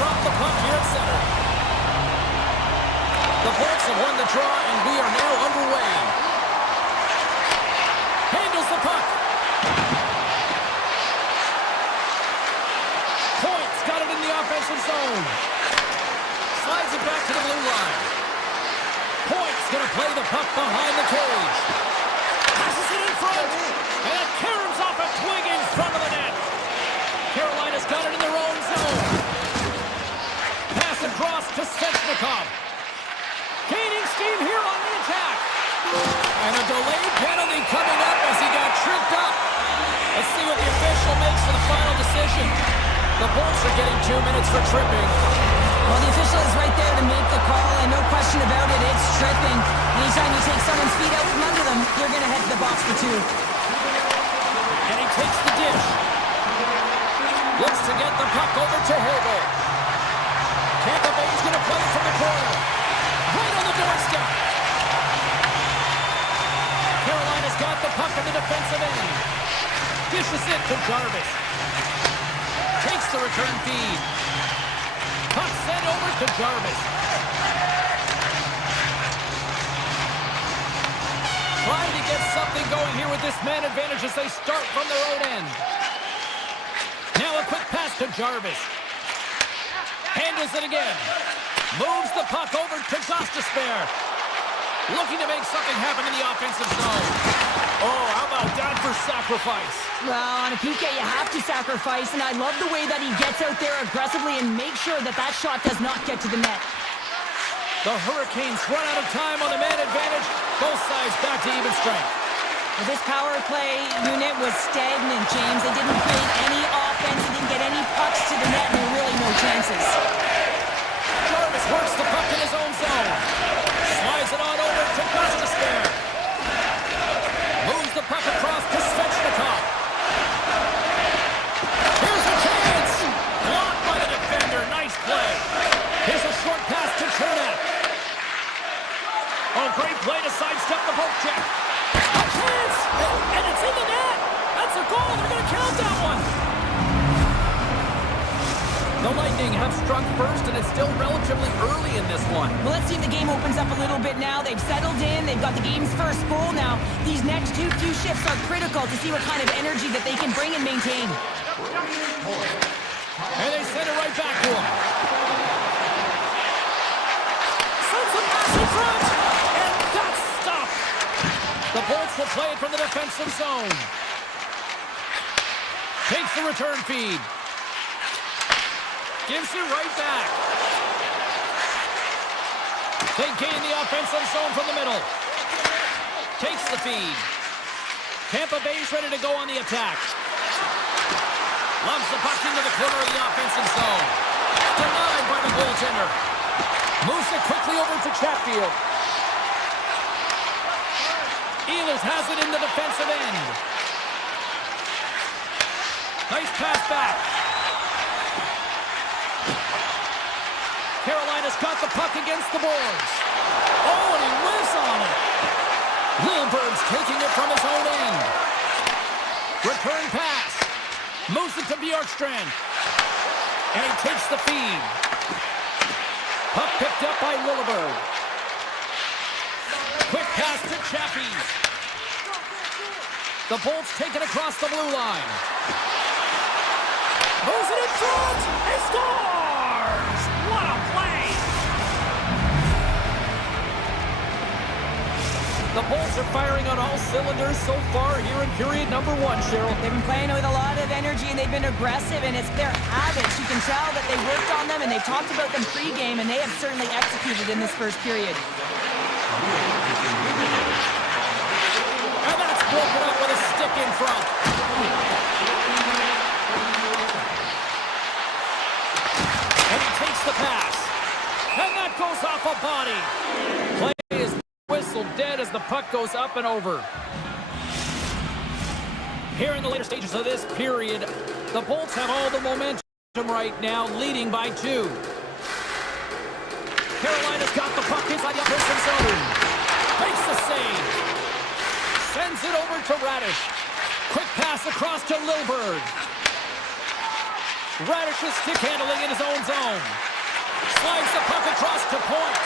drop the puck here at center. The Bolts have won the draw, and we are now underway. Handles the puck. Points got it in the offensive zone. Slides it back to the blue line. Points going to play the puck behind the cage. Passes it in front. And it caroms off a twig in front of the net. Carolina's got it in their own zone. Pass across to Svechnikov. Gaining steam here on the attack. And a delayed penalty coming up as he got tripped up. Let's see what the official makes for the final decision. The Bolts are getting 2 minutes for tripping. Well, the official is right there to make the call, and no question about it, it's tripping. Anytime you take someone's feet out from under them, you're going to head to the box for two. And he takes the dish. Looks to get the puck over to Hagel. Tampa Bay's going to play it from the corner. Right on the doorstep. Carolina's got the puck in the defensive end. Dishes it to Jarvis. Takes the return feed. Puck sent over to Jarvis. Trying to get something going here with this man advantage as they start from their own end. Now a quick pass to Jarvis. Handles it again. Moves the puck over to Gostisbehere. Looking to make something happen in the offensive zone. Oh, how about that for sacrifice? Well, on a PK, you have to sacrifice, and I love the way that he gets out there aggressively and makes sure that that shot does not get to the net. The Hurricanes run out of time on the man advantage. Both sides back to even strength. Well, this power play unit was stagnant, James. They didn't create any offense. They didn't get any pucks to the net, and there were really no chances. Jarvis works the puck in his own zone. Slides it on over to Gostisbehere. Moves the puck across to Svechnikov. Here's a chance. Blocked by the defender. Nice play. Here's a short pass to Chernak. Oh, great play to sidestep the poke check. A chance! And it's in the net! That's a goal! They're going to count that one! The Lightning have struck first, and it's still relatively early in this one. Well, let's see if the game opens up a little bit now. They've settled in. They've got the game's first goal now. These next few shifts are critical to see what kind of energy that they can bring and maintain. And they send it right back to him. Sends a pass in front! And that's stopped! The Bolts will play it from the defensive zone. Takes the return feed. Gives it right back. They gain the offensive zone from the middle. Takes the feed. Tampa Bay's ready to go on the attack. Loves the puck into the corner of the offensive zone. Denied by the goaltender. Moves it quickly over to Chatfield. Ehlers has it in the defensive end. Nice pass back. Carolina's got the puck against the boards. Oh, and he whiffs on it. Lilberg's taking it from his own end. Return pass. Moves it to Bjorkstrand. And he takes the feed. Puck picked up by Lilleberg. Quick pass to Chappie. The Bolts take it across the blue line. Moves it in front. He scores! What a play! The Bolts are firing on all cylinders so far here in period number one, Cheryl. They've been playing with a lot of energy, and they've been aggressive, and it's their habits. You can tell that they worked on them, and they've talked about them pre-game, and they have certainly executed in this first period. And that's broken up with a stick in front. And he takes the pass. And that goes off a body. Play is whistled dead as the puck goes up and over. Here in the later stages of this period, the Bolts have all the momentum right now, leading by 2. Carolina's got the puck inside the offensive zone. Makes the save. Sends it over to Radish. Quick pass across to Lilberg. Radish's stick handling in his own zone. Slides the puck across to point.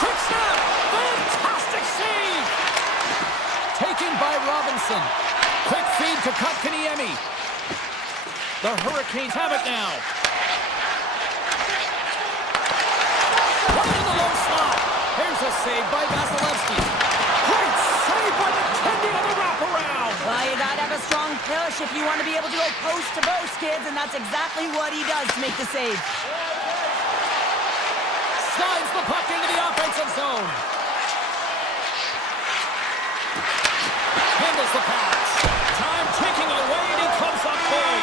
Quick snap! Fantastic save! Taken by Robinson. Quick feed to Kotkaniemi. The Hurricanes have it now. Right in the low slot. Here's a save by Vasilevsky. Great save by the Tendy on the wraparound. Well, you gotta have a strong push if you want to be able to go post to post, kids, and that's exactly what he does to make the save. Slides the puck into the offensive zone. Handles the pass. Time ticking away, and he comes up big.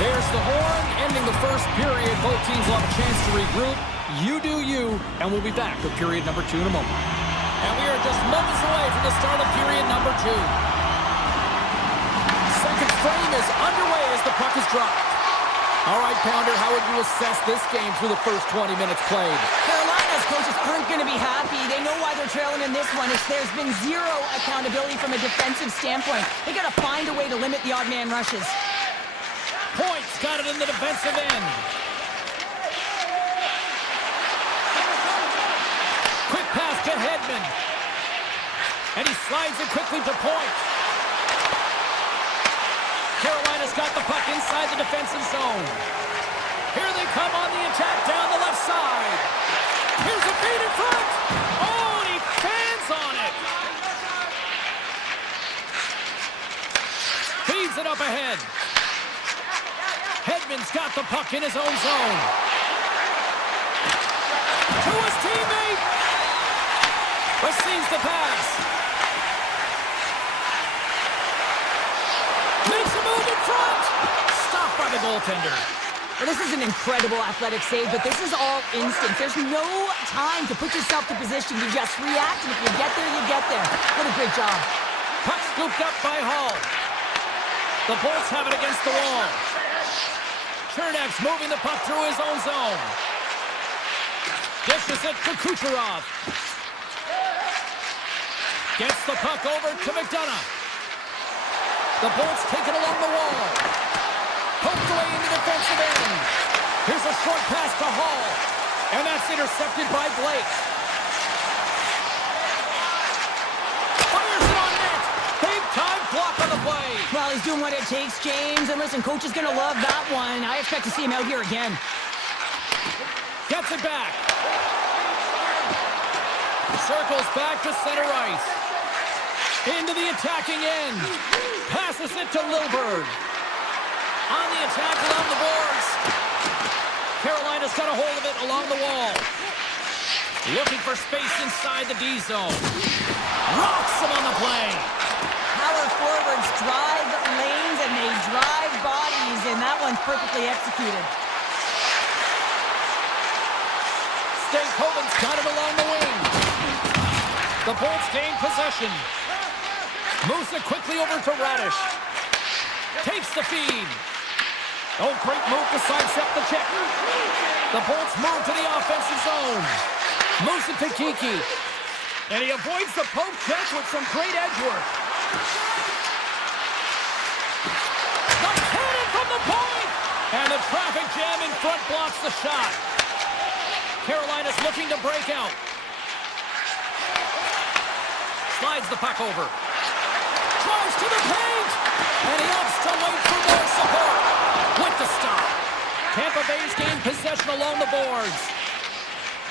There's the horn, ending the first period. Both teams will have a chance to regroup. You do you, and we'll be back with period number 2 in a moment. And we are just moments away from the start of period number 2. Second frame is underway as the puck is dropped. All right, Pounder, how would you assess this game through the first 20 minutes played? Carolina's coaches aren't going to be happy. They know why they're trailing in this one. There's been zero accountability from a defensive standpoint. They got to find a way to limit the odd man rushes. Points got it in the defensive end. Quick pass to Hedman. And he slides it quickly to point. Carolina's got the puck inside the defensive zone. Here they come on the attack down the left side. Here's a feed in front. Oh, and he fans on it. Feeds it up ahead. Hedman's got the puck in his own zone. To his teammate. Receives the pass. Makes a move in front. Stopped by the goaltender. Well, this is an incredible athletic save, but this is all instinct. There's no time to put yourself to position. You just react, and if you get there, you get there. What a great job. Puck scooped up by Hall. The Bolts have it against the wall. Chernak's moving the puck through his own zone. Dishes it to Kucherov. Gets the puck over to McDonough. The Bolts take it along the wall. Poked away in the defensive end. Here's a short pass to Hall. And that's intercepted by Blake. Fires it on net. Big time block on the play. Well, he's doing what it takes, James. And listen, coach is going to love that one. I expect to see him out here again. Gets it back. Circles back to center ice. Into the attacking end. Passes it to Lilburn. On the attack along the boards. Carolina's got a hold of it along the wall. Looking for space inside the D zone. Rocks him on the play. Power forwards drive lanes and they drive bodies, and that one's perfectly executed. Stankoven's got it along the wing. The Bolts gain possession. Moves it quickly over to Radish. Takes the feed. Oh, great move to sidestep the check. The Bolts move to the offensive zone. Moves it to Kiki. And he avoids the poke check with some great edge work. The cannon from the point! And the traffic jam in front blocks the shot. Carolina's looking to break out. Slides the puck over. Drives to the paint! And he opts to wait for more support. With the stop. Tampa Bay's gained possession along the boards.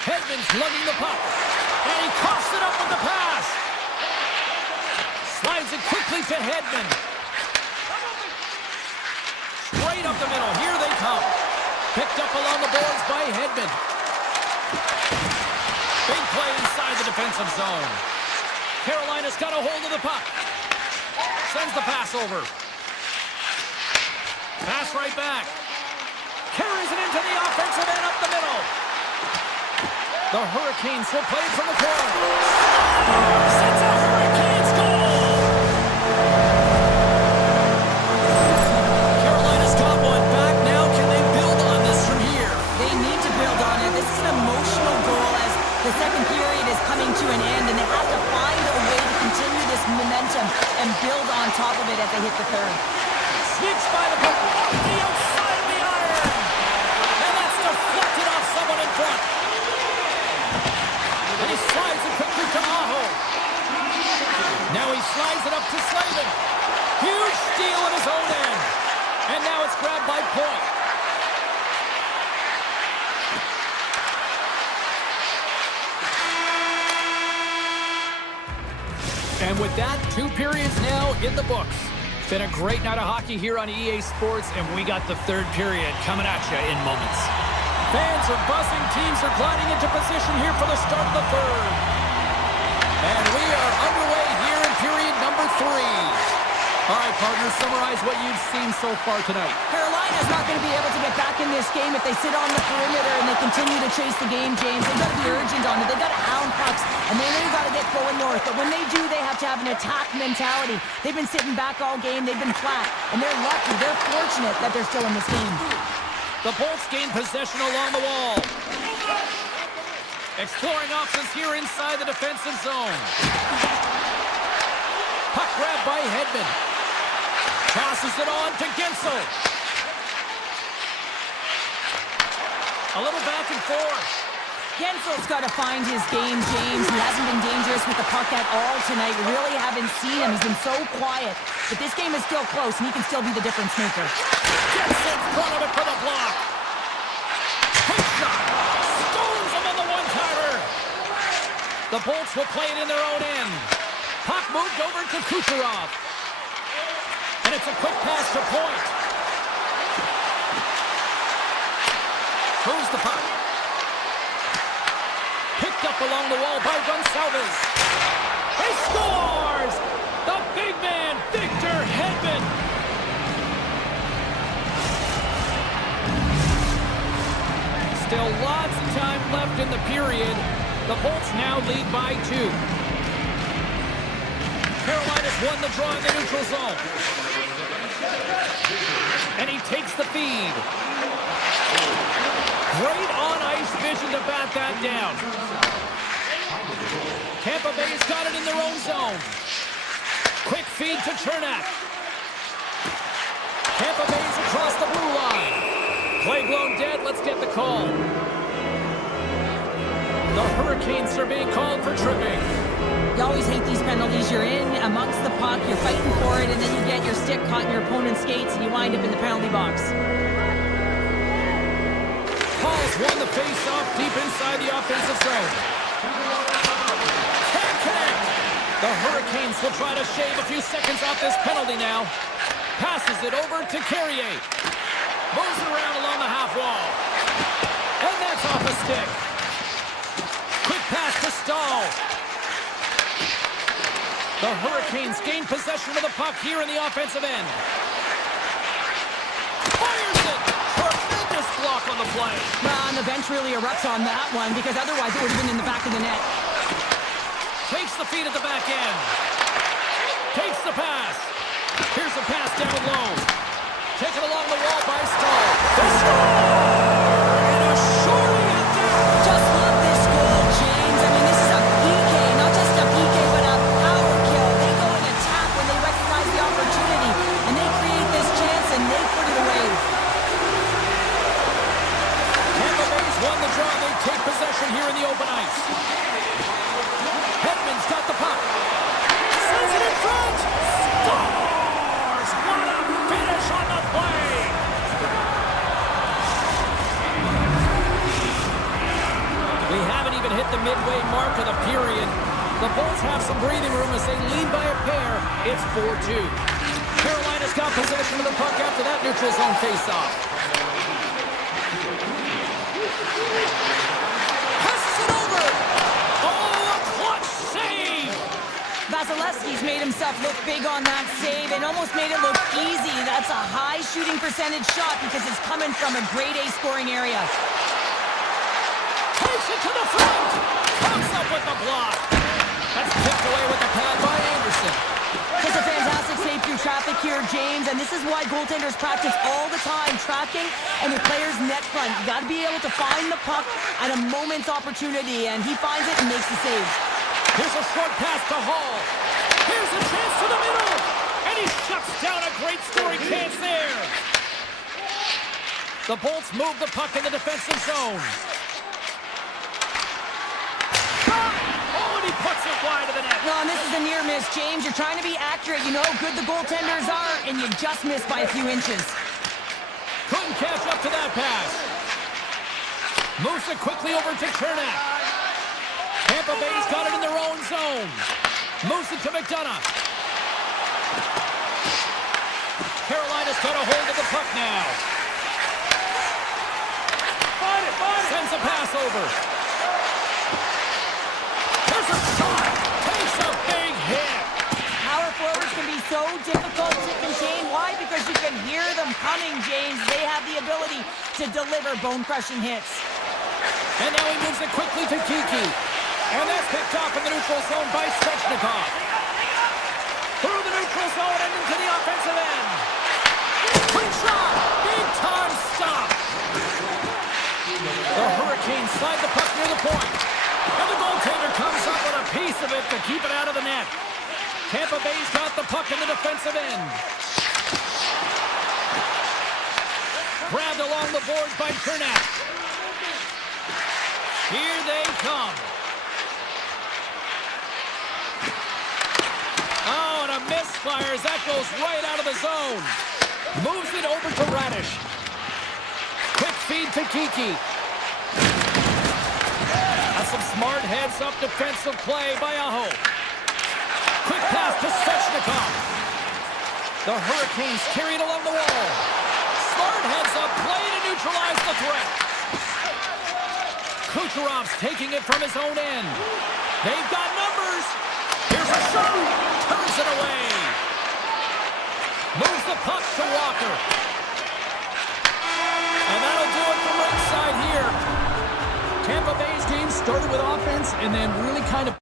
Hedman's lugging the puck. And he coughs it up with the pass. Slides it quickly to Hedman. Straight up the middle. Here they come. Picked up along the boards by Hedman. Big play inside the defensive zone. Carolina's got a hold of the puck. Sends the pass over. Pass right back. Carries it into the offensive end up the middle. The Hurricanes will play it from the corner. Sets a Hurricanes goal! Carolina's got one back now. Can they build on this from here? They need to build on it. This is an emotional goal as the second period is coming to an end, and they have to find a way to continue this momentum and build on top of it as they hit the third. Sneaks by the puck. The outside of the iron. And that's deflected off someone in front. And he slides it quickly to Aho. Now he slides it up to Slavin. Huge steal at his own end. And now it's grabbed by Point. And with that, 2 periods now in the books. It's been a great night of hockey here on EA Sports, and we got the 3rd period coming at you in moments. Fans are buzzing, teams are gliding into position here for the start of the 3rd. And we are underway here in period number 3. All right, partners, summarize what you've seen so far tonight. Carolina's not going to be able to get back in this game if they sit on the perimeter and they continue to chase the game, James. They've got to be urgent on it. They've got to hound pucks, and they've got to get going north. But when they do, they have to have an attack mentality. They've been sitting back all game. They've been flat, and they're lucky. They're fortunate that they're still in this game. The Bolts gain possession along the wall. Exploring options here inside the defensive zone. Puck grab by Hedman. Passes it on to Gensel. A little back and forth. Gensel's got to find his game, James. He hasn't been dangerous with the puck at all tonight. We really haven't seen him. He's been so quiet. But this game is still close, and he can still be the difference maker. Gets in front of it for the block. Quick shot. Stones him on the one-timer. The Bolts will play it in their own end. Puck moved over to Kucherov. And it's a quick pass to Point. Moves the puck. Picked up along the wall by Gonsalves. He scores! The big man, Victor Hedman. Still lots of time left in the period. The Bolts now lead by 2. Carolina's won the draw in the neutral zone. And he takes the feed. Great on-ice vision to bat that down. Tampa Bay's got it in their own zone. Quick feed to Chernak. Tampa Bay's across the blue line. Play blown dead. Let's get the call. The Hurricanes are being called for tripping. You always hate these penalties. You're in amongst the puck, you're fighting for it, and then you get your stick caught in your opponent's skates, and you wind up in the penalty box. Paul's won the face-off deep inside the offensive zone. Can't connect. The Hurricanes will try to shave a few seconds off this penalty now. Passes it over to Carrier. Moves it around along the half wall. And that's off a stick. Quick pass to Stahl. The Hurricanes gain possession of the puck here in the offensive end. Fires it! Tremendous block on the play. And the bench really erupts on that one, because otherwise it would have been in the back of the net. Takes the feed at the back end. Takes the pass. Here's the pass down low. Taken along the wall by Stahl. They score! And a shorty at that. Just love this goal, James. I mean, this is a PK, not just a PK, but a power kill. They go and attack when they recognize the opportunity, and they create this chance, and they put it away. Tampa Bay's won the draw. They take possession here in the open ice. Hedman's got the puck. Sends it in front. Scores! What a finish on the play! We haven't even hit the midway mark of the period. The Bolts have some breathing room as they lead by a pair. It's 4-2. Carolina's got possession of the puck after that neutral zone faceoff. Passes it over. Oh, a clutch save. Vasilevsky's made himself look big on that save and almost made it look easy. That's a high shooting percentage shot because it's coming from a grade A scoring area. Takes it to the front. Comes up with the block. That's picked away with the pad by Anderson. Just a fantastic save through traffic here, James, and this is why goaltenders practice all the time, tracking and the player's net front. You got to be able to find the puck at a moment's opportunity, and he finds it and makes the save. Here's a short pass to Hall. Here's a chance to the middle, and he shuts down a great scoring chance there. The Bolts move the puck in the defensive zone. Shot! Oh, and he puts it wide of the net. No, and this is a near miss, James. You're trying to be accurate. You know how good the goaltenders are, and you just missed by a few inches. Couldn't catch up to that pass. Moves it quickly over to Chernak. Tampa Bay's got it in their own zone. Moves it to McDonough. Carolina's got a hold of the puck now. Sends a pass over. There's a shot. Takes a big hit. Power forwards can be so difficult to contain. Why? Because you can hear them coming, James. They have the ability to deliver bone-crushing hits. And now he moves it quickly to Kiki. And that's picked off in the neutral zone by Svechnikov. Through the neutral zone and into the offensive end. Quick shot! Big time stop! The Hurricanes slide the puck near the point. And the goaltender comes up with a piece of it to keep it out of the net. Tampa Bay's got the puck in the defensive end. Grabbed along the boards by Chernak. Here they come. Oh, and a misfire as that goes right out of the zone. Moves it over to Radish. Quick feed to Kiki. That's some smart heads-up defensive play by Aho. Quick pass to Svechnikov. The Hurricanes carried along the wall. Smart heads-up play to neutralize the threat. Kucherov's taking it from his own end. They've got numbers. Here's a shot. Turns it away. Moves the puck to Walker. And that'll do it from ringside here. Tampa Bay's game started with offense and then really kind of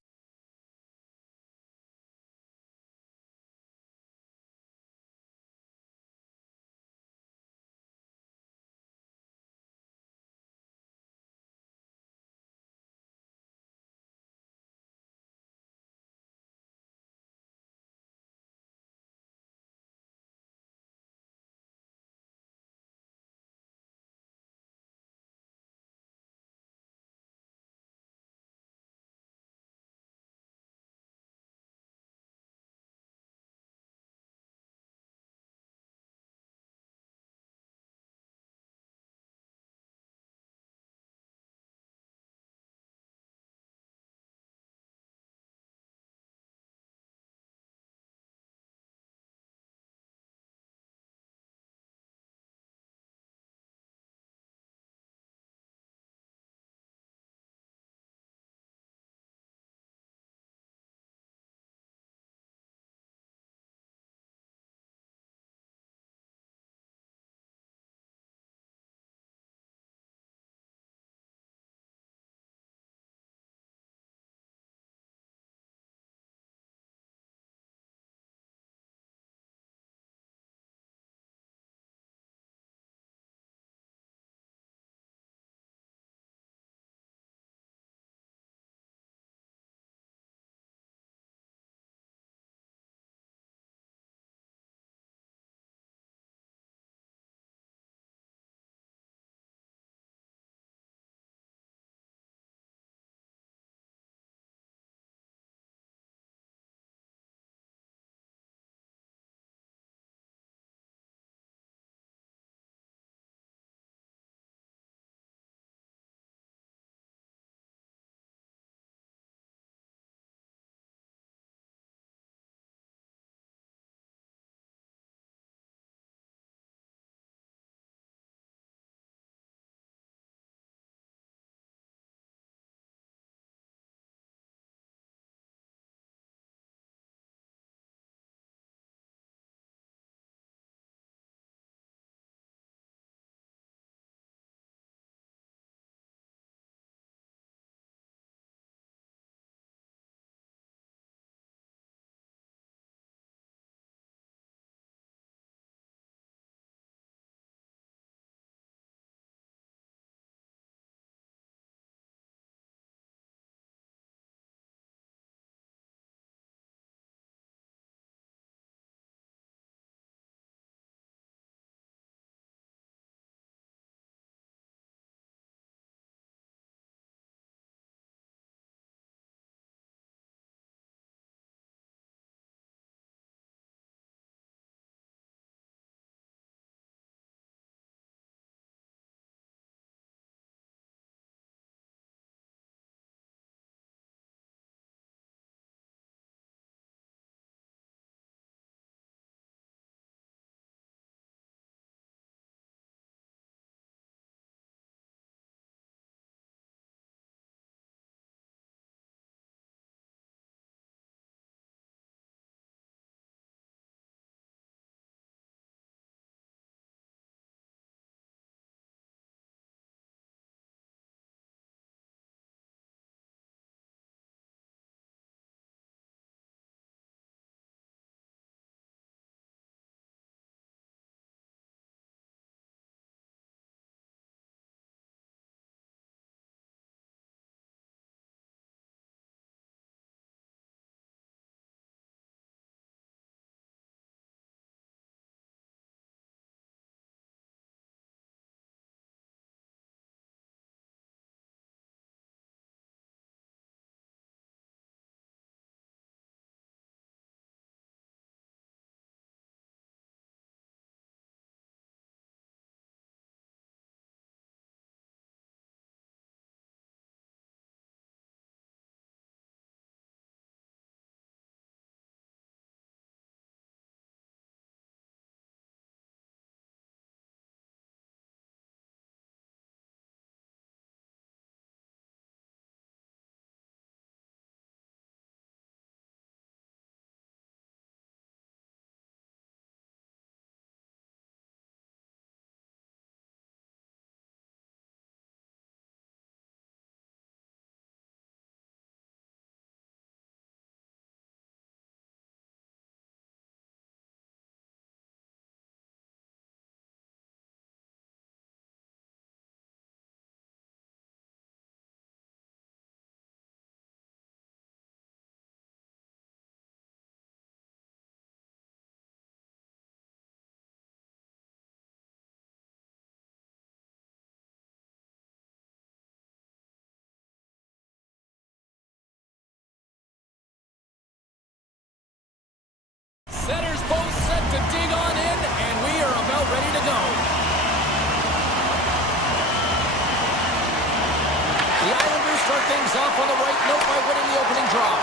start things off on the right note by winning the opening draw.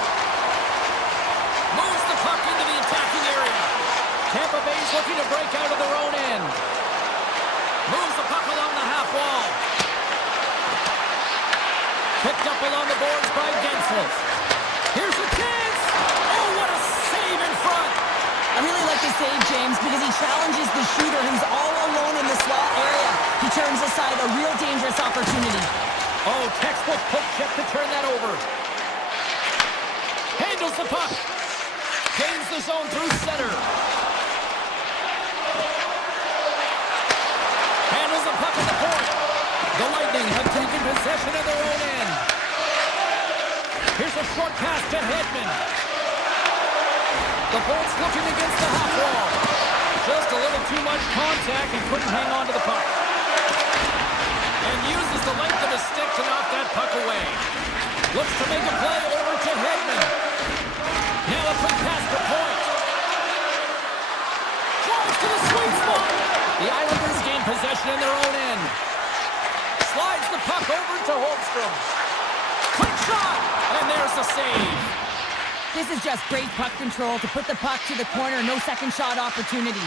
Moves the puck into the attacking area. Tampa Bay's looking to break out of their own end. Moves the puck along the half wall. Picked up along the boards by Gensel. Here's a chance! Oh, what a save in front! I really like the save, James, because he challenges the shooter who's all alone in the slot area. He turns aside a real dangerous opportunity. Oh, textbook poke check to turn that over. Handles the puck. Gains the zone through center. Handles the puck at the point. The Lightning have taken possession of their own end. Here's a short pass to Hedman. The Bolts looking against the half wall. Just a little too much contact and couldn't hang on to the puck. And uses the length of his stick to knock that puck away. Looks to make a play over to Hedman. Now a quick pass to Point. Drives to the sweet spot. The Islanders gain possession in their own end. Slides the puck over to Holmstrom. Quick shot! And there's the save. This is just great puck control to put the puck to the corner. No second shot opportunity.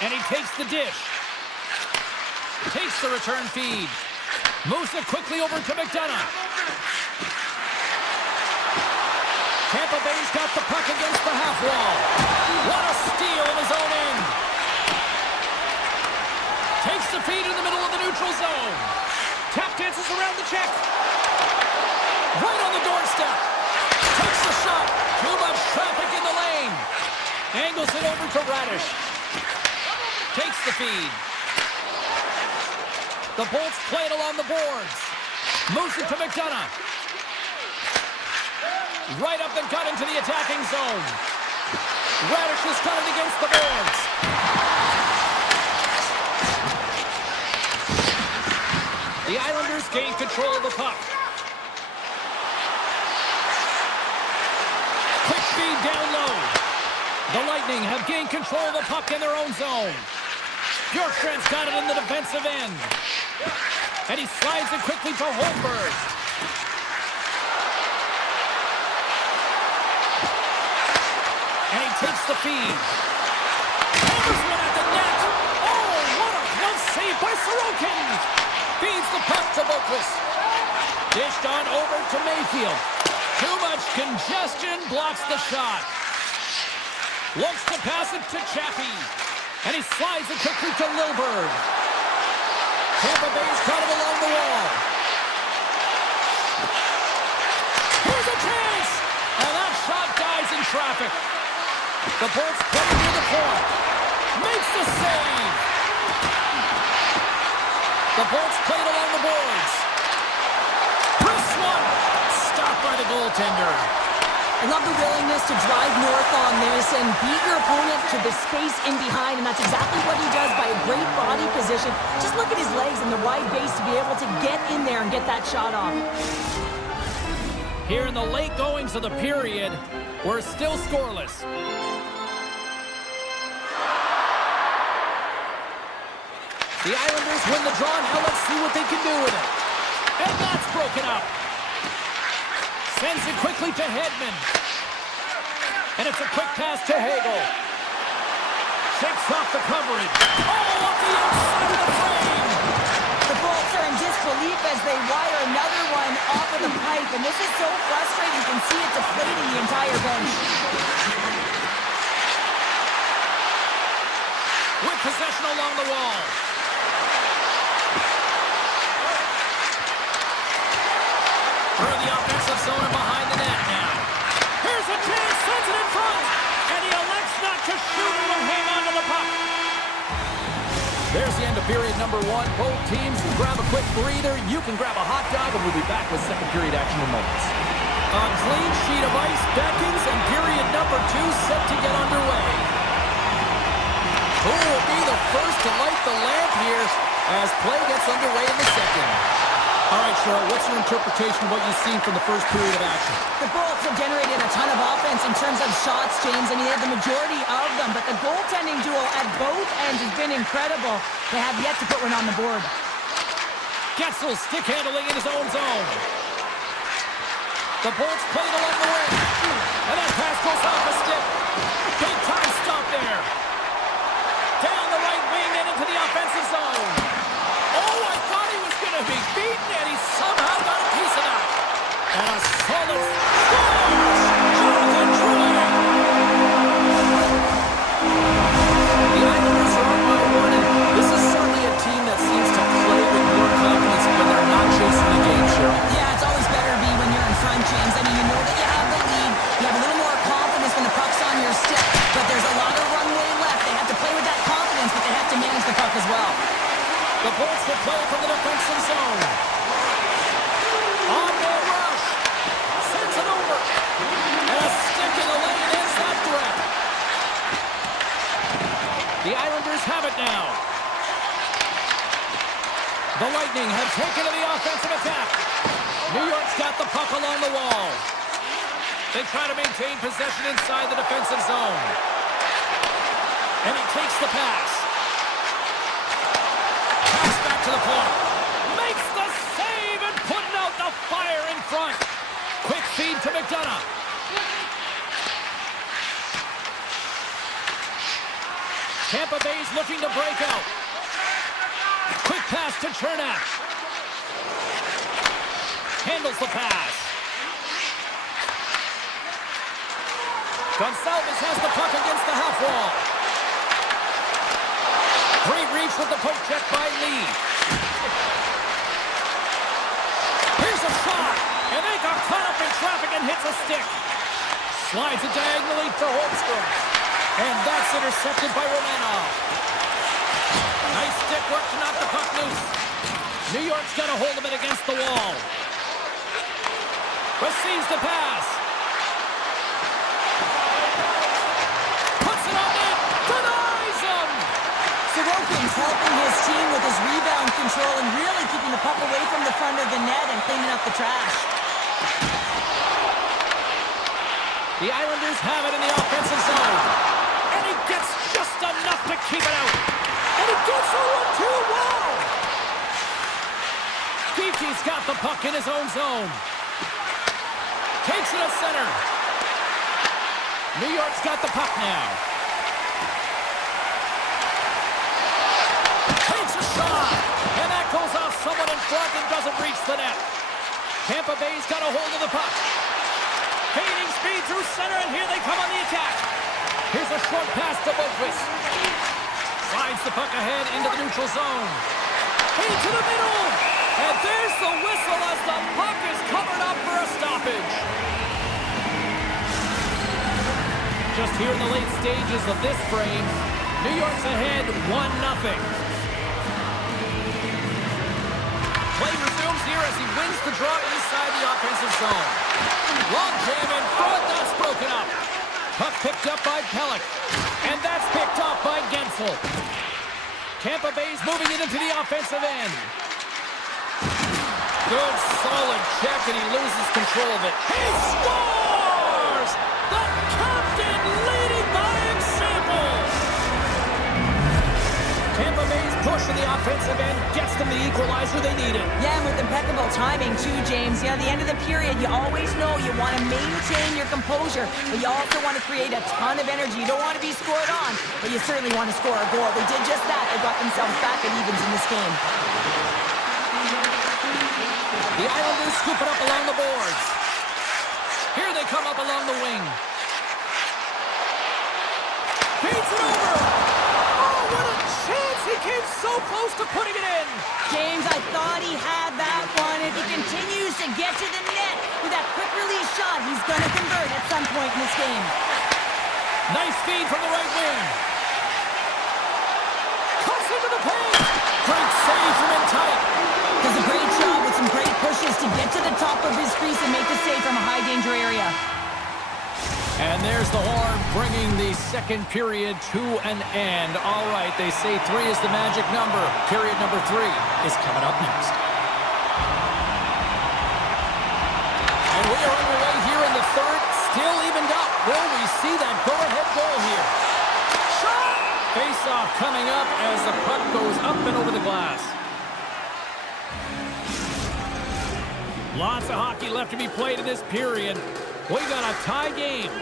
And he takes the dish. Takes the return feed. Moves it quickly over to McDonough. Tampa Bay's got the puck against the half wall. What a steal in his own end. Takes the feed in the middle of the neutral zone. Tap dances around the check. Right on the doorstep. Takes the shot. Too much traffic in the lane. Angles it over to Radish. Takes the feed. The Bolts play it along the boards. Moves it to McDonough. Right up the gut into the attacking zone. Radish has got it against the boards. The Islanders gain control of the puck. Quick feed down low. The Lightning have gained control of the puck in their own zone. Bjorkstrand's got it in the defensive end. And he slides it quickly to Holmberg. And he takes the feed. Hammers one at the net. Oh, what a close save by Sorokin. Feeds the puck to Boqvist. Dished on over to Mayfield. Too much congestion blocks the shot. Looks to pass it to Chaffee. And he slides it quickly to Lilburg. Tampa Bay's got him along the wall. Here's a chance! And that shot dies in traffic. The Bolts play near the point. Makes the save. The Bolts played along the boards. Wrist one. Stopped by the goaltender. I love the willingness to drive north on this and beat your opponent to the space in behind, and that's exactly what he does by a great body position. Just look at his legs and the wide base to be able to get in there and get that shot off. Here in the late goings of the period, we're still scoreless. The Islanders win the draw. Now let's see what they can do with it. And that's broken up. Sends it quickly to Hedman. And it's a quick pass to Hagel. Shakes off the coverage. Oh, off the outside of the frame. The Bolts are in disbelief as they wire another one off of the pipe. And this is so frustrating. You can see it deflating the entire bench. With possession along the wall. Through the offensive zone and behind the net now. Here's a chance, sends it in front, and he elects not to shoot and will hang on to the puck. There's the end of period number one. Both teams will grab a quick breather. You can grab a hot dog, and we'll be back with second period action in moments. A clean sheet of ice beckons, and period number two set to get underway. Who will be the first to light the lamp here as play gets underway in the second? All right, Cheryl, what's your interpretation of what you've seen from the first period of action? The Bolts have generated a ton of offense in terms of shots, James. I mean, they have the majority of them, but the goaltending duel at both ends has been incredible. They have yet to put one on the board. Getsel stick handling in his own zone. The Bolts played along the wing. And that pass goes off a stick. Big time stop there. Down the right wing and into the offensive zone. Oh, I thought he was going to be beaten, and he somehow got a piece of that. And a solid scores! Jonathan Troy! The Islanders are up by one, and this is certainly a team that seems to play with more confidence when they're not chasing the game, Cheryl. Yeah, it's always better to be when you're in front, James. I mean, you know that you have the lead. You have a little more confidence when the puck's on your stick. But there's a lot of runway left. They have to play with that confidence, but they have to manage the puck as well. The Bolts will play from the defensive zone. On their rush. Sends it over. And a stick in the lane ends that threat. The Islanders have it now. The Lightning have taken to the offensive attack. New York's got the puck along the wall. They try to maintain possession inside the defensive zone. And he takes the pass. Pass back to the point. Makes the save and putting out the fire in front. Quick feed to McDonough. Tampa Bay's looking to break out. Quick pass to Chernak. Handles the pass. Gonçalves has the puck against the half wall. Great reach with the poke check by Lee. Here's a shot. And they got caught up in traffic and hits a stick. Slides it diagonally to Holmstrom. And that's intercepted by Romanov. Nice stick work to knock the puck loose. New York's got a hold of it against the wall. Receives the pass. Puts it on net. Denies him. Sorokin's helping his team with his rebound control and really keeping the puck away from the front of the net and cleaning up the trash. The Islanders have it in the offensive zone. And he gets just enough to keep it out. And he gets over too well. Geeky's got the puck in his own zone. Takes it to center. New York's got the puck now. Takes a shot. And that goes off someone in front and doesn't reach the net. Tampa Bay's got a hold of the puck. Gaining speed through center, and here they come on the attack. Here's a short pass to Boquist. Slides the puck ahead into the neutral zone. Into the middle. And there's the whistle as the puck is covered up for a stoppage. Just here in the late stages of this frame, New York's ahead 1-0. Play resumes here as he wins the draw inside the offensive zone. Long jam in front, that's broken up. Puck picked up by Pellick. And that's picked up by Gensel. Tampa Bay's moving it into the offensive end. Good, solid check, and he loses control of it. He scores! The captain leading by example! Tampa Bay's push in the offensive end gets them the equalizer they needed. Yeah, and with impeccable timing too, James. You know, at the end of the period, you always know you want to maintain your composure, but you also want to create a ton of energy. You don't want to be scored on, but you certainly want to score a goal. They did just that. They got themselves back at evens in this game. The Islanders scoop it up along the boards. Here they come up along the wing. Feeds it over. Oh, what a chance! He came so close to putting it in. James, I thought he had that one. If he continues to get to the net with that quick release shot, he's going to convert at some point in this game. Nice feed from the right wing. Cuts into the paint. Great save from in tight. Does a great job with some great pushes to get to the top of his crease and make the save from a high danger area. And there's the horn bringing the second period to an end. All right, they say 3 is the magic number. Period number 3 is coming up next. And we are underway here in the third, still evened up. Will we see that go-ahead goal here? Shot! Face-off coming up as the puck goes up and over the glass. Lots of hockey left to be played in this period. We got a tie game.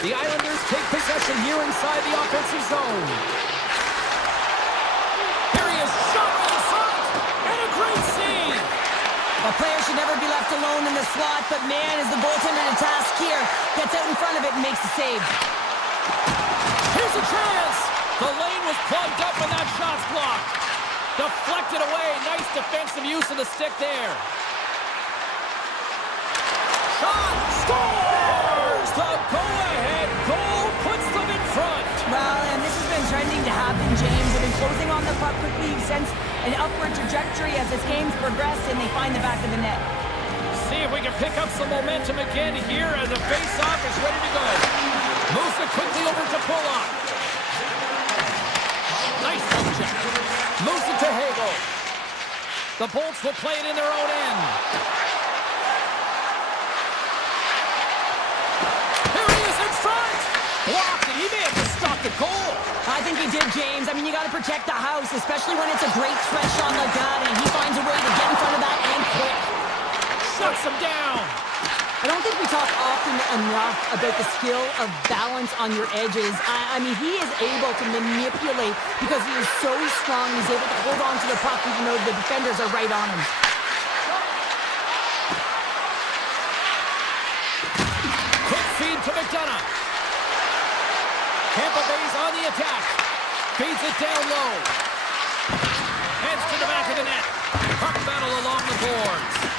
The Islanders take possession here inside the offensive zone. Here he is, shot in front, and a great save. A player should never be left alone in the slot, but man, is the goaltender to task here. Gets out in front of it and makes the save. Here's a chance. The lane was plugged up and that shot's blocked. Deflected away. Nice defensive use of the stick there. Shot. Scores! The go-ahead goal puts them in front. Well, and this has been trending to happen, James. They've been closing on the puck quickly since an upward trajectory as this game's progressed, and they find the back of the net. See if we can pick up some momentum again here as the face-off is ready to go. Moves it quickly over to Pollock. Nice poke check. Moves it to Hagel. The Bolts will play it in their own end. Here he is in front. Blocked, and he may have just stopped the goal. I think he did, James. I mean, you got to protect the house, especially when it's a great threat shot like that, and he finds a way to get in front of that and quick. Shuts him down. I don't think we talk often enough about the skill of balance on your edges. I mean, he is able to manipulate because he is so strong. He's able to hold on to the puck even though the defenders are right on him. Quick feed to McDonough. Tampa Bay's on the attack. Feeds it down low. Heads to the back of the net. Puck battle along the boards.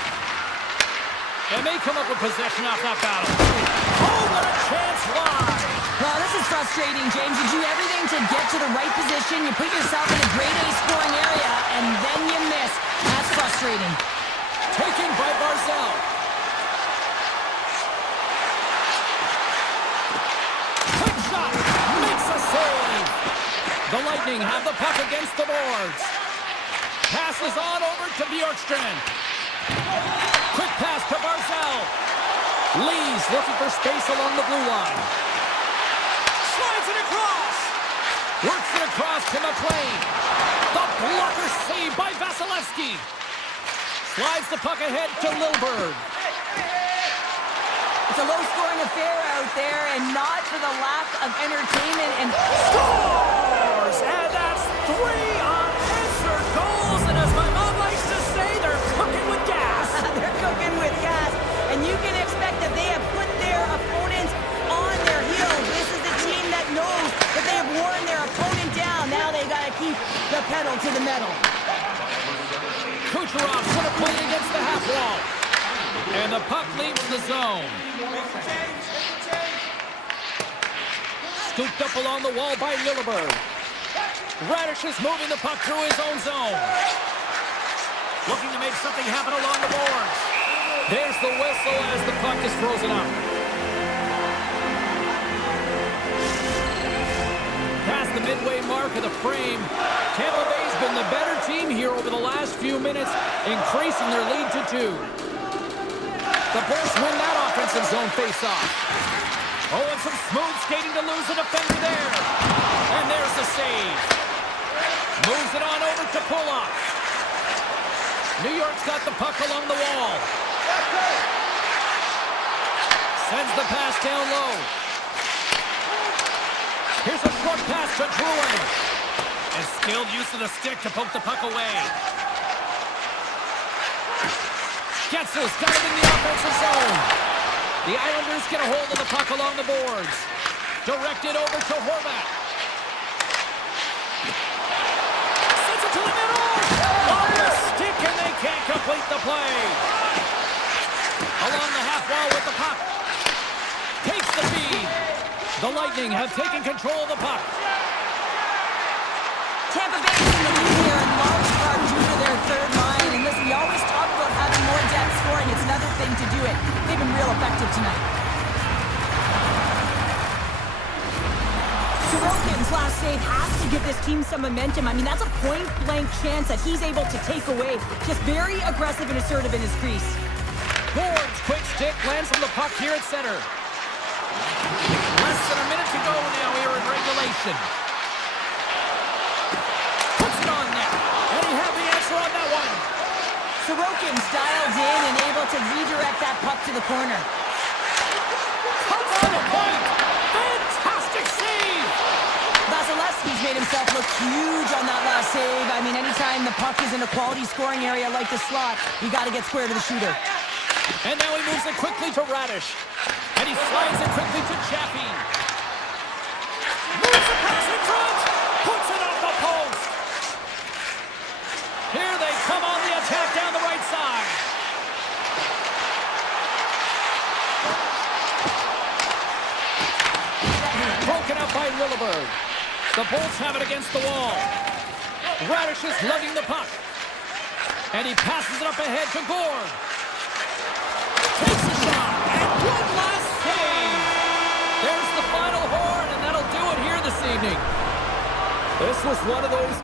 They may come up with possession off that battle. Oh, what a chance live! Well, this is frustrating, James. You do everything to get to the right position. You put yourself in a grade A scoring area, and then you miss. That's frustrating. Taken by Barzell. Quick shot. Makes a save. The Lightning have the puck against the boards. Passes on over to Bjorkstrand. Quick pass to Barzell. Lee's looking for space along the blue line. Slides it across. Works it across to McLean. The blocker saved by Vasilevsky. Slides the puck ahead to Lilberg. It's a low-scoring affair out there, and not for the lack of entertainment. And Scores! And that's 3 unanswered goals. And as my mom likes to say, they're cooking with gas. they're cooking with gas. And you can expect that they have put their opponents on their heels. This is a team that knows that they have worn their opponent down. Now they got to keep the pedal to the metal. Kucherov put a play against the half wall. And the puck leaves the zone. Scooped up along the wall by Lilleberg. Radish is moving the puck through his own zone. Looking to make something happen along the boards. There's the whistle as the puck is frozen up. Past the midway mark of the frame, Tampa Bay's been the better team here over the last few minutes, increasing their lead to 2. The Bolts win that offensive zone face-off. Oh, and some smooth skating to lose the defender there. And there's the save. Moves it on over to Pollock. New York's got the puck along the wall. Sends the pass down low. Here's a short pass to Drouin. And skilled use of the stick to poke the puck away. Getzel's got it in the offensive zone. The Islanders get a hold of the puck along the boards. Directed over to Horvat. Sends it to the middle. On the stick, and they can't complete the play. Along the half wall with the puck. Takes the feed. The Lightning have taken control of the puck. Tampa Bay is in the lead here in large part due to their third line. And listen, you always talk about having more depth scoring. It's another thing to do it. They've been real effective tonight. Sorokin's last save has to give this team some momentum. I mean, that's a point-blank chance that he's able to take away. Just very aggressive and assertive in his crease. Boards, quick stick, lands on the puck here at center. Less than a minute to go now here in regulation. Puts it on net, and he Sorokin's dialed in and able to redirect that puck to the corner. Comes on the point. Fantastic save. Vasilevsky's made himself look huge on that last save. I mean, anytime the puck is in a quality scoring area like the slot, you got to get square to the shooter. And now he moves it quickly to Radish. And he slides it quickly to Chaffee. Moves the pass in front. Puts it off the post. Here they come on the attack down the right side. Broken up by Lilleberg. The Bolts have it against the wall. Radish is lugging the puck. And he passes it up ahead to Gord. Takes a shot. And one last save. There's the final horn, and that'll do it here this evening. This was one of those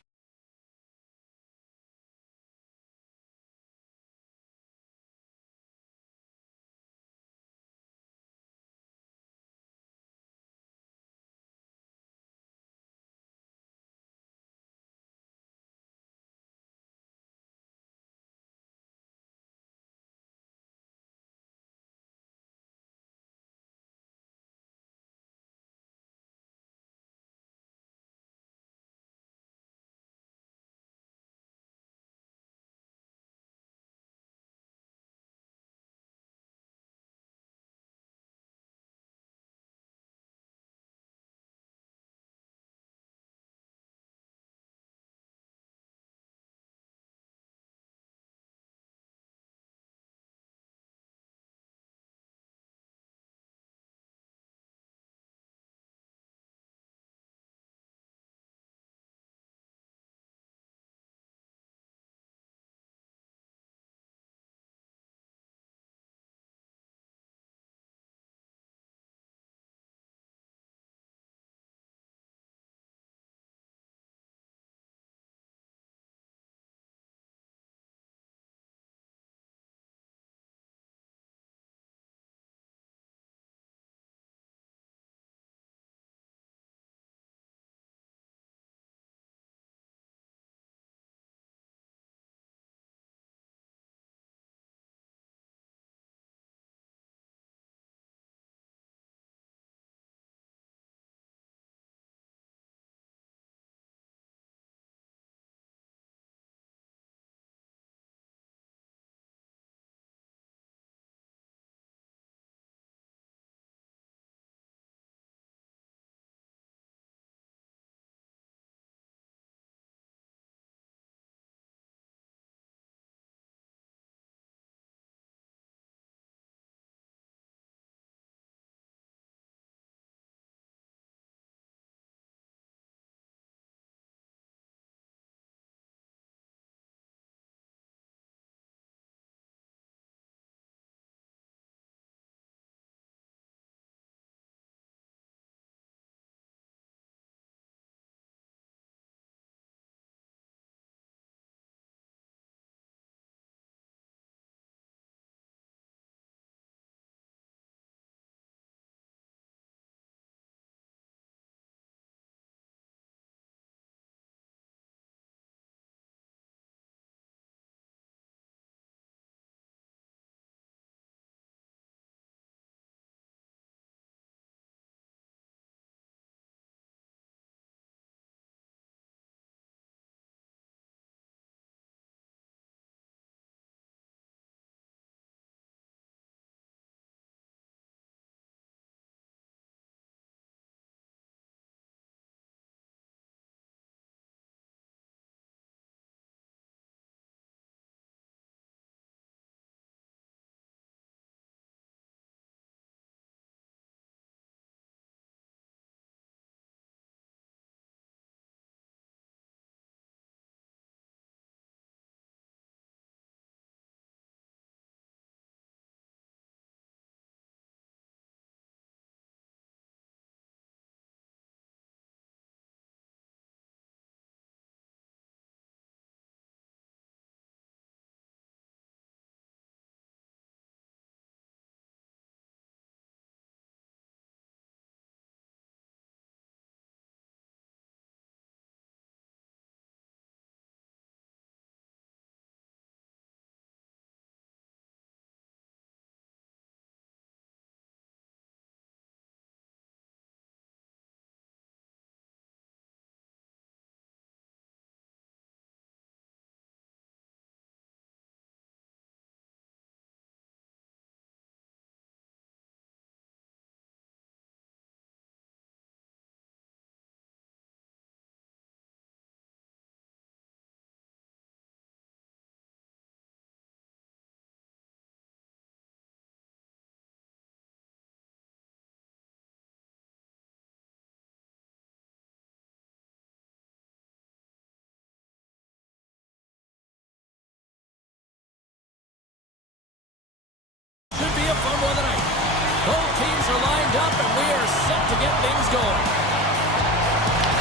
get things going.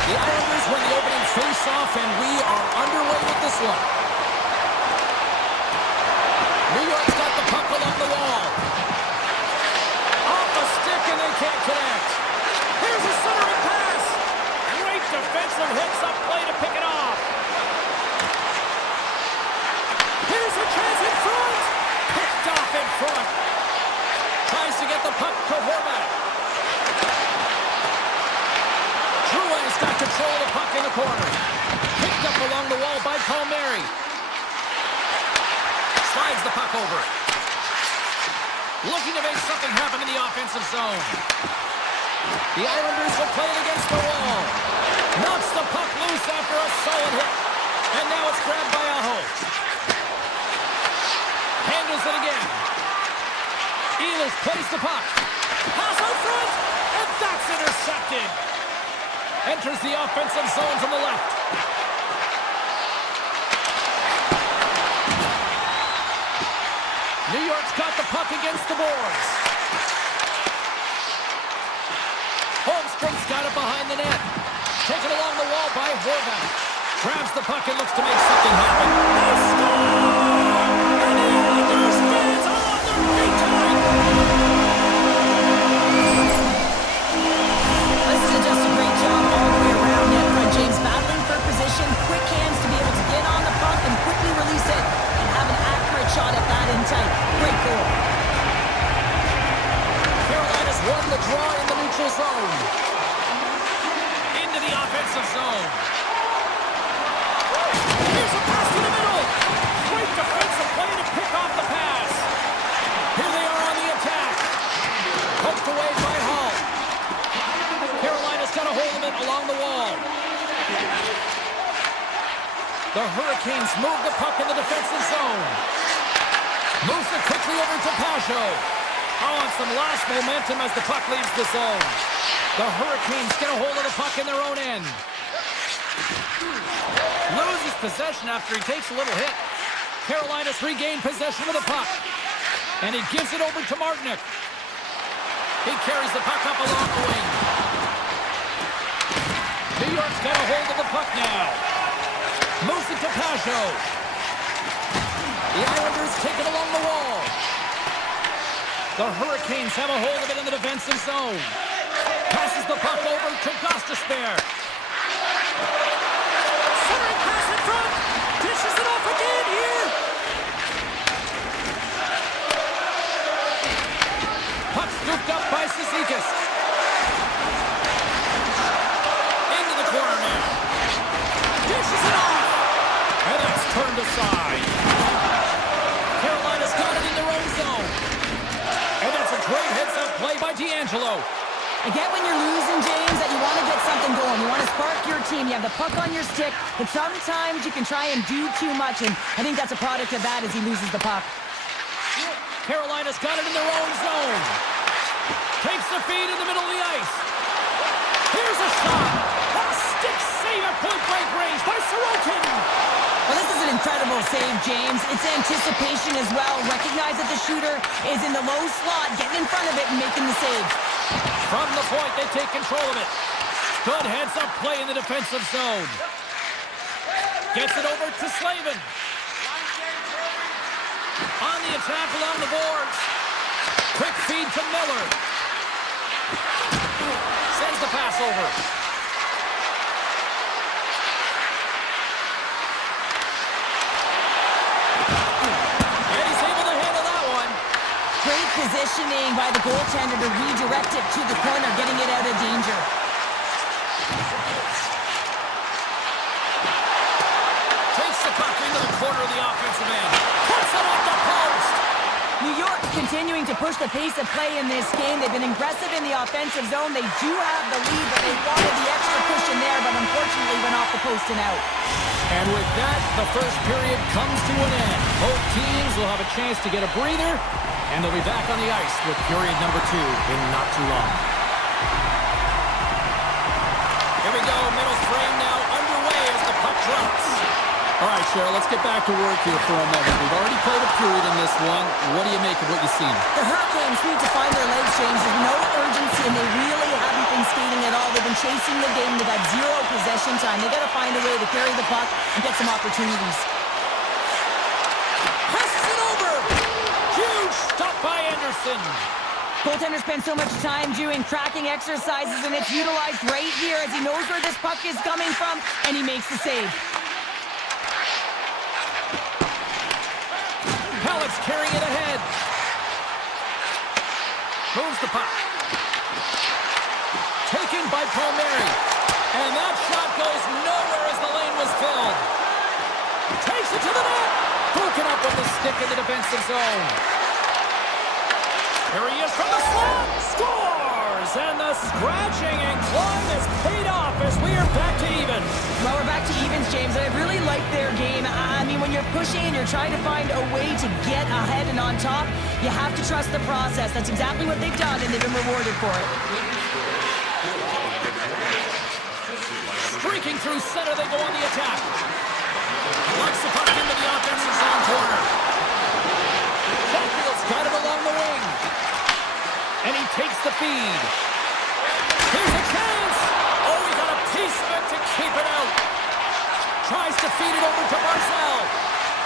The Islanders win the opening face-off, and we are underway with this one. New York's got the puck along the wall. Off a stick, and they can't connect. Here's a centering pass. Great defensive hits up play to pick it off. Here's a chance in front. Picked off in front. Tries to get the puck to Horvat. Truan's got control of the puck in the corner. Picked up along the wall by Palmieri. Slides the puck over. Looking to make something happen in the offensive zone. The Islanders will play it against the wall. Knocks the puck loose after a solid hit. And now it's grabbed by Aho. Handles it again. Ehlers plays the puck. Pass out front. And that's intercepted. Enters the offensive zone from the left. New York's got the puck against the boards. Holmstrom's got it behind the net. Taken along the wall by Horvat. Grabs the puck and looks to make something happen. They score! And the Islanders fans are on their feet tonight. This is just a great job all the way around net front. James battling for position, quick hands to be able to get on the puck and quickly release it and have an accurate shot at that in tight. Great goal. Carolina's won the draw in the neutral zone. Into the offensive zone. Here's a pass to the middle. Great defensive play to pick off the pass. Here they are on the attack. Poked away by Hall. Carolina's got a hold of it along the wall. The Hurricanes move the puck in the defensive zone. Moves it quickly over to Pajot. Oh, and some last momentum as the puck leaves the zone. The Hurricanes get a hold of the puck in their own end. Loses possession after he takes a little hit. Carolina's regained possession of the puck. And he gives it over to Martinick. He carries the puck up along the wing. New York's got a hold of the puck now. Moves it to Pajot. The Islanders take it along the wall. The Hurricanes have a hold of it in the defensive zone. Passes the puck over to Gostisbehere. Centering pass in front. Dishes it off again here. Puck scooped up by Cizikas. Into the corner now. Dishes it off. And that's turned aside. Carolina's got it in their own zone. And that's a great heads-up play by D'Angelo. Again, when you're losing, James, that you want to get something going. You want to spark your team. You have the puck on your stick, but sometimes you can try and do too much, and I think that's a product of that as he loses the puck. Carolina's got it in their own zone. Takes the feed in the middle of the ice. Here's a shot. A stick save at point-blank range by Sorokin. Well, this is an incredible save, James. It's anticipation as well. Recognize that the shooter is in the low slot, getting in front of it and making the save. From the point, they take control of it. Good heads-up play in the defensive zone. Gets it over to Slavin. On the attack along the boards. Quick feed to Miller. Sends the pass over. And he's able to handle that one. Great positioning by the goaltender to redirect it to the corner, getting it out of danger. Takes the puck into the corner of the offensive end. Puts it off the post. New York continuing to push the pace of play in this game. They've been aggressive in the offensive zone. They do have the lead, but they wanted the extra push in there, but unfortunately went off the post and out. And with that, the first period comes to an end. Both teams will have a chance to get a breather, and they'll be back on the ice with period number 2 in not too long. Here we go, middle frame now underway as the puck drops. All right, Cheryl, let's get back to work here for a moment. We've already played a period in this one. What do you make of what you've seen? The Hurricanes need to find their legs, James. There's no urgency, and they really haven't been been skating at all. They've been chasing the game. They've had zero possession time. They got to find a way to carry the puck and get some opportunities. Passes it over. Huge stop by Anderson. Goaltender spends so much time doing tracking exercises, and it's utilized right here as he knows where this puck is coming from, and he makes the save. Halleck's carrying it ahead. Moves the puck. Taken by Palmieri. And that shot goes nowhere as the lane was filled. Takes it to the net. Broken up with the stick in the defensive zone. Here he is from the slot. Scores! And the scratching and clawing has paid off as we are back to even. Well, we're back to evens, James, and I really like their game. I mean, when you're pushing and you're trying to find a way to get ahead and on top, you have to trust the process. That's exactly what they've done, and they've been rewarded for it. Streaking through center, they go on the attack. Knocks the puck into the offensive zone corner. Caulfield's got it along the wing. And he takes the feed. Here's a chance. Oh, he got a piece of it to keep it out. Tries to feed it over to Barzal.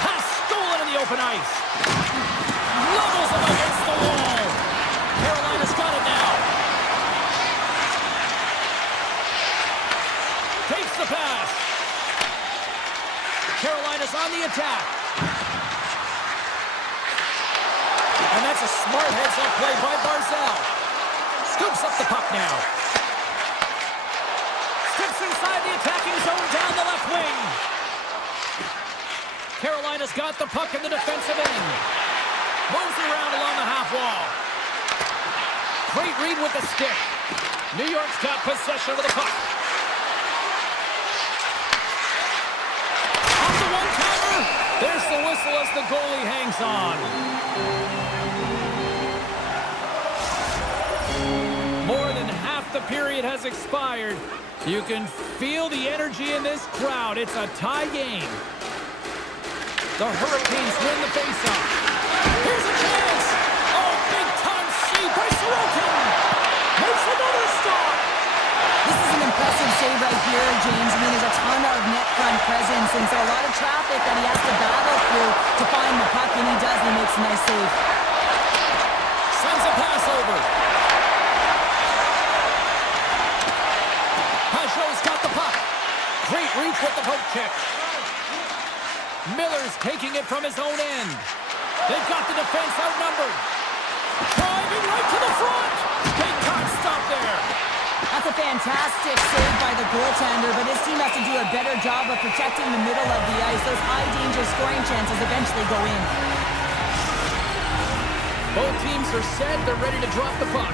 Pass stolen in the open ice. Levels him against the wall. Carolina's got it now. Takes the pass. Carolina's on the attack. And that's a smart heads-up play by Barzal. Scoops up the puck now. Steps inside the attacking zone down the left wing. Carolina's got the puck in the defensive end. Moves around along the half wall. Great read with the stick. New York's got possession of the puck. On the one-timer. There's the whistle as the goalie hangs on. More than half the period has expired. You can feel the energy in this crowd. It's a tie game. The Hurricanes win the faceoff. Here's a chance. Oh, big-time save by Sorokin. Makes another stop. This is an impressive save right here, James. I mean, there's a ton of net front presence, and so a lot of traffic that he has to battle through to find the puck, and he does, and he makes a nice save. Sends a pass over. Pajot's got the puck. Great reach with the poke check. Miller's taking it from his own end. They've got the defense outnumbered. Driving right to the front. Big time stop there. That's a fantastic save by the goaltender, but his team has to do a better job of protecting the middle of the ice. Those high-danger scoring chances eventually go in. Both teams are set. They're ready to drop the puck.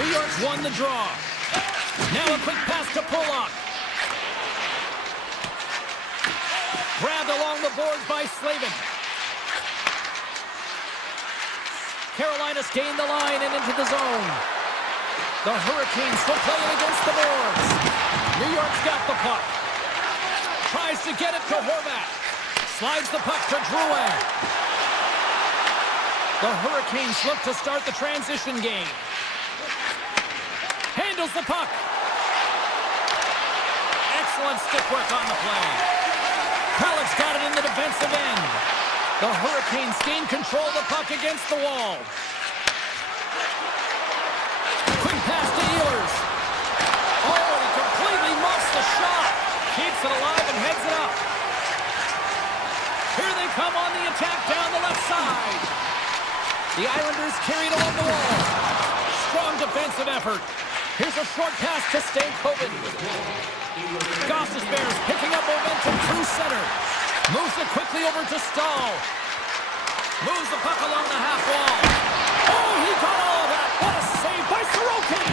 New York's won the draw. Now a quick pass to Pollock. Grabbed along the boards by Slavin. Carolina's gained the line and into the zone. The Hurricanes will play it against the boards. New York's got the puck. Tries to get it to Horvat. Slides the puck to Drouin. The Hurricanes look to start the transition game. Handles the puck. Excellent stick work on the play. Halleck's got it in the defensive end. The Hurricanes gain control of the puck against the wall. Quick pass to Ehlers. Oh, he completely muffs the shot. Keeps it alive and heads it up. Here they come on the attack down the left side. The Islanders carried along the wall. Strong defensive effort. Here's a short pass to Stankoven. Goss's Bears picking up momentum through center. Moves it quickly over to Stahl. Moves the puck along the half wall. Oh, he got all of that. What a save by Sorokin.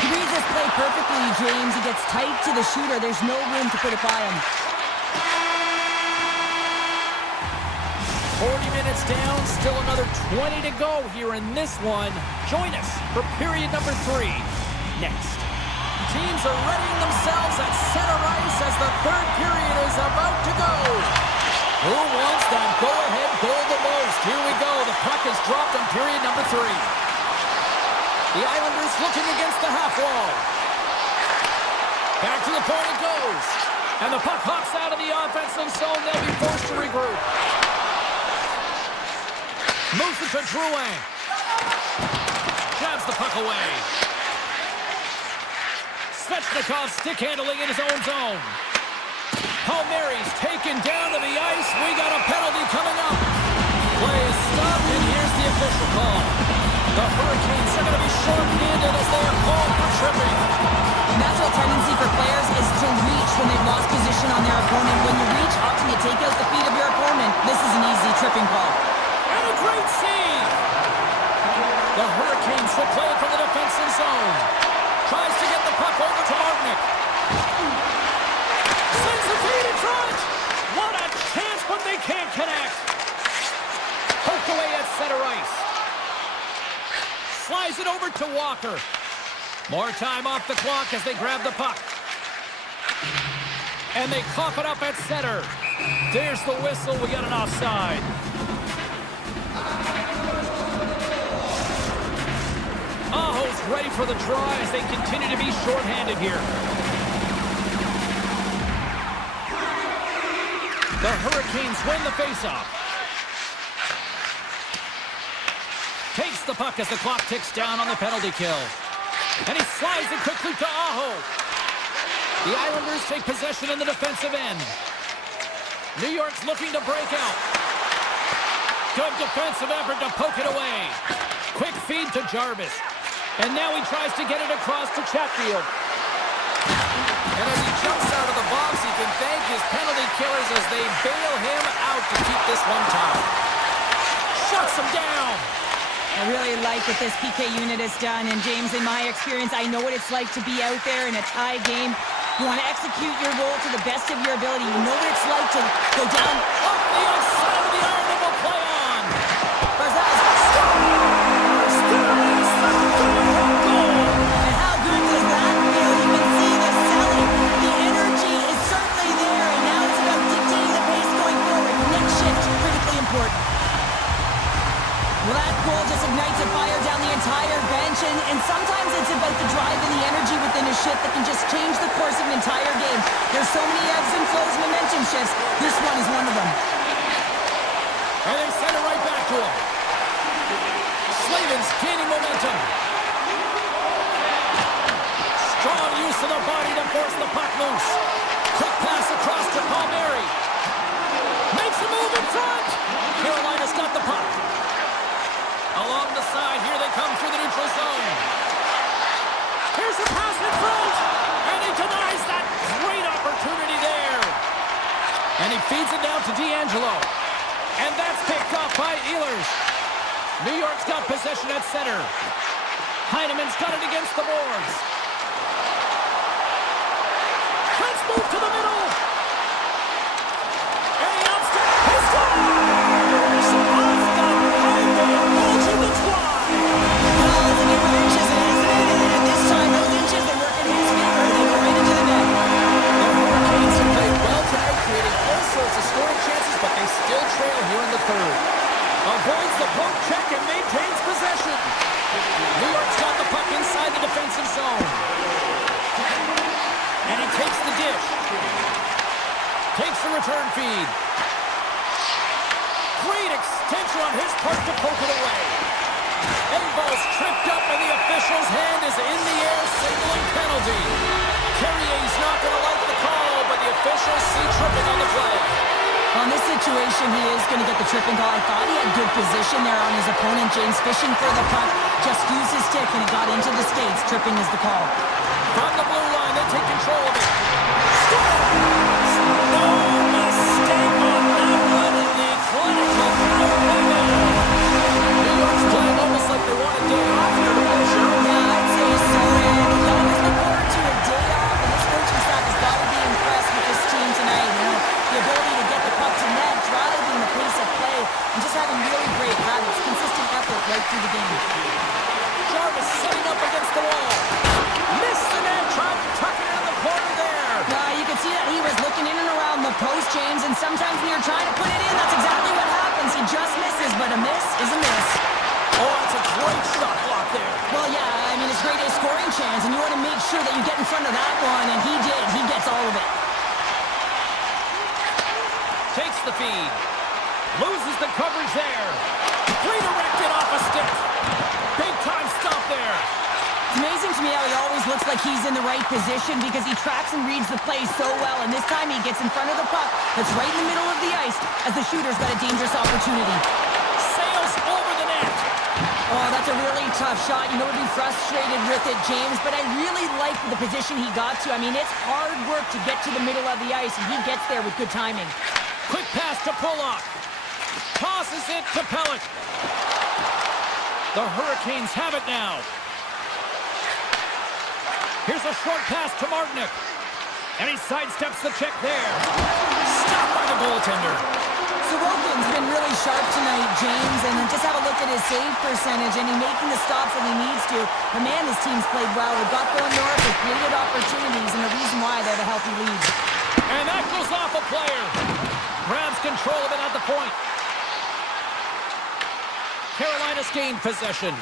He reads this play perfectly, James. He gets tight to the shooter. There's no room to put it by him. 40 minutes down, still another 20 to go here in this one. Join us for period number 3 next. Teams are readying themselves at center ice as the third period is about to go. Who wants that go-ahead goal to three. The Islanders looking against the half wall. Back to the point it goes. And the puck hops out of the offensive zone. They'll be forced to regroup. Moves it to Drouin. Jabs the puck away. Svechnikov's stick handling in his own zone. Palmieri's taken down to the ice. We got a penalty coming up. Play is stopped, and here's the official call. The Hurricanes are going to be short-handed as they are called for tripping. Natural tendency for players is to reach when they've lost position on their opponent. When you reach up and you take out the feet of your opponent, this is an easy tripping call. And a great save! The Hurricanes will play it from the defensive zone. Tries to get the puck over to Martinic. Sends the feed in front! What a chance, but they can't connect! Poked away at center ice. Slides it over to Walker. More time off the clock as they grab the puck. And they cough it up at center. There's the whistle. We got an offside. Aho's ready for the draw as they continue to be shorthanded here. The Hurricanes win the faceoff. Takes the puck as the clock ticks down on the penalty kill. And he slides it quickly to Aho. The Islanders take possession in the defensive end. New York's looking to break out. Good defensive effort to poke it away. Quick feed to Jarvis. And now he tries to get it across to Chatfield. And as he jumps out of the box, he can thank his penalty killers as they bail him out to keep this one tied. Shuts him down. I really like what this PK unit has done. And James, in my experience, I know what it's like to be out there in a tie game. You want to execute your role to the best of your ability. You know what it's like to go down Off the outside of the iron and will play on. Barzal's and how good does that feel? You can see the selling. The energy is certainly there. And now it's about dictating the pace going forward. Next shift, critically important. Well, that goal just ignites a fire down the entire bench, and sometimes it's about the drive and the energy within a shift that can just change the course of an entire game. There's so many ebbs and flows, momentum shifts. This one is one of them. And they send it right back to him. Slavin's gaining momentum. Strong use of the body to force the puck loose. Quick pass across to Palmieri. Makes a move in front. Carolina's got the puck. Along the side, here they come through the neutral zone. Here's the pass in front, and he denies that great opportunity there. And he feeds it down to D'Angelo. And that's picked off by Ehlers. New York's got possession at center. Heineman's got it against the boards. Let's move to the middle. And he ups to his goal. Still trail here in the third. Avoids the poke check and maintains possession. New York's got the puck inside the defensive zone. And he takes the dish. Takes the return feed. Great extension on his part to poke it away. Engvall's tripped up and the official's hand is in the air signaling penalty. Carrier's not going to like the call, but the officials see tripping on the play. On this situation, he is going to get the tripping call. I thought he had good position there on his opponent. James fishing for the puck, just used his stick and it got into the skates. Tripping is the call. From the blue line, they take control of it. Scores! No mistake on that one in the clinical power play now. New York's playing almost like they want a day off here to finish it. Yeah, I'd say so. And you always look forward to a day off, and this coaching staff has got to be impressed with this team tonight. You know, the ability to get the puck to net, driving the pace of play, and just having really great habits, consistent effort right through the game. Jarvis setting up against the wall. Missed the net, trying to tuck it in the corner there. You could see that he was looking in and around the post, James, and sometimes when you're trying to put it in, that's exactly what happens. He just misses, but a miss is a miss. Oh, it's a great Great shot block there. Well, yeah, I mean, it's great A scoring chance, and you want to make sure that you get in front of that one, and he did. He gets all of it. Takes the feed. Loses the coverage there. Redirected off a stick. Big time stop there. It's amazing to me how he always looks like he's in the right position because he tracks and reads the play so well, and this time he gets in front of the puck that's right in the middle of the ice as the shooter's got a dangerous opportunity. Sails over the net. Oh, that's a really tough shot. You know, we'd be frustrated with it, James, but I really like the position he got to. I mean, it's hard work to get to the middle of the ice, and he gets there with good timing. Quick pass to Pollock. Tosses it to Pellick. The Hurricanes have it now. Here's a short pass to Martinick. And he sidesteps the check there. Stopped by the goaltender. Sorokin's been really sharp tonight, James, and just have a look at his save percentage, and he's making the stops that he needs to. But man, his team's played well. They've got going north, they've created opportunities, and the reason why they have a healthy lead. And that goes off a player. Grabs control of it at the point. Carolina's gained possession.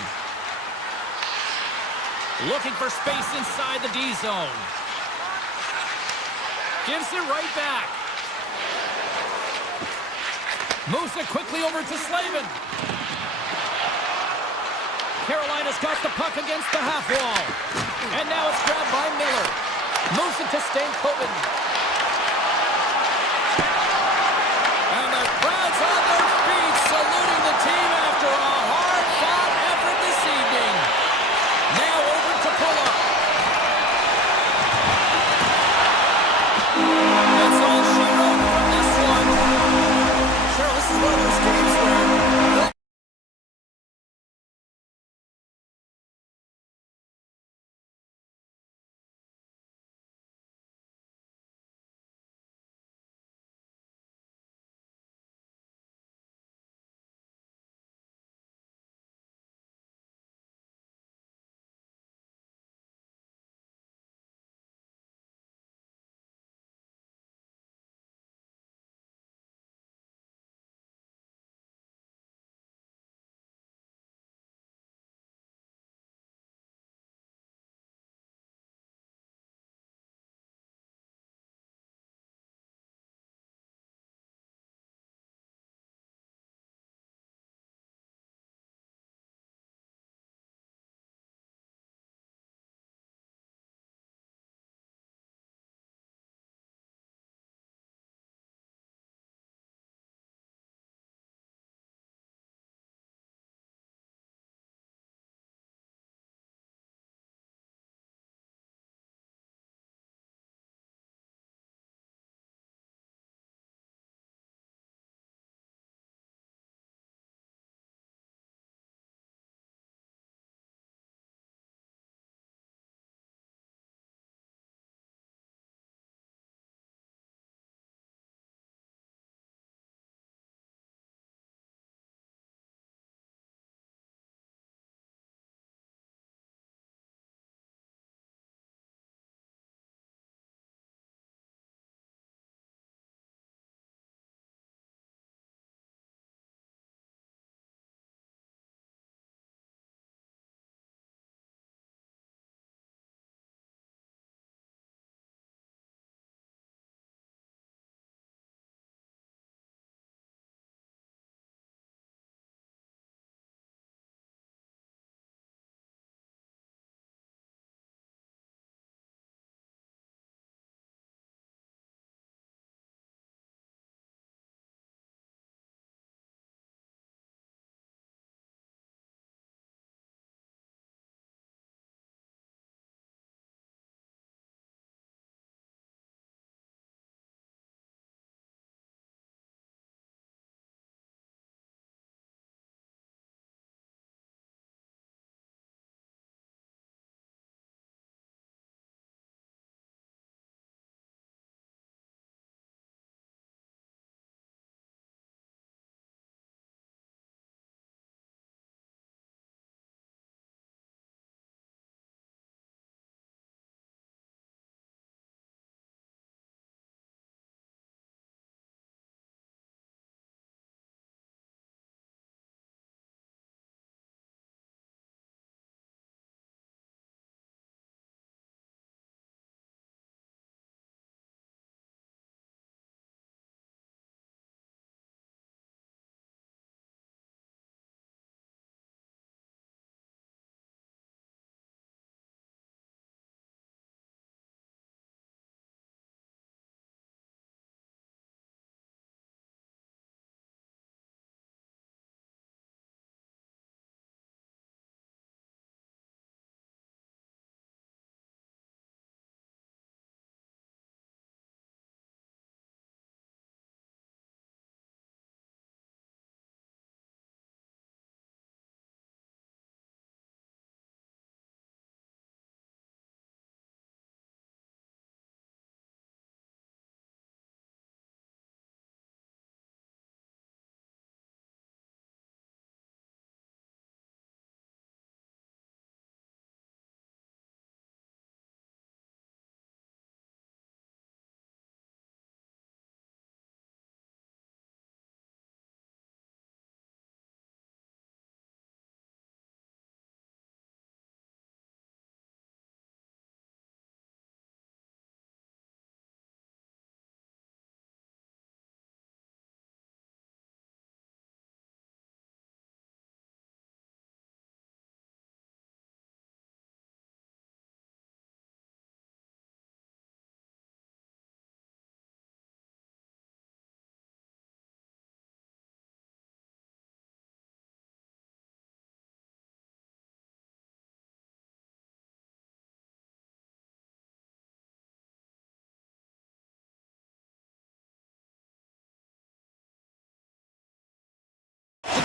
Looking for space inside the D zone. Gives it right back. Moves it quickly over to Slavin. Carolina's got the puck against the half wall. And now it's grabbed by Miller. Moves it to Stankoven.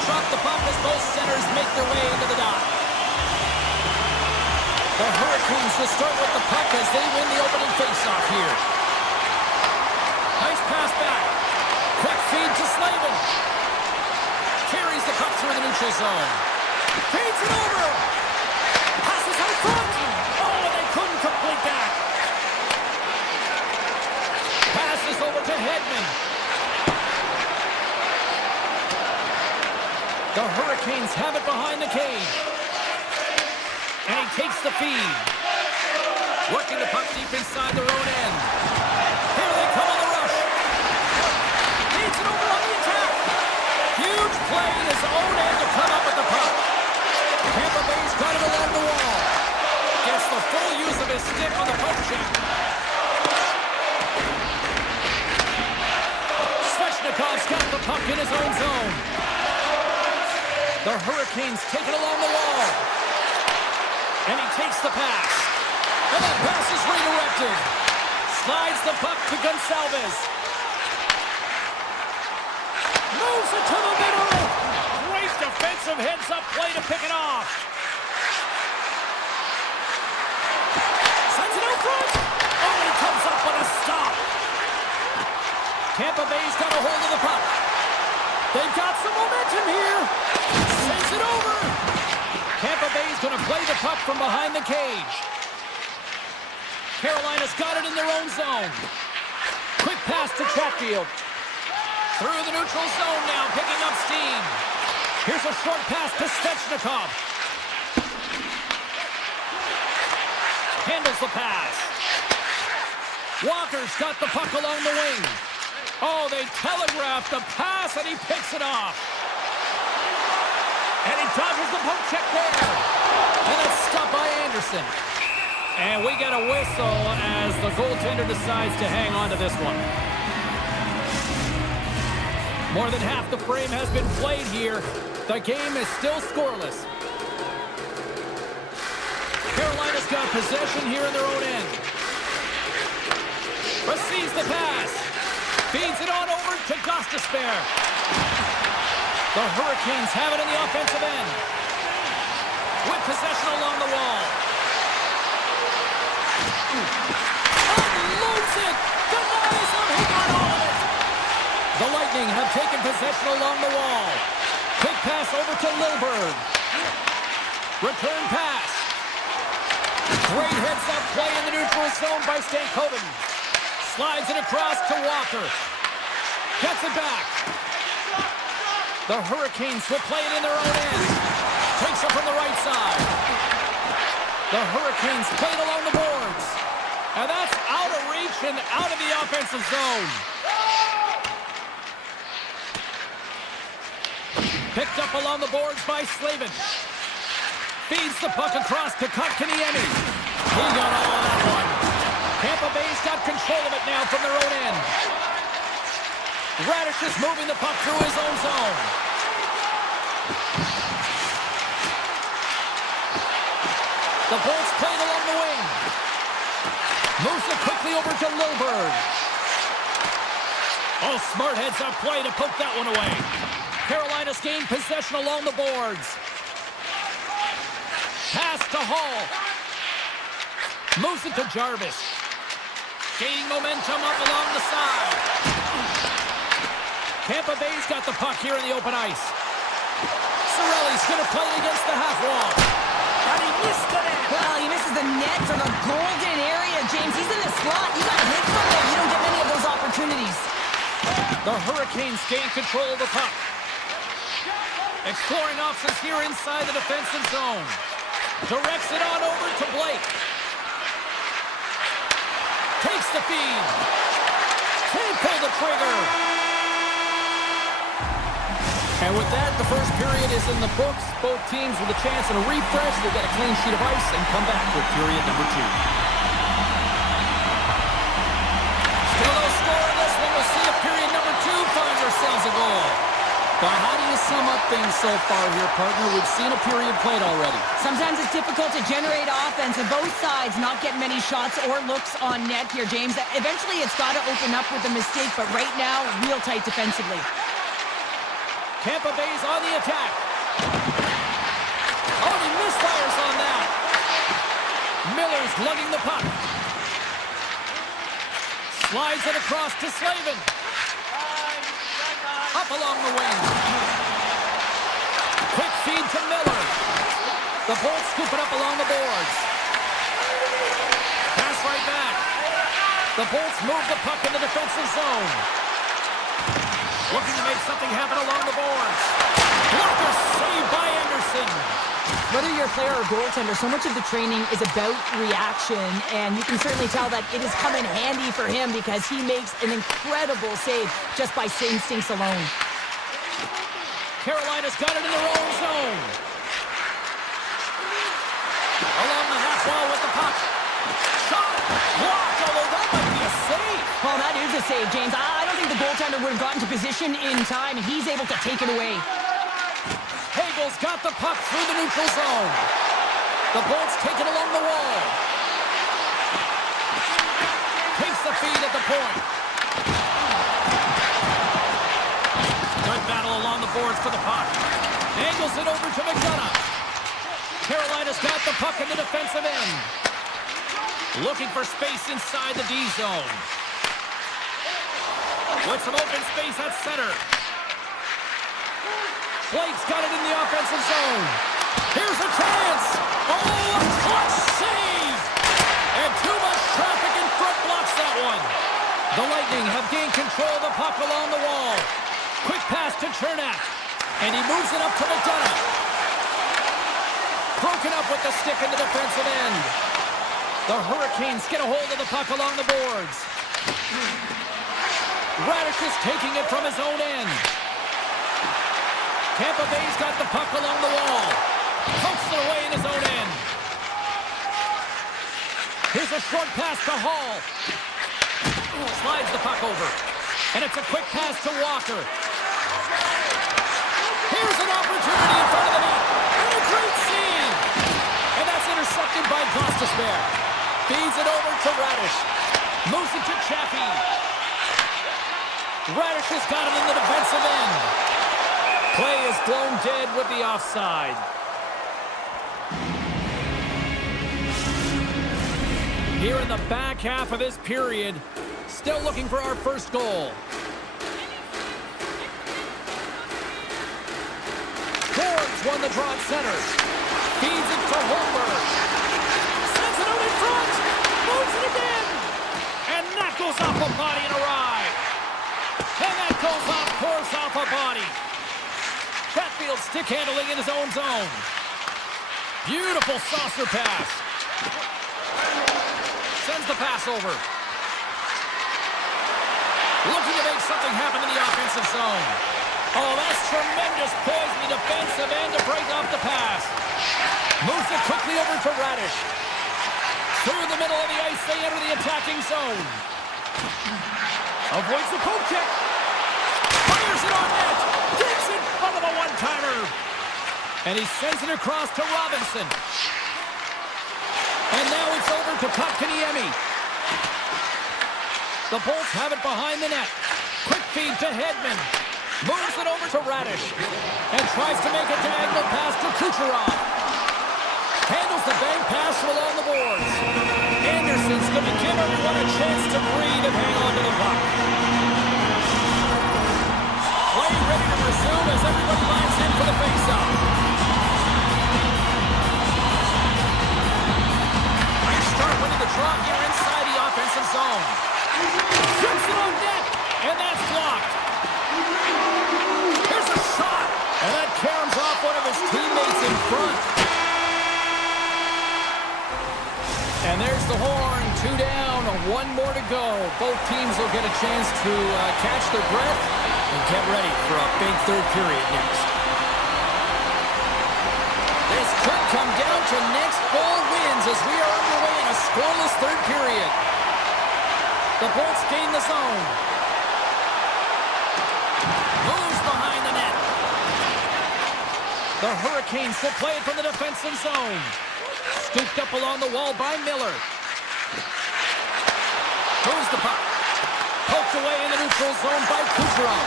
drop the puck as both centers make their way into the dot. The Hurricanes will start with the puck as they win the opening faceoff here. Nice pass back. Quick feed to Slavin. Carries the puck through the neutral zone. Feeds it over. Passes out front. Oh, they couldn't complete that. Passes over to Hedman. The Hurricanes have it behind the cage. And he takes the feed. Working the puck deep inside their own end. Here they come on the rush. Needs it over on the attack. Huge play in his own end to come up with the puck. Tampa Bay's got it along the wall. Gets the full use of his stick on the puck check. Svechnikov's got the puck in his own zone. The Hurricanes take it along the wall. And he takes the pass. And that pass is redirected. Slides the puck to Gonçalves. Moves it to the middle. Great defensive heads-up play to pick it off. Sends it out front. Oh, he comes up with a stop. Tampa Bay's got a hold of the puck. They've got some momentum here. Sends it over. Tampa Bay's going to play the puck from behind the cage. Carolina's got it in their own zone. Quick pass to Chatfield. Through the neutral zone now, picking up steam. Here's a short pass to Svechnikov. Handles the pass. Walker's got the puck along the wing. Oh, they telegraphed the pass, and he picks it off. And he dodges the poke check there. And it's stopped by Anderson. And we get a whistle as the goaltender decides to hang on to this one. More than half the frame has been played here. The game is still scoreless. Carolina's got possession here in their own end. Receives the pass. Feeds it on over to Gostisbehere. The Hurricanes have it in the offensive end. With possession along the wall. Unloads it! Denies him! He got all of it! The Lightning have taken possession along the wall. Quick pass over to Lilburg. Return pass. Great heads-up play in the neutral zone by Stankoven. Slides it across to Walker. Gets it back. The Hurricanes will play it in their own end. Takes it from the right side. The Hurricanes play it along the boards. And that's out of reach and out of the offensive zone. Picked up along the boards by Slavin. Feeds the puck across to Kotkaniemi. He got all of that one. Tampa Bay's got control of it now from their own end. Radish is moving the puck through his own zone. The Bolts played along the wing. Moves it quickly over to Lilburg. Oh, smart heads-up play to poke that one away. Carolina's gained possession along the boards. Pass to Hall. Moves it to Jarvis. Gaining momentum up along the side. Tampa Bay's got the puck here in the open ice. Cirelli's going to play it against the half wall. And he missed the net. Well, he misses the net or the golden area, James. He's in the slot. You got to hit from there. You don't get many of those opportunities. The Hurricanes gain control of the puck. Exploring options here inside the defensive zone. Directs it on over to Blake. Takes the feed. Can't pull the trigger. And with that, the first period is in the books. Both teams with a chance at a refresh. They'll get a clean sheet of ice and come back with period number 2. Still no score in this one. We'll see if period number 2 finds ourselves a goal. But how do you sum up things so far here, partner? We've seen a period played already. Sometimes it's difficult to generate offense, and both sides not getting many shots or looks on net here, James. Eventually, it's got to open up with a mistake, but right now, real tight defensively. Tampa Bay's on the attack. Oh, he misfires on that. Miller's lugging the puck. Slides it across to Slavin. Up along the wing. Quick feed to Miller. The Bolts scoop it up along the boards. Pass right back. The Bolts move the puck in the defensive zone. Looking to make something happen along the boards. Blocker save by Anderson. Whether you're a player or goaltender, so much of the training is about reaction, and you can certainly tell that it has come in handy for him because he makes an incredible save just by instincts alone. Carolina's got it in their own zone. Along the half wall with the puck. Shot! Blocked, although that might be a save. Well, that is a save, James. I don't think the goaltender would have gotten to position in time, and he's able to take it away. Hagel's got the puck through the neutral zone. The Bolts take it along the wall. Takes the feed at the point. Good battle along the boards for the puck. Angles it over to McDonough. Carolina's got the puck in the defensive end. Looking for space inside the D zone. With some open space at center. Blake's got it in the offensive zone. Here's a chance. Oh, a clutch save. And too much traffic in front blocks that one. The Lightning have gained control of the puck along the wall. Quick pass to Chernak. And he moves it up to McDonough. Broken up with the stick in the defensive end. The Hurricanes get a hold of the puck along the boards. Radish is taking it from his own end. Tampa Bay's got the puck along the wall. Pokes it away in his own end. Here's a short pass to Hall. Slides the puck over. And it's a quick pass to Walker. Here's an opportunity in front of the net. And a great save. And that's intercepted by Gostisbehere. Feeds it over to Radish. Moves it to Chaffee. Radish has got it in the defensive end. Play is blown dead with the offside. Here in the back half of this period, still looking for our first goal. Gord's won the draw at center. Feeds it to Holmberg. Sends it out in front. Moves it again. And that goes off a body and a ride. And that goes off course off a body. Chatfield stick handling in his own zone. Beautiful saucer pass. Sends the pass over. Looking to make something happen in the offensive zone. Oh, that's tremendous poise in the defensive end to break off the pass. Moves it quickly over to Radish. Through the middle of the ice, they enter the attacking zone. Avoids the poke check. Fires it on net. Gets in front of a one-timer. And he sends it across to Robinson. And now it's over to Kotkaniemi. The Bolts have it behind the net. Quick feed to Hedman. Moves it over to Radish. And tries to make a diagonal pass to Kucherov. Handles the bank pass from along the boards. Anderson's going to give everyone a chance to breathe and hang on to the puck. Play ready to resume as everybody lines in for the face-off. Nice start winning the draw here inside the offensive zone. Shoots it on net, and that's blocked. Here's a shot, and that caroms off one of his teammates in front. And there's the horn, 2 down, 1 more to go. Both teams will get a chance to catch their breath and get ready for a big third period next. This could come down to next goal wins as we are underway in a scoreless third period. The Bolts gain the zone. Moves behind the net. The Hurricanes will play it from the defensive zone. Scooped up along the wall by Miller. Moves the puck. Poked away in the neutral zone by Kucherov.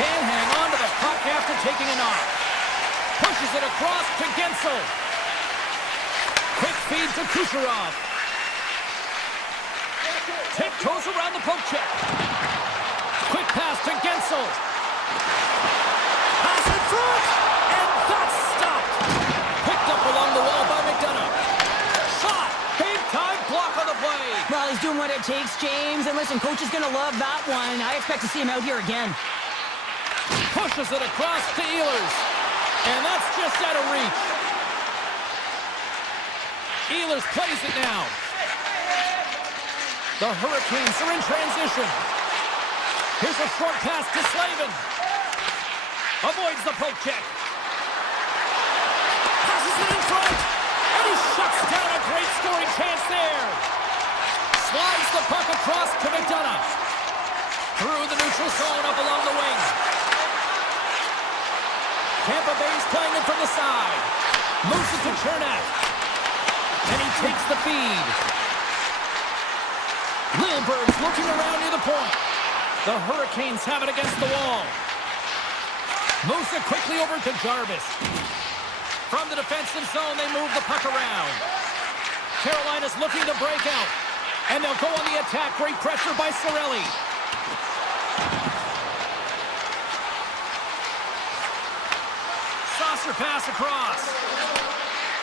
Can't hang on to the puck after Pushes it across to Gensel. Quick feed to Kucherov. Tiptoes around the poke check. Quick pass to Gensel. Pass in front, and that's stopped. Picked up along the wall by McDonough. Shot. Big time block on the play. Well, he's doing what it takes, James. And listen, coach is going to love that one. I expect to see him out here again. Pushes it across to Ehlers. And that's just out of reach. Ehlers plays it now. The Hurricanes are in transition. Here's a short pass to Slavin. Avoids the poke check. Passes it in front. And he shuts down a great scoring chance there. Slides the puck across to McDonough. Through the neutral zone up along the wing. Tampa Bay's playing it from the side. Moves it to Chernak. And he takes the feed. Lilberg's looking around near the point. The Hurricanes have it against the wall. Moves it quickly over to Jarvis. From the defensive zone, they move the puck around. Carolina's looking to break out. And they'll go on the attack. Great pressure by Cirelli. Saucer pass across.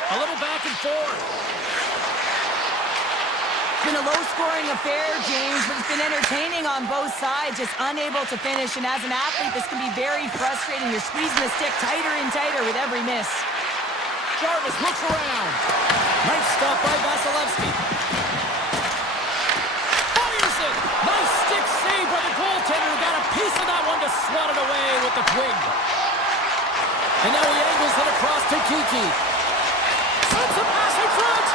A little back and forth. It's been a low-scoring affair, James, but it's been entertaining on both sides, just unable to finish. And as an athlete, this can be very frustrating. You're squeezing the stick tighter and tighter with every miss. Jarvis looks around. Nice stop by Vasilevsky. Fires it. Nice stick save by the goaltender. Got a piece of that one to swat it away with the twig. And now he angles it across to Kiki. Sends a pass in front.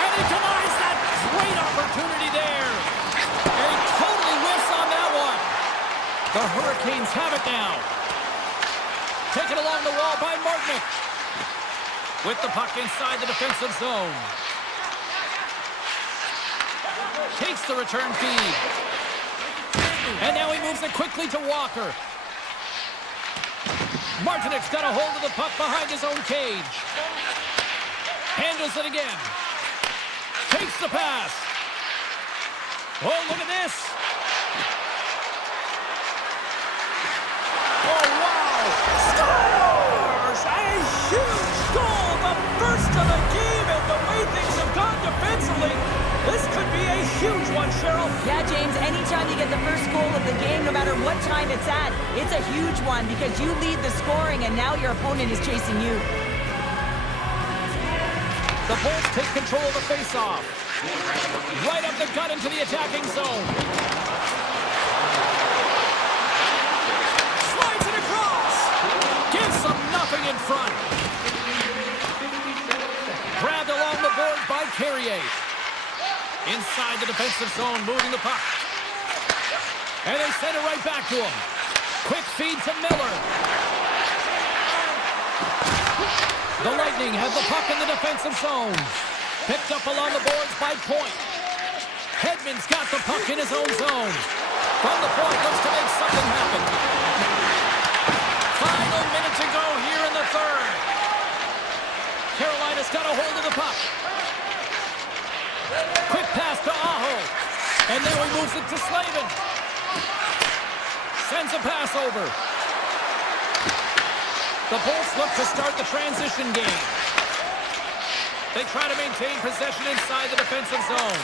And he denies that great opportunity there. And he totally whiffs on that one. The Hurricanes have it now. Taken along the wall by Martinick. With the puck inside the defensive zone. Takes the return feed. And now he moves it quickly to Walker. Martinick's got a hold of the puck behind his own cage. Handles it again. Takes the pass. Oh, look at this. Oh, wow. Scores! A huge goal. The first of the game, and the way things have gone defensively, this could be a huge one, Cheryl. Yeah, James, anytime you get the first goal of the game, no matter what time it's at, it's a huge one because you lead the scoring and now your opponent is chasing you. The Bulls take control of the faceoff. Right up the gut into the attacking zone. Slides it across. Gives them nothing in front. Grabbed along the board by Carrier. Inside the defensive zone, moving the puck. And they send it right back to him. Quick feed to Miller. The Lightning have the puck in the defensive zone. Picked up along the boards by Point. Hedman's got the puck in his own zone. From the point, looks to make something happen. Final minute to go here in the third. Carolina's got a hold of the puck. Quick pass to Aho. And now he moves it to Slavin. Sends a pass over. The Bolts look to start the transition game. They try to maintain possession inside the defensive zone.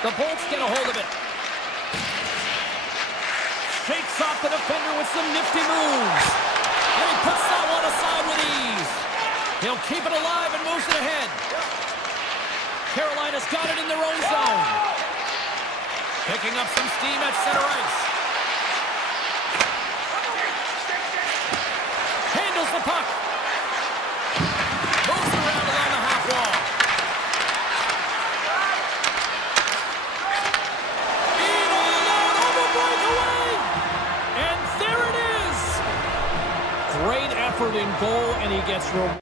The Bolts get a hold of it. Shakes off the defender with some nifty moves. And he puts that one aside with ease. He'll keep it alive and moves it ahead. Carolina's got it in their own zone. Picking up some steam at center ice. Handles the puck. Moves around along the half wall. In all out on the breakaway. And there it is. Great effort in goal, and he gets rewarded.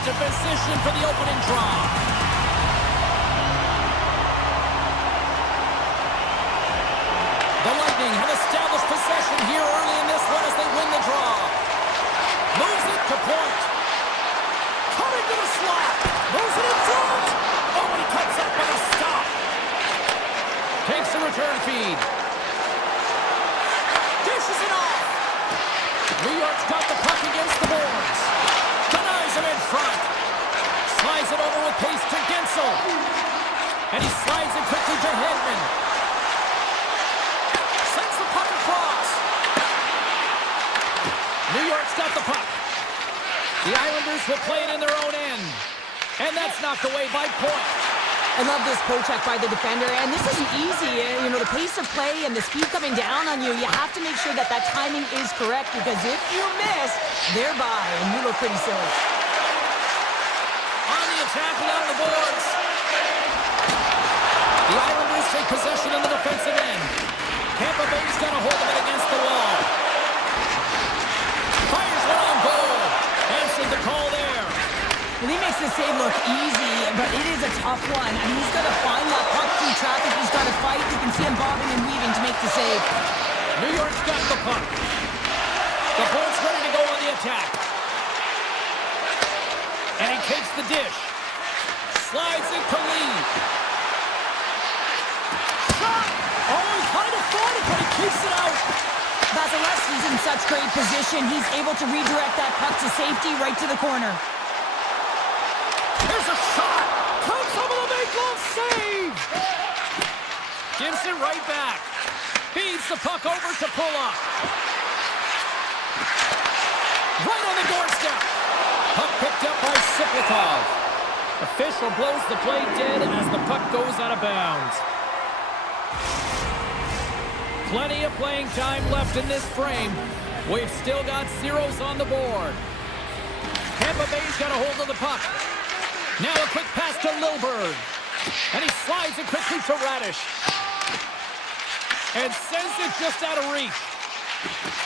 into position for the opening draw. The Lightning have established possession here early in this one as they win the draw. Moves it to point. Coming to the slot. Moves it in front. Oh, he cuts up with a stop. Takes the return feed. Dishes it off. New York's got the puck against the boards. Denies him in front. Slides it over with pace to Gensel. And he slides it quickly to Hedman. Sends the puck across. New York's got the puck. The Islanders will play it in their own end. And that's knocked away by Point. I love this poke check by the defender, and this isn't easy. You know, the pace of play and the speed coming down on you, you have to make sure that that timing is correct, because if you miss, they're by, and you look pretty silly. On the attack along the boards. The Islanders take possession in the defensive end. Tampa Bay's got a hold of it against the wall. Fires one on goal. Answered the call there. Well, he makes the save look easy, but it is a tough one. I mean, he's got to find that puck through traffic. He's got to fight. You can see him bobbing and weaving to make the save. New York's got the puck. The Bolts ready to go on the attack. And he takes the dish. Slides it to Lee. Shot! Oh, he kind of fought it, but he keeps it out. Vasilevsky's in such great position. He's able to redirect that puck to safety right to the corner. Here's a shot! Comes over the make glove save! Gives it right back. Feeds the puck over to Pulock. Right on the doorstep. Puck picked up by Siplikov. Official blows the play dead as the puck goes out of bounds. Plenty of playing time left in this frame. We've still got zeros on the board. Tampa Bay's got a hold of the puck. Now a quick pass to Lilburg. And he slides it quickly to Radish. And sends it just out of reach.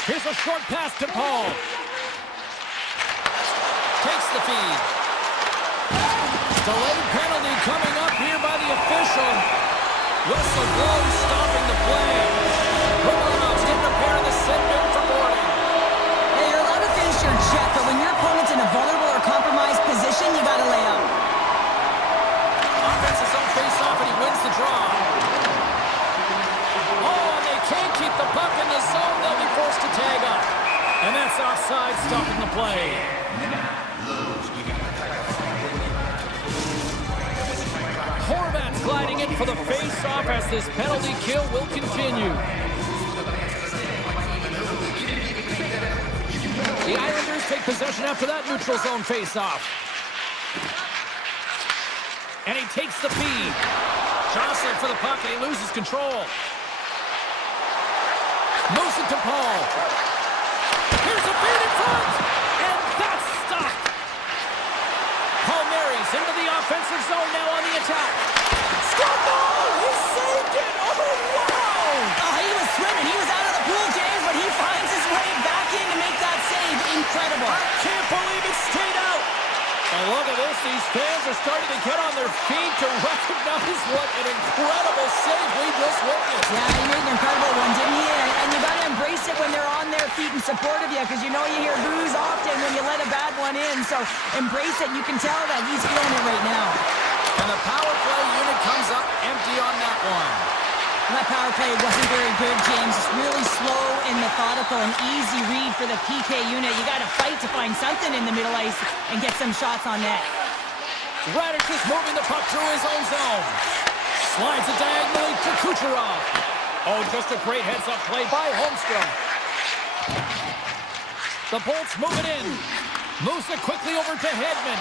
Here's a short pass to Paul. Takes the feed. Delayed penalty coming up here by the official. Whistle blows, stopping the play. Romanov's getting a pair of the send-in for boarding. Hey, you're allowed to finish your check, but when your opponent's in a vulnerable or compromised position, you got to lay up. Offense is on face-off, and he wins the draw. Oh, and they can't keep the puck in the zone. They'll be forced to tag up. And that's offside, stopping the play. Horvat's gliding in for the face-off as this penalty kill will continue. The Islanders take possession after that neutral zone face-off. And he takes the feed. Jostling for the puck, and he loses control. Moves it to Paul. Here's a feed in front, and that's stopped. Palmieri's into the offensive zone now on the attack. Score goal! He saved it! Oh, wow! Oh, he was swimming. He was out of the pool, James, but he finds his way back in to make that save. Incredible. I can't believe it stayed out. And look at this. These fans are starting to get on their feet to recognize what an incredible save we just witnessed. Yeah, he made an incredible one, didn't he? And you got to embrace it when they're on their feet in support of you, because you know you hear boos often when you let a bad one in. So embrace it. You can tell that he's feeling it right now. And the power play unit comes up empty on that one. That power play wasn't very good, James. It's really slow and methodical, an easy read for the PK unit. You got to fight to find something in the middle ice and get some shots on net. Radish is moving the puck through his own zone. Slides it diagonally to Kucherov. Oh, just a great heads-up play by Holmstrom. The Bolts move it in. Moves it quickly over to Hedman.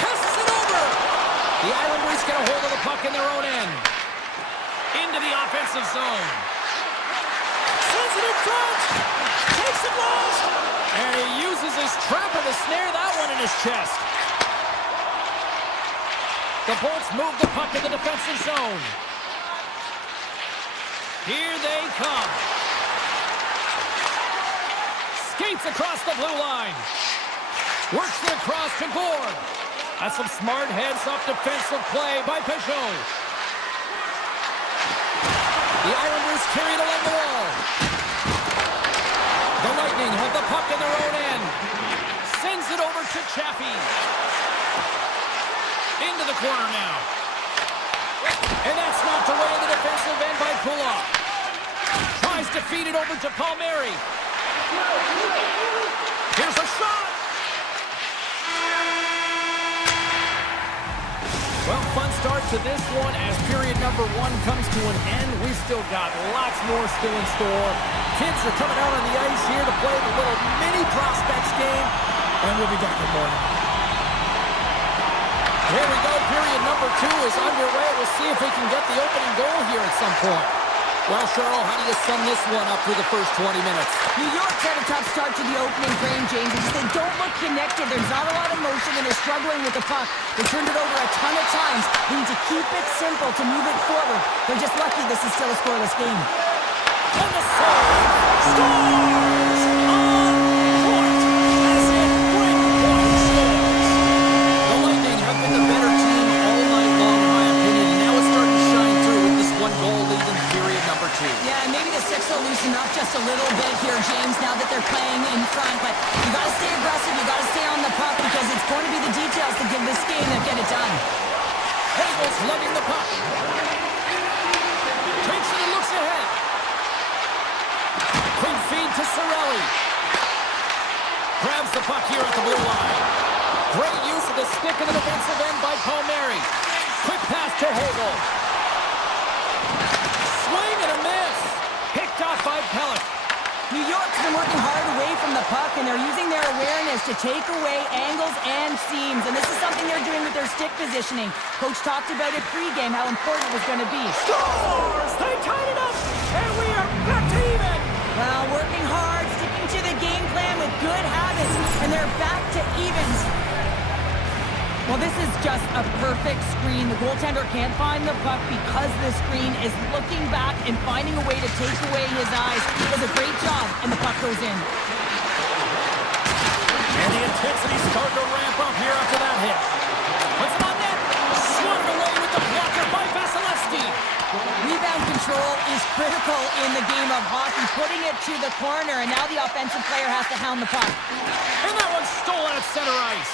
Passes it over. The Islanders get a hold of the puck in their own end. Into the offensive zone. Sends it in front. Takes it last. And he uses his trapper to snare that one in his chest. The Bolts move the puck in the defensive zone. Here they come. Skates across the blue line. Works it across to Gord. That's some smart heads-up defensive play by Peugeot. The Islanders carry it along the wall. The Lightning have the puck in their own end. Sends it over to Chaffee. Into the corner now. And that's knocked away in the defensive end by Pulloff. Tries to feed it over to Palmieri. Here's a shot! Well, fun start to this one as period number 1 comes to an end. We've still got lots more still in store. Kids are coming out on the ice here to play the little mini prospects game, and we'll be back in the morning. Here we go. Period number 2 is underway. We'll see if we can get the opening goal here at some point. Well, Cheryl, how do you sum this one up through the first 20 minutes? New York's had a tough start to the opening frame, James, because they don't look connected. There's not a lot of motion, and they're struggling with the puck. They turned it over a ton of times. They need to keep it simple to move it forward. They're just lucky this is still a scoreless game. And the save! Scores! On point! As in great point scores! The Lightning have been the better team all night long, in my opinion, and now it's starting to shine through with this one goal lead in period number 2. Yeah, and maybe the Six will loosen up just a little bit here, James, now that they're playing in front. But you got to stay aggressive. You got to stay on the puck because it's going to be the details that give this game that get it done. Hagel's lugging the puck. Takes it and looks ahead. Quick feed to Cirelli. Grabs the puck here at the blue line. Great use of the stick in the defensive end by Palmieri. Quick pass to Hagel. Swing and a miss. Picked off by Pellick. New York's been working hard away from the puck, and they're using their awareness to take away angles and seams. And this is something they're doing with their stick positioning. Coach talked about it pregame, how important it was going to be. Scores! They tied it up, and we are back to even. Well, working hard, sticking to the game plan with good habits, and they're back to evens. Well, this is just a perfect screen. The goaltender can't find the puck because the screen is looking back and finding a way to take away his eyes. He does a great job, and the puck goes in. And the intensity's starting to ramp up here after that hit. Puts it on net. Swatted away with the blocker by Vasilevsky. Rebound control is critical in the game of hockey. Putting it to the corner, and now the offensive player has to hound the puck. And that one's stolen at center ice.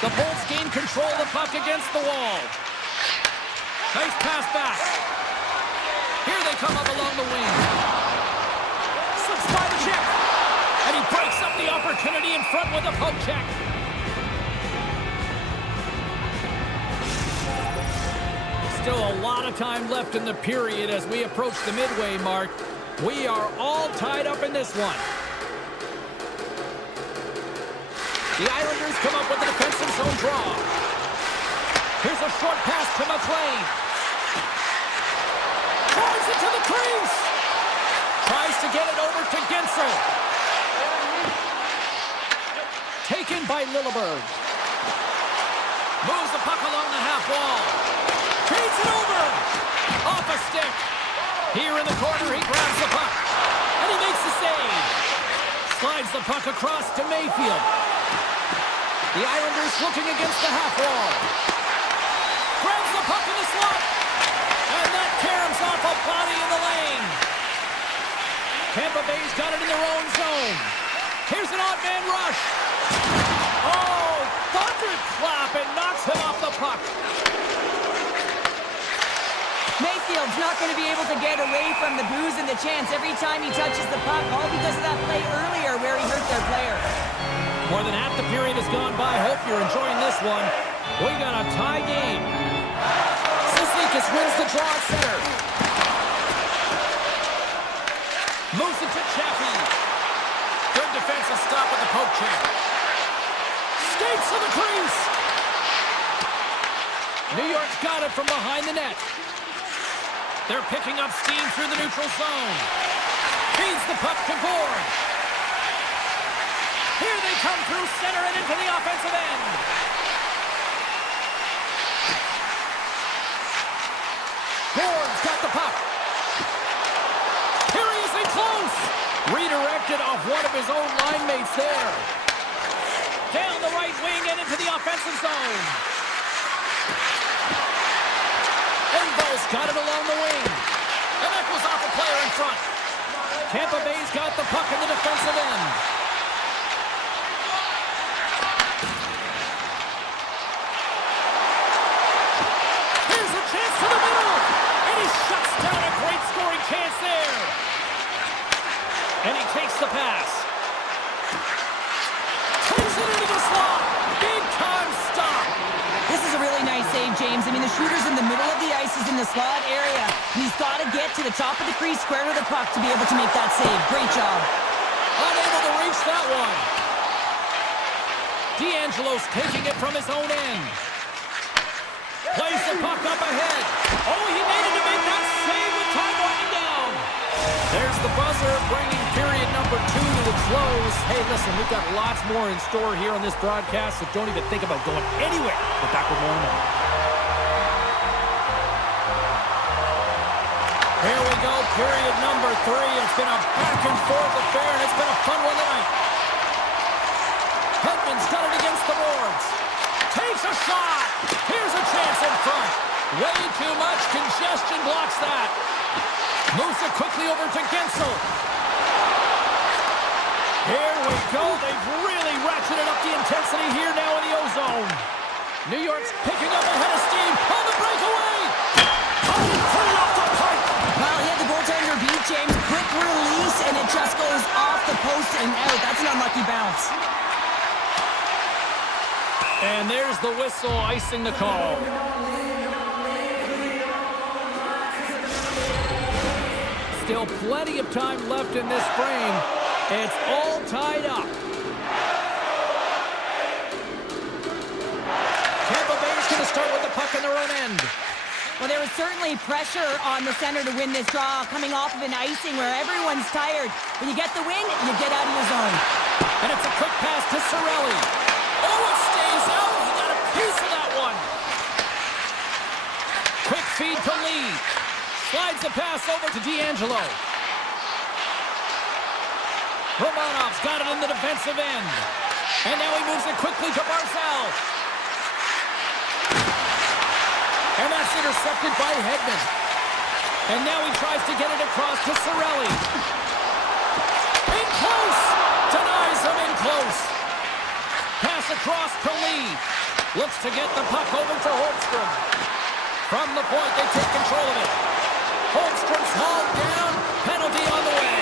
The Bolts gain control of the puck against the wall. Nice pass back. Here they come up along the wing. Slips by the check. And he breaks up the opportunity in front with a poke check. Still a lot of time left in the period as we approach the midway mark. We are all tied up in this one. The Islanders come up with a defensive zone draw. Here's a short pass to McLean. Drives it to the crease. Tries to get it over to Gensel. Taken by Lilleberg. Moves the puck along the half wall. Feeds it over. Off a stick. Here in the corner, he grabs the puck. And he makes the save. Slides the puck across to Mayfield. The Islanders looking against the half wall. Grabs the puck in the slot. And that caroms off a body in the lane. Tampa Bay's got it in their own zone. Here's an odd man rush. Oh, thunderclap, and knocks him off the puck. Mayfield's not going to be able to get away from the booze and the chance every time he touches the puck, all because of that play earlier where he hurt their player. More than half the period has gone by. Hope you're enjoying this one. We got a tie game. Sislikas wins the draw at center. Moves it to Chaffee. Good defensive stop with the poke check. Skates to the crease. New York's got it from behind the net. They're picking up steam through the neutral zone. Feeds the puck to Gord. Here they come through center and into the offensive end. Gord's got the puck. Here he is in off one of his own line mates there. Down the right wing and into the offensive zone. Envo's got it along the wing. And that was off a player in front. Tampa Bay's got the puck in the defensive end. Here's a chance to the middle. And he shuts down a great scoring chance there. And he takes the pass. Takes it into the slot. Big time stop. This is a really nice save, James. I mean, the shooter's in the middle of the ice. He's in the slot area. And he's got to get to the top of the crease, square to the puck to be able to make that save. Great job. Unable to reach that one. D'Angelo's taking it from his own end. Plays the puck up ahead. Oh, he needed to make that save with time winding down. There's the buzzer, bringing period number 2 to a close. Hey, listen, we've got lots more in store here on this broadcast, so don't even think about going anywhere. We're back with more in a moment. Here we go, period number 3. It's been a back and forth affair, and it's been a fun one tonight. Hedman's got it against the boards. Takes a shot. Here's a chance in front. Way too much congestion blocks that. Moves it quickly over to Gensel. Here we go. They've really ratcheted up the intensity here now in the O-zone. New York's picking up a head of steam on the breakaway. Oh, he put it off the pipe. Well, he had the goaltender beat, James. Quick release, and it just goes off the post and out. That's an unlucky bounce. And there's the whistle icing the call. Still plenty of time left in this frame. It's all tied up. Tampa Bay's going to start with the puck in their own end. Well, there was certainly pressure on the center to win this draw, coming off of an icing where everyone's tired. When you get the win, you get out of your zone. And it's a quick pass to Cirelli. Oh, it stays out. He got a piece of that one. Quick feed to Lee. Slides the pass over to D'Angelo. Romanov's got it in the defensive end. And now he moves it quickly to Barzal. And that's intercepted by Hedman. And now he tries to get it across to Cirelli. In close! Denies him in close. Pass across to Lee. Looks to get the puck over to Holmstrom. From the point, they take control of it. Holmstrom's hauled down. Penalty on the way.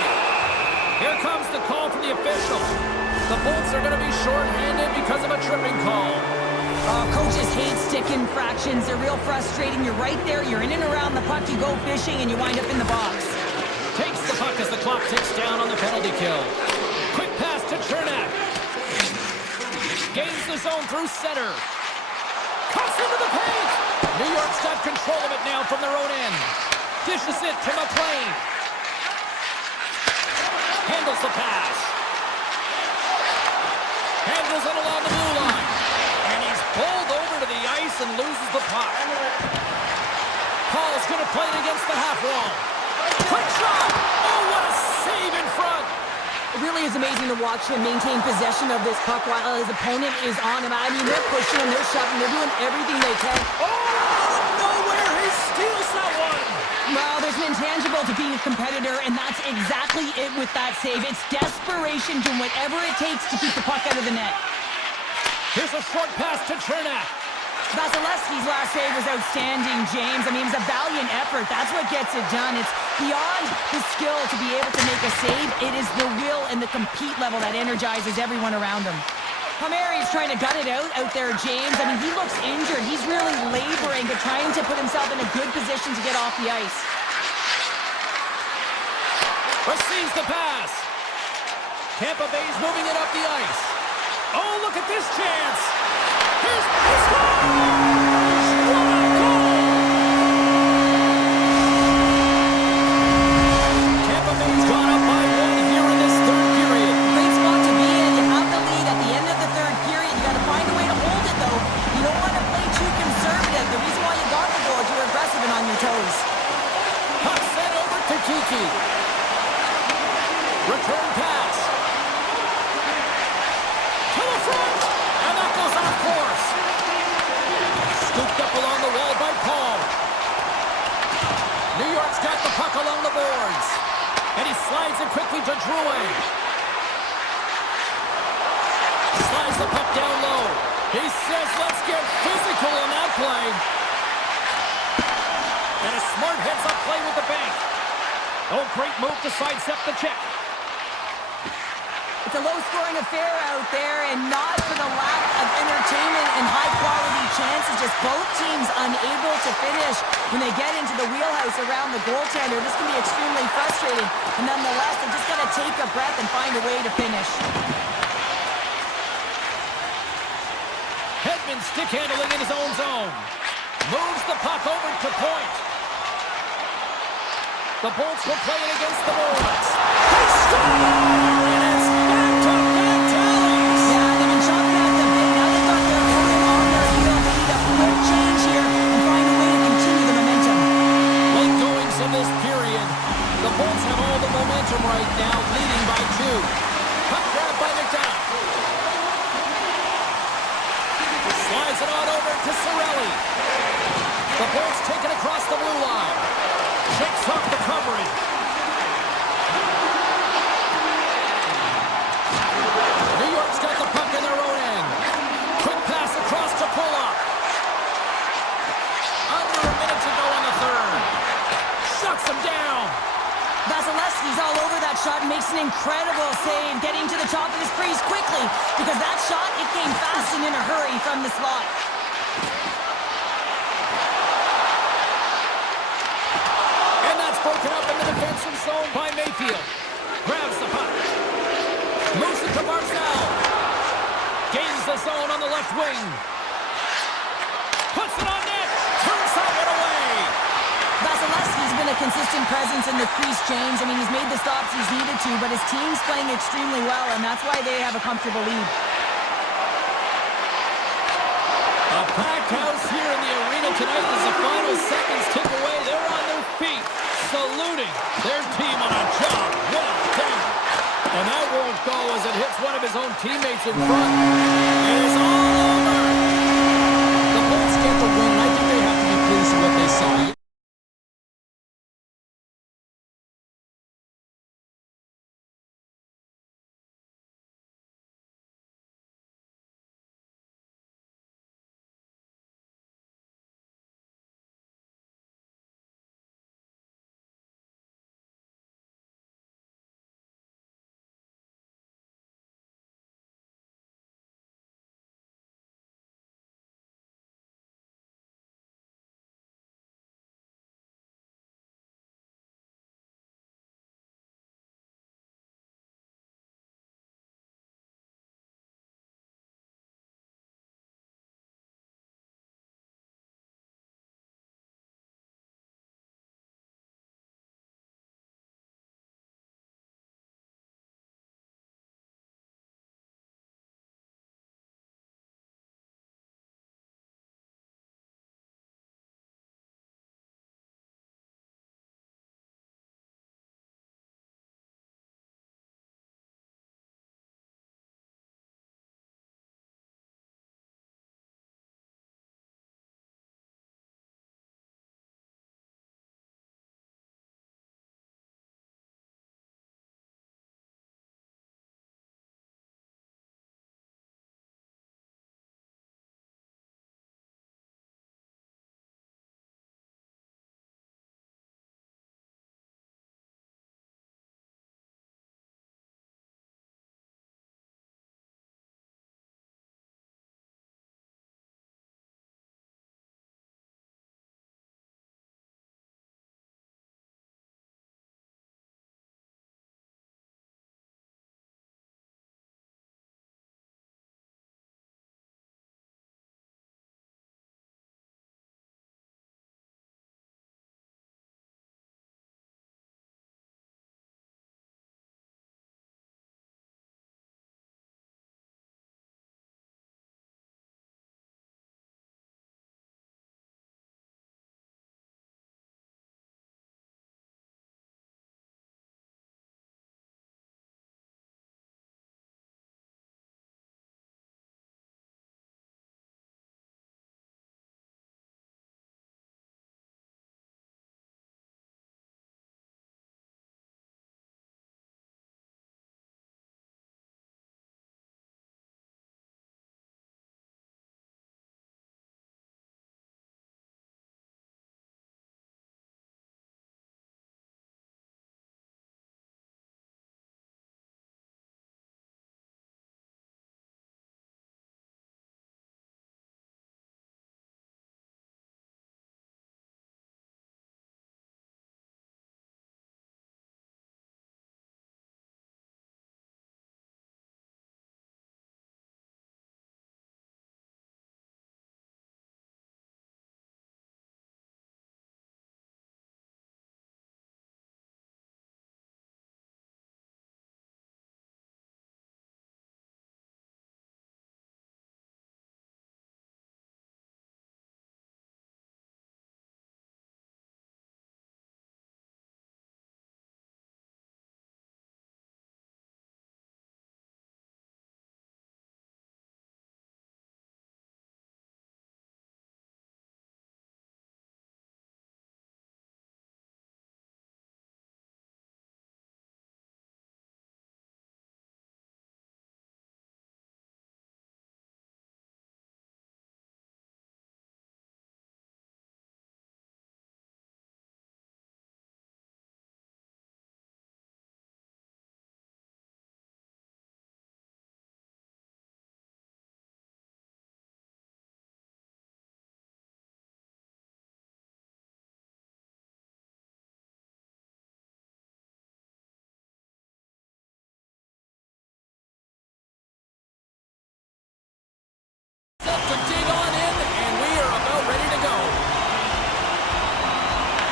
Here comes the call from the official. The Bolts are going to be shorthanded because of a tripping call. Coaches hate stick infractions. They're real frustrating. You're right there. You're in and around the puck. You go fishing, and you wind up in the box. Takes the puck as the clock ticks down on the penalty kill. Quick pass to Chernak. Gains the zone through center. Cuts into the paint. New York's got control of it now from their own end. Dishes it to McLean. Handles the pass. Handles it along the blue line. And he's pulled over to the ice and loses the puck. Paul's going to play it against the half wall. Quick shot! Oh, what a save in front! It really is amazing to watch him maintain possession of this puck while his opponent is on him. I mean, they're pushing him, they're shoving, they're doing everything they can. Oh, out of nowhere, he steals that one! Well, there's an intangible to being a competitor, and that's exactly it with that save. It's desperation, doing whatever it takes to keep the puck out of the net. Here's a short pass to Chernak. Vasilevsky's last save was outstanding, James. I mean, it was a valiant effort. That's what gets it done. It's beyond the skill to be able to make a save. It is the will and the compete level that energizes everyone around him. Palmieri's trying to gut it out there, James. I mean, he looks injured. He's really laboring, but trying to put himself in a good position to get off the ice. Receives the pass. Tampa Bay's moving it up the ice. Oh, look at this chance. Here's the score! What a goal! Tampa Bay's gone up by 1 here in this third period. Great spot to be in. You have the lead at the end of the third period. You got to find a way to hold it, though. You don't want to play too conservative. The reason why you got the goal is you were aggressive and on your toes. Puck sent over to Kiki. Return pass. looking to Drouin. Slides the puck down low. He says, let's get physical on that play. And a smart heads-up play with the bank. Oh, great move to sidestep the check. It's a low-scoring affair out there, and not for the lack of entertainment and high-quality chances. Just both teams unable to finish when they get into the wheelhouse around the goaltender. This can be extremely frustrating, and nonetheless, they've just got to take a breath and find a way to finish. Hedman stick handling in his own zone. Moves the puck over to point. The Bolts will play it against the boards. They score! And it's back-to-back tallies! Yeah, they've been chopping at the bit. Now they've got their opponent on their heel. They need a quick change here and find a way to continue the momentum. Late goings of this period. The Bolts have all the momentum right now, leading by 2. Puck grab by McDonough. Slides it on over to Cirelli. The Bolts take it across the blue line. Shakes off the coverage. New York's got the puck in their own end. Quick pass across to Pulock. Under a minute to go in the third. Shuts him down. Vasilevsky's all over that shot and makes an incredible save, getting to the top of his crease quickly, because that shot, it came fast and in a hurry from the slot. Broken up in the defensive zone by Mayfield. Grabs the puck. Moves it to Barzal. Gains the zone on the left wing. Puts it on net. Turns that one away. Vasilevsky's been a consistent presence in the crease, James. I mean, he's made the stops he's needed to, but his team's playing extremely well, and that's why they have a comfortable lead. A packed house here in the arena tonight as the final seconds tick away. They're on their feet, saluting their team on a job well done. And that won't go as it hits one of his own teammates in front. It is all over. The Bolts get the win, and I think they have to be pleased with what they saw.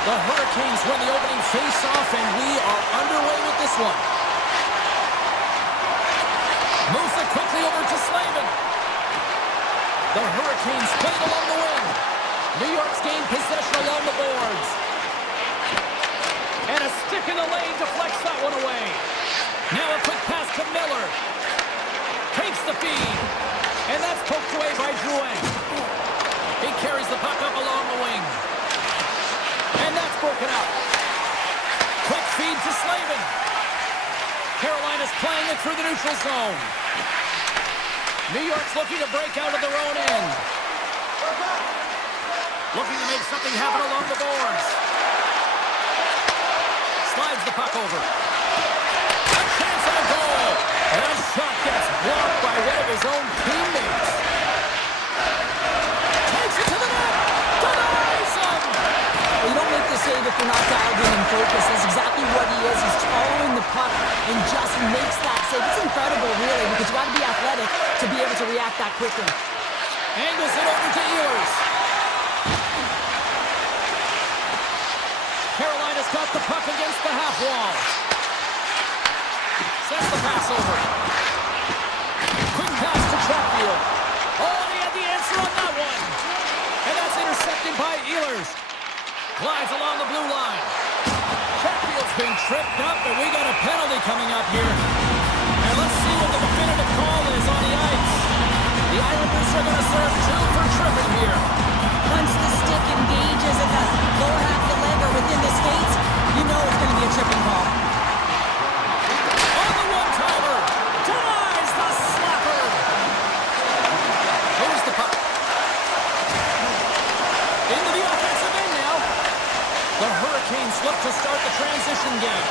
The Hurricanes win the opening face-off, and we are underway with this one. Moves it quickly over to Slavin. The Hurricanes played along the wing. New York's gained possession along the boards. And a stick in the lane deflects that one away. Now a quick pass to Miller. Takes the feed. And that's poked away by Drouin. He carries the puck up along the wing. And that's broken up. Quick feed to Slavin. Carolina's playing it through the neutral zone. New York's looking to break out of their own end. Looking to make something happen along the boards. Slides the puck over. A chance at a goal. And that shot gets blocked by one of his own teammates. Takes it to the net. Denies him. Well, you don't make the save if you're not dialed in and focused. That's exactly what he is. He's following the puck and just makes that save. It's incredible, really, because you got to be athletic to be able to react that quickly. Angles it over to Ehlers. Carolina's got the puck against the half wall. Sends the pass over. Quick pass to Chatfield. Oh, and he had the answer on that one. And that's intercepted by Ehlers. Glides along the blue line. Chatfield's been tripped up, but we got a penalty coming up here. And let's see what the definitive call is on the ice. The Islanders are going to serve 2 for tripping here. Once the stick engages at the lower half of the leg or within the skates, you know it's going to be a tripping call. On the one-timer, denies the slapper. Moves the puck. Into the offensive end now. The Hurricanes look to start the transition game.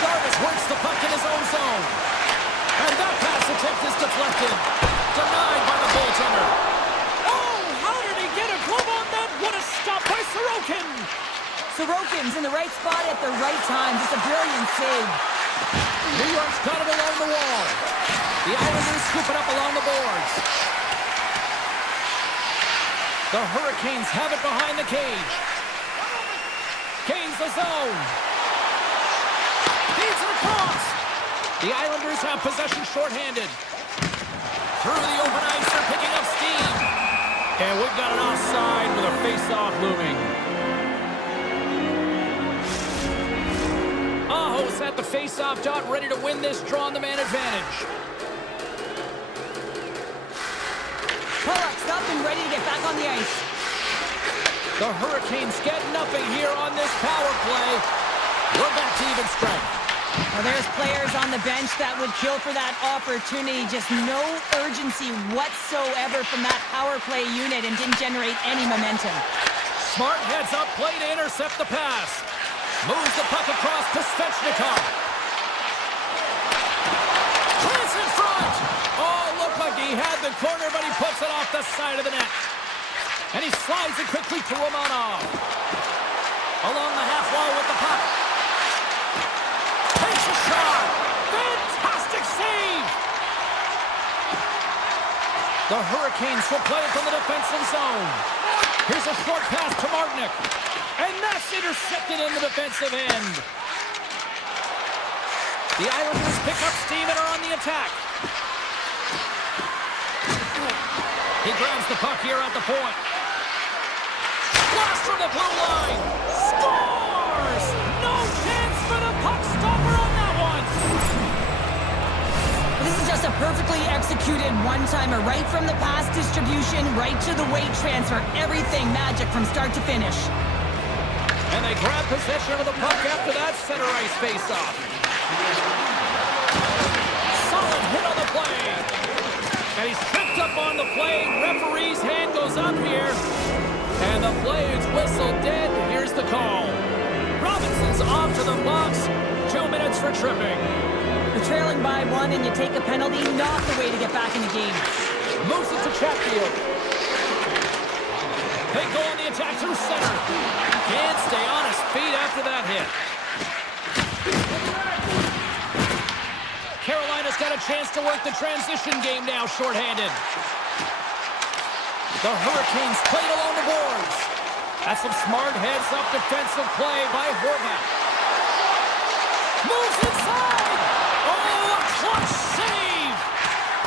Jarvis works the puck in his own zone. And that pass attempt is deflected. Denied by the goaltender. Oh, how did he get a glove on that? What a stop by Sorokin. Sorokin's in the right spot at the right time. Just a brilliant save. New York's got it along the wall. The Islanders scoop it up along the boards. The Hurricanes have it behind the cage. Gains the zone. Feeds it across. The Islanders have possession shorthanded. Through the open ice, they're picking up steam. And we've got an offside with a face-off looming. Aho's at the face-off dot, ready to win this draw on the man advantage. Pollock's up and ready to get back on the ice. The Hurricanes get nothing here on this power play. We're back to even strength. Well, there's players on the bench that would kill for that opportunity. Just no urgency whatsoever from that power play unit and didn't generate any momentum. Smart heads up play to intercept the pass. Moves the puck across to Svechnikov. Chris in front. Oh, looked like he had the corner, but he puts it off the side of the net. And he slides it quickly to Romanov. Along the half wall with the puck. Takes a shot. Fantastic save. The Hurricanes will play it from the defensive zone. Here's a short pass to Martinick. And that's intercepted in the defensive end. The Islanders pick up steam and are on the attack. He grabs the puck here at the point. Blast from the blue line. Scores! No chance for the puck stopper on that one. This is just a perfectly executed one-timer, right from the pass distribution, right to the weight transfer. Everything magic from start to finish. And they grab possession of the puck after that center ice face-off. Solid hit on the play. And he's tripped up on the play. Referee's hand goes up here. And the play is whistled dead. Here's the call. Robinson's off to the box. 2 minutes for tripping. You're trailing by 1 and you take a penalty, not the way to get back in the game. Moves it to Chatfield. They go on the attack through center. Can't stay on his feet after that hit. Carolina's got a chance to work the transition game now, shorthanded. The Hurricanes played along the boards. That's some smart heads-up defensive play by Horvath. Moves inside! Oh, a clutch save!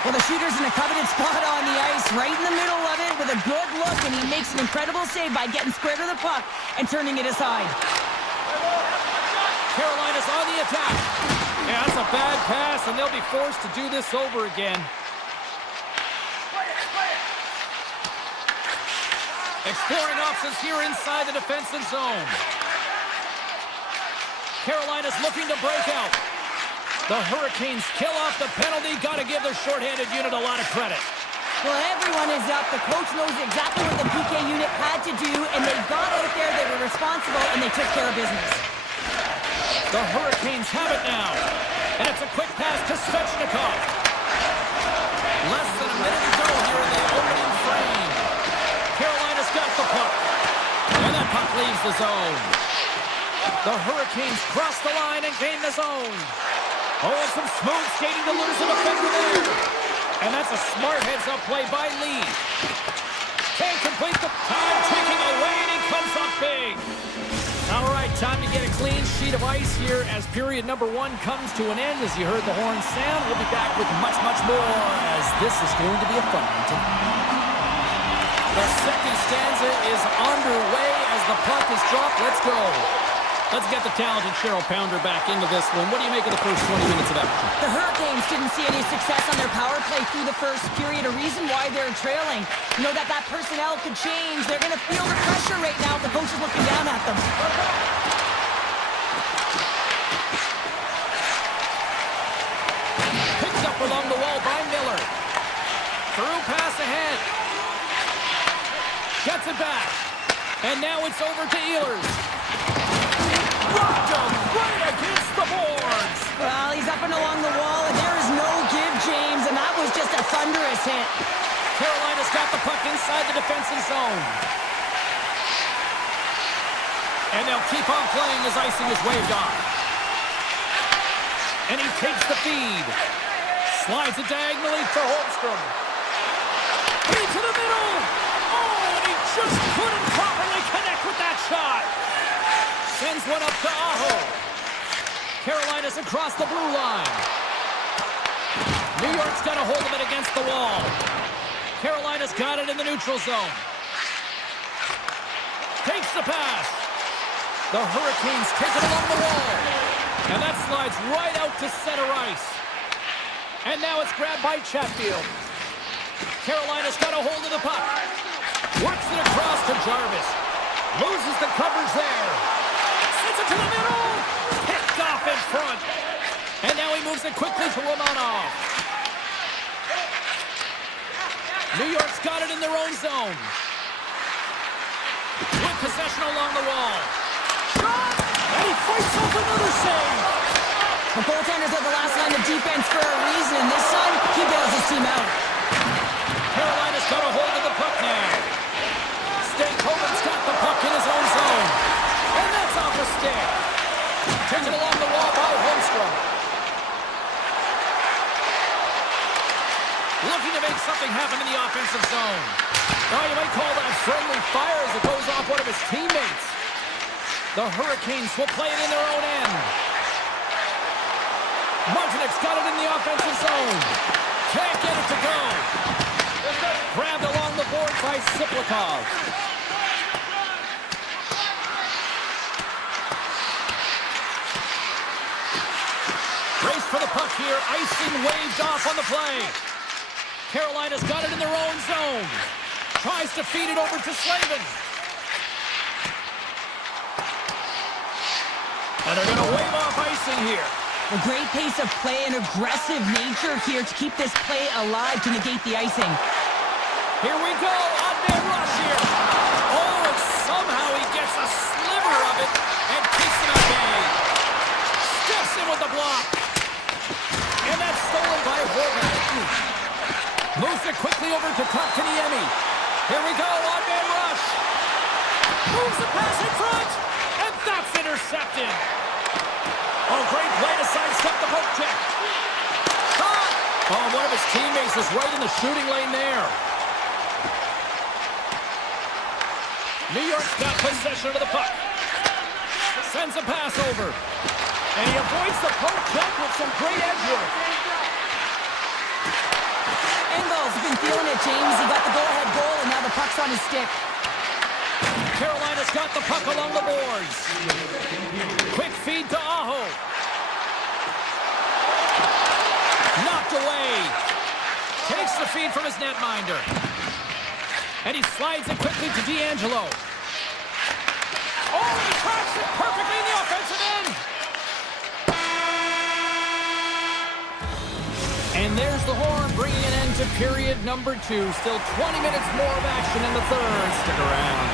Well, the shooter's in a coveted spot on the ice, right in the middle of it with a good look, and he makes an incredible save by getting square to the puck and turning it aside. Carolina's on the attack. Yeah, that's a bad pass, and they'll be forced to do this over again. Exploring options here inside the defensive zone. Carolina's looking to break out. The Hurricanes kill off the penalty. Got to give their shorthanded unit a lot of credit. Well, everyone is up. The coach knows exactly what the PK unit had to do, and they got out there, they were responsible, and they took care of business. The Hurricanes have it now. And it's a quick pass to Svechnikov. Less than a minute to go here in the opening frame. Carolina's got the puck. And that puck leaves the zone. The Hurricanes cross the line and gain the zone. Oh, and some smooth skating to lose a defender there. And that's a smart heads-up play by Lee. Can't complete the time, taking away, and he comes up big. All right, time to get a clean sheet of ice here as period number 1 comes to an end. As you heard the horn sound, we'll be back with much, much more as this is going to be a fun one tonight. The second stanza is underway as the puck is dropped. Let's go. Let's get the talented Cheryl Pounder back into this one. What do you make of the first 20 minutes of action? The Hurricanes didn't see any success on their power play through the first period. A reason why they're trailing. You know that personnel could change. They're going to feel the pressure right now. The coach is looking down at them. Picked up along the wall by Miller. Through pass ahead. Gets it back. And now it's over to Ehlers. Rocked him right against the boards. Well, he's up and along the wall, and there is no give, James, and that was just a thunderous hit. Carolina's got the puck inside the defensive zone. And they'll keep on playing as icing is waved off. And he takes the feed. Slides it diagonally to Holmstrom. Into the middle. Oh, and he just couldn't properly connect with that shot. Sends one up to Aho. Carolina's across the blue line. New York's got a hold of it against the wall. Carolina's got it in the neutral zone. Takes the pass. The Hurricanes take it along the wall. And that slides right out to center ice. And now it's grabbed by Chatfield. Carolina's got a hold of the puck. Works it across to Jarvis. Loses the coverage there. Sends it to the middle. Picked off in front. And now he moves it quickly to Romanov. New York's got it in their own zone. With possession along the wall. Shot! And he fights off another save. The goaltenders are the last line of defense for a reason. This time, he bails his team out. Carolina's got a hold of the puck now. Stankoven's got the puck in his own zone. And that's off a stick. Taken along the wall by Holmstrom. Looking to make something happen in the offensive zone. Now you might call that friendly fire as it goes off one of his teammates. The Hurricanes will play it in their own end. Martinek's got it in the offensive zone. Can't get it to go. Grabbed along the board by Siplikov. Race for the puck here. Icing waved off on the play. Carolina's got it in their own zone. Tries to feed it over to Slavin. And they're going to wave off icing here. A great pace of play and aggressive nature here to keep this play alive to negate the icing. Here we go. On-man rush here. Oh, and somehow he gets a sliver of it and keeps it at bay. Steps in with the block. And that's stolen by Horvath. Moves it quickly over to Kotkaniemi. Here we go. On-man rush. Moves the pass in front. And that's intercepted. Oh, great play to sidestep the poke check. Shot! Oh, one of his teammates is right in the shooting lane there. New York's got possession of the puck. Sends a pass over. And he avoids the poke check with some great edge work. Engel's been feeling it, James. He got the go-ahead goal, and now the puck's on his stick. Carolina's got the puck along the boards. Quick feed to Aho. Knocked away. Takes the feed from his netminder. And he slides it quickly to D'Angelo. Oh, he tracks it perfectly in the offensive end. And there's the horn, bringing an end to period number 2. Still 20 minutes more of action in the third. Stick around.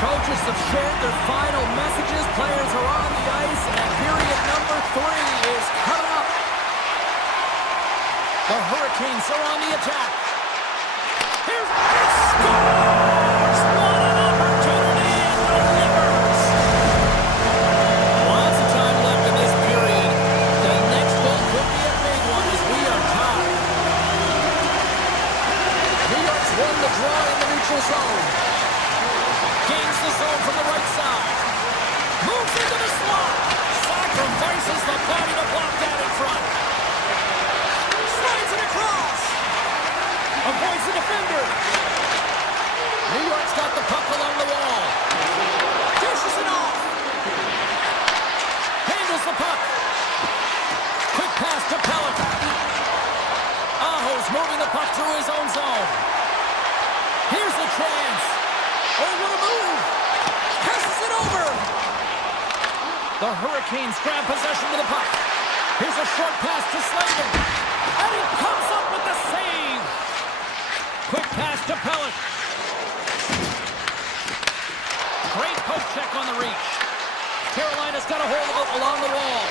Coaches have shared their final messages. Players are on the ice, and period number 3 is coming up. The Hurricanes are on the attack. Here's scores! What an opportunity and delivers! Lots of time left in this period. The next goal could be a big one as we are tied. New York's won the draw in the neutral zone. Gains the zone from the right side. Moves into the slot. Sacrifices the body to block that in front. Slides it across. Avoids the defender. New York's got the puck along the wall. Dishes it off. Handles the puck. Quick pass to Pellet. Aho's moving the puck through his own zone. Here's the chance. Oh, what a move! Passes it over! The Hurricanes grab possession of the puck. Here's a short pass to Slater. And he comes up with the save! Quick pass to Pellet. Great poke check on the reach. Carolina's got a hold of it along the wall.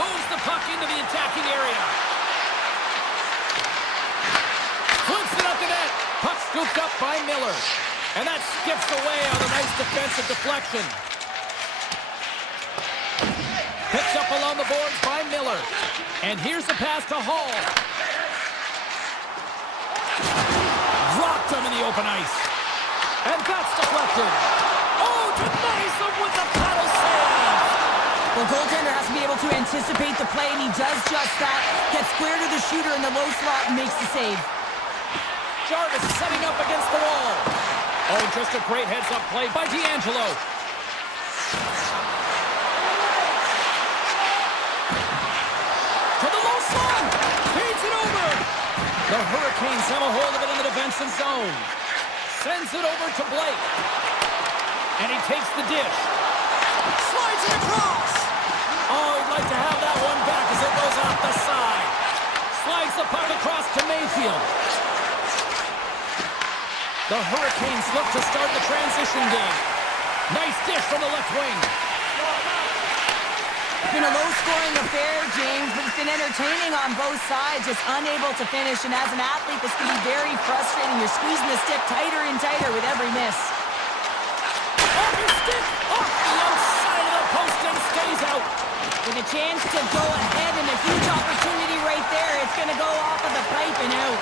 Moves the puck into the attacking area. Flips it up the net. Puck scooped up by Miller. And that skips away on a nice defensive deflection. Picked up along the boards by Miller. And here's the pass to Hall. Rocked him in the open ice. And that's deflected. Oh, denies him with the paddle save. Well, goaltender has to be able to anticipate the play, and he does just that. Gets square to the shooter in the low slot and makes the save. Jarvis setting up against the wall. Oh, just a great heads-up play by D'Angelo. To the low slot. Feeds it over. The Hurricanes have a hold of it in the defensive zone. Sends it over to Blake. And he takes the dish. Slides it across. Oh, he'd like to have that one back as it goes off the side. Slides the puck across to Mayfield. The Hurricanes look to start the transition game. Nice dish from the left wing. It's been a low-scoring affair, James, but it's been entertaining on both sides, just unable to finish. And as an athlete, this can be very frustrating. You're squeezing the stick tighter and tighter with every miss. Off his stick, off the outside of the post and stays out. With a chance to go ahead and a huge opportunity right there. It's going to go off of the pipe and out.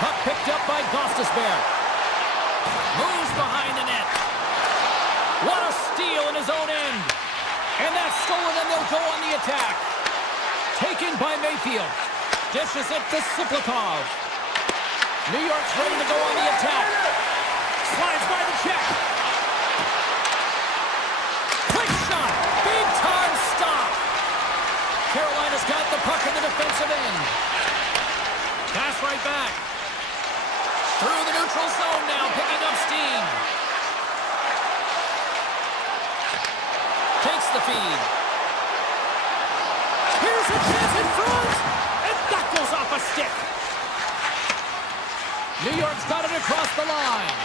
Puck picked up by Gostisbehere. Moves behind the net. What a steal in his own end. And that's stolen, and they'll go on the attack. Taken by Mayfield. Dishes it to Siplikov. New York's ready to go on the attack. Slides by the check. Quick shot. Big time stop. Carolina's got the puck in the defensive end. Pass right back. Through the neutral zone now, picking up steam. Takes the feed. Here's a chance in front, and that goes off a stick. New York's got it across the line,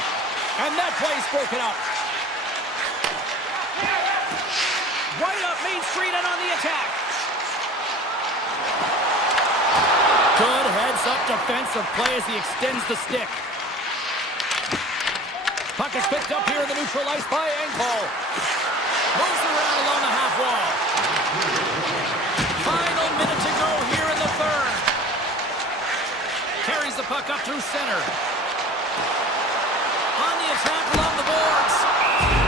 and that play's broken up. Right up Main Street and on the attack. Good heads-up defensive play as he extends the stick. Puck is picked up here in the neutral ice by Engvall. Moves around along the half wall. Final minute to go here in the third. Carries the puck up through center. attack along the boards.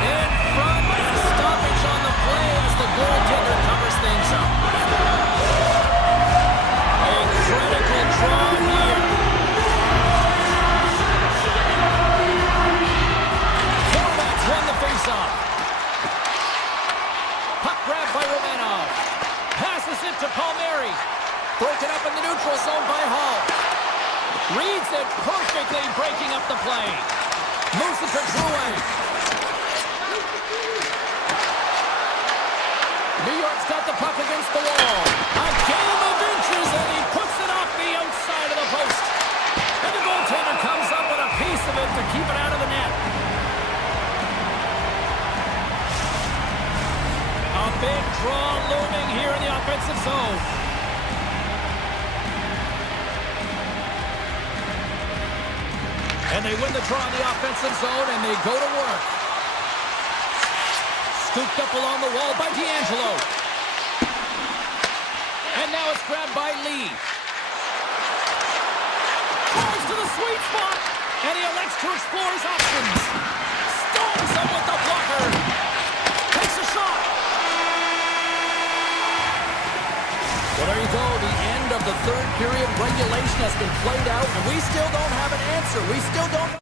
In front, and a stoppage on the play as the goaltender covers things up. A critical draw here. Forwards won the faceoff. Puck grab by Romanov. Passes it to Palmieri. Broken up in the neutral zone by Hall. Reads it perfectly, breaking up the play. Moves it to Drouin. New York's got the puck against the wall. A game of inches, and he puts it off the outside of the post. And the goaltender comes up with a piece of it to keep it out of the net. A big draw looming here in the offensive zone. And they win the draw in the offensive zone, and they go to work. Scooped up along the wall by D'Angelo. And now it's grabbed by Lee. Throws to the sweet spot, and he elects to explore his options. Stones him with the blocker. Takes a shot. Well, there you go. The end of the third period. Regulation has been played out, and we still don't have an answer. We still don't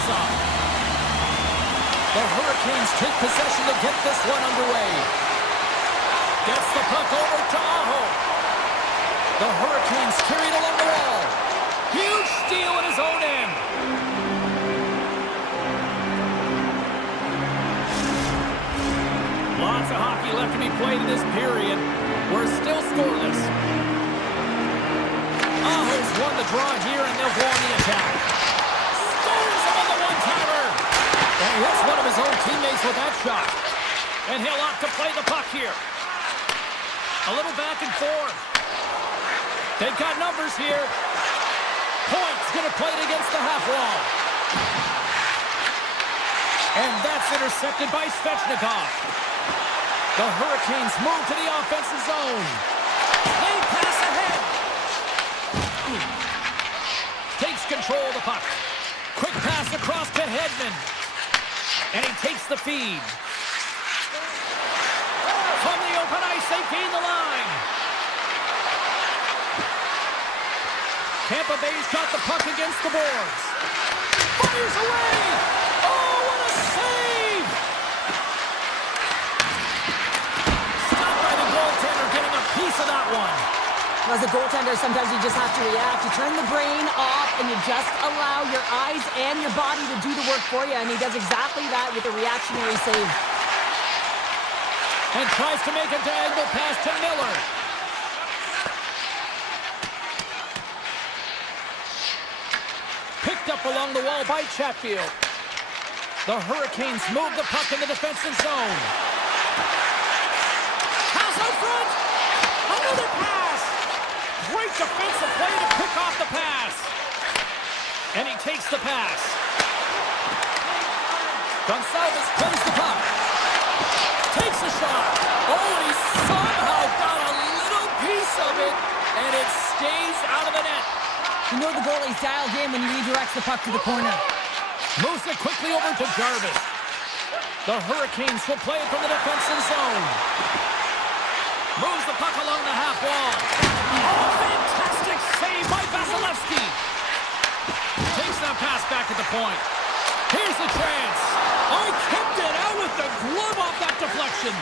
face-off. The Hurricanes take possession to get this one underway. Gets the puck over to Aho. The Hurricanes carry it along the wall. Huge steal at his own end. Lots of hockey left to be played in this period. We're still scoreless. Aho's won the draw here, and they'll go on the attack. Scores him on the one-timer. And he hits one of his own teammates with that shot. And he'll opt to play the puck here. A little back and forth. They've got numbers here. Point's going to play it against the half wall. And that's intercepted by Svechnikov. The Hurricanes move to the offensive zone. They pass ahead. Takes control of the puck. Quick pass across to Hedman. And he takes the feed. From the open ice, they gain the line. Tampa Bay's got the puck against the boards. Fires away! Oh, what a save! Stopped by the goaltender, getting a piece of that one. As a goaltender, sometimes you just have to react. You turn the brain off, and you just allow your eyes and your body to do the work for you, and he does exactly that with a reactionary save. And tries to make a diagonal pass to Miller. Picked up along the wall by Chatfield. The Hurricanes move the puck in the defensive zone. Pass out front. Another pass. Great defensive play to pick off the pass. And he takes the pass. Gonçalves plays the puck. Takes a shot. Oh, and he somehow got a little piece of it, and it stays out of the net. You know the goalie's dialed in when he redirects the puck to the corner. Moves it quickly over to Jarvis. The Hurricanes will play it from the defensive zone. Moves the puck along the half wall. Oh, fantastic save by Vasilevsky. Takes that pass back at the point. Here's the chance. Oh, he kept it out with the glove off that deflection.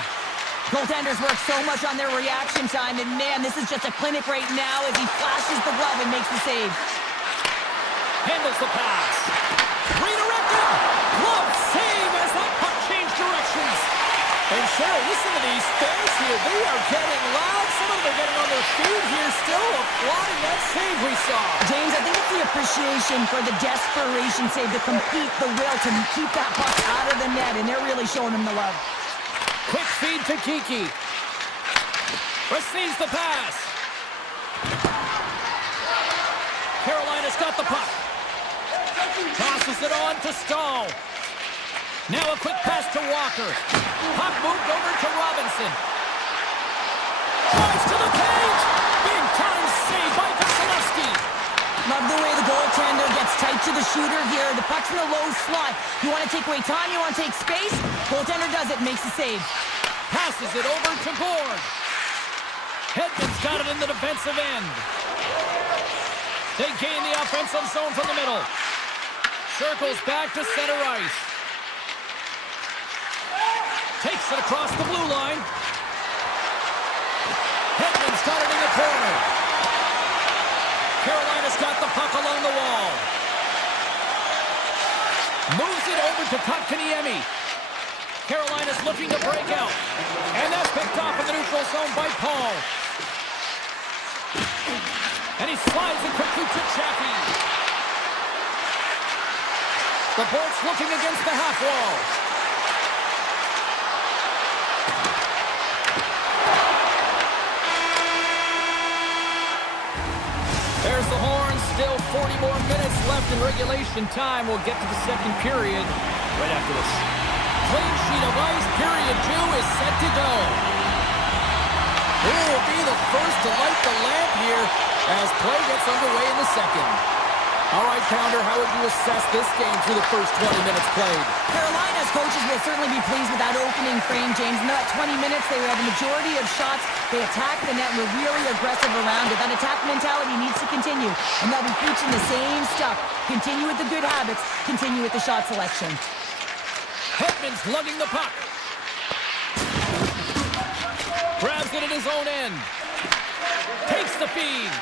Goaltenders work so much on their reaction time, and man, this is just a clinic right now as he flashes the glove and makes the save. Handles the pass. Redirected. Glove save as that puck changed directions. And Cheryl, listen to these fans here. They are getting loud. Some of them are getting on their feet here, still applauding that save we saw. James, I think it's the appreciation for the desperation save, to compete, the will to keep that puck out of the net, and they're really showing him the love. Quick feed to Kiki. Receives the pass. Carolina's got the puck. Tosses it on to Stahl. Now a quick pass to Walker. Puck moved over to Robinson. Drives to the cage. Big time save by Vasilevsky. Love the way the goaltender gets tight to the shooter here. The puck's in a low slot. You want to take away time, you want to take space. Goaltender does it, makes the save. Passes it over to Gord. Hedman's got it in the defensive end. They gain the offensive zone from the middle. Circles back to center ice. Takes it across the blue line. Hedman's got it in the corner. Carolina's got the puck along the wall. Moves it over to Kotkaniemi. Carolina's looking to break out. And that's picked off in the neutral zone by Paul. And he slides it quickly to Chaffee. The board's looking against the half wall. There's the horn. Still 40 more minutes left in regulation time. We'll get to the second period right after this. Clean sheet of ice. Period 2 is set to go. Who will be the first to light the lamp here as play gets underway in the second? All right, Pounder, how would you assess this game through the first 20 minutes played? Carolina's coaches will certainly be pleased with that opening frame, James. In that 20 minutes, they had the majority of shots. They attacked the net and were really aggressive around it. That attack mentality needs to continue, and they'll be preaching the same stuff. Continue with the good habits. Continue with the shot selection. Hedman's lugging the puck. Grabs it at his own end. Takes the feed.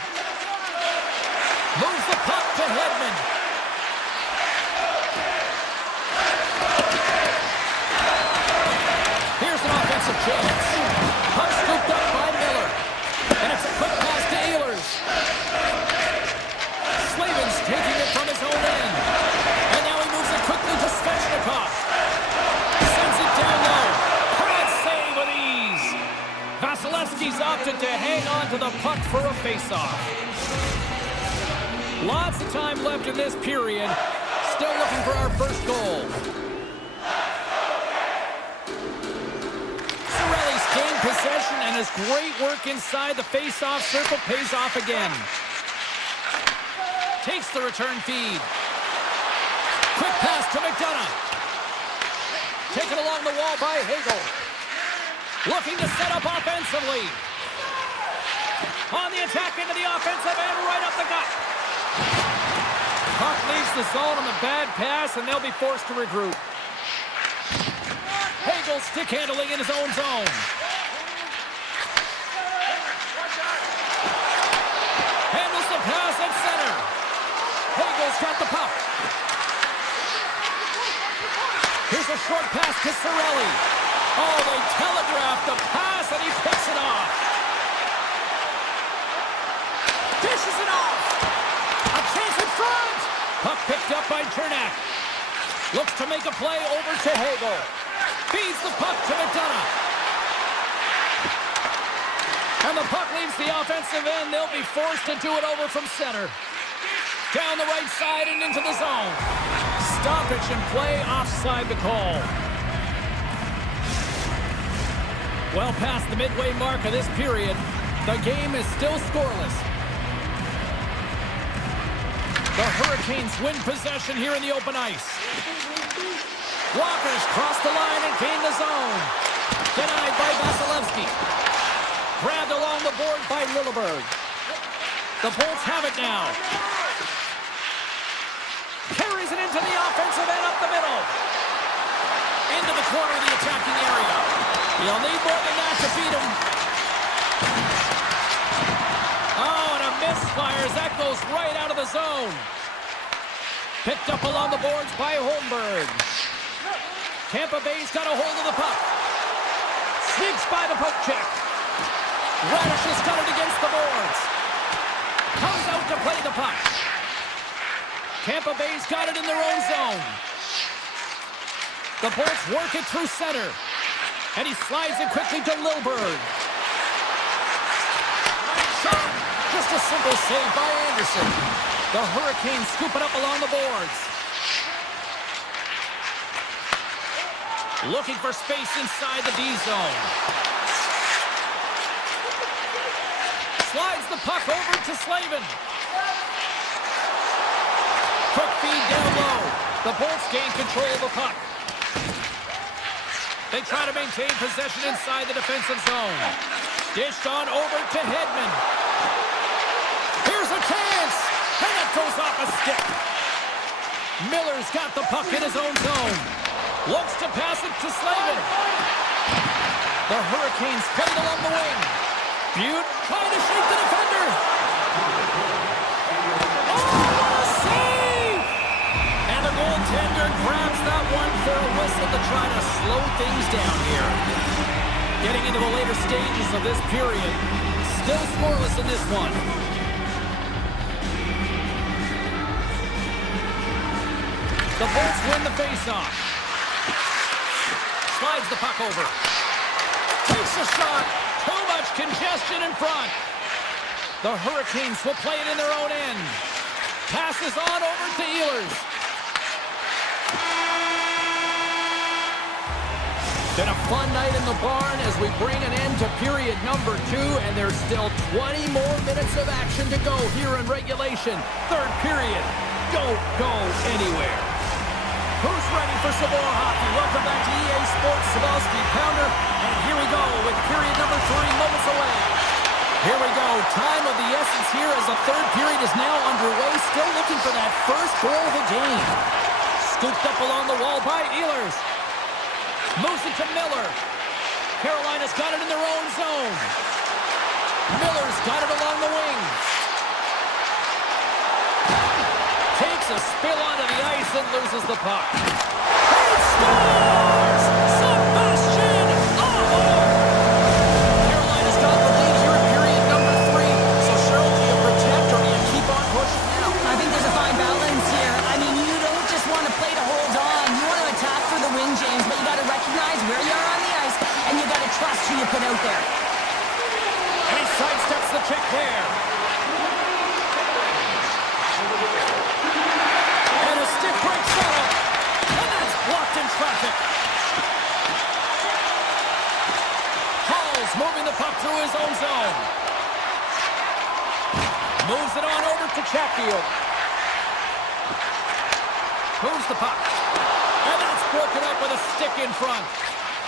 Moves the puck to Hedman. Here's an offensive chance. Puck scooped up by Miller. And it's a quick pass to Ehlers. Slavin's taking it from his own end. And now he moves it quickly to Svechnikov. Sends it down low. Can't save with ease. Vasilevsky's opted to hang on to the puck for a face-off. Lots of time left in this period. Still looking for our first goal. Cirelli's gained possession, and his great work inside the face-off circle pays off again. Takes the return feed. Quick pass to McDonough. Taken along the wall by Hagel. Looking to set up offensively. On the attack into the offensive end, right up the gut. Puck leaves the zone on a bad pass, and they'll be forced to regroup. Hagel stick handling in his own zone. Handles the pass at center. Hagel's got the puck. Here's a short pass to Cirelli. Oh, they telegraphed the pass, and he picks it off. Dishes it off. A chance in front. Puck picked up by Chernak. Looks to make a play over to Hagel. Feeds the puck to McDonough. And the puck leaves the offensive end. They'll be forced to do it over from center. Down the right side and into the zone. Stoppage and play offside the call. Well past the midway mark of this period, the game is still scoreless. The Hurricanes win possession here in the open ice. Walker's crossed the line and gained the zone. Denied by Vasilevsky. Grabbed along the board by Lilleberg. The Bolts have it now. Carries it into the offensive end up the middle. Into the corner of the attacking area. You'll need more than that to beat him. Oh, and a misfires. That goes right out of the zone. Picked up along the boards by Holmberg. Tampa Bay's got a hold of the puck. Sneaks by the poke check. Radish has got it against the boards. Comes out to play the puck. Tampa Bay's got it in their own zone. The Bolts work it through center. And he slides it quickly to Lilleberg. Shot. Just a simple save by Anderson. The Hurricanes scoop it up along the boards. Looking for space inside the D zone. Slides the puck over to Slavin. Quick feed down low. The Bolts gain control of the puck. They try to maintain possession inside the defensive zone. Dished on over to Hedman. Here's a chance! And it goes off a stick. Miller's got the puck in his own zone. Looks to pass it to Slavin. The Hurricanes play it along the wing. Butte trying to shake the defender. Oh, save! And the goaltender grabs that one for a whistle to try to slow things down here. Getting into the later stages of this period. Still scoreless in this one. The Bolts win the faceoff. Slides the puck over. Takes a shot. Too much congestion in front. The Hurricanes will play it in their own end. Passes on over to Ehlers. Been a fun night in the barn as we bring an end to period number 2, and there's still 20 more minutes of action to go here in regulation. Third period. Don't go anywhere. Who's ready for some more hockey? Welcome back to EA Sports Sabowski Pounder, and here we go with period number 3 moments away. Here we go. Time of the essence here as the third period is now underway. Still looking for that first goal of the game. Scooped up along the wall by Ehlers. Moves it to Miller. Carolina's got it in their own zone. Miller's got it along the wing. Takes a spill onto the ice and loses the puck. He scores! Sebastian Aho! Carolina's got the lead here in period number 3. So Cheryl, do you protect or do you keep on pushing now? I think there's a fine balance here. I mean, you don't just want to play to hold on. You want to attack for the win, James, but you got to recognize where you are on the ice, and you got to trust who you put out there. And he sidesteps the check there. And a stick break settle. And that's blocked in traffic. Hall's moving the puck through his own zone. Moves it on over to Chatfield. Moves the puck. And that's broken up with a stick in front.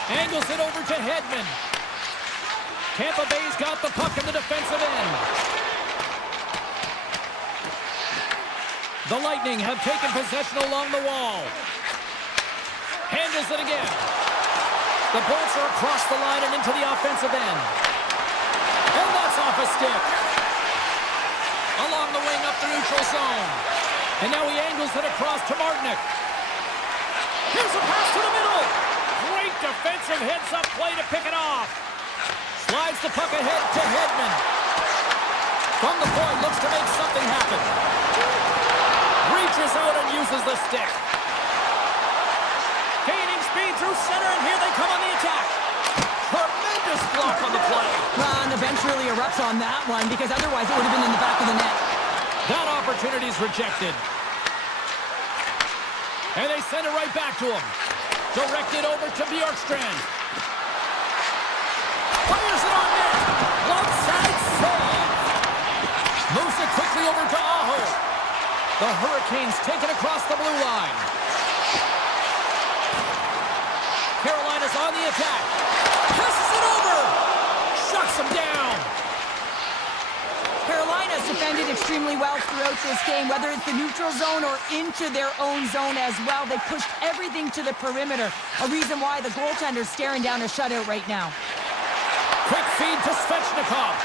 Angles it over to Hedman. Tampa Bay's got the puck in the defensive end. The Lightning have taken possession along the wall. Handles it again. The Bolts are across the line and into the offensive end. And that's off a stick. Along the wing up the neutral zone. And now he angles it across to Martinick. Here's a pass to the middle. Great defensive heads-up play to pick it off. Slides the puck ahead to Hedman. From the point, looks to make something happen. Reaches out and uses the stick. Gaining speed through center, and here they come on the attack. Tremendous block on the play. Well, and the bench really erupts on that one, because otherwise it would have been in the back of the net. That opportunity's rejected. And they send it right back to him. Directed over to Bjorkstrand. Fires it on net. Outside save. Moves it quickly over to Aho. The Hurricanes take it across the blue line. Carolina's on the attack. Passes it over. Shuts them down. Carolina's defended extremely well throughout this game, whether it's the neutral zone or into their own zone as well. They pushed everything to the perimeter, a reason why the goaltender's staring down a shutout right now. Quick feed to Svechnikov.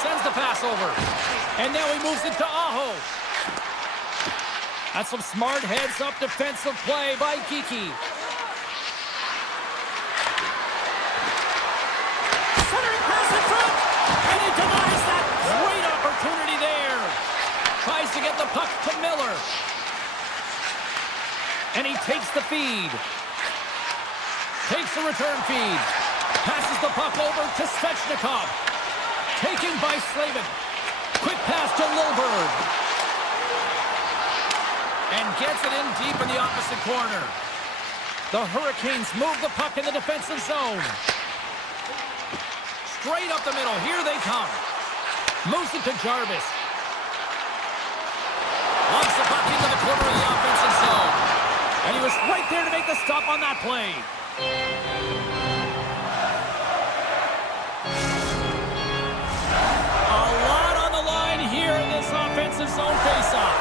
Sends the pass over. And now he moves it to Aho. That's some smart heads-up defensive play by Geekie. Centering pass in front. And he denies that. Great opportunity there. Tries to get the puck to Miller. And he takes the feed. Takes the return feed. Passes the puck over to Svechnikov. Taken by Slavin. Quick pass to Lilberg. And gets it in deep in the opposite corner. The Hurricanes move the puck in the defensive zone. Straight up the middle. Here they come. Moves it to Jarvis. Launches the puck into the corner of the offensive zone. And he was right there to make the stop on that play. A lot on the line here in this offensive zone faceoff.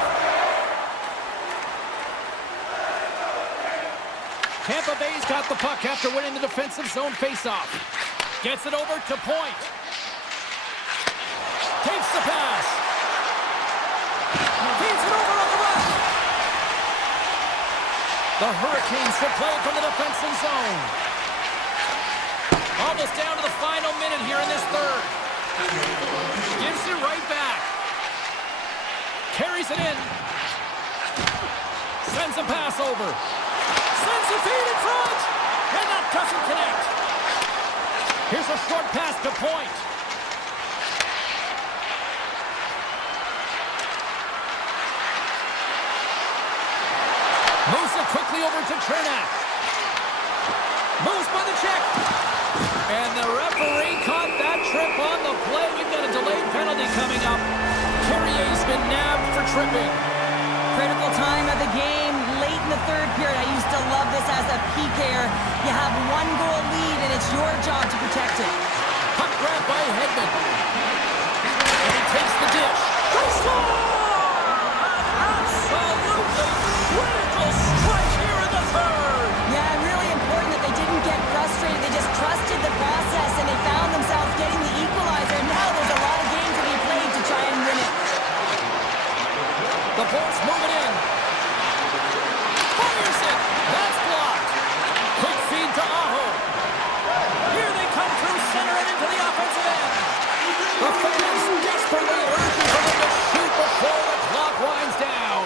Tampa Bay's got the puck after winning the defensive zone faceoff. Gets it over to Point. Takes the pass. Feeds it over on the rush. The Hurricanes will play from the defensive zone. Almost down to the final minute here in this third. Gives it right back. Carries it in. Sends a pass over. Sends the feed in front. And that doesn't connect. Here's a short pass to Point. Moves it quickly over to Chernak. Moves by the check. And the referee caught that trip on the play. We've got a delayed penalty coming up. Carrier's been nabbed for tripping. Critical time of the game, late in the third period. I used to love this as a PKer. You have one goal lead, and it's your job to protect it. Puck grab by Hedman. And he takes the dish. They score! Absolutely critical strike here in the third. Yeah, really important that they didn't get frustrated. They just trusted the process, and they found themselves getting the equalizer. Now there's a lot of games to be played to try and win it. The Bolts move it in. Fires it. That's blocked. Quick feed to Aho. Here they come through center and into the offensive end. The fans desperately urging for them to shoot before the clock winds down.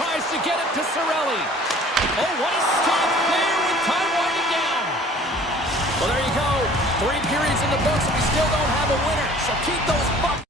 Tries to get it to Cirelli. Oh, what a stop there with time winding down. Well, there you go. 3 periods in the books and we still don't have a winner. So keep those bucks.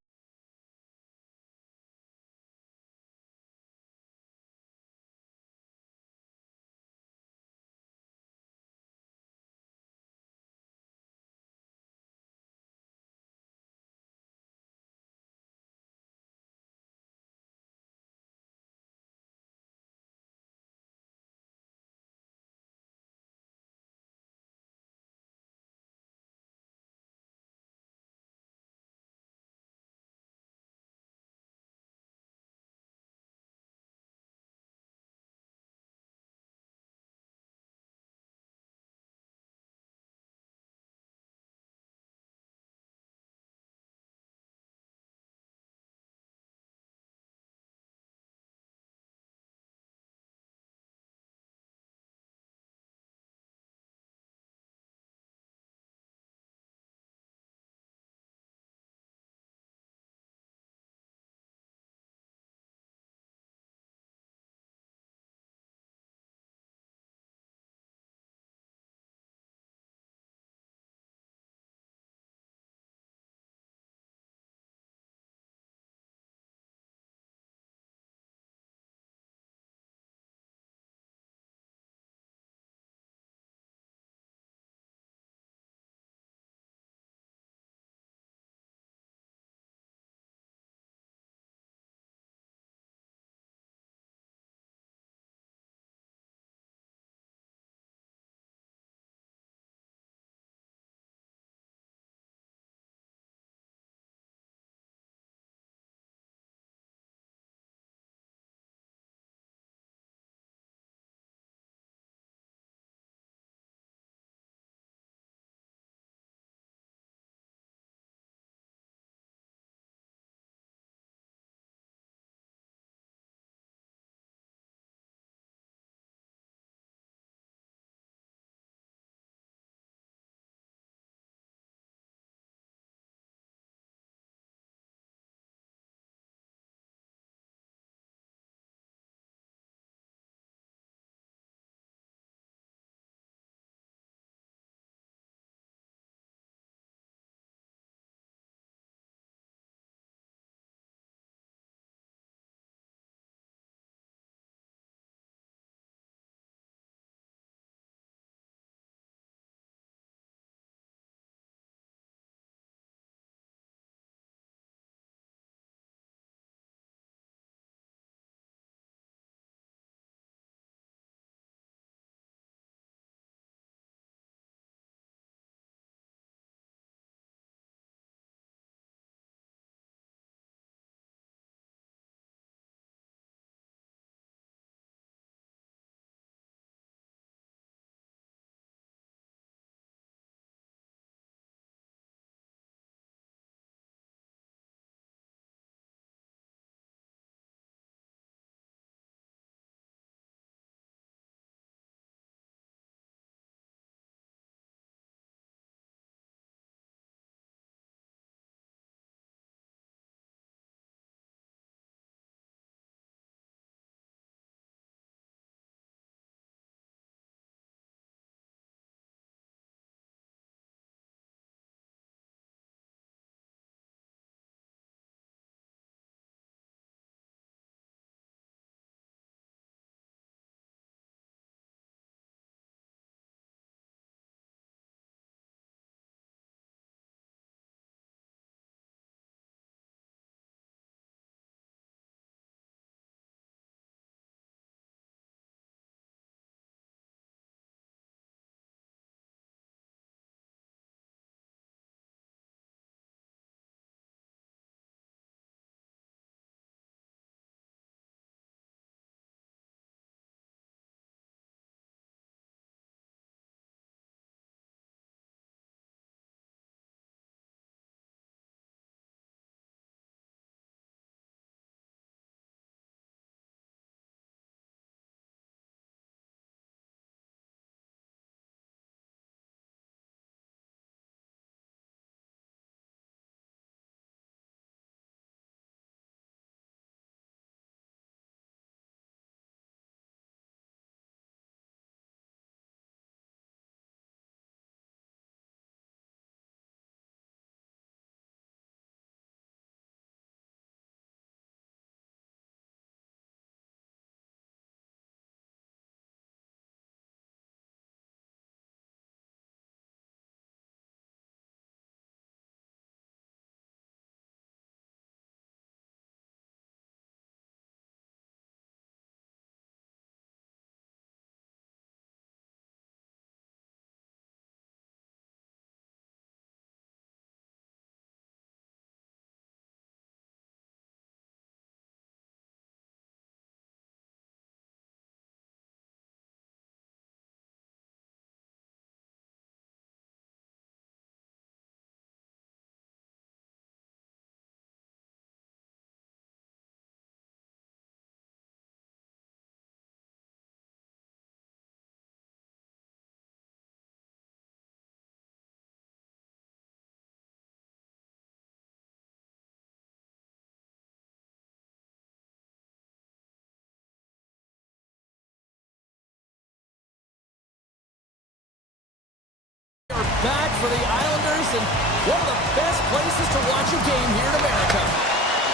back for the Islanders and one of the best places to watch a game here in America.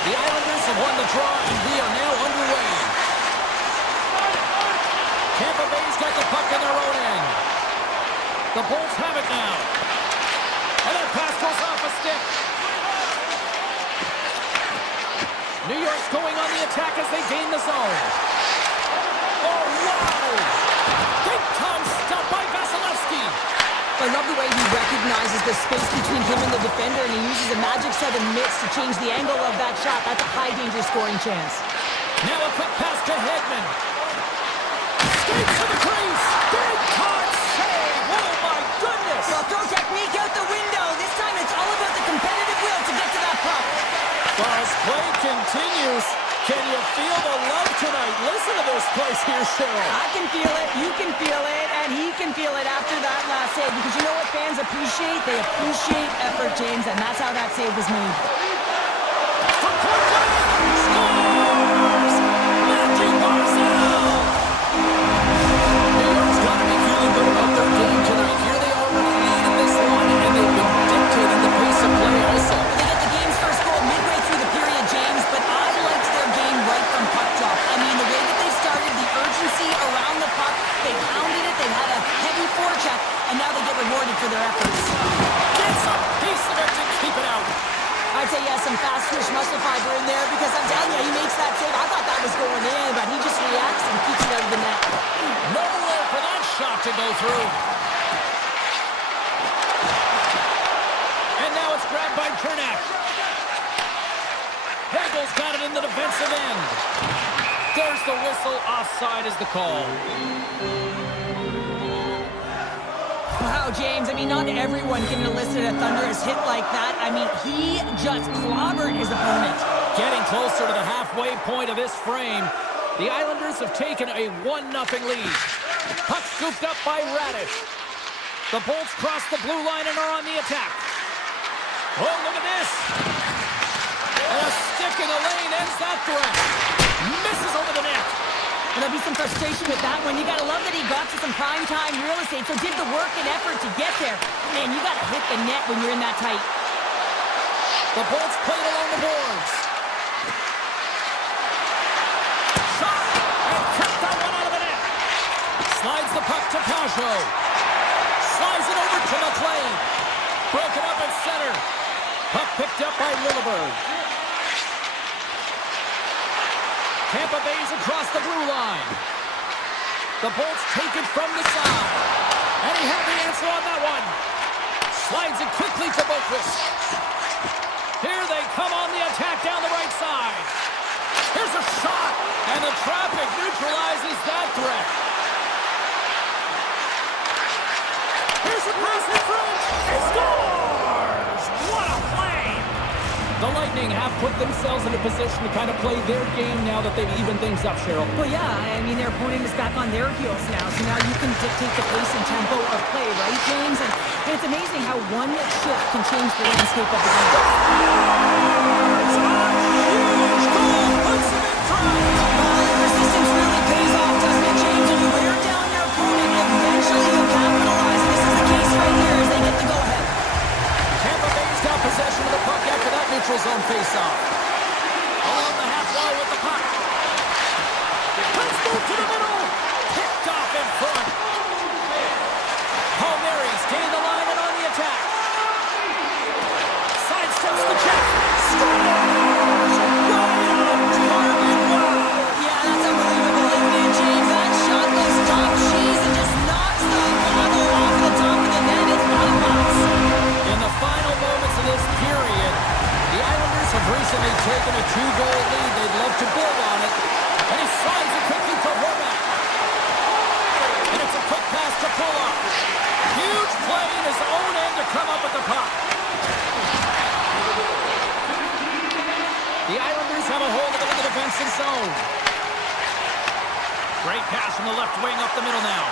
The Islanders have won the draw and we are now underway. Tampa Bay's got the puck in their own end. The Bolts have it now. And that pass goes off a stick. New York's going on the attack as they gain the zone. Oh, wow! Big time stop by Vasilevsky. I love the way he recognizes the space between him and the defender, and he uses a magic 7 mitts to change the angle of that shot. That's a high-danger scoring chance. Now a quick pass to Hedman. Skates to the crease. Big time save. Oh, my goodness. Well, throw technique out the window. This time it's all about the competitive will to get to that puck. Well, as play continues, can you feel the love tonight? Listen to this place here, Cheryl. I can feel it, you can feel it, and he can feel it after that last save. Because you know what fans appreciate? They appreciate effort, James, and that's how that save was made. From point blank, scores! Matthew Barzal! New York's got to be feeling good about their game tonight. Here they already lead in this one, and they've been dictating the pace of play also. They get the game's first goal midway through the period, James, but I liked their game right from puck drop. I mean, the way that they started, the urgency around the puck, they pounded it, they had a heavy forecheck, and now they get rewarded for their efforts. Gets a piece of it to keep it out. I'd say he has some fast twitch muscle fiber in there because I'm telling you, he makes that save. I thought that was going in, but he just reacts and keeps it out of the net. Nowhere for that shot to go through. And now it's grabbed by Chernak. Hagel's got it in the defensive end. There's the whistle. Offside is the call. Wow, James, I mean, not everyone can elicit a thunderous hit like that. I mean, he just clobbered his opponent. Getting closer to the halfway point of this frame. The Islanders have taken a 1-0 lead. Puck scooped up by Radish. The Bolts cross the blue line and are on the attack. Oh, look at this. And a stick in the lane ends that threat. Misses over the net. And there'll be some frustration with that one. You gotta love that he got to some prime-time real estate, so did the work and effort to get there. Man, you gotta hit the net when you're in that tight. The Bolts played along the boards. Shot! And kicked that one out of the net. Slides the puck to Pajot. Slides it over to McLean. Broken up at center. Puck picked up by Lilleberg. Tampa Bay's across the blue line. The Bolts take it from the side. And he had the answer on that one. Slides it quickly to Boquist. Here they come on the attack down the right side. Here's a shot. And the traffic neutralizes that threat. Here's a pass in front. He scores! What a play! The Lightning have put themselves in a position to kind of play their game now that they've evened things up, Cheryl. Well, yeah, I mean, their opponent is back on their heels now, so now you can dictate the pace and tempo of play, right, James? And it's amazing how one shift can change the landscape of the game. Huge goal puts him in front. Resistance really pays off, doesn't it, James? When you wear down your opponent, eventually you'll capitalize. This is the case right here as they get the go-ahead. Tampa Bay's got possession of the puck after that neutral zone face-off. Along the half wall with the puck. Let's move to the middle. Picked off in front. Palmieri's gained the line and on the attack. Sidesteps the check. Scores! Right on target. Wow! Yeah, that's unbelievable, isn't it, James? That shot goes top cheese and just knocks the bottle off the top of the net. It's not a box. In the final moments of this period, the Islanders have recently taken a 2-goal lead. They'd love to build on it. And he slides it quickly to Horvath. And it's a quick pass to Pulla. Huge play in his own end to come up with the puck. The Islanders have a hold of it in the defensive zone. Great pass from the left wing up the middle now.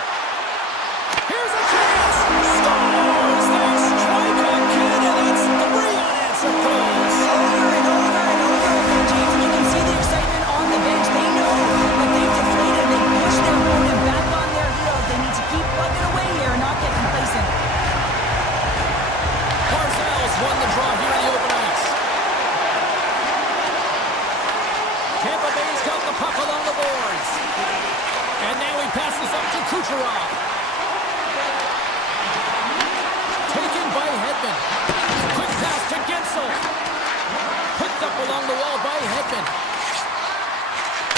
Here's a chance! Scores! They strike again, and it's 3 unanswered goals. Over and over and over again, James, and you can see the excitement on the bench. They know that they've deflated. They push their opponent back on their heels. They need to keep plugging away here and not get complacent. And now he passes up to Kucherov. Taken by Hedman. Quick pass to Gensel. Picked up along the wall by Hedman.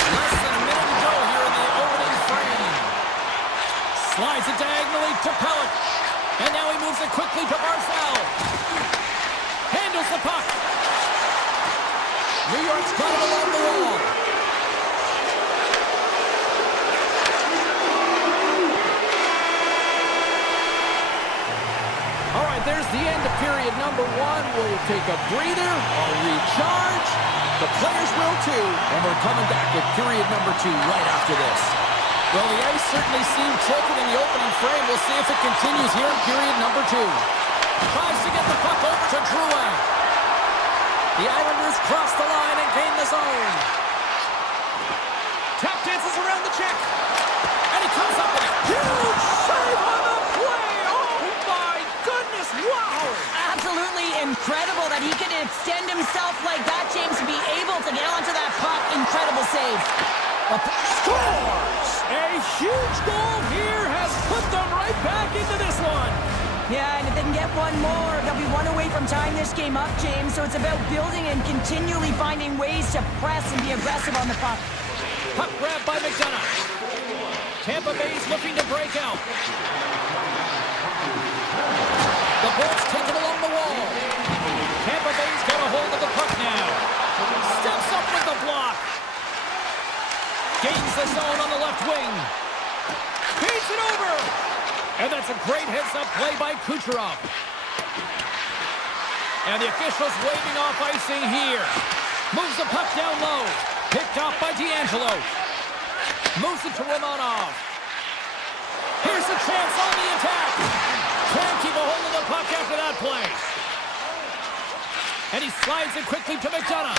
Less than a minute to go here in the opening frame. Slides it diagonally to Pellick. And now he moves it quickly to Barzal. Handles the puck. New York's got it along the wall. All right, there's the end of period number one. We'll take a breather, a recharge. The players will too. And we're coming back with period number two right after this. Well, the ice certainly seemed tilted in the opening frame. We'll see if it continues here in period number two. Tries to get the puck over to Drouin. The Islanders cross the line and gain the zone. Tap dances around the check. And he comes up with a huge save on the play. Oh, my goodness. Wow. Absolutely incredible that he could extend himself like that, James, to be able to get onto that puck. Incredible save. Scores! A huge goal here has put them right back into this one. Yeah, and if they can get one more, they'll be one away from tying this game up, James. So it's about building and continually finding ways to press and be aggressive on the puck. Puck grab by McDonough. Tampa Bay's looking to break out. The Bolts take it along the wall. Tampa Bay's got a hold of the puck now. Steps up with the block. Gains the zone on the left wing. Feeds it over. And that's a great heads-up play by Kucherov. And the officials waving off icing here. Moves the puck down low. Picked off by D'Angelo. Moves it to Romanov. Here's a chance on the attack. Can't keep a hold of the puck after that play. And he slides it quickly to McDonough.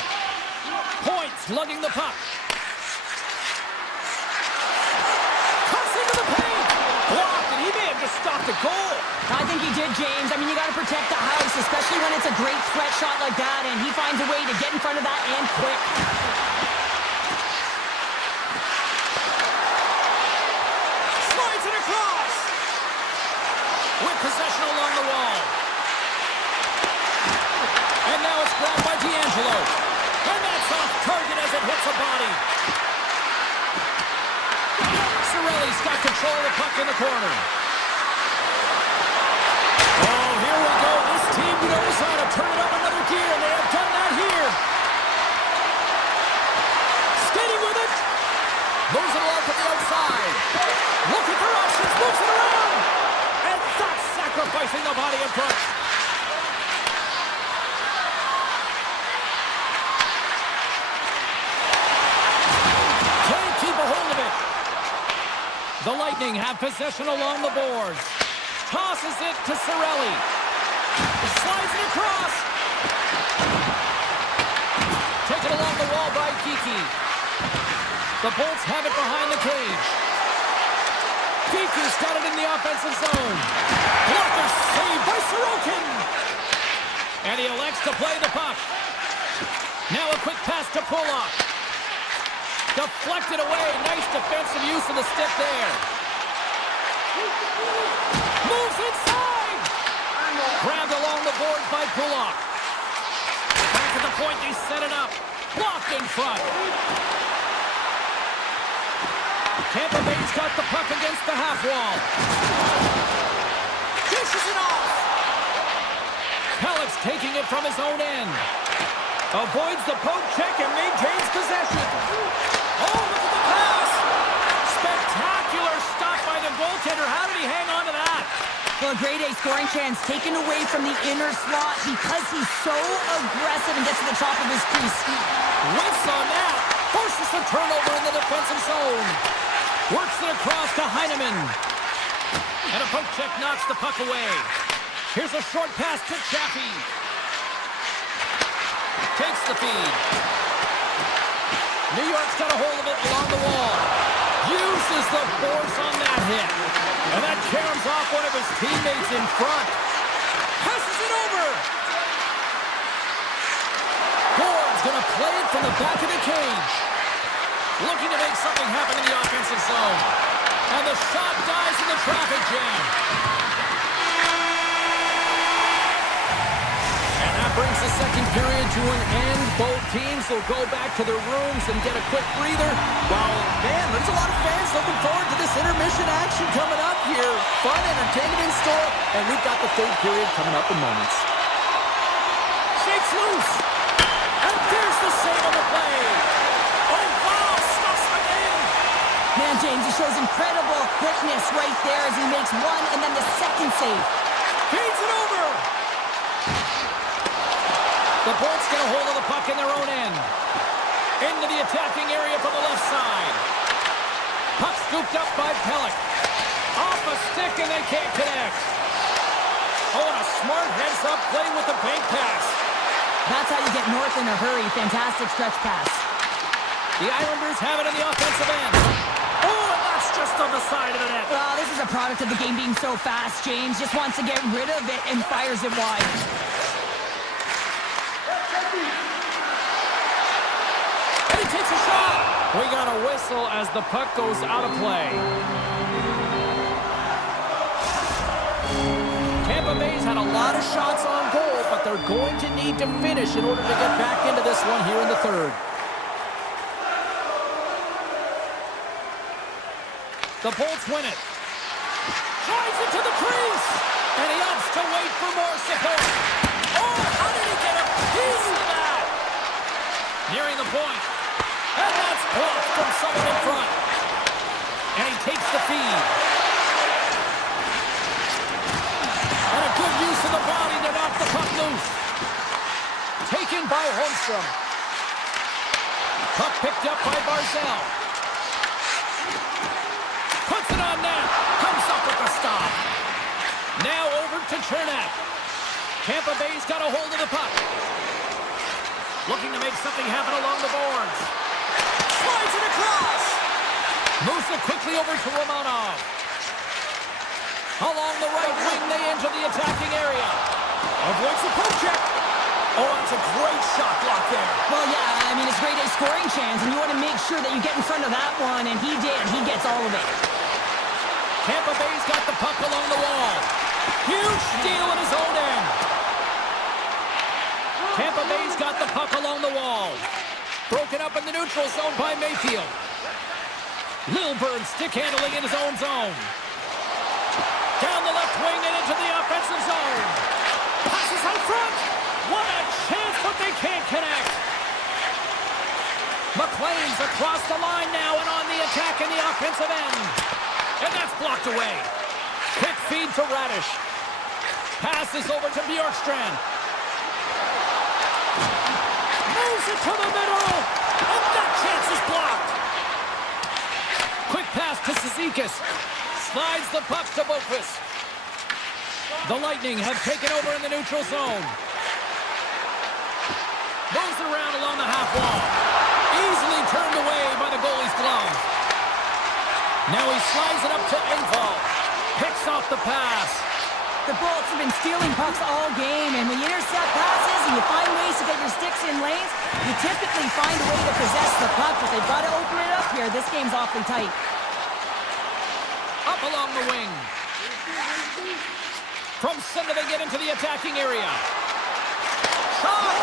Points lugging the puck. Blocked, and he may have just stopped a goal. I think he did, James. I mean, you got to protect the house, especially when it's a great threat shot like that, and he finds a way to get in front of that and quick. Slides it across. With possession along the wall. And now it's grabbed by D'Angelo. And that's off target as it hits a body. Cirelli's got control of the puck in the corner. Oh, here we go. This team knows how to turn it up another gear, and they have done that here. Skating with it. Moves it along to the outside. Looking for options. Moves it around. And that's sacrificing the body in front. Can't keep a hold of it. The Lightning have possession along the boards. Tosses it to Cirelli. Slides it across. Taken along the wall by Geekie. The Bolts have it behind the cage. Geekie's got it in the offensive zone. Blocker saved by Sorokin. And he elects to play the puck. Now a quick pass to Pulock. Deflected away. Nice defensive use of the stick there. Moves inside. Grabbed along the boards by Pulock. Back at the point, they set it up. Blocked in front. Tampa Bay's got the puck against the half wall. Dishes it off. Pellick's taking it from his own end. Avoids the poke check and maintains possession. Oh, look at the pass! Spectacular stop by the goaltender. How did he hang on to that? Well, a grade A scoring chance taken away from the inner slot because he's so aggressive and gets to the top of his crease. Whiffs on that. Forces the turnover in the defensive zone. Works it across to Heineman. And a poke check knocks the puck away. Here's a short pass to Chaffee. Takes the feed. New York's got a hold of it along the wall. Uses the force on that hit. And that caroms off one of his teammates in front. Passes it over. Gord's going to play it from the back of the cage. Looking to make something happen in the offensive zone. And the shot dies in the traffic jam. And that brings the second period to an end. Both teams will go back to their rooms and get a quick breather. Well, man, there's a lot of fans looking forward to this intermission action coming up here. Fun entertainment in store, and we've got the third period coming up in moments. Shakes loose. And there's the save on the play. Oh, wow, stuffs him in. Man, James, he shows incredible quickness right there as he makes one and then the second save. Feeds it over. The Bolts get a hold of the puck in their own end. Into the attacking area from the left side. Puck scooped up by Pellick. Off a stick and they can't connect. Oh, and a smart heads-up play with the bank pass. That's how you get north in a hurry. Fantastic stretch pass. The Islanders have it in the offensive end. Oh, and that's just on the side of the net. Well, this is a product of the game being so fast. James just wants to get rid of it and fires it wide. And he takes a shot. We got a whistle as the puck goes out of play. Tampa Bay's had a lot of shots on goal, but they're going to need to finish in order to get back into this one here in the third. The Bolts win it. Drives it to the crease. And he opts to wait for more support. Oh, how did he get a piece of that? Nearing the point. And that's blocked from someone in front. And he takes the feed. And a good use of the body to knock the puck loose. Taken by Holmstrom. Puck picked up by Barzell. Puts it on net. Comes up with the stop. Now over to Chernak. Tampa Bay's got a hold of the puck. Looking to make something happen along the boards. Slides it across. Moves it quickly over to Romanov. Along the right wing, they enter the attacking area. Avoids the poke check. Oh, that's a great shot block there. Well, yeah, I mean, it's great a scoring chance, and you want to make sure that you get in front of that one, and he did. He gets all of it. Tampa Bay's got the puck along the wall. Huge steal in his own end. Tampa Bay's got the puck along the wall. Broken up in the neutral zone by Mayfield. Lilburn stick handling in his own zone. Down the left wing and into the offensive zone. Passes out front. What a chance, but they can't connect. McLean's across the line now and on the attack in the offensive end. And that's blocked away. Quick feed to Radish. Passes over to Bjorkstrand. Moves it to the middle. And that chance is blocked. Quick pass to Cizikas. Slides the puck to Boquist. The Lightning have taken over in the neutral zone. Moves around along the half wall. Easily turned away by the goalie's glove. Now he slides it up to Engvall. Picks off the pass. The Bolts have been stealing pucks all game, and when you intercept passes and you find ways to get your sticks in lanes, you typically find a way to possess the puck, but they've got to open it up here. This game's awfully tight. Up along the wing. From center they get into the attacking area. Shot!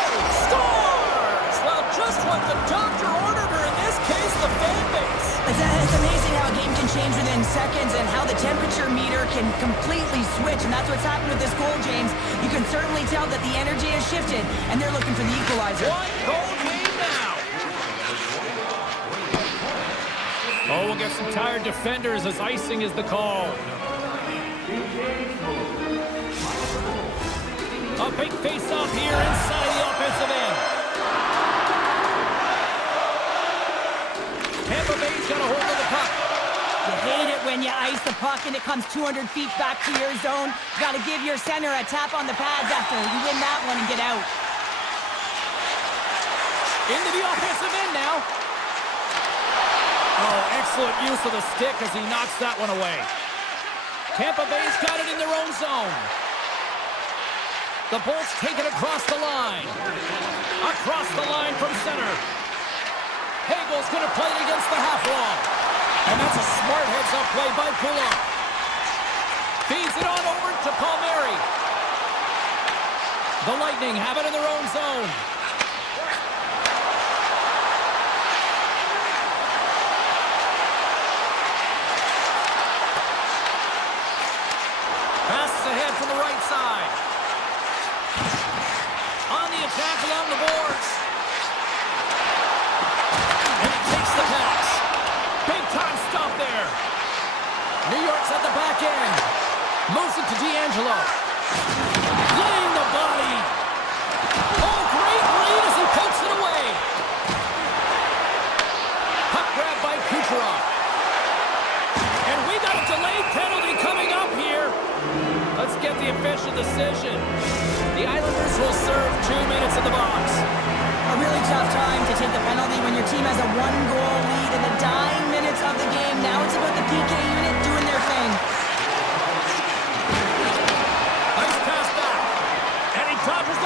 Scores! Well, just what the doctor ordered, or in this case, the fan base. It's amazing how a game can change within seconds and how the temperature meter can completely switch, and that's what's happened with this goal, James. You can certainly tell that the energy has shifted, and they're looking for the equalizer. One goal game now. Oh, we'll get some tired defenders as icing is the call. A big face-off here inside the offensive end. Tampa Bay's got a hold of the puck. You hate it when you ice the puck and it comes 200 feet back to your zone. You got to give your center a tap on the pads after you win that one and get out. Into the offensive end now. Oh, excellent use of the stick as he knocks that one away. Tampa Bay's got it in their own zone. The Bolts take it across the line. Across the line from center. Hagel's going to play it against the half wall. And that's a smart heads-up play by Pulak. Feeds it on over to Palmieri. The Lightning have it in their own zone. Passes ahead from the right side. On the attack along the boards. And he takes the pass. Big time stop there. New York's at the back end. Moves it to D'Angelo. Laying the body. Oh, great read as he pokes it away. Puck grab by Kucherov. And we got a delayed penalty coming up here. Let's get the official decision. The Islanders will serve 2 minutes in the box. A really tough time to take the penalty when your team has a 1-goal lead in the dying minutes of the game. Now it's about the PK unit doing their thing. Nice pass back. And he dodges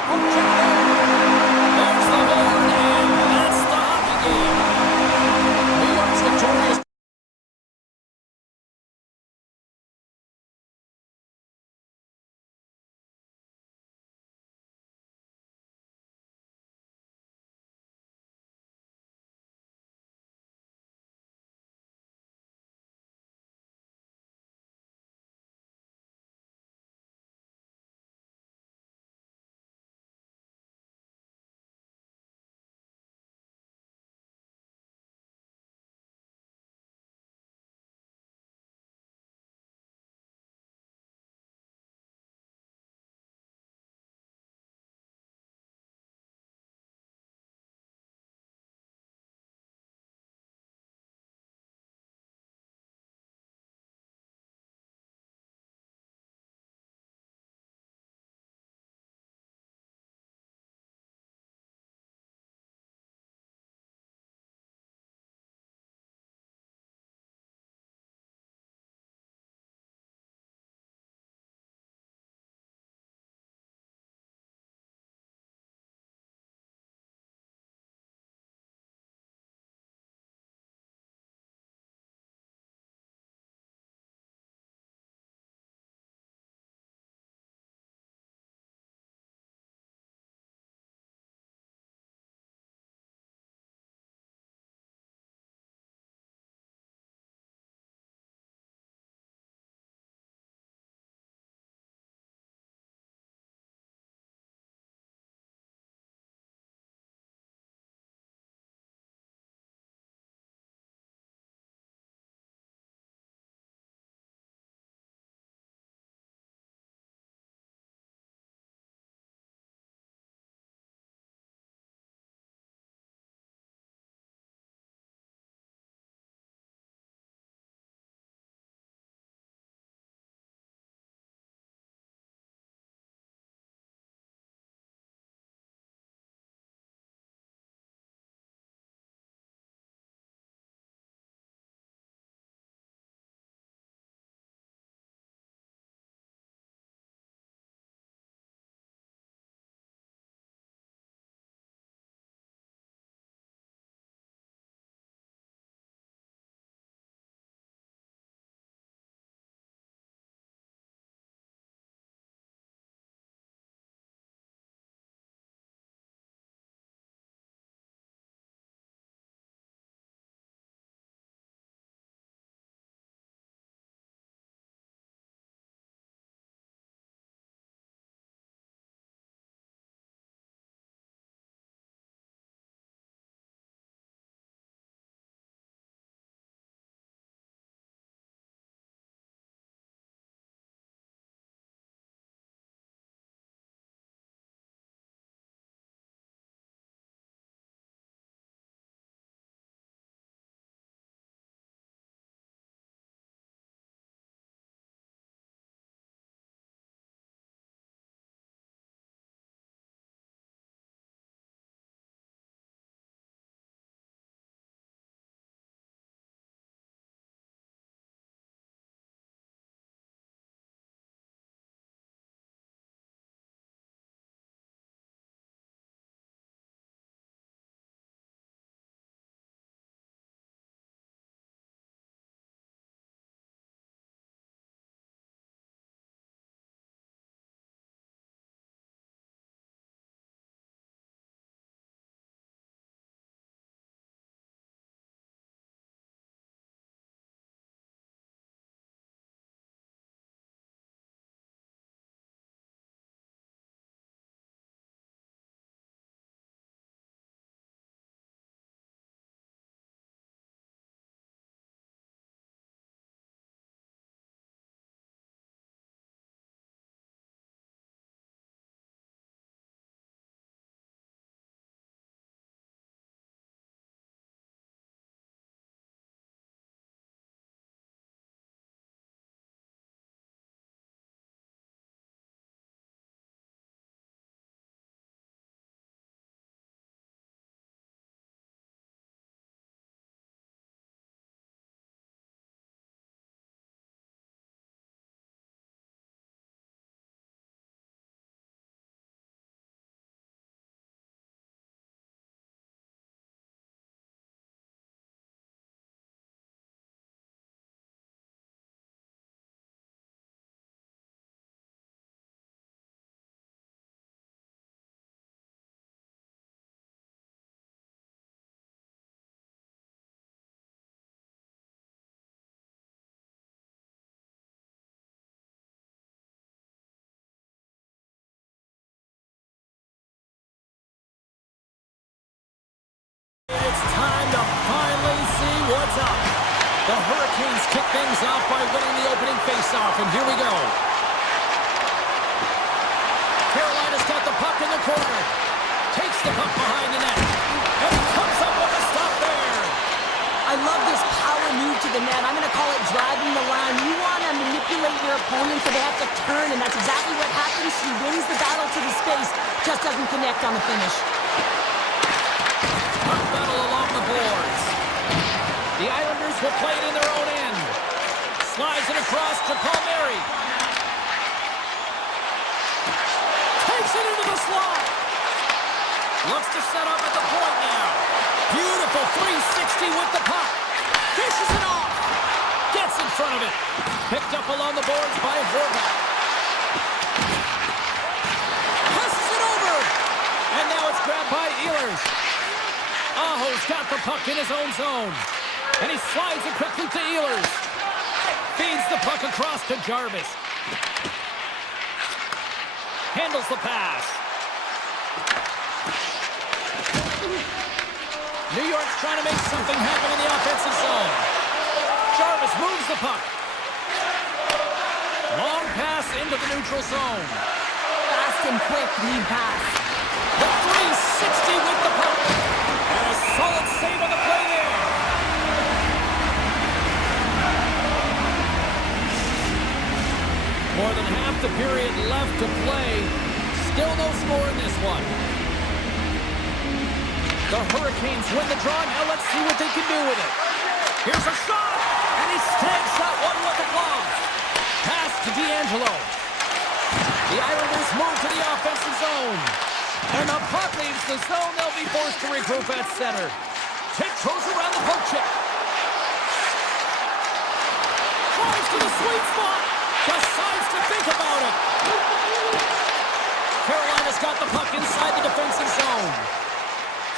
what's up. The Hurricanes kick things off by winning the opening faceoff, and here we go. Carolina's got the puck in the corner. Takes the puck behind the net. And he comes up with a stop there. I love this power move to the net. I'm going to call it driving the line. You want to manipulate your opponent so they have to turn, and that's exactly what happens. He wins the battle to the space, just doesn't connect on the finish. Puck battle along the boards. The Islanders will play it in their own end. Slides it across to Palmieri. Takes it into the slot. Looks to set up at the point now. Beautiful 360 with the puck. Dishes it off. Gets in front of it. Picked up along the boards by Horvath. Passes it over. And now it's grabbed by Ehlers. Aho's got the puck in his own zone. And he slides it quickly to Ehlers. Feeds the puck across to Jarvis. Handles the pass. New York's trying to make something happen in the offensive zone. Jarvis moves the puck. Long pass into the neutral zone. Fast and quick lead pass. The 360 with the puck. And a solid save on the play there. More than half the period left to play. Still no score in this one. The Hurricanes win the draw. Now let's see what they can do with it. Here's a shot, and he snags that one with the glove. Pass to D'Angelo. The Islanders move to the offensive zone. And the puck leaves the zone. They'll be forced to regroup at center. Tiptoes around the poke check. Tries to the sweet spot. Decides to think about it. Carolina's got the puck inside the defensive zone.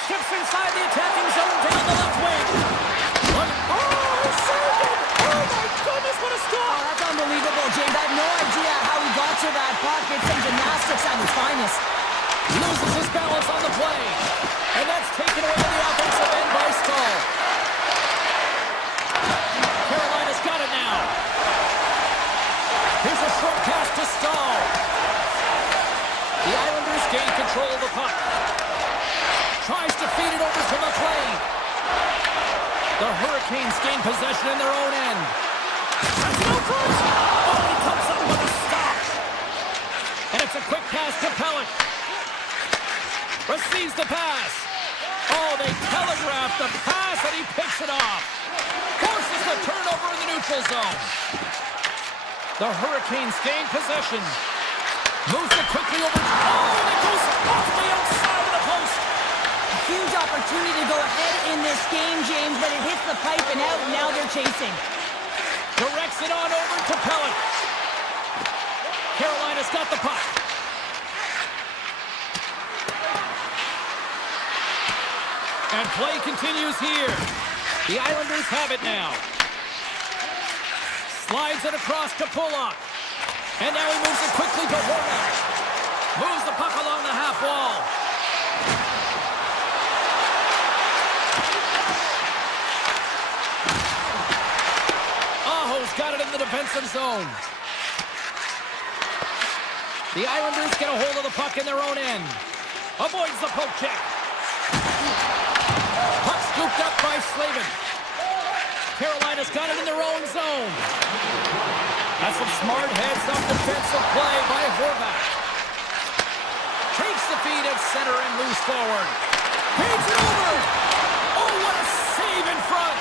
Skips inside the attacking zone down the left wing. Oh, he saved it! Oh my goodness, what a stop! Oh, that's unbelievable, James. I have no idea how he got to that puck. It's some gymnastics at his finest. Loses his balance on the play. And that's taken away to the offensive end by Stahl. Carolina's got it now. Here's a short pass to Stahl. The Islanders gain control of the puck. Tries to feed it over to McLean. The Hurricanes gain possession in their own end. Oh, he comes up with a stop. And it's a quick pass to Pellick. Receives the pass. Oh, they telegraphed the pass and he picks it off. Forces the turnover in the neutral zone. The Hurricanes gain possession. Moves it quickly over. Oh, and it goes off the outside of the post. Huge opportunity to go ahead in this game, James, but it hits the pipe and out, and now they're chasing. Directs it on over to Pellick. Carolina's got the puck. And play continues here. The Islanders have it now. Slides it across to Pulock. And now he moves it quickly to Horvath. Moves the puck along the half wall. Aho's got it in the defensive zone. The Islanders get a hold of the puck in their own end. Avoids the poke check. Puck scooped up by Slavin. Carolina's got it in their own zone. That's some smart heads-up defensive play by Horvath. Takes the feed at center and moves forward. Feeds it over. Oh, what a save in front.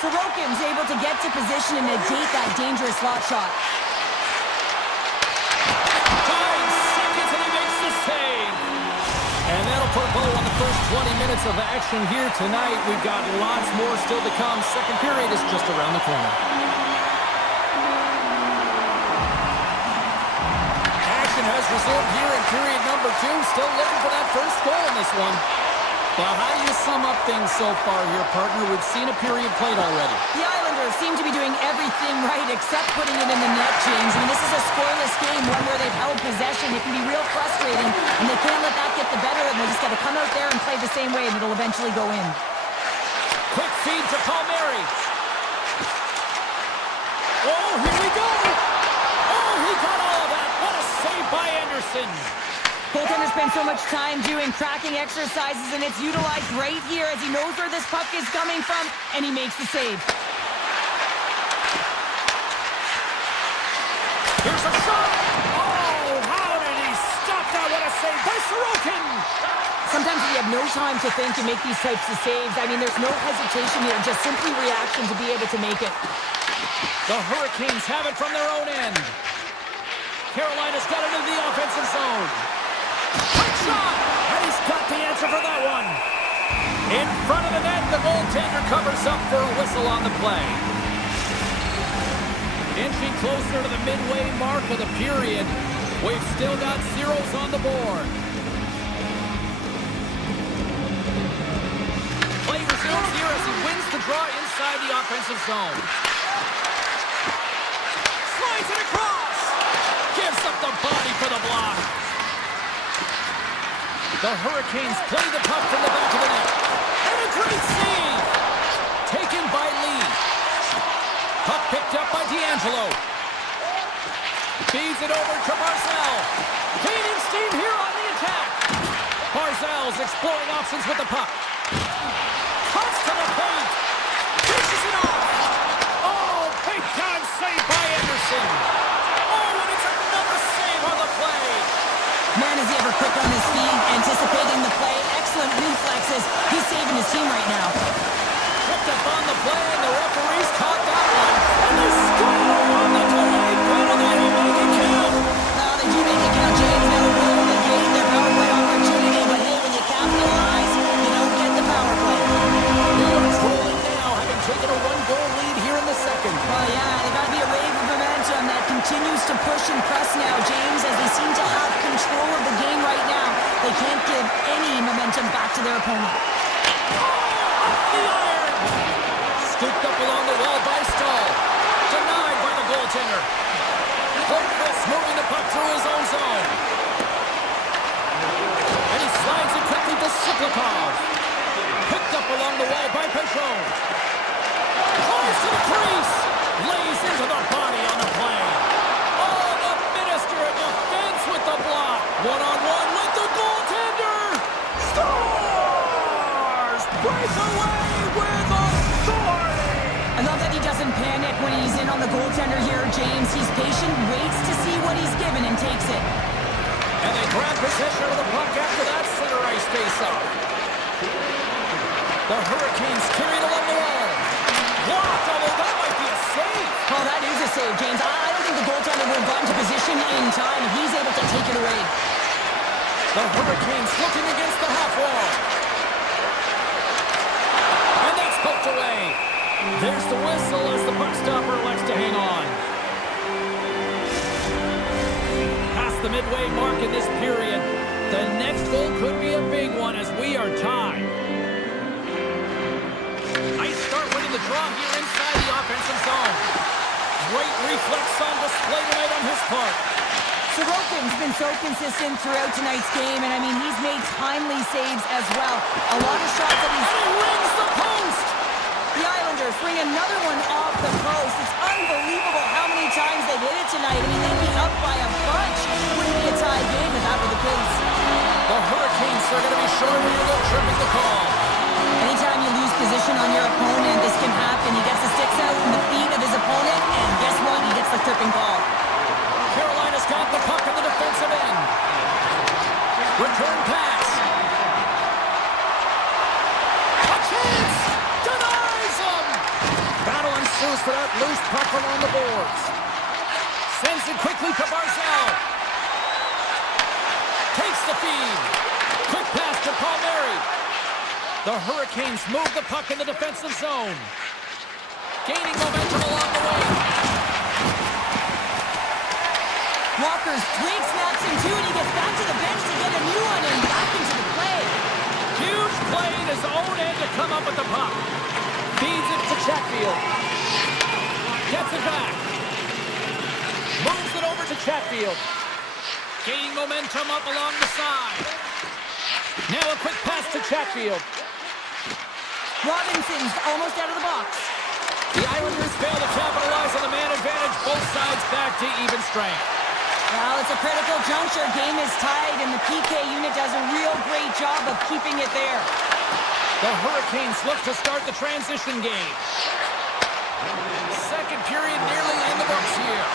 Sorokin's able to get to position and negate that dangerous slot shot. 5 seconds and he makes the save. And that'll put a bow on the first 20 minutes of action here tonight. We've got lots more still to come. Second period is just around the corner. Has resumed here in period number 2. Still looking for that first goal in this one. Well, how do you sum up things so far here, partner? We've seen a period played already. The Islanders seem to be doing everything right except putting it in the net, James. I mean, this is a scoreless game, one where they've held possession. It can be real frustrating, and they can't let that get the better of them. They just got to come out there and play the same way, and it'll eventually go in. quick feed to Palmieri. Oh, here we go. Oh, he got all of that. What a save by Anderson. Goaltender spends so much time doing cracking exercises, and it's utilized right here as he knows where this puck is coming from, and he makes the save. Here's a shot. Oh, how did he stop that? What a save by Sorokin. Sometimes if you have no time to think, you make these types of saves. I mean, there's no hesitation here, just simply reaction to be able to make it. The Hurricanes have it from their own end. Carolina's got it into the offensive zone. Quick shot! And he's got the answer for that one. In front of the net, the goaltender covers up for a whistle on the play. Inching closer to the midway mark of the period. We've still got zeros on the board. Play resumes here as he wins the draw inside the offensive zone. Slides it across. Gives up the body for the block. The Hurricanes play the puck from the back of the net. And a great save. Taken by Lee. Puck picked up by D'Angelo. Feeds it over to Barzal. Gaining steam here on the attack. Barzal's exploring options with the puck. Cuts to the paint. Dishes it off. Oh, big time save by Anderson. Oh, and it's another save on the play. Man, is he ever quick on his feet, anticipating the play. Excellent reflexes. He's saving his team right now. Tripped up on the play, and the referees caught that one. And they score on the delayed penalty. They make it count. They do make it count, James. Now will negate their power play opportunity, but hey, when you capitalize, you don't get the power play. New York's rolling now, having taken a one-goal lead here in the second. Well, yeah, they got to be a wave of momentum that continues to push and press now, James, as they seem to have control of the game right now. They can't give any momentum back to their opponent. Off the iron! Scooped up along the wall by Stahl. Denied by the goaltender. Holmquist moving the puck through his own zone. And he slides it quickly to Siplikov. Picked up along the wall by Pechon. Flies to the crease. Lays into the body on the play. Oh, the Minister of Defense with the block. One-on-one with the goaltender. Stars break away with authority. I love that he doesn't panic when he's in on the goaltender here, James. He's patient, waits to see what he's given, and takes it. And they grab possession of the puck after that center ice face-off. The Hurricanes carried along the wall. Blocked, although that might be a save. Oh, that is a save, James. I don't think the goaltender would have gotten to position in time, and he's able to take it away. The Hurricanes looking against the half wall. And that's poked away. There's the whistle as the puck stopper elects to hang on. Past the midway mark in this period, the next goal could be a big one as we are tied. Nice start winning the draw here inside the offensive zone. Great reflex on display tonight on his part. Sorokin's been so consistent throughout tonight's game, and I mean, he's made timely saves as well. A lot of shots that he's... And he rings the post! The Islanders bring another one off the post. It's unbelievable how many times they've hit it tonight. I mean, they'd be up by a bunch. Wouldn't be a tie game if that were the case. The Hurricanes are going to be sure to go tripping the call. Anytime you lose position on your opponent, this can happen. He gets the sticks out in the feet of his opponent, and guess what? He gets the tripping ball. Carolina's got the puck in the defensive end. Return pass. A chance! Denies him! Battle ensues for that loose puck along the boards. Sends it quickly to Barzal. Takes the feed. Quick pass to Palmieri. The Hurricanes move the puck in the defensive zone. Gaining momentum along the way. Walker's twig snaps him too, and he gets back to the bench to get a new one and back into the play. Huge play in his own end to come up with the puck. Feeds it to Chatfield. Gets it back. Moves it over to Chatfield. Gaining momentum up along the side. Now a quick pass to Chatfield. Robinson's almost out of the box. The Islanders fail to capitalize on the man advantage. Both sides back to even strength. Well, it's a critical juncture. Game is tied, and the PK unit does a real great job of keeping it there. The Hurricanes look to start the transition game. Second period nearly in the books here.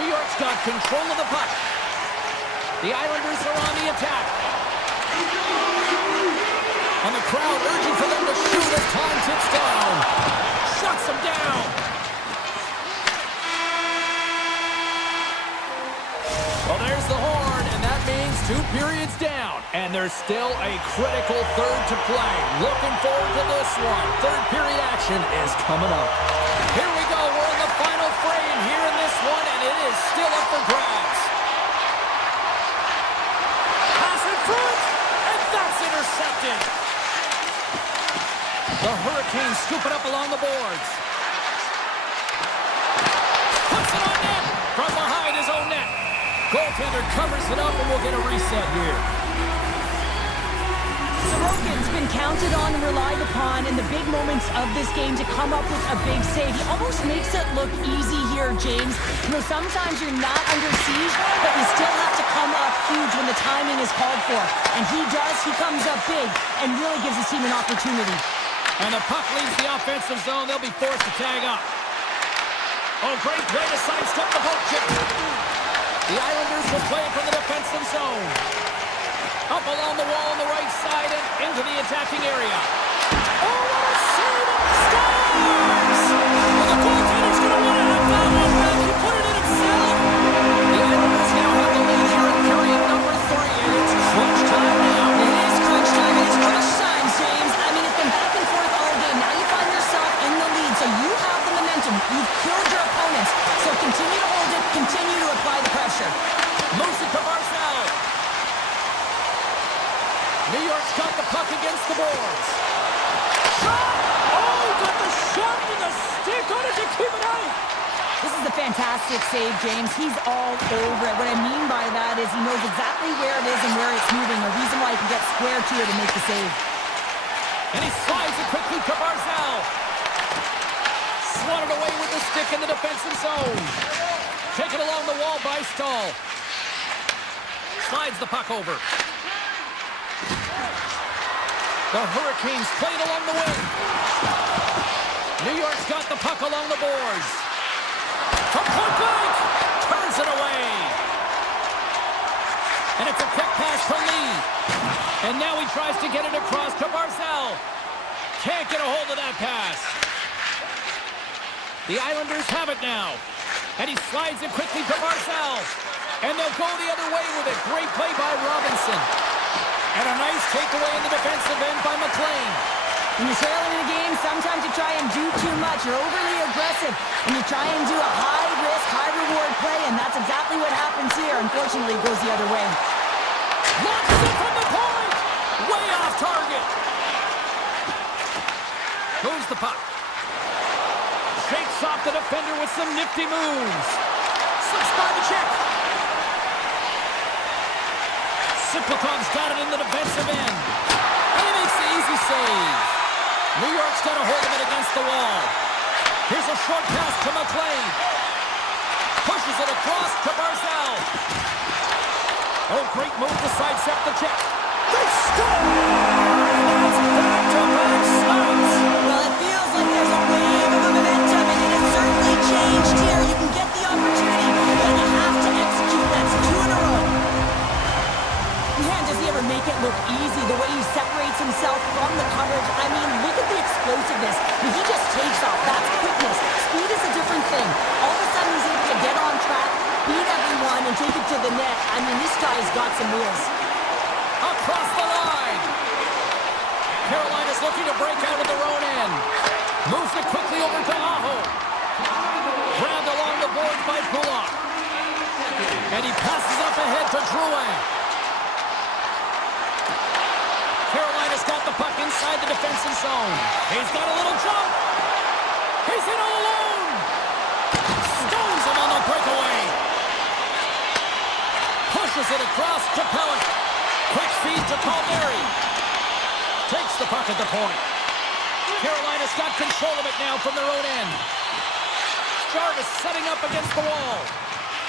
New York's got control of the puck. The Islanders are on the attack. And the crowd urging for them to shoot as time ticks down. Shuts them down. Well, there's the horn, and that means 2 periods down. And there's still a critical third to play. Looking forward to this one. Third period action is coming up. Here we go. We're in the final frame here in this one, and it is still up for grabs. Pass in front, and that's intercepted. The Hurricanes scoop it up along the boards. Puts it on net from behind his own net. Goaltender covers it up, and we'll get a reset here. Sorokin's been counted on and relied upon in the big moments of this game to come up with a big save. He almost makes it look easy here, James. You know, sometimes you're not under siege, but you still have to come up huge when the timing is called for. And he does. He comes up big and really gives his team an opportunity. And the puck leaves the offensive zone. They'll be forced to tag up. Oh, great way to sidestep the poke check. The Islanders will play it from the defensive zone. Up along the wall on the right side and into the attacking area. Oh, what a save! Scores! Well, the goaltender's going to want to have that one back. He put it in himself. The Islanders now have the lead here in period number 3, and it's crunch time now. It is crunch time. It is crunch time, James. I mean, it's been back and forth all game. Now you find yourself in the lead, so you have the momentum. You've killed your opponents. So continue to hold it. Continue to apply the pressure. Moves it to Barzal. New York's got the puck against the boards. Shot! Oh, got the shot to the stick. How did you keep it out? This is a fantastic save, James. He's all over it. What I mean by that is he knows exactly where it is and where it's moving. A reason why he can get square to it and make the save. And he slides it quickly to Barzal. Swatted away with the stick in the defensive zone. Taken along the wall by Stahl. Slides the puck over. The Hurricanes play it along the wing. New York's got the puck along the boards. From point blank, turns it away. And it's a quick pass to Lee. And now he tries to get it across to Barzal. Can't get a hold of that pass. The Islanders have it now. And he slides it quickly to Barzal. And they'll go the other way with it. Great play by Robinson. And a nice takeaway in the defensive end by McLean. When you're trailing in a game, sometimes you try and do too much. You're overly aggressive, and you try and do a high-risk, high-reward play, and that's exactly what happens here. Unfortunately, it goes the other way. Launches it from the point! Way off target! Moves the puck. Shakes off the defender with some nifty moves. Slips by the check. Siplikov's got it in the defensive end. And he makes the easy save. New York's got a hold of it against the wall. Here's a short pass to McLean. Pushes it across to Barzal. Oh, great move to sidestep the check. They score! And it's back-to-back stops. Well, it feels like there's a wave of momentum, and it has certainly changed here. You can get the opportunity, but you have to execute. That's 2 in a row. Man, does he ever make it look easy, the way he separates himself from the coverage? I mean, look at the explosiveness. I mean, he just takes off. That's quickness. Speed is a different thing. All of a sudden, he's able to get on track, beat everyone, and take it to the net. I mean, this guy's got some wheels. Across the line. Carolina's looking to break out of their own end. Moves it quickly over to Aho. Grabbed along the boards by Pulak. And he passes up ahead to Drouin. Carolina's got the puck inside the defensive zone. He's got a little jump. He's in all alone. Stones him on the breakaway. Pushes it across to Pellick. Quick feed to Palmieri. puck at the point. Carolina's got control of it now from their own end. Jarvis setting up against the wall.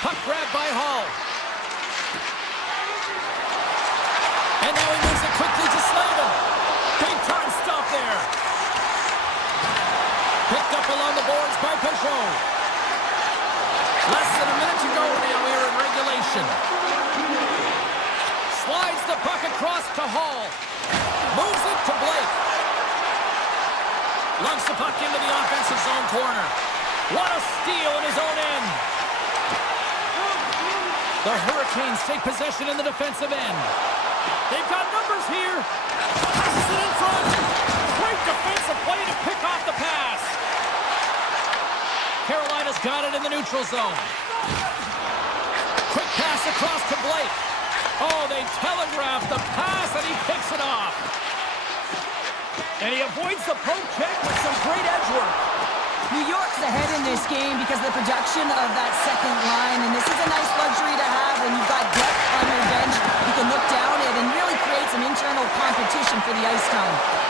Puck grabbed by Hall. And now he moves it quickly to Slavin. Big time stop there. Picked up along the boards by Peugeot. Less than a minute to go now here in regulation. Slides the puck across to Hall. Moves it to Blake. Lungs the puck into the offensive zone corner. What a steal in his own end. The Hurricanes take possession in the defensive end. They've got numbers here. Passes it in front. Great defensive play to pick off the pass. Carolina's got it in the neutral zone. Quick pass across to Blake. Oh, they telegraphed the pass, and he picks it off. And he avoids the poke check with some great edge work. New York's ahead in this game because of the production of that second line, and this is a nice luxury to have when you've got depth on your bench. You can look down it and really create some internal competition for the ice time.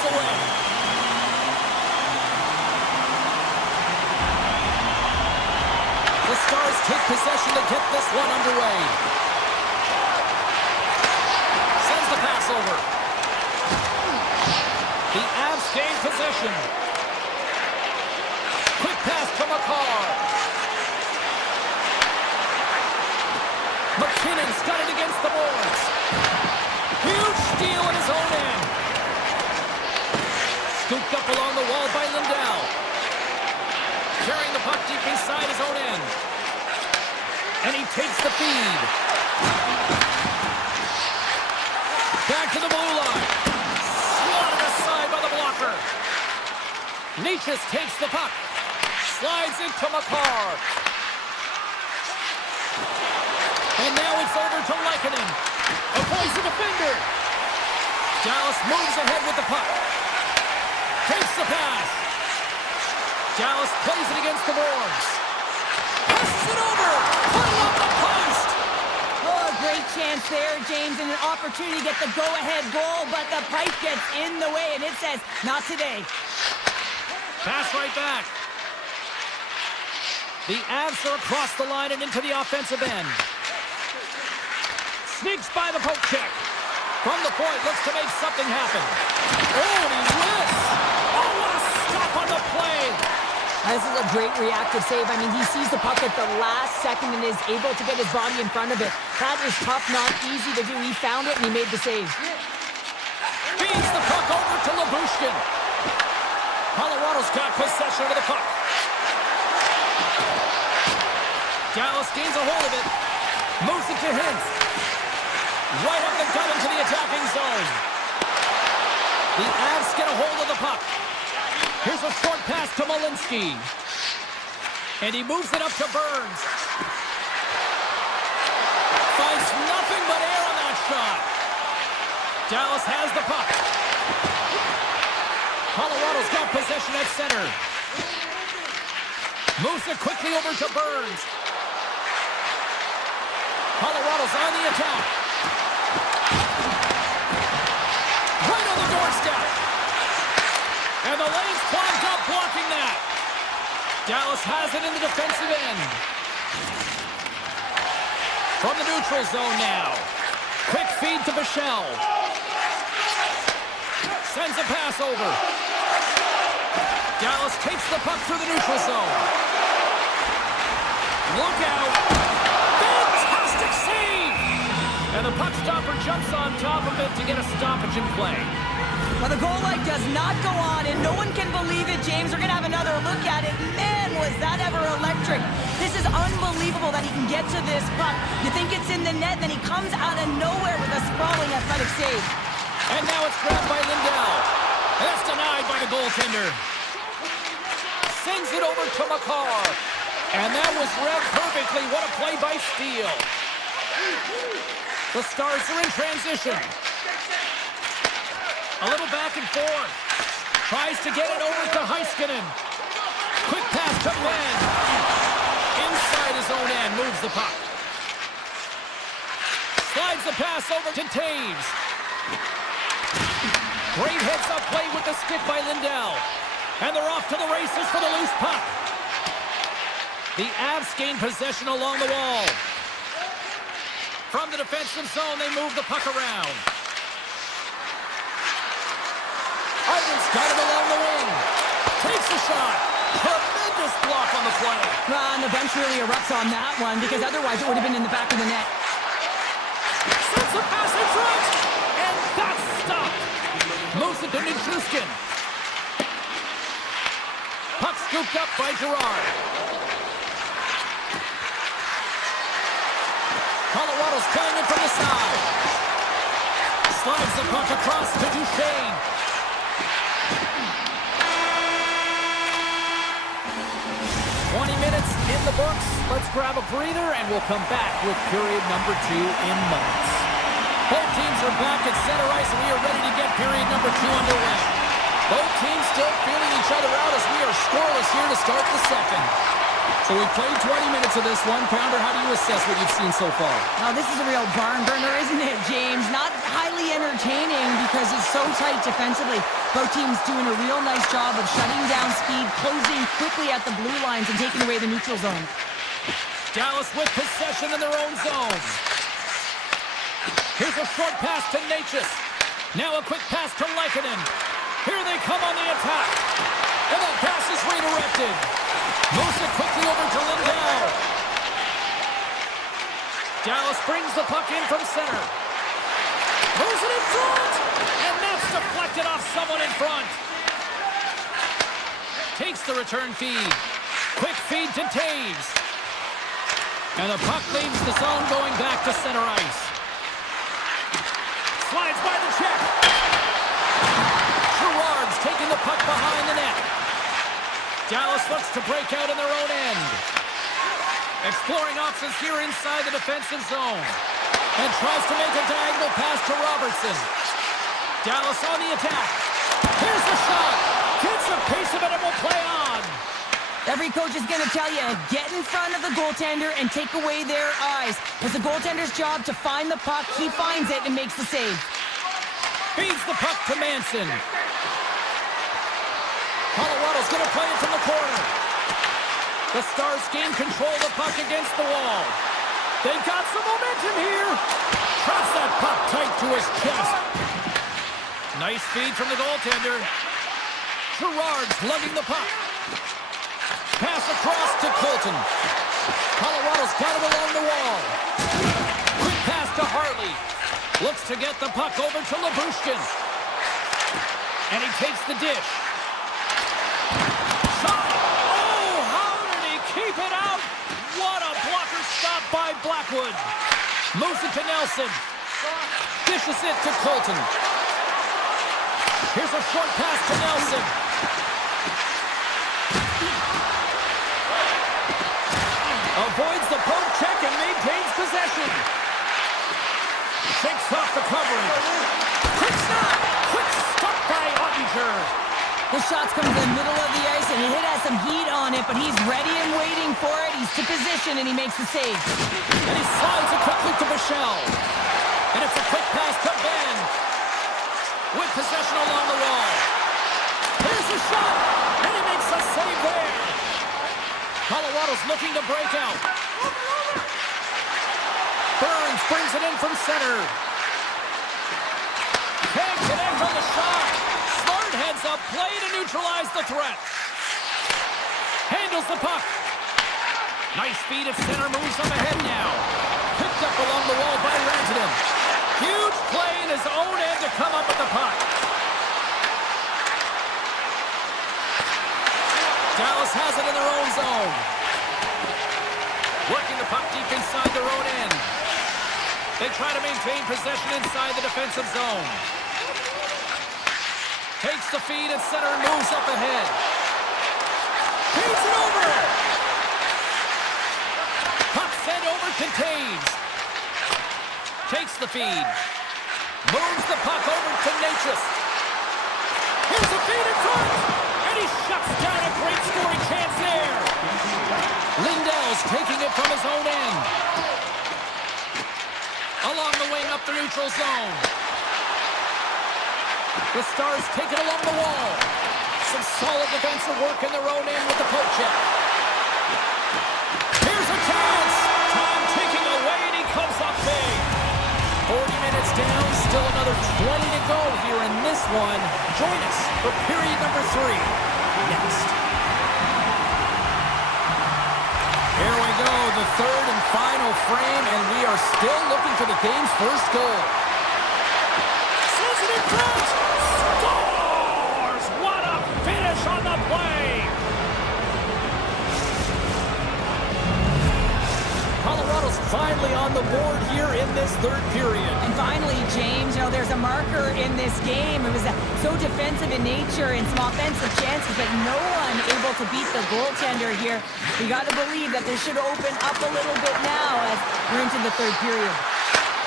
pulls away. The Stars take possession to get this one underway. Sends the pass over. The Avs gain possession. Quick pass to McCarr. McKinnon's got it against the boards. Huge steal in his own end. Scooped up along the wall by Lindell. Carrying the puck deep inside his own end. And he takes the feed. Back to the blue line. Swatted aside by the blocker. Nietzsche takes the puck. Slides into McCarr. And now it's over to Lehkonen. Avoids the defender. Dallas moves ahead with the puck. Takes the pass. Dallas plays it against the boards. Passes it over. Putting up the post. Oh, a great chance there, James, and an opportunity to get the go-ahead goal, but the pipe gets in the way, and it says, not today. Pass right back. The Avs are across the line and into the offensive end. Sneaks by the poke check. From the point, looks to make something happen. Oh, and he whiffs. Oh, what a stop on the play. This is a great reactive save. I mean, he sees the puck at the last second and is able to get his body in front of it. That is tough, not easy to do. He found it and he made the save. Feeds the puck over to Labushkin. Colorado's got possession of the puck. Dallas gains a hold of it. Moves it to Hintz. Right up the gut into the attacking zone. The Avs get a hold of the puck. Here's a short pass to Malinsky. And he moves it up to Burns. Finds nothing but air on that shot. Dallas has the puck. Colorado's got possession at center. Moves it quickly over to Burns. Colorado's on the attack. Right on the doorstep. And the lane's clogged up, blocking that. Dallas has it in the defensive end. From the neutral zone now. Quick feed to Bichelle. Sends a pass over. Dallas takes the puck through the neutral zone. Look out. Fantastic save! And the puck stopper jumps on top of it to get a stoppage in play. Well, the goal light does not go on, and no one can believe it, James. We're going to have another look at it. Man, was that ever electric. This is unbelievable that he can get to this puck. You think it's in the net, then he comes out of nowhere with a sprawling athletic save. And now it's grabbed by Lindell. That's denied by the goaltender. Sends it over to McCarr. And that was read perfectly. What a play by Steele. The Stars are in transition. A little back and forth. Tries to get it over to Heiskanen. Quick pass to Benn. Inside his own end, moves the puck. Slides the pass over to Taves. Great heads-up play with the stick by Lindell. And they're off to the races for the loose puck. The Avs gain possession along the wall. From the defensive zone, they move the puck around. Ivan's got it along the wing. Takes a shot. Tremendous block on the play. Well, and the bench really erupts on that one, because otherwise it would have been in the back of the net. Sends a pass in front. And that's stopped. Moves it to Nichushkin. Puck scooped up by Gerard. Colorado's playing it from the side. Slides the puck across to Duchesne. Minutes in the books. Let's grab a breather and we'll come back with period number 2 in moments. Both teams are back at center ice and we are ready to get period number 2 underway. Both teams still feeling each other out as we are scoreless here to start the second. So we played 20 minutes of this one. Pounder, how do you assess what you've seen so far? Now, this is a real barn burner, isn't it, James? Not highly entertaining because it's so tight defensively. Both teams doing a real nice job of shutting down speed, closing quickly at the blue lines, and taking away the neutral zone. Dallas with possession in their own zone. Here's a short pass to Natchez. Now a quick pass to Leikonen. Here they come on the attack. And that pass is redirected. Moves it quickly over to Lindell. Dallas brings the puck in from center. Moves it in front. And that's deflected off someone in front. Takes the return feed. Quick feed to Taves. And the puck leaves the zone going back to center ice. Slides by the check. Gerard's taking the puck behind the net. Dallas looks to break out in their own end. Exploring options here inside the defensive zone. And tries to make a diagonal pass to Robertson. Dallas on the attack. Here's the shot. Gets a piece of it and will play on. Every coach is going to tell you, get in front of the goaltender and take away their eyes. It's the goaltender's job to find the puck. He finds it and makes the save. Feeds the puck to Manson. Colorado's going to play it from the corner. The Stars gain control of the puck against the wall. They've got some momentum here. Traps that puck tight to his chest. Nice feed from the goaltender. Gerard's lugging the puck. Pass across to Colton. Colorado's got it along the wall. Quick pass to Hartley. Looks to get the puck over to Labushkin. And he takes the dish. Shot! Oh, how did he keep it out? What a blocker stop by Blackwood. Moves it to Nelson. Dishes it to Colton. Here's a short pass to Nelson. Avoids the poke check and maintains possession. Shakes off the coverage. Quick stop! Quick stop by Ottinger. The shots come to the middle of the ice, and the hit has some heat on it, but he's ready and waiting for it. He's to position, and he makes the save. And he slides it quickly to Michelle. And it's a quick pass to Ben. With possession along the wall. Here's the shot, and he makes a save there. Colorado's looking to break out. Burns brings it in from center. Can't connect on the shot. Smart heads up play to neutralize the threat. Handles the puck. Nice feed at center, moves up ahead now. Picked up along the wall by Rantanen. Huge play in his own end to come up with the puck. Dallas has it in their own zone. Working the puck deep inside their own end. They try to maintain possession inside the defensive zone. Takes the feed at center and moves up ahead. Feeds it over. Puck sent over to Taves. Takes the feed. Moves the puck over to Natchez. Here's a feed in front. And he shuts down a great scoring chance there. Lindell's taking it from his own end. Along the wing up the neutral zone. The Stars take it along the wall. Some solid defensive work in their own end with the poke check. Here's a chance. Time ticking away and he comes up big. 40 minutes down, still another 20 to go here in this one. Join us for period number 3 next. Here we go, the third and final frame, and we are still looking for the game's first goal. Sends it in front! Scores! What a finish on the play! Colorado's finally on the board here in this third period. And finally, James, you know, there's a marker in this game. It was so defensive in nature and some offensive chances, but no one able to beat the goaltender here. We got to believe that this should open up a little bit now as we're into the third period.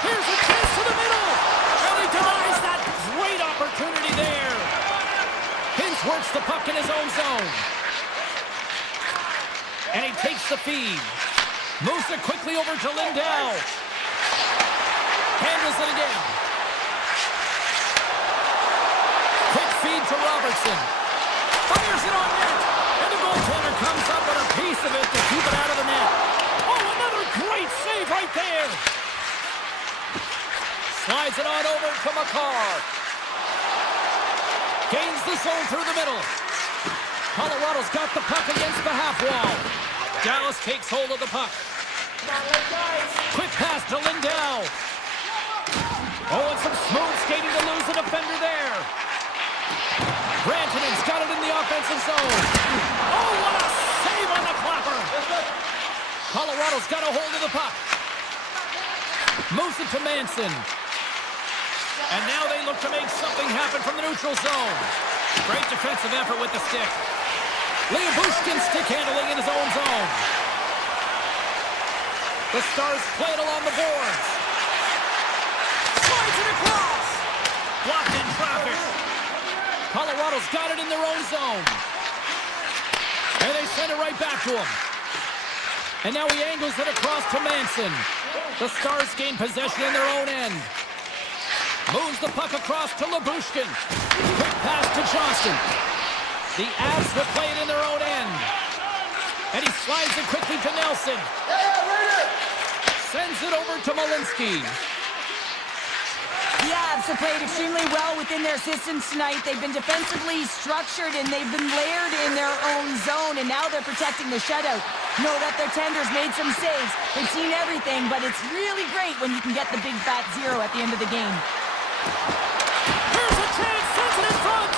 Here's a chance to the middle, and he denies that great opportunity there. Hintz works the puck in his own zone. And he takes the feed. Moves it quickly over to Lindell. Handles it again. to Robertson. Fires it on net. And the goaltender comes up with a piece of it to keep it out of the net. Oh, another great save right there. Slides it on over to McCarr. Gains the zone through the middle. Colorado's got the puck against the half wall. Dallas takes hold of the puck. Quick pass to Lindell. Oh, and some smooth skating to lose the defender there. Rantanen's got it in the offensive zone. Oh, what a save on the clapper. Colorado's got a hold of the puck. Moves it to Manson. And now they look to make something happen from the neutral zone. Great defensive effort with the stick. Bushkin stick handling in his own zone. The Stars play it along the boards. Slides it across. Blocked in traffic. Colorado's got it in their own zone. And they send it right back to him. And now he angles it across to Manson. The Stars gain possession in their own end. Moves the puck across to Bushkin. Quick pass to Johnston. The Avs will play it in their own end. And he slides it quickly to Nelson. Sends it over to Malinsky. The Avs have played extremely well within their systems tonight. They've been defensively structured and they've been layered in their own zone, and now they're protecting the shutout. Know that their tenders made some saves. They've seen everything, but it's really great when you can get the big fat zero at the end of the game. Here's a chance, sends it in front.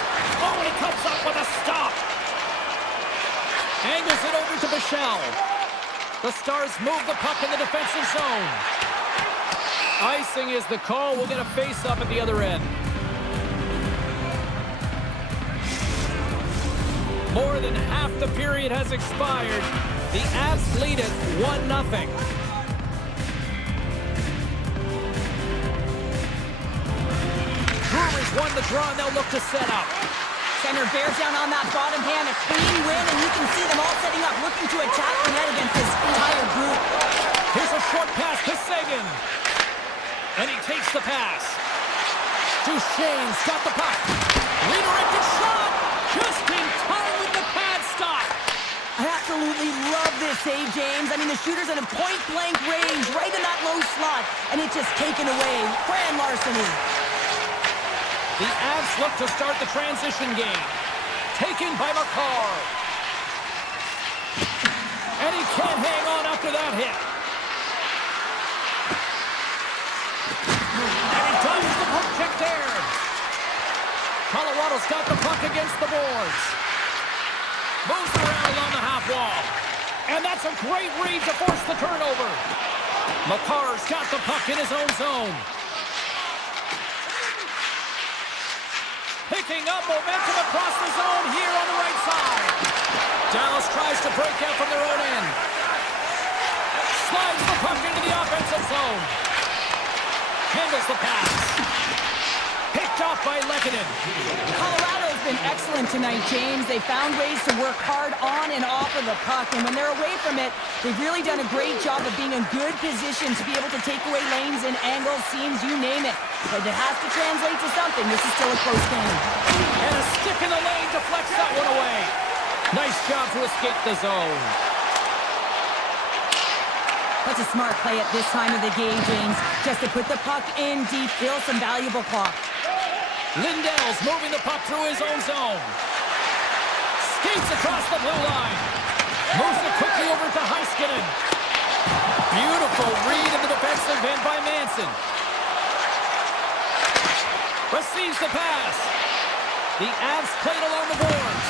Oh, he comes up with a stop. Angles it over to Bichelle. The Stars move the puck in the defensive zone. Icing is the call. We'll get a face-up at the other end. More than half the period has expired. The Avs lead it 1-0. Brewers won the draw, and they'll look to set up. Center bears down on that bottom hand, a clean win, and you can see them all setting up, looking to attack the net against this entire group. Here's a short pass to Sagan. And he takes the pass. Duchesne's got the puck. Redirected shot. Just in time with the pad stop. I absolutely love this save, James. I mean, the shooter's in a point-blank range, right in that low slot, and it's just taken away. Fran Larceny. The Avs look to start the transition game. Taken by McCarr. And he can't hang on after that hit. And he does the poke check there. Colorado's got the puck against the boards. Moves around along the half wall. And that's a great read to force the turnover. McCarr's got the puck in his own zone. Picking up momentum across the zone here on the right side. Dallas tries to break out from their own end. Slides the puck into the offensive zone. Handles the pass. Picked off by Lehkonen. Colorado's been excellent tonight, James. They found ways to work hard on and off of the puck, and when they're away from it, they've really done a great job of being in good position to be able to take away lanes and angles, seams, you name it. But it has to translate to something. This is still a close game. And a stick in the lane deflects that one away. Nice job to escape the zone. That's a smart play at this time of the game, James. Just to put the puck in deep, fill some valuable clock. Lindell's moving the puck through his own zone. Skates across the blue line. Moves it quickly over to Heiskanen. Beautiful read in the defensive end by Manson. Receives the pass. The Avs played along the boards.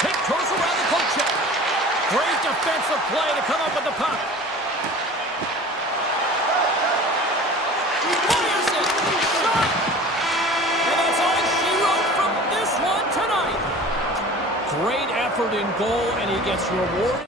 Tiptoes around the poke check. Great defensive play to come up with the puck. Fires it. Shot. And that's all she wrote from this one tonight. Great effort in goal, and he gets rewarded.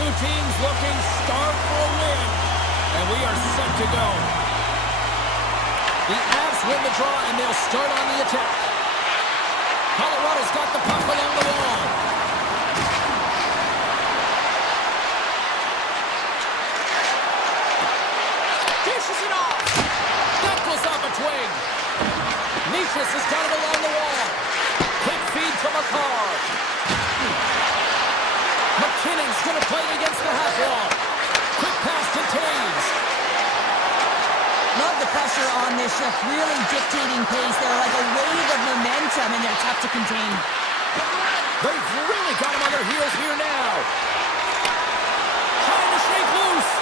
Two teams looking starved for a win, and we are set to go. The Avs win the draw, and they'll start on the attack. Colorado's got the puck along the wall. Dishes it off. That goes off a twig. Nichas has got it along the wall. Quick feed to McCarr. McKinnon's going to play against the half wall. Quick pass to Taves. Love the pressure on this shift, really dictating pace. They're like a wave of momentum, and they're tough to contain. They've really got him on their heels here now. Trying to shake loose.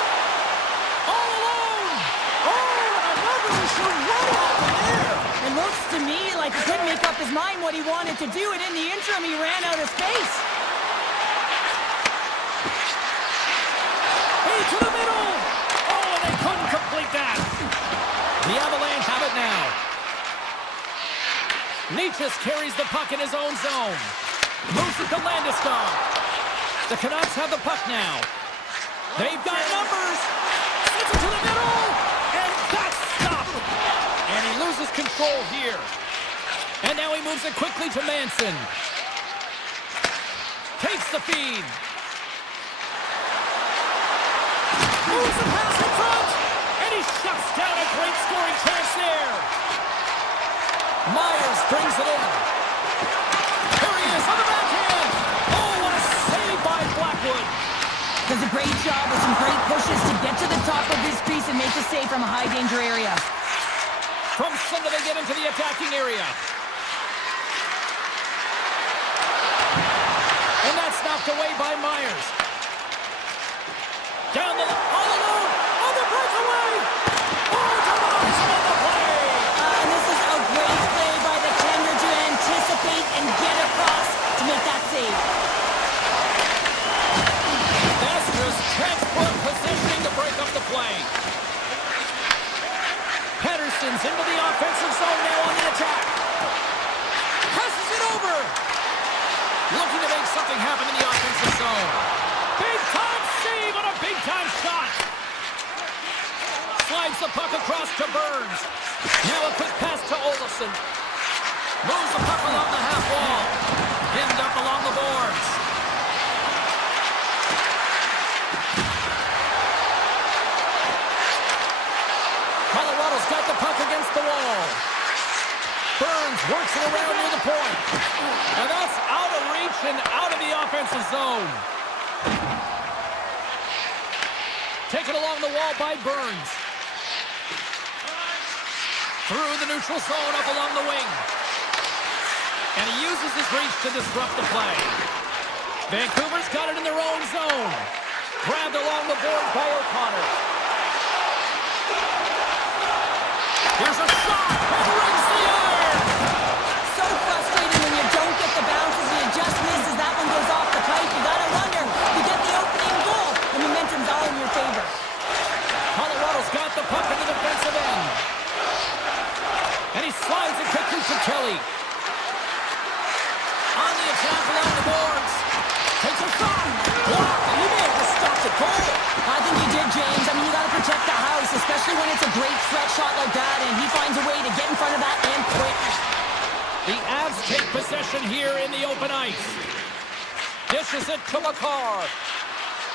All alone. Oh, another issue right out there. It looks to me like he couldn't make up his mind what he wanted to do, and in the interim, he ran out of space. Hey, to the middle. Oh, and they couldn't complete that. The Avalanche have it now. Nichas carries the puck in his own zone. Moves it to Landeskog. The Canucks have the puck now. They've got numbers. Sends it to the middle. And that's stopped. And he loses control here. And now he moves it quickly to Manson. Takes the feed. Moves the pass in front. And he shuts down a great scoring chance there. Myers brings it in. Here he is on the backhand. Oh, what a save by Blackwood. Does a great job with some great pushes to get to the top of his crease and make a save from a high-danger area. From center they get into the attacking area. And that's knocked away by Myers. Down the all alone on the breakaway. Oh, Tomas on the play. And this is a great play by the tender to anticipate and get across to make that save. That's just textbook positioning to break up the play. Pettersson's into the offensive zone now on the attack. Passes it over. Looking to make something happen in the offensive zone. Big time save on a big time shot. Slides the puck across to Burns. Now a quick pass to Olofsson. Moves the puck along the half wall. Pinned up along the boards. Colorado's got the puck against the wall. Burns works it around near the point. And that's out of reach and out of the offensive zone. Taken along the wall by Burns. Through the neutral zone, up along the wing. And he uses his reach to disrupt the play. Vancouver's got it in their own zone. Grabbed along the board by O'Connor. Here's a shot. And rings the iron. So frustrating when you don't get the bounces and you just misses. That one goes off the pipe. You gotta wonder, you get the opening goal. The momentum's all in your favor. Colorado's got the puck in the defensive end. And he slides it quickly to Kelly. On the attack along the boards. Takes a shot. Blocked. He may have just stopped the goal. I think you did, James. I mean, you gotta protect the house, especially when it's a great stretch shot like that, and he finds a way to get in front of that and quick. The Avs take possession here in the open ice. Dishes it to McCarr.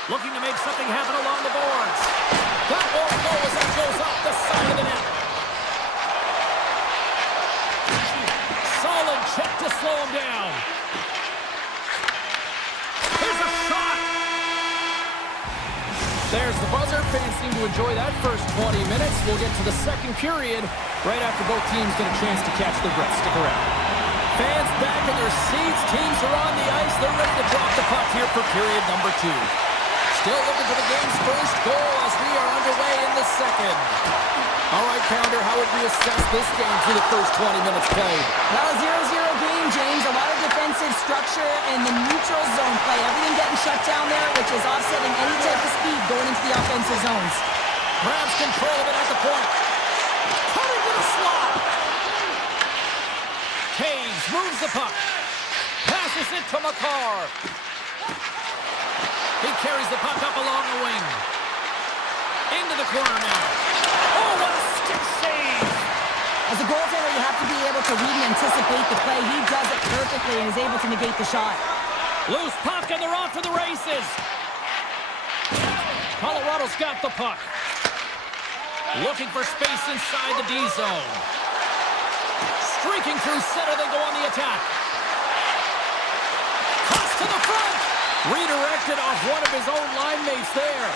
Looking to make something happen along the boards. That won't go as that goes off the side of the net. Solid check to slow him down. Here's a shot. There's the buzzer. Fans seem to enjoy that first 20 minutes. We'll get to the second period right after both teams get a chance to catch their breath. Stick around. Fans back in their seats. Teams are on the ice. They're ready to drop the puck here for period number 2. Still looking for the game's first goal as we are underway in the second. All right, Pounder, how would we assess this game through the first 20 minutes played? Well, a 0-0 game, James. A lot of defensive structure and the neutral zone play. Everything getting shut down there, which is offsetting any type of speed going into the offensive zones. Grabs control of it at the point. Cutting to the slot. Taves moves the puck. Passes it to McCarr. He carries the puck up along the wing. Into the corner now. Oh, what a stick save! As a goaltender, you have to be able to read and anticipate the play. He does it perfectly and is able to negate the shot. Loose puck, and they're off to the races. Colorado's got the puck. Looking for space inside the D zone. Streaking through center, they go on the attack. Toss to the front. Redirected off one of his own line mates there.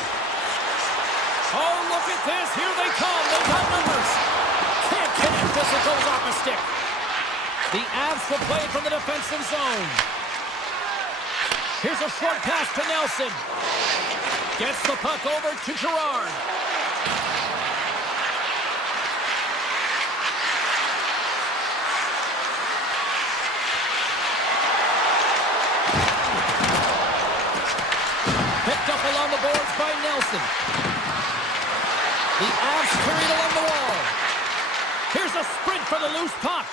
Oh, look at this. Here they come. They got numbers. Can't connect as it goes off a stick. The Avs will play from the defensive zone. Here's a short pass to Nelson. Gets the puck over to Gerard. Picked up along the boards by Nelson. The Avs carried along the wall. Here's a sprint for the loose puck.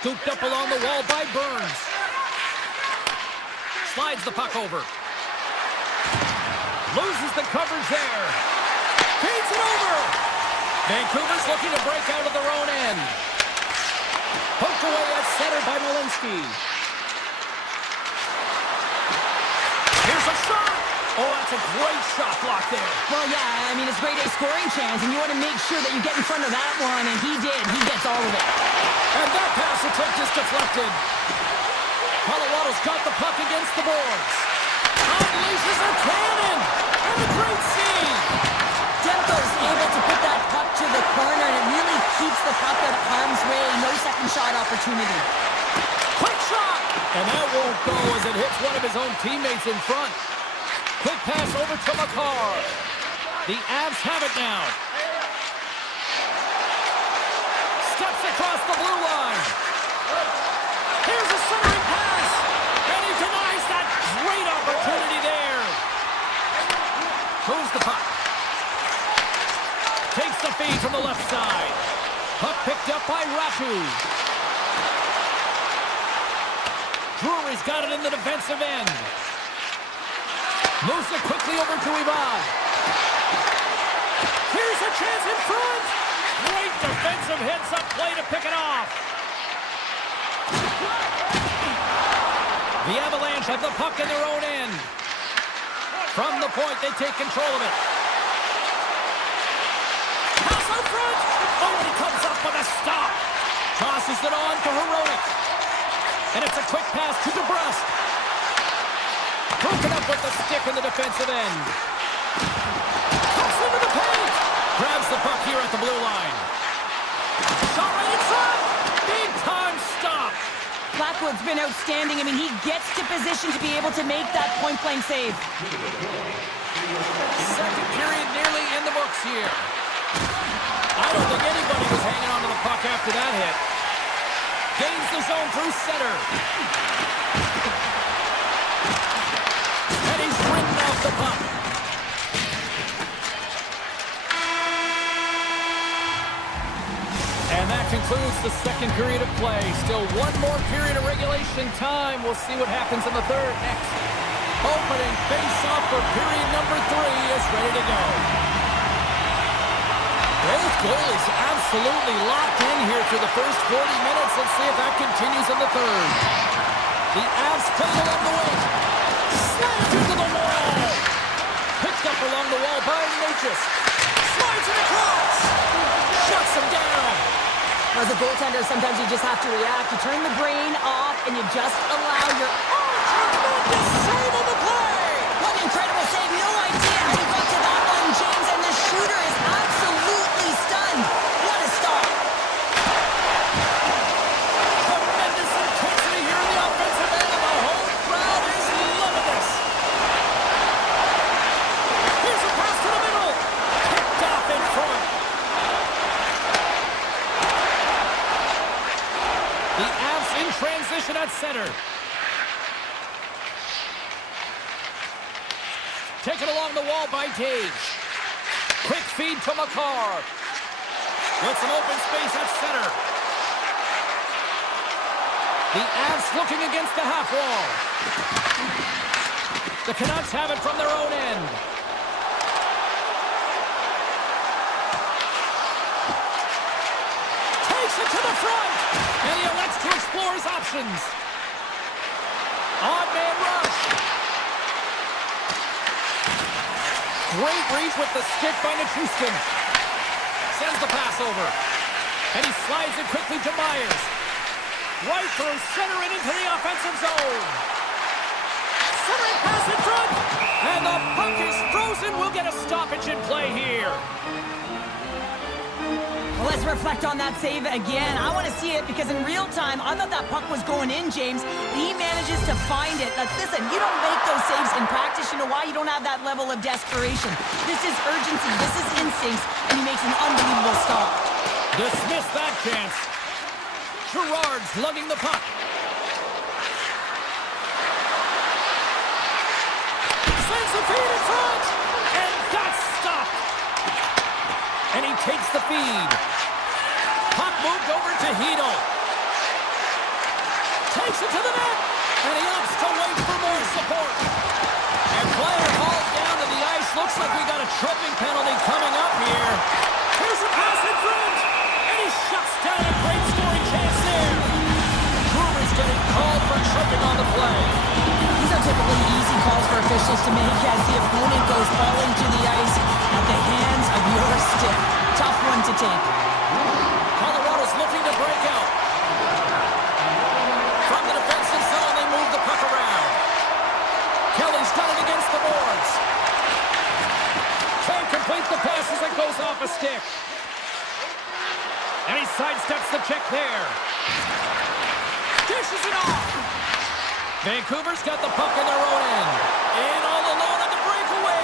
Scooped up along the wall by Burns. Slides the puck over. Loses the coverage there. Feeds it over. Vancouver's looking to break out of their own end. Poked away at center by Malinsky. Here's a shot. Oh, that's a great shot block there. Well, yeah, I mean, it's great a scoring chance, and you want to make sure that you get in front of that one, and he did. He gets all of it. And that pass attempt is deflected. Colorado's got the puck against the boards. Unleashes a cannon. And a great save. Demko's able to put that puck to the corner, and it really keeps the puck out of harm's way. No second shot opportunity. Quick shot. And that won't go as it hits one of his own teammates in front. Quick pass over to McCarr. The Avs have it now. Steps across the blue line. Here's a centering pass. And he denies that great opportunity there. Moves the puck. Takes the feed from the left side. Puck picked up by Ratu. Drury's got it in the defensive end. Moves it quickly over to Ivan. Here's a chance in front. Great defensive heads-up play to pick it off. The Avalanche have the puck in their own end. From the point, they take control of it. Pass out front. Oh, he comes up with a stop. Tosses it on to Heroic. And it's a quick pass to DeBrusque. Broken up with the stick in the defensive end. Cuts into the paint. Grabs the puck here at the blue line. Shot right in front. Big time stop. Blackwood's been outstanding. I mean, he gets to position to be able to make that point-blank save. Second period nearly in the books here. I don't think anybody was hanging on to the puck after that hit. Gains the zone through center. And he's ridden off the puck. And that concludes the second period of play. Still one more period of regulation time. We'll see what happens in the third next. Opening face-off for period number 3 is ready to go. Both goalies absolutely locked in here through the first 40 minutes. Let's see if that continues in the third. The Avs play along the wing. Slammed into the wall. Picked up along the wall by Natchez. Slides it across. Shuts him down. As a goaltender, sometimes you just have to react. You turn the brain off, and you just allow your... Tremendous save on the play. What an incredible save. No idea how he got to that one, James, and the shooter is absolutely stunned. What a stop. Tremendous intensity here in the offensive end, and the whole crowd is loving this. Here's a pass to the middle. Picked off in front. The Avs in transition at center. Taken along the wall by Tage. Quick feed to McCarr. With some open space at center. The Avs looking against the half wall. The Canucks have it from their own end. Takes it to the front. And he elects to explore his options. Odd man rush. Great reach with the stick by Nichushkin. Sends the pass over. And he slides it quickly to Myers. Right through center and into the offensive zone. Centering pass in front. And the puck is frozen. We'll get a stoppage in play here. Well, let's reflect on that save again. I want to see it because in real time, I thought that puck was going in, James. He manages to find it. Like, listen, you don't make those saves in practice. You know why? You don't have that level of desperation. This is urgency. This is instincts. And he makes an unbelievable stop. Dismiss that chance. Gerard's lugging the puck. Sends the feed in front. And that's stopped. And he takes the feed. Puck moved over to Hito. Takes it to the net. And he opts to wait for more support. And player hauled down to the ice. Looks like we got a tripping penalty coming up here. Here's a pass in front. And he shuts down a great scoring chance there. Brewers getting called for tripping on the play. These are typically easy calls for officials to make as the opponent goes falling to the ice at the hands of your stick. Tough one to take. Colorado's looking to break out. From the defensive zone, they move the puck around. Kelly's got it against the boards. Can't complete the pass as it goes off a stick. And he sidesteps the check there. Dishes it off. Vancouver's got the puck in their own end. In all alone on the breakaway.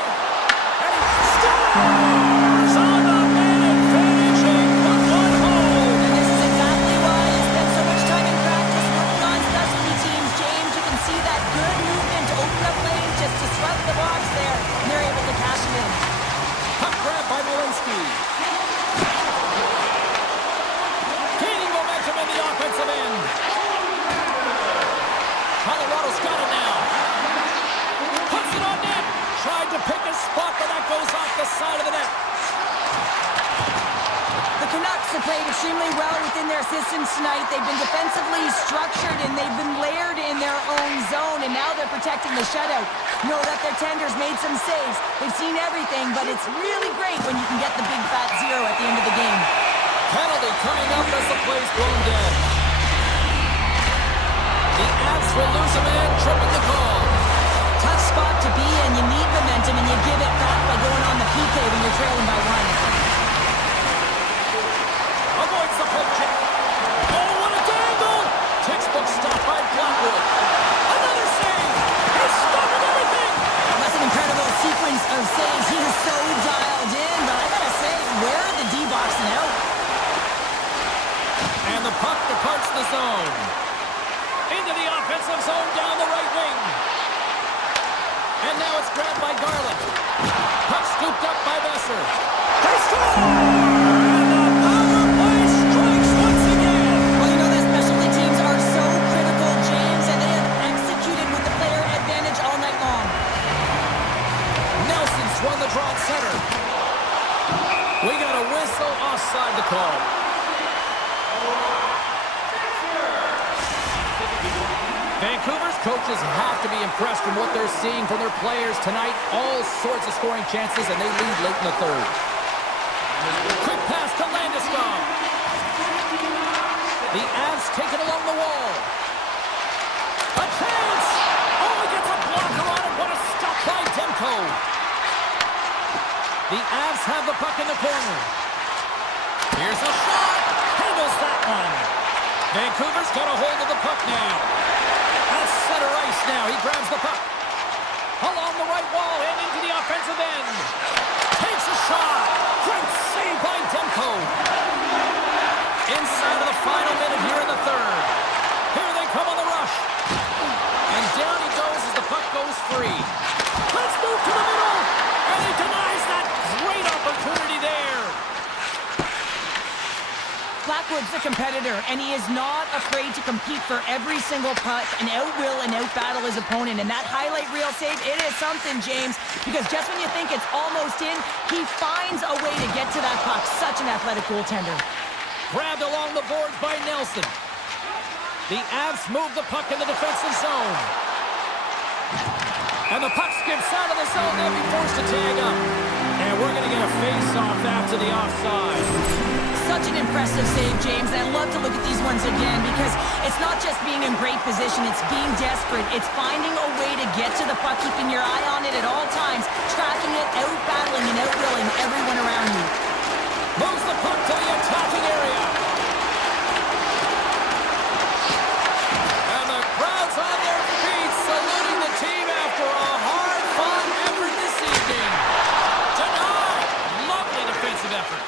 And he scores on the man advantage and put one home. And this is exactly why I spent so much time in practice working on specialty teams, James. You can see that good movement to open up lanes, just disrupt the box there, and they're able to cash it in. Puck grab by Walensky. Gaining momentum in the offensive end. Colorado's got it now. Puts it on net. Tried to pick a spot, but that goes off the side of the net. The Canucks have played extremely well within their systems tonight. They've been defensively structured and they've been layered in their own zone, and now they're protecting the shutout. Know that their tenders made some saves. They've seen everything, but it's really great when you can get the big fat zero at the end of the game. Penalty coming up as the play's blown dead. The Avs will lose a man, tripping the call. Tough spot to be in. You need momentum, and you give it back by going on the PK when you're trailing by one. Avoids the poke check. Oh, what a dangle! Textbook stop by Blackwood. Another save! He's stopping everything! That's an incredible sequence of saves. He is so dialed in, but I gotta say, where are the D-boxing out? And the puck departs the zone. Into the offensive zone down the right wing. And now it's grabbed by Garland. Puck scooped up by Besser. They score! And the power play strikes once again. Well, you know that specialty teams are so critical, James, and they have executed with the player advantage all night long. Nelson's won the draw at center. We got a whistle offside the call. Vancouver's coaches have to be impressed from what they're seeing from their players tonight. All sorts of scoring chances, and they lead late in the third. Quick pass to Landeskog. The Avs take it along the wall. A chance! Oh, he gets a blocker on it. What a stop by Demko. The Avs have the puck in the corner. Here's a shot. Handles that one. Vancouver's got a hold of the puck now. At center ice now. He grabs the puck. Along the right wall and into the offensive end. Takes a shot. Great save by Demko. Inside of the final minute here in the third. Here they come on the rush. And down he goes as the puck goes free. Let's move to the middle. And he denies that great opportunity there. Blackwood's the competitor, and he is not afraid to compete for every single puck and outwill and outbattle his opponent. And that highlight reel save, it is something, James, because just when you think it's almost in, he finds a way to get to that puck. Such an athletic goaltender. Grabbed along the boards by Nelson. The Avs move the puck in the defensive zone. And the puck skips out of the zone. They'll be forced to tag up. And we're going to get a face-off after the offside. Such an impressive save, James. And I love to look at these ones again because it's not just being in great position. It's being desperate. It's finding a way to get to the puck, keeping your eye on it at all times, tracking it, out-battling and out-willing everyone around you. Moves the puck to the attacking area. And the crowd's on their feet, saluting the team after a hard-fought effort this evening. Denied. Lovely defensive effort.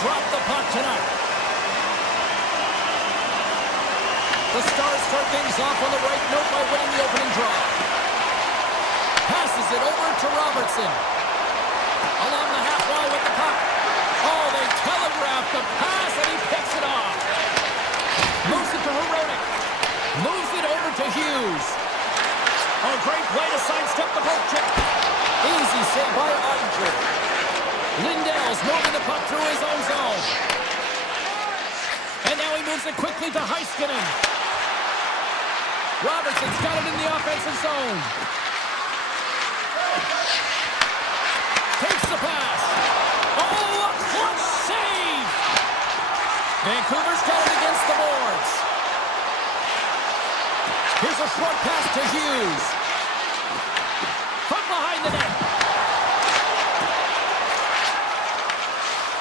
drop the puck tonight. The Stars start things off on the right note by winning the opening draw. Passes it over to Robertson. Along the half wall with the puck. Oh, they telegraph the pass, and he picks it off. Moves it to Herodic. Moves it over to Hughes. Oh, great play to sidestep the poke check. Easy save by Ottinger. Lindell's moving the puck through his own zone. And now he moves it quickly to Heiskanen. Robertson's got it in the offensive zone. Takes the pass. Oh, a clutch save! Vancouver's got it against the boards. Here's a short pass to Hughes. From behind the net.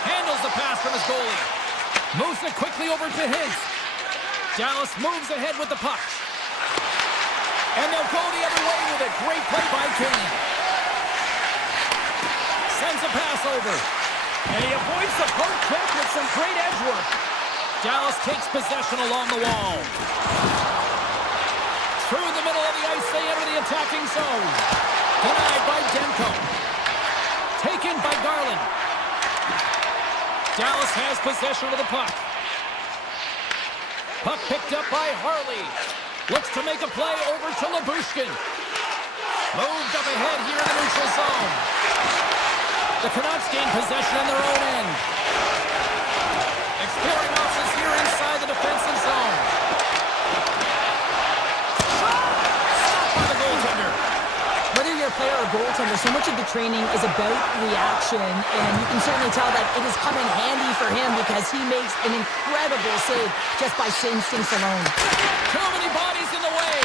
Handles the pass from his goalie. Moves it quickly over to Hintz. Dallas moves ahead with the puck. And they'll go the other way with it. Great play by Kane. Sends a pass over. And he avoids the poke check with some great edge work. Dallas takes possession along the wall. Through the middle of the ice, they enter the attacking zone. Denied by Demko. Taken by Garland. Dallas has possession of the puck. Puck picked up by Harley. Looks to make a play over to Lyubushkin. Moved up ahead here in the neutral zone. The Canucks gain possession on their own end. Exploring options here inside the defensive zone. Stopped by the goaltender. Whether you're a player or goaltender, so much of the training is about reaction, and you can certainly tell that it has come in handy for him because he makes an incredible save just by instincts alone. Too many bodies in the way.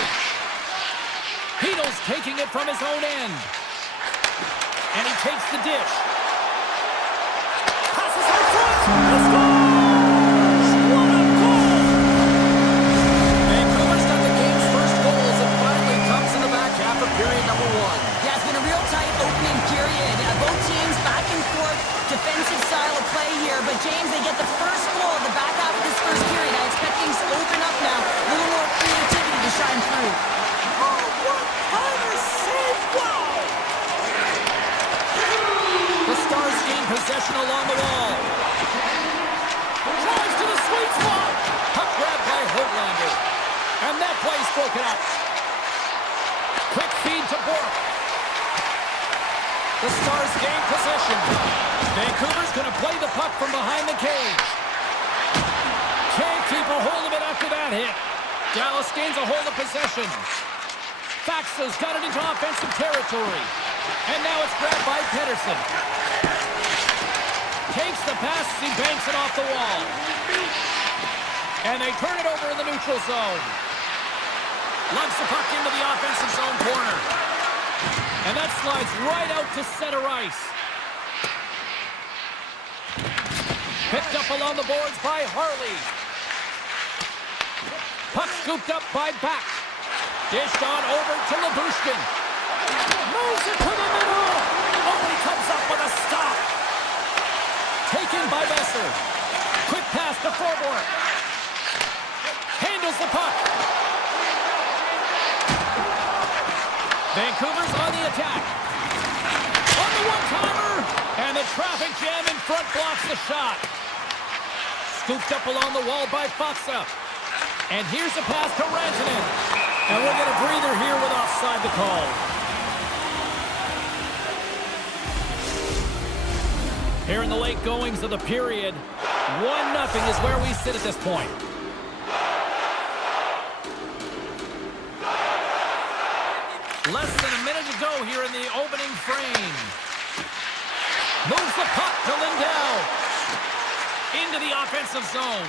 Heedle's taking it from his own end. And he takes the dish. Passes out front. He scores! What a goal! Vancouver's got the game's first goals and finally comes in the back half of period number one. Yeah, it's been a real tight opening period. Both teams back and forth, defensive style of play here. But James, they get the first goal in the back half of this first period. I expect things to open up now. A little more creativity to shine through. Oh, what kind of save! Wow! The Stars gain possession along the wall. Drives to the sweet spot. Puck grabbed by Höglander. And that play's broken up. Quick feed to Bork. The Stars gain possession. Vancouver's going to play the puck from behind the cage. Can't keep a hold of it after that hit. Dallas gains a hold of possession. Faxa's got it into offensive territory. And now it's grabbed by Pettersson. Takes the pass as he banks it off the wall. And they turn it over in the neutral zone. Lumps the puck into the offensive zone corner. And that slides right out to center ice. Picked up along the boards by Harley. Puck scooped up by Back. Dished on over to Lyubushkin. Moves it to the middle. Oh, he comes up with a stop. Taken by Besser. Quick pass to Forborg. Handles the puck. Vancouver's on the attack. On the one-timer. And the traffic jam in front blocks the shot. Scooped up along the wall by Faksa. And here's a pass to Rantanen. And we'll get a breather here with offside the call. Here in the late goings of the period, 1-0 is where we sit at this point. Less than a minute to go here in the opening frame. Moves the puck to Lindell. Into the offensive zone.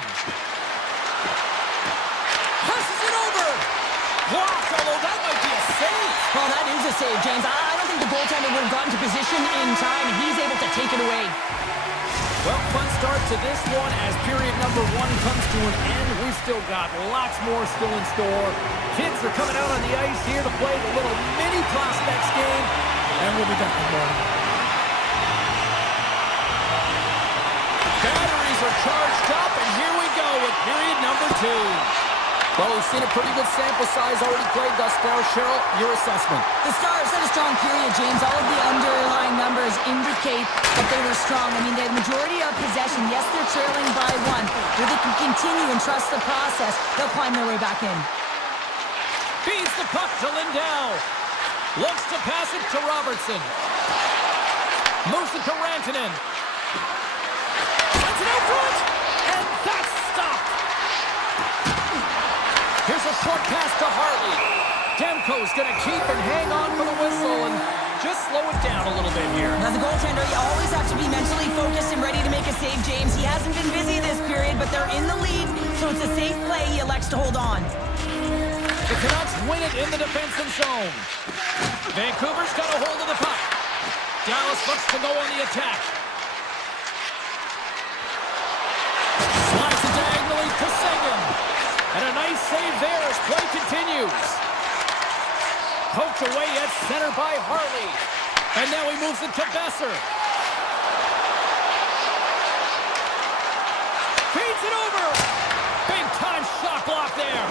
Passes it over. Blocked, although that might be a save. Well, that is a save, James. I don't think the goaltender would have gotten to position in time, and he's able to take it away. Well, fun start to this one as period number one comes to an end. We've still got lots more still in store. Kids are coming out on the ice here to play the little mini prospects game, and we'll be back in the morning. Batteries are charged up, and here we go with period number 2. Well, we've seen a pretty good sample size already played thus far. Cheryl, your assessment. The Stars had a strong period, James. All of the underlying numbers indicate that they were strong. I mean, they had the majority of possession. Yes, they're trailing by 1. If they can continue and trust the process, they'll climb their way back in. Feeds the puck to Lindell. Looks to pass it to Robertson. Moves it to Rantanen. Sends it out front, and that's stopped. Here's a short pass to Hartley. Demko's going to keep and hang on for the whistle and just slow it down a little bit here. Now, the goaltender, you always have to be mentally focused and ready to make a save, James. He hasn't been busy this period, but they're in the lead, so it's a safe play. He elects to hold on. The Canucks win it in the defensive zone. Vancouver's got a hold of the puck. Dallas looks to go on the attack. Slides it diagonally to Seguin. And a nice save there as play continues. Poked away at center by Harley. And now he moves it to Besser. Feeds it over. Big time shot block there.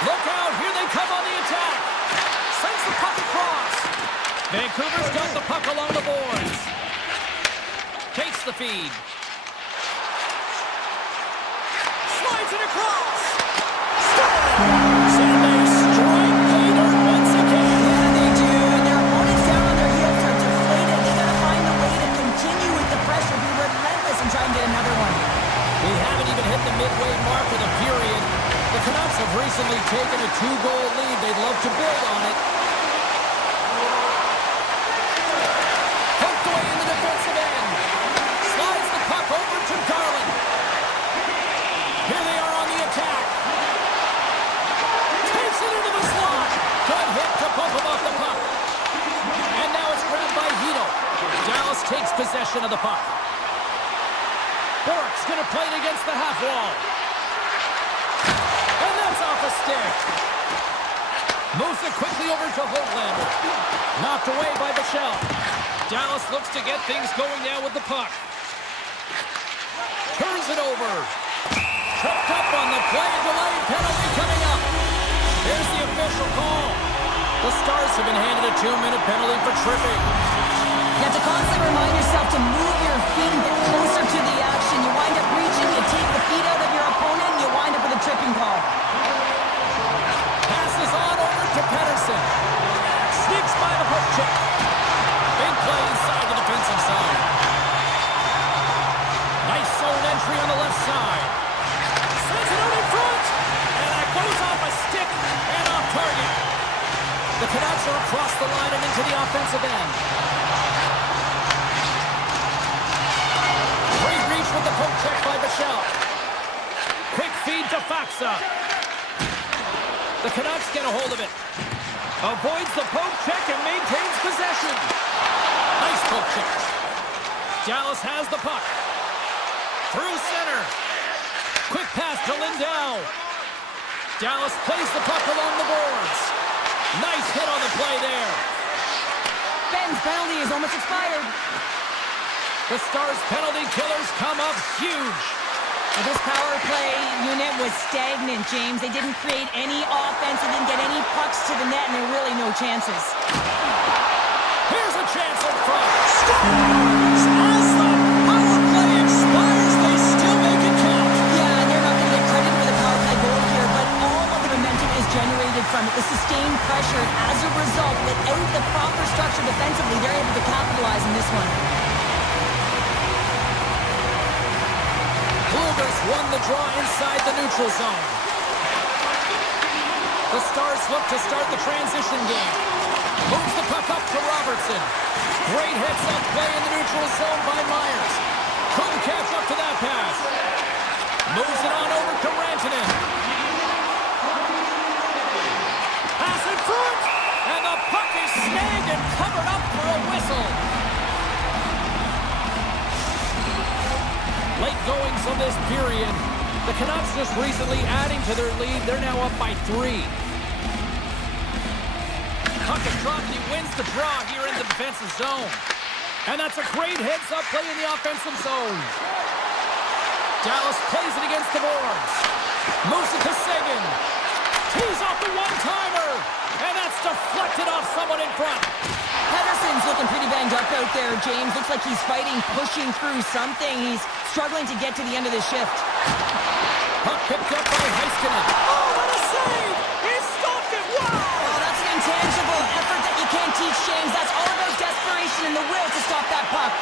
Look out, here they come on the attack. Sends the puck across. Vancouver's got the puck along the boards. Takes the feed. Slides it across. Scores! And they strike pay dirt once again. Yeah, they do. And their opponents down on their heels are deflated. They got to find a way to continue with the pressure, be relentless, and try and get another one. We haven't even hit the midway mark of the period. The Canucks have recently taken a 2-goal lead. They'd love to build on it. Poked away in the defensive end. Slides the puck over to Garland. Here they are on the attack. Takes it into the slot. Good hit to bump him off the puck. And now it's grabbed by Hito. Dallas takes possession of the puck. Bork's going to play it against the half wall. And that's off a stick. Moves it quickly over to Hoglander. Knocked away by Bichelle. Dallas looks to get things going now with the puck. Turns it over. Tripped up on the play. Delayed penalty coming up. Here's the official call. The Stars have been handed a 2-minute penalty for tripping. You have to constantly remind yourself to move your feet and get closer to the action. You wind up reaching, you take the feet out of your opponent, and you wind up with a tripping call. Passes on over to Pettersson. Sneaks by the poke check. Big play inside the defensive zone. Nice zone entry on the left side. Sends it out in front. And that goes off a stick and off target. The Canucks are across the line and into the offensive end. Great reach with the poke check by Bichelle. Quick feed to Faxa. The Canucks get a hold of it. Avoids the poke check and maintains possession. Nice poke check. Dallas has the puck. Through center. Quick pass to Lindell. Dallas plays the puck along the boards. Nice hit on the play there. Ben's penalty is almost expired. The Stars' penalty killers come up huge. Well, this power play unit was stagnant, James. They didn't create any offense. They didn't get any pucks to the net, and there were really no chances. Here's a chance in front. Stars! As the power play expires, they still make it count. Yeah, and they're not going to get credit for the power play goal here, but all of the momentum is generated from it. The sustained pressure, and as a result, without the proper structure defensively, they're able to capitalize in this one. Bluegrass won the draw inside the neutral zone. The Stars look to start the transition game. Moves the puck up to Robertson. Great hits on play in the neutral zone by Myers. Couldn't catch up to that pass. Moves it on over to Rantanen. Pass in front. And the puck is snagged and covered up for a whistle. Late goings of this period. The Canucks just recently adding to their lead. They're now up by 3. Puck is dropped. He wins the draw here in the defensive zone. And that's a great heads-up play in the offensive zone. Dallas plays it against the boards. Moves it to Sagan. Tees off the one-timer. And that's deflected off someone in front. Pedersen's looking pretty banged up out there, James. Looks like he's fighting, pushing through something. He's struggling to get to the end of the shift. Puck picked up by Heiskanen. Oh, what a save! He stopped it! Wow! Oh, that's an intangible effort that you can't teach, James. That's all about desperation and the will to stop that puck.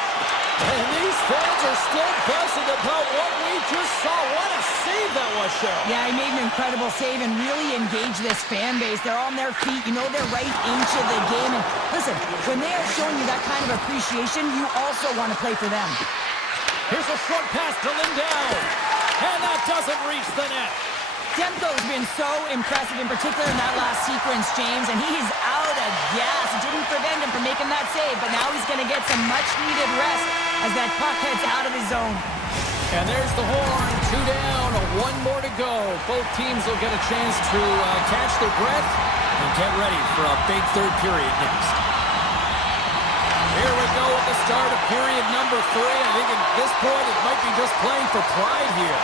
And these fans are still buzzing about what we just saw. What a save that was, Cheryl. Yeah, he made an incredible save and really engaged this fan base. They're on their feet. You know they're right into the game. And listen, when they are showing you that kind of appreciation, you also want to play for them. Here's a short pass to Lindell. And that doesn't reach the net. Demko's been so impressive, in particular in that last sequence, James, and he's out of gas. It didn't prevent him from making that save, but now he's going to get some much-needed rest as that puck heads out of his zone. And there's the horn. 2 down, 1 more to go. Both teams will get a chance to catch their breath and get ready for a big third period next. Here we go at the start of period number 3. I think at this point it might be just playing for pride here.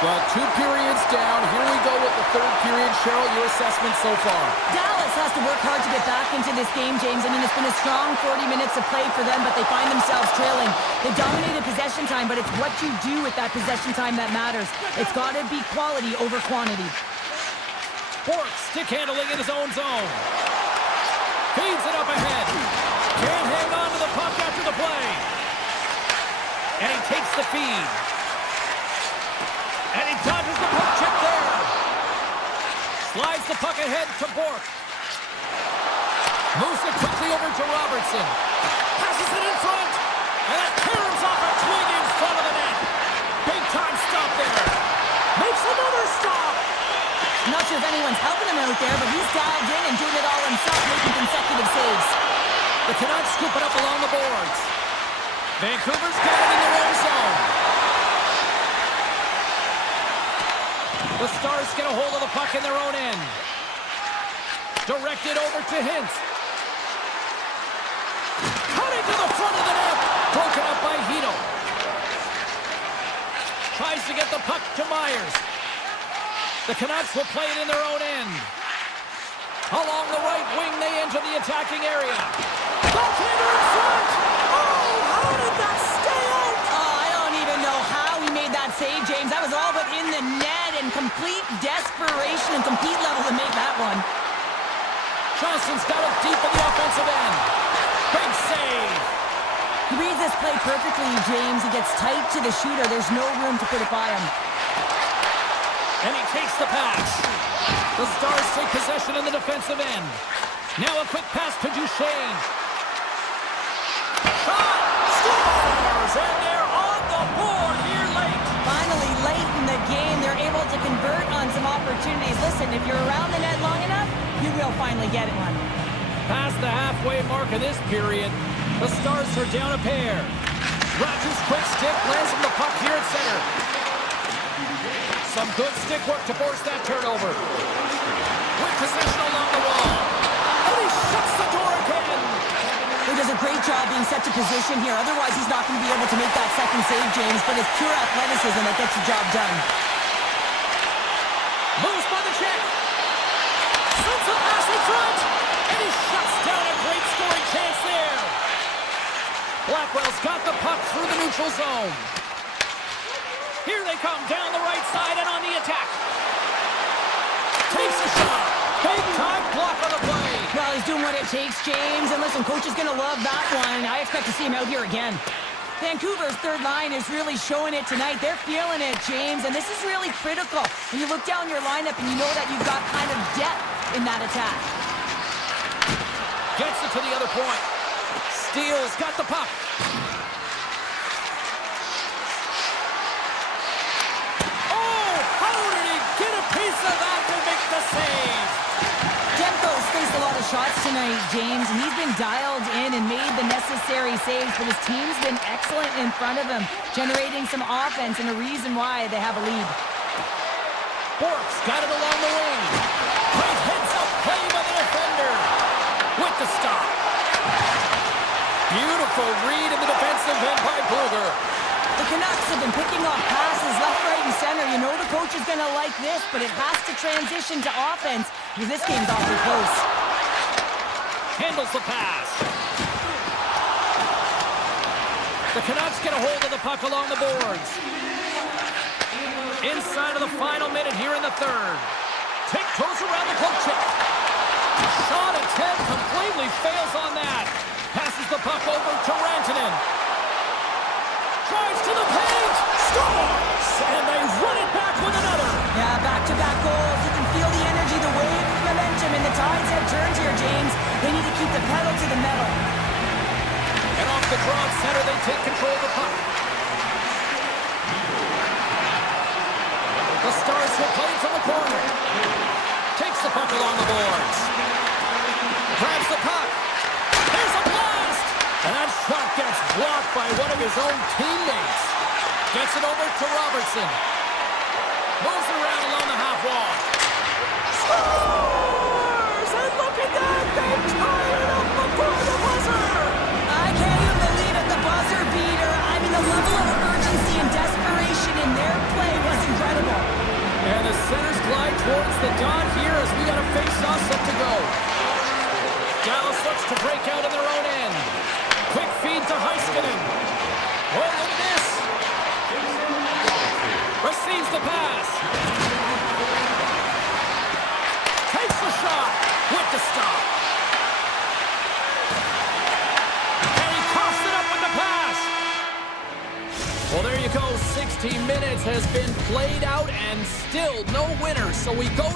Well, 2 periods down. Here we go with the third period. Cheryl, your assessment so far? Dallas has to work hard to get back into this game, James. I mean, it's been a strong 40 minutes of play for them, but they find themselves trailing. They dominated possession time, but it's what you do with that possession time that matters. It's got to be quality over quantity. Bork stick handling in his own zone. Feeds it up ahead. Can't hang on to the puck after the play. And he takes the feed. And he dodges the puck check there. Slides the puck ahead to Bork. Moves it quickly over to Robertson. Passes it in front. And it caroms off a twig in front of the net. Big time stop there. Makes another stop. I'm not sure if anyone's helping him out there, but he's dialed in and doing it all himself, making consecutive saves. They cannot scoop it up along the boards. Vancouver's got it in their own zone. The Stars get a hold of the puck in their own end. Directed over to Hintz. Cutting to the front of the net. Broken up by Hito. Tries to get the puck to Myers. The Canucks will play it in their own end. Along the right wing, they enter the attacking area. Goaltender in front! Oh, how did that stay out? Oh, I don't even know how he made that save, James. That was all but in the net and complete desperation and complete level to make that one. Johnson's got it deep in the offensive end. Big save. He reads this play perfectly, James. He gets tight to the shooter. There's no room to put it by him. And he takes the pass. The Stars take possession in the defensive end. Now a quick pass to Duchesne. Shot! Scores! And they're on the board here late. Finally, late in the game, they're able to convert on some opportunities. Listen, if you're around the net long enough, you will finally get one. Past the halfway mark of this period, the Stars are down a pair. Rogers' quick stick lands him the puck here at center. Some good stick work to force that turnover. With possession along the wall. And he shuts the door again. He does a great job being set to position here. Otherwise, he's not going to be able to make that second save, James. But it's pure athleticism that gets the job done. Moves by the check. Sends a pass in front. And he shuts down a great scoring chance there. Blackwell's got the puck through the neutral zone. Here they come down the right side and on the attack. Takes a shot. Big time block on the play. Well, he's doing what it takes, James. And listen, coach is going to love that one. I expect to see him out here again. Vancouver's third line is really showing it tonight. They're feeling it, James, and this is really critical. When you look down your lineup and you know that you've got kind of depth in that attack. Gets it to the other point. Steele's got the puck. Oh, how did he get a piece of that to make the save? Demko's faced a lot of shots tonight, James, and he's been dialed in and made the necessary saves, but his team's been excellent in front of him, generating some offense and a reason why they have a lead. Bork's got it along the wing. Great heads-up play by the defender. With the stop. Beautiful read in the defensive end by Bluger. The Canucks have been picking off passes left, right, and center. You know the coach is going to like this, but it has to transition to offense because this game's awfully close. Handles the pass. The Canucks get a hold of the puck along the boards. Inside of the final minute here in the third. Tiptoes around the poke check. Shot attempt completely fails on that. Passes the puck over to Rantanen. Drives to the paint. Scores! And they run it back with another. Yeah, back-to-back goals. You can feel the energy, the wave of momentum, and the tides have turned here, James. They need to keep the pedal to the metal. And off the draw center, they take control of the puck. The Stars will play from the corner. Takes the puck along the boards. Grabs the puck. There's a blast! And that shot gets blocked by one of his own teammates. Gets it over to Robertson. Moves it around along the half wall. Scores! And look at that! They tied it up before the buzzer! I can't even believe it, the buzzer beater. I mean, the level of urgency and desperation in their play was incredible. And the centers glide towards the dot here as we got a face-off set to go. Dallas looks to break out in their own end. Quick feed to Heiskanen. Oh, look at this. Receives the pass. Takes the shot with the stop. And he coughs it up with the pass. Well, there you go. 60 minutes has been played out and still no winner. So we go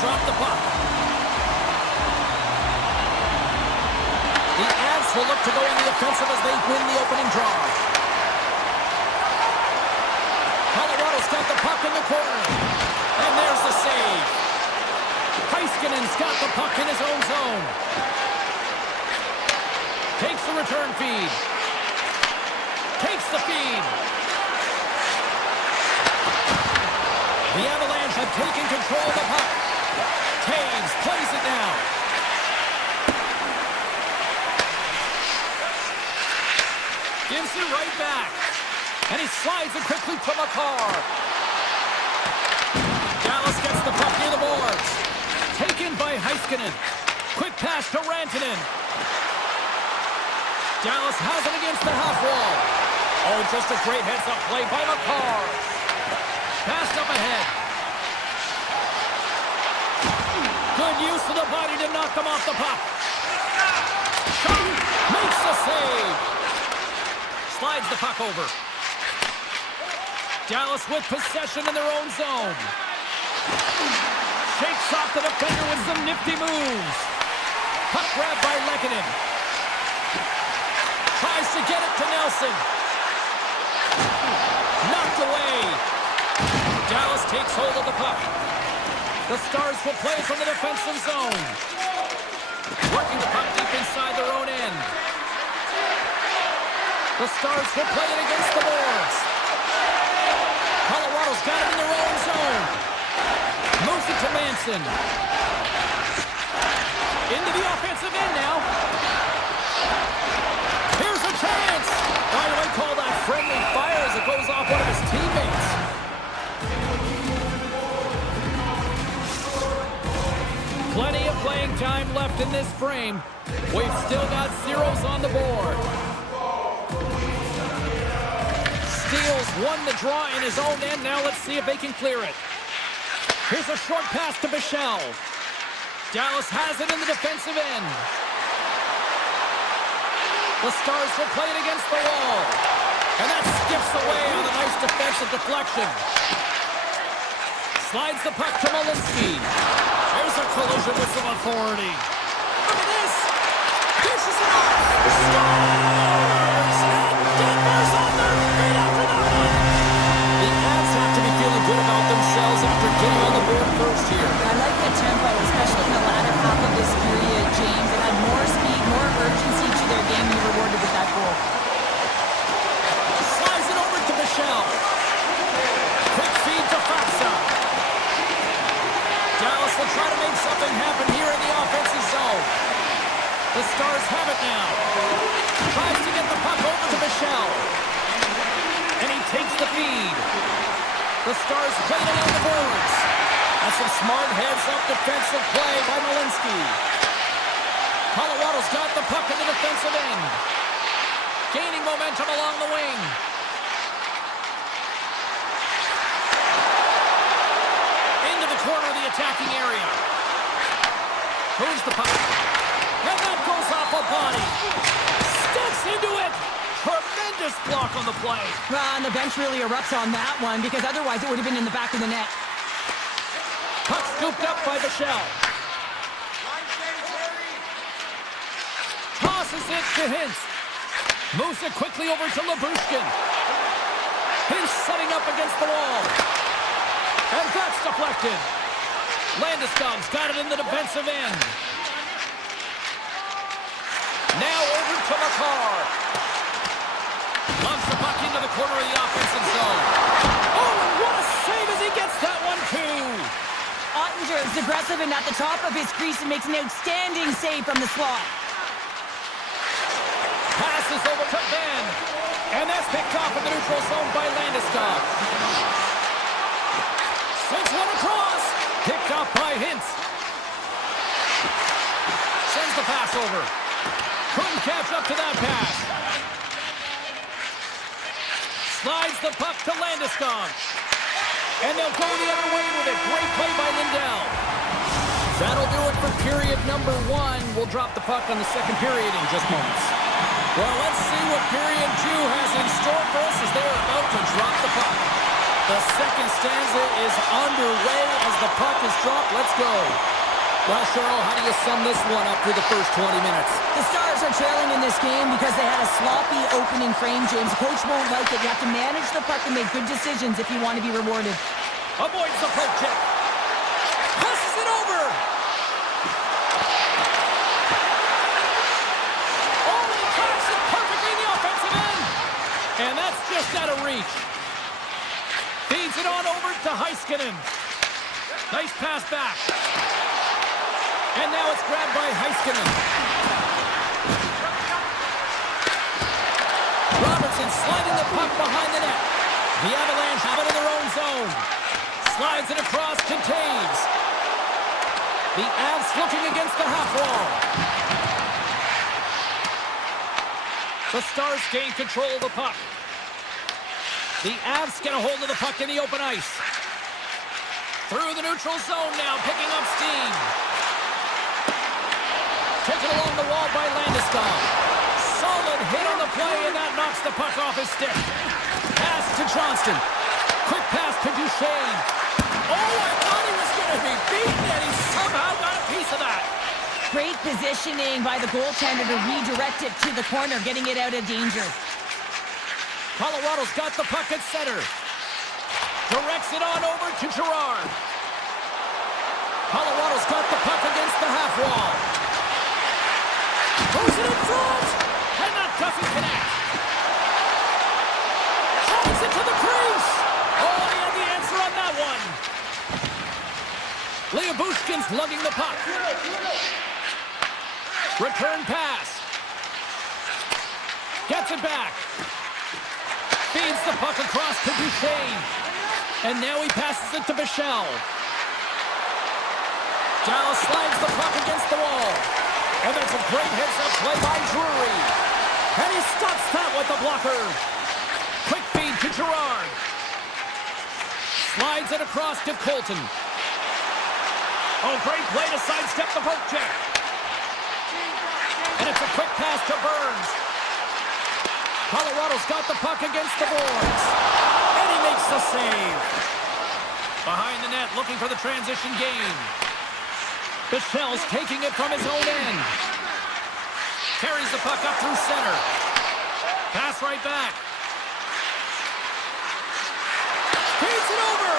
drop the puck. The Avs will look to go on the offensive as they win the opening draw. Colorado's got the puck in the corner. And there's the save. Heiskanen's got the puck in his own zone. Takes the return feed. Takes the feed. The Avalanche have taken control of the puck. Taves plays it now. Gives it right back. And he slides it quickly to McCarr. Dallas gets the puck near the boards. Taken by Heiskanen. Quick pass to Rantanen. Dallas has it against the half wall. Oh, just a great heads-up play by McCarr. Passed up ahead. Good use of the body to knock them off the puck. Shot. Makes the save. Slides the puck over. Dallas with possession in their own zone. Shakes off the defender with some nifty moves. Puck grab by Lehkonen. Tries to get it to Nelson. Knocked away. Dallas takes hold of the puck. The Stars will play from the defensive zone. Working the puck deep inside their own end. The Stars will play it against the boards. Colorado's got it in their own zone. Moves it to Manson. Into the offensive end now. Here's a chance. By the way, call that friendly fire as it goes off one of his teammates. Plenty of playing time left in this frame. We've still got zeros on the board. Steals won the draw in his own end. Now let's see if they can clear it. Here's a short pass to Bichelle. Dallas has it in the defensive end. The Stars will play it against the wall. And that skips away on a nice defensive deflection. Slides the puck to Malinsky. There's a collision with some authority. Look at this. Dishes it off. The Stars! And Denver's on their feet after that one. The Avs have to be feeling good about themselves after getting on the board first here. I like the tempo, especially in the latter half of this period, James. It had more speed, more urgency to their game, and they rewarded with that goal. Slides it over to Bichelle. Quick feed to Faksa. Dallas will try to make something happen here in the offensive zone. The Stars have it now. Tries to get the puck over to Bichelle. And he takes the feed. The Stars play it on the boards. That's some smart heads-up defensive play by Malinsky. Colorado's got the puck in the defensive end. Gaining momentum along the wing. Into the corner of the attacking area. Moves the puck. And that goes off a body. Steps into it. Tremendous block on the play. And the bench really erupts on that one, because otherwise it would have been in the back of the net. Puck scooped up by Bichelle. Tosses it to Hintz. Moves it quickly over to Labushkin. Hintz setting up against the wall. And that's deflected. Landeskog's got it in the defensive end. Now over to McCarr. Lumps the puck into the corner of the offensive zone. Oh, and what a save as he gets that one, too. Ottinger is aggressive and at the top of his crease and makes an outstanding save from the slot. Passes over to Ben. And that's picked off in the neutral zone by Landeskog. Sends one across. Picked off by Hintz. Sends the pass over. Couldn't catch up to that pass. Slides the puck to Landeskog. And they'll go the other way with it. Great play by Lindell. That'll do it for period number 1. We'll drop the puck on the second period in just moments. Well, let's see what period 2 has in store for us as they are about to drop the puck. The second stanza is underway as the puck is dropped. Let's go. Well, Cheryl, how do you sum this one up through the first 20 minutes? The Stars are trailing in this game because they had a sloppy opening frame, James. Coach won't like it. You have to manage the puck and make good decisions if you want to be rewarded. Avoids the poke check. Passes it over. Oh, he tracks it perfectly in the offensive end. And that's just out of reach. Feeds it on over to Heiskanen. Nice pass back. And now it's grabbed by Heiskanen. Robertson sliding the puck behind the net. The Avalanche have it in their own zone. Slides it across to Taves. The Avs looking against the half wall. The Stars gain control of the puck. The Avs get a hold of the puck in the open ice. Through the neutral zone now, picking up steam. Taken along the wall by Landeskog. Solid hit on the play, and that knocks the puck off his stick. Pass to Johnston. Quick pass to Duchesne. Oh, I thought he was going to be beaten, and he somehow got a piece of that. Great positioning by the goaltender to redirect it to the corner, getting it out of danger. Colorado's got the puck at center. Directs it on over to Girard. Colorado's got the puck against the half wall. Throws it in front. And that doesn't connect. Drives it to the crease. Oh, he had the answer on that one. Leobushkin's lugging the puck. Return pass. Gets it back. Feeds the puck across to Duchesne. And now he passes it to Bichelle. Dallas slides the puck against the wall. And that's a great heads-up play by Drury. And he stops that with the blocker. Quick feed to Girard. Slides it across to Colton. Oh, great play to sidestep the poke check. And it's a quick pass to Burns. Colorado's got the puck against the boards. And he makes the save. Behind the net, looking for the transition game. Bichelle's taking it from his own end. Carries the puck up through center. Pass right back. Feeds it over.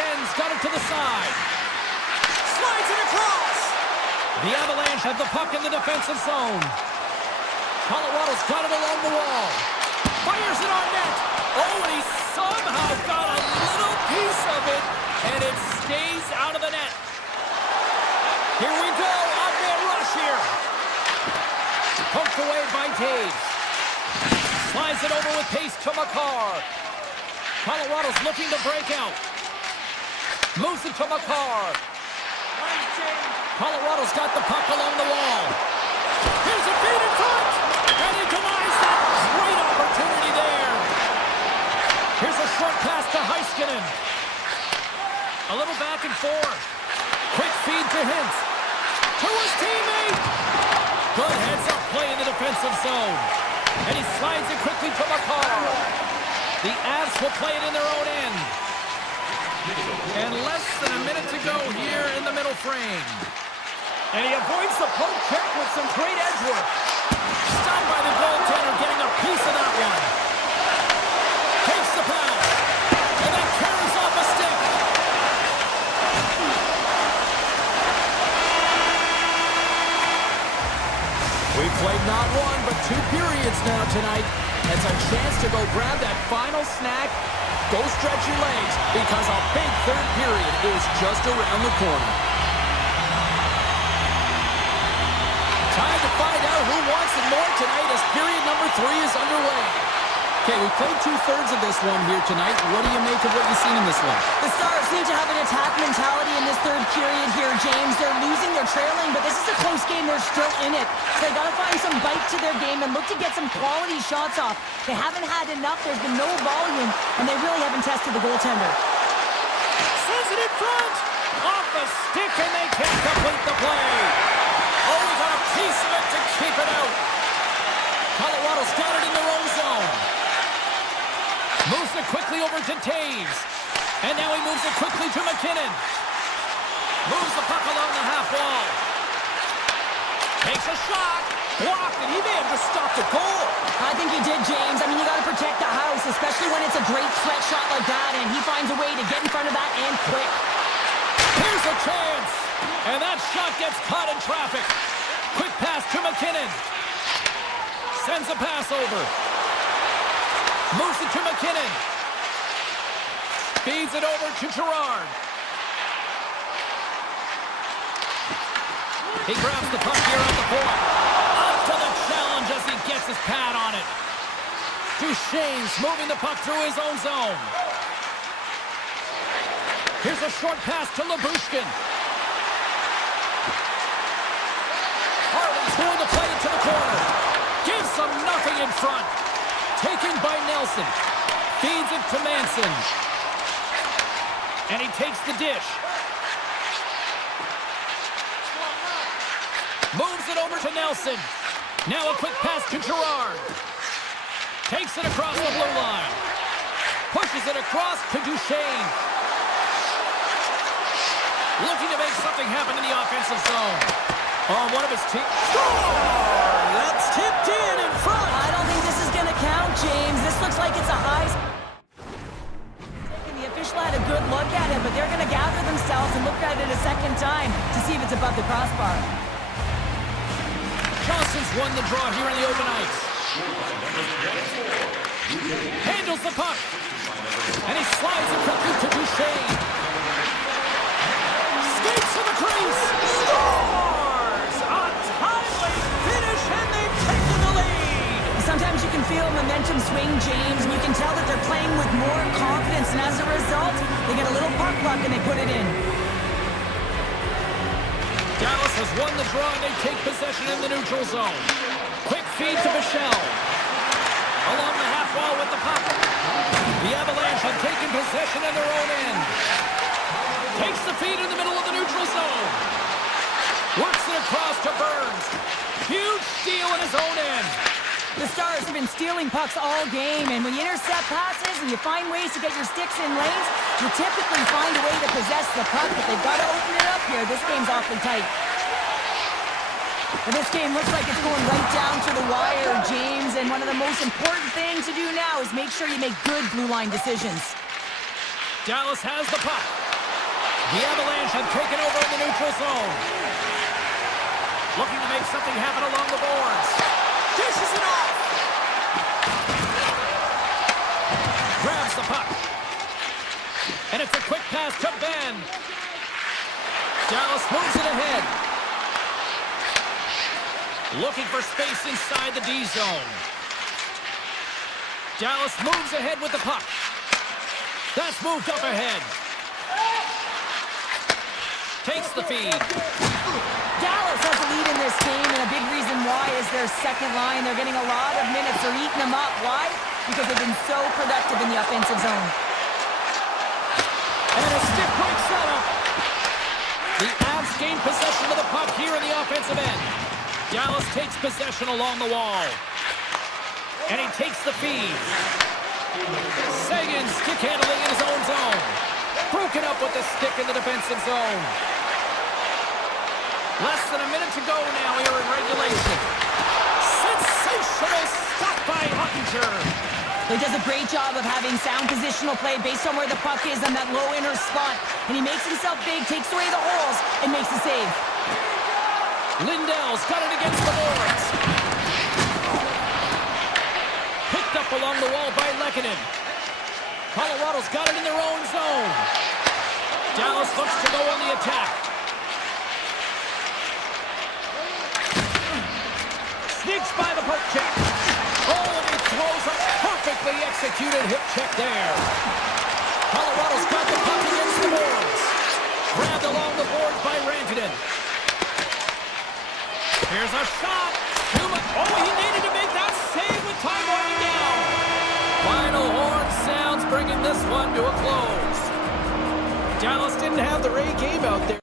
Ben's got it to the side. Slides it across. The Avalanche have the puck in the defensive zone. Colorado's got it along the wall. Fires it on net. Oh, and he somehow got a little piece of it, and it stays out of the net. Here we go, odd-man rush here. Poked away by Taves. Slides it over with pace to Makar. Colorado's looking to break out. Moves it to Makar. Colorado's got the puck along the wall. Here's a feed in front. And he denies that great opportunity there. Here's a short pass to Heiskanen. A little back and forth. Quick feed to Hintz. To his teammate. Good heads-up play in the defensive zone. And he slides it quickly to Makar. The Avs will play it in their own end. And less than a minute to go here in the middle frame. And he avoids the poke check with some great edge work. Stunned by the goaltender, getting a piece of that one. Takes the pass. And then carries off a stick. We've played not one, but 2 periods now tonight. It's a chance to go grab that final snack. Go stretch your legs, because a big third period is just around the corner. Time to find out who wants it more tonight as period number 3 is underway. Okay, we played 2/3 of this one here tonight. What do you make of what you've seen in this one? The Stars need to have an attack mentality in this third period here, James. They're losing, they're trailing, but this is a close game. They're still in it. So they got to find some bite to their game and look to get some quality shots off. They haven't had enough. There's been no volume, and they really haven't tested the goaltender. Sends it in front. Off the stick, and they can't complete the play. Oh, we got a piece of it to keep it out. Colorado's got it in their own zone. Moves it quickly over to Taves. And now he moves it quickly to McKinnon. Moves the puck along the half wall. Takes a shot. Blocked, and he may have just stopped a goal. I think he did, James. I mean, you got to protect the house, especially when it's a great threat shot like that, and he finds a way to get in front of that and quick. Here's a chance. And that shot gets caught in traffic. Quick pass to McKinnon. Sends a pass over. Moves it to McKinnon. Feeds it over to Gerard. He grabs the puck here at the point. Up to the challenge as he gets his pad on it. Duchesne's moving the puck through his own zone. Here's a short pass to Labushkin. Harley's throwing the play into the corner. Gives them nothing in front. Taken by Nelson. Feeds it to Manson. And he takes the dish. Moves it over to Nelson. Now a quick pass to Gerard. Takes it across the blue line. Pushes it across to Duchesne. Looking to make something happen in the offensive zone. On one of his team. Score! That's tipped in front. I don't think this is going to count, James. This looks like it's a high... The official had a good look at it, but they're going to gather themselves and look at it a second time to see if it's above the crossbar. Johnson's won the draw here in the open ice. Handles the puck. And he slides it quickly to Duchesne. Skates to the crease. Scores! A timely finish, and they've taken the lead. Sometimes you can feel momentum swing, James, and you can tell that they're playing with more confidence, and as a result, they get a little puck luck and they put it in. Dallas has won the draw, and they take possession in the neutral zone. Quick feed to Michelle. Along the half wall with the puck. The Avalanche have taken possession in their own end. Takes the feed in the middle of the neutral zone. Works it across to Burns. Huge steal in his own end. The Stars have been stealing pucks all game, and when you intercept passes and you find ways to get your sticks in lanes, you typically find a way to possess the puck, but they've got to open it up here. This game's awfully tight. But this game looks like it's going right down to the wire, James, and one of the most important things to do now is make sure you make good blue line decisions. Dallas has the puck. The Avalanche have taken over in the neutral zone. Looking to make something happen along the boards. Dishes it off. Grabs the puck. And it's a quick pass to Ben. Dallas moves it ahead. Looking for space inside the D zone. Dallas moves ahead with the puck. That's moved up ahead. Takes the feed. Dallas has a lead in this game, and a big reason why is their second line. They're getting a lot of minutes. They're eating them up. Why? Because they've been so productive in the offensive zone. And a stiff break setup. The Avs gain possession of the puck here in the offensive end. Dallas takes possession along the wall. And he takes the feed. Sagan stick handling in his own zone. Broken up with the stick in the defensive zone. Less than a minute to go now here in regulation. Sensational stop by Huttinger. He does a great job of having sound positional play based on where the puck is on that low inner spot. And he makes himself big, takes away the holes, and makes a save. Lindell's got it against the boards. Picked up along the wall by Lehkonen. Colorado's got it in their own zone. Dallas looks to go on the attack. Sneaks by the poke check. Oh, and he throws a perfectly executed hip check there. Colorado's got the puck against the boards. Grabbed along the boards by Rantanen. Here's a shot. Oh, he needed to make that save with time winding down. Final horn sounds, bringing this one to a close. Dallas didn't have the Ray game out there.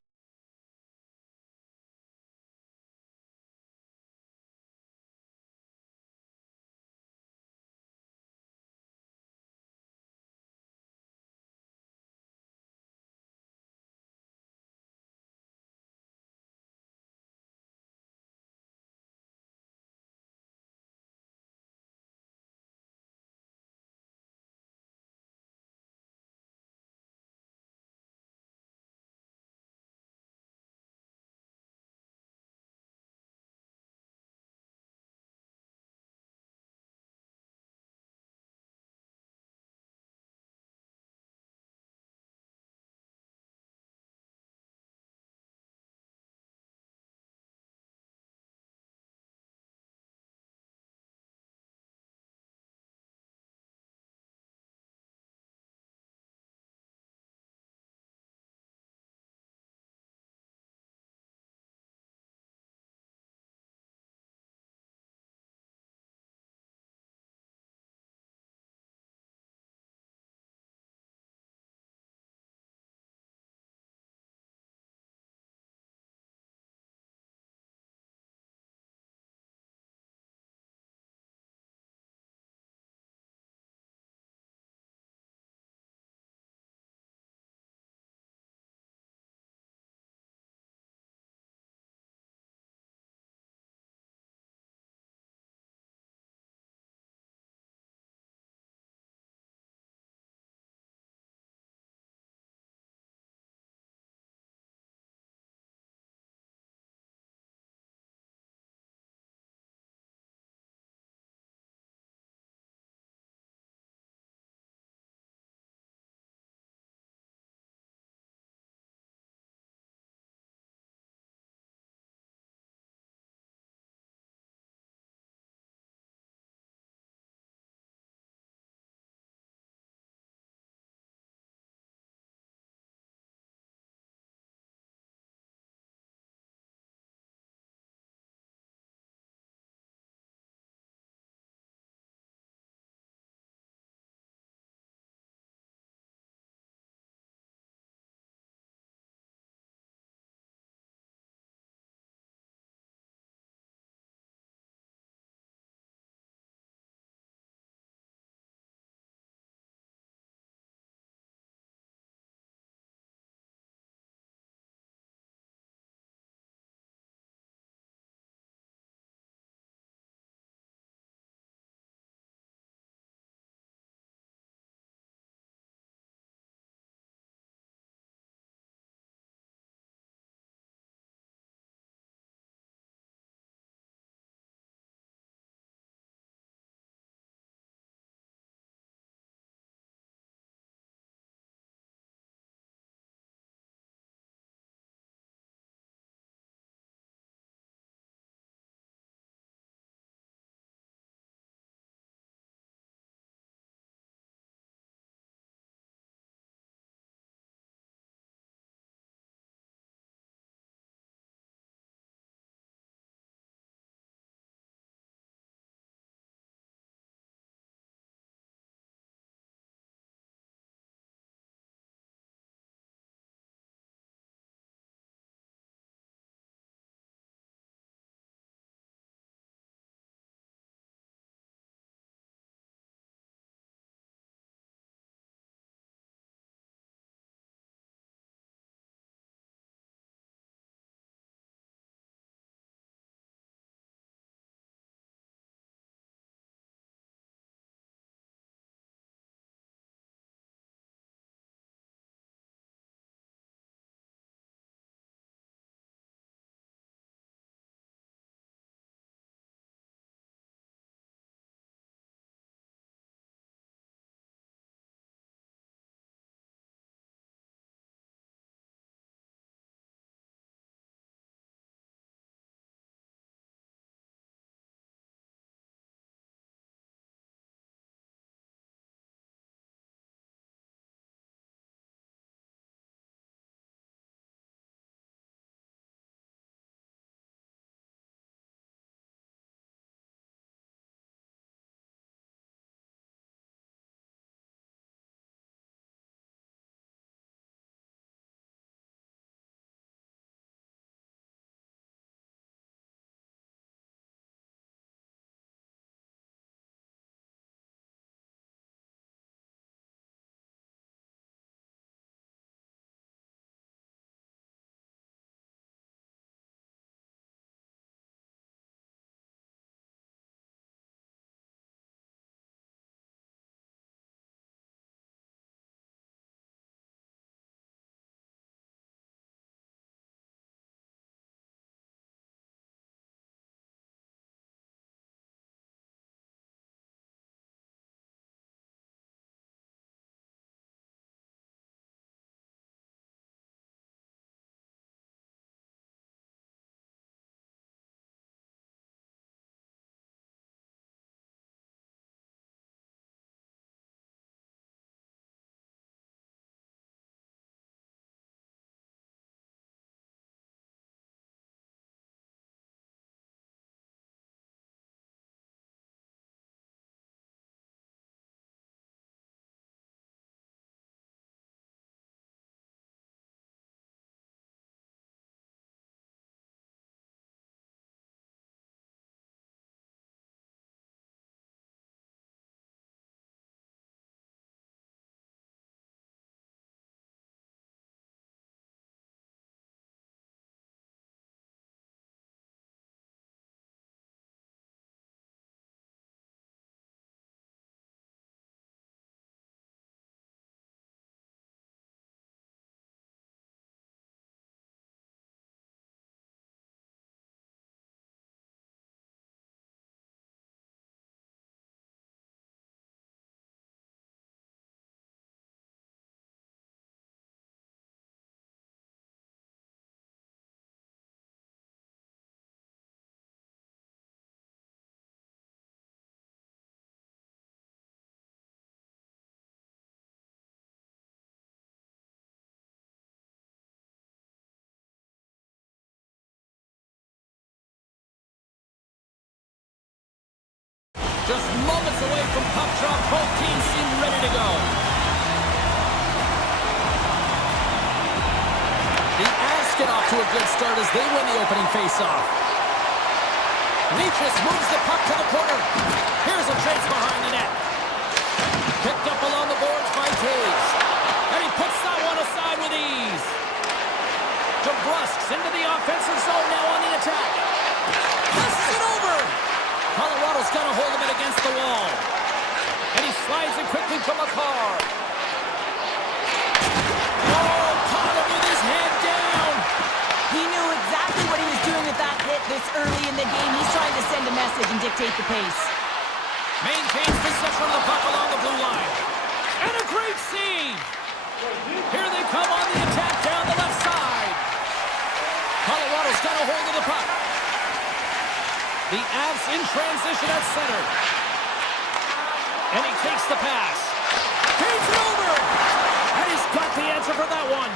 Just moments away from puck drop. Both teams seem ready to go. The Avs get off to a good start as they win the opening faceoff. Leachus moves the puck to the corner. Here's a chase behind the net. Picked up along the boards by Taves. And he puts that one aside with ease. DeBrusk's into the offensive zone now on the attack. Passes it over. Colorado's got a hold of it against the wall. And he slides it quickly to McCarr. Oh, caught him with his head down. He knew exactly what he was doing with that hit this early in the game. He's trying to send a message and dictate the pace. Maintains possession of the puck along the blue line. And a great save. Here they come on the attack down the left side. Colorado's got a hold of the puck. The Avs in transition at center. And he takes the pass. Feeds it over. And he's got the answer for that one.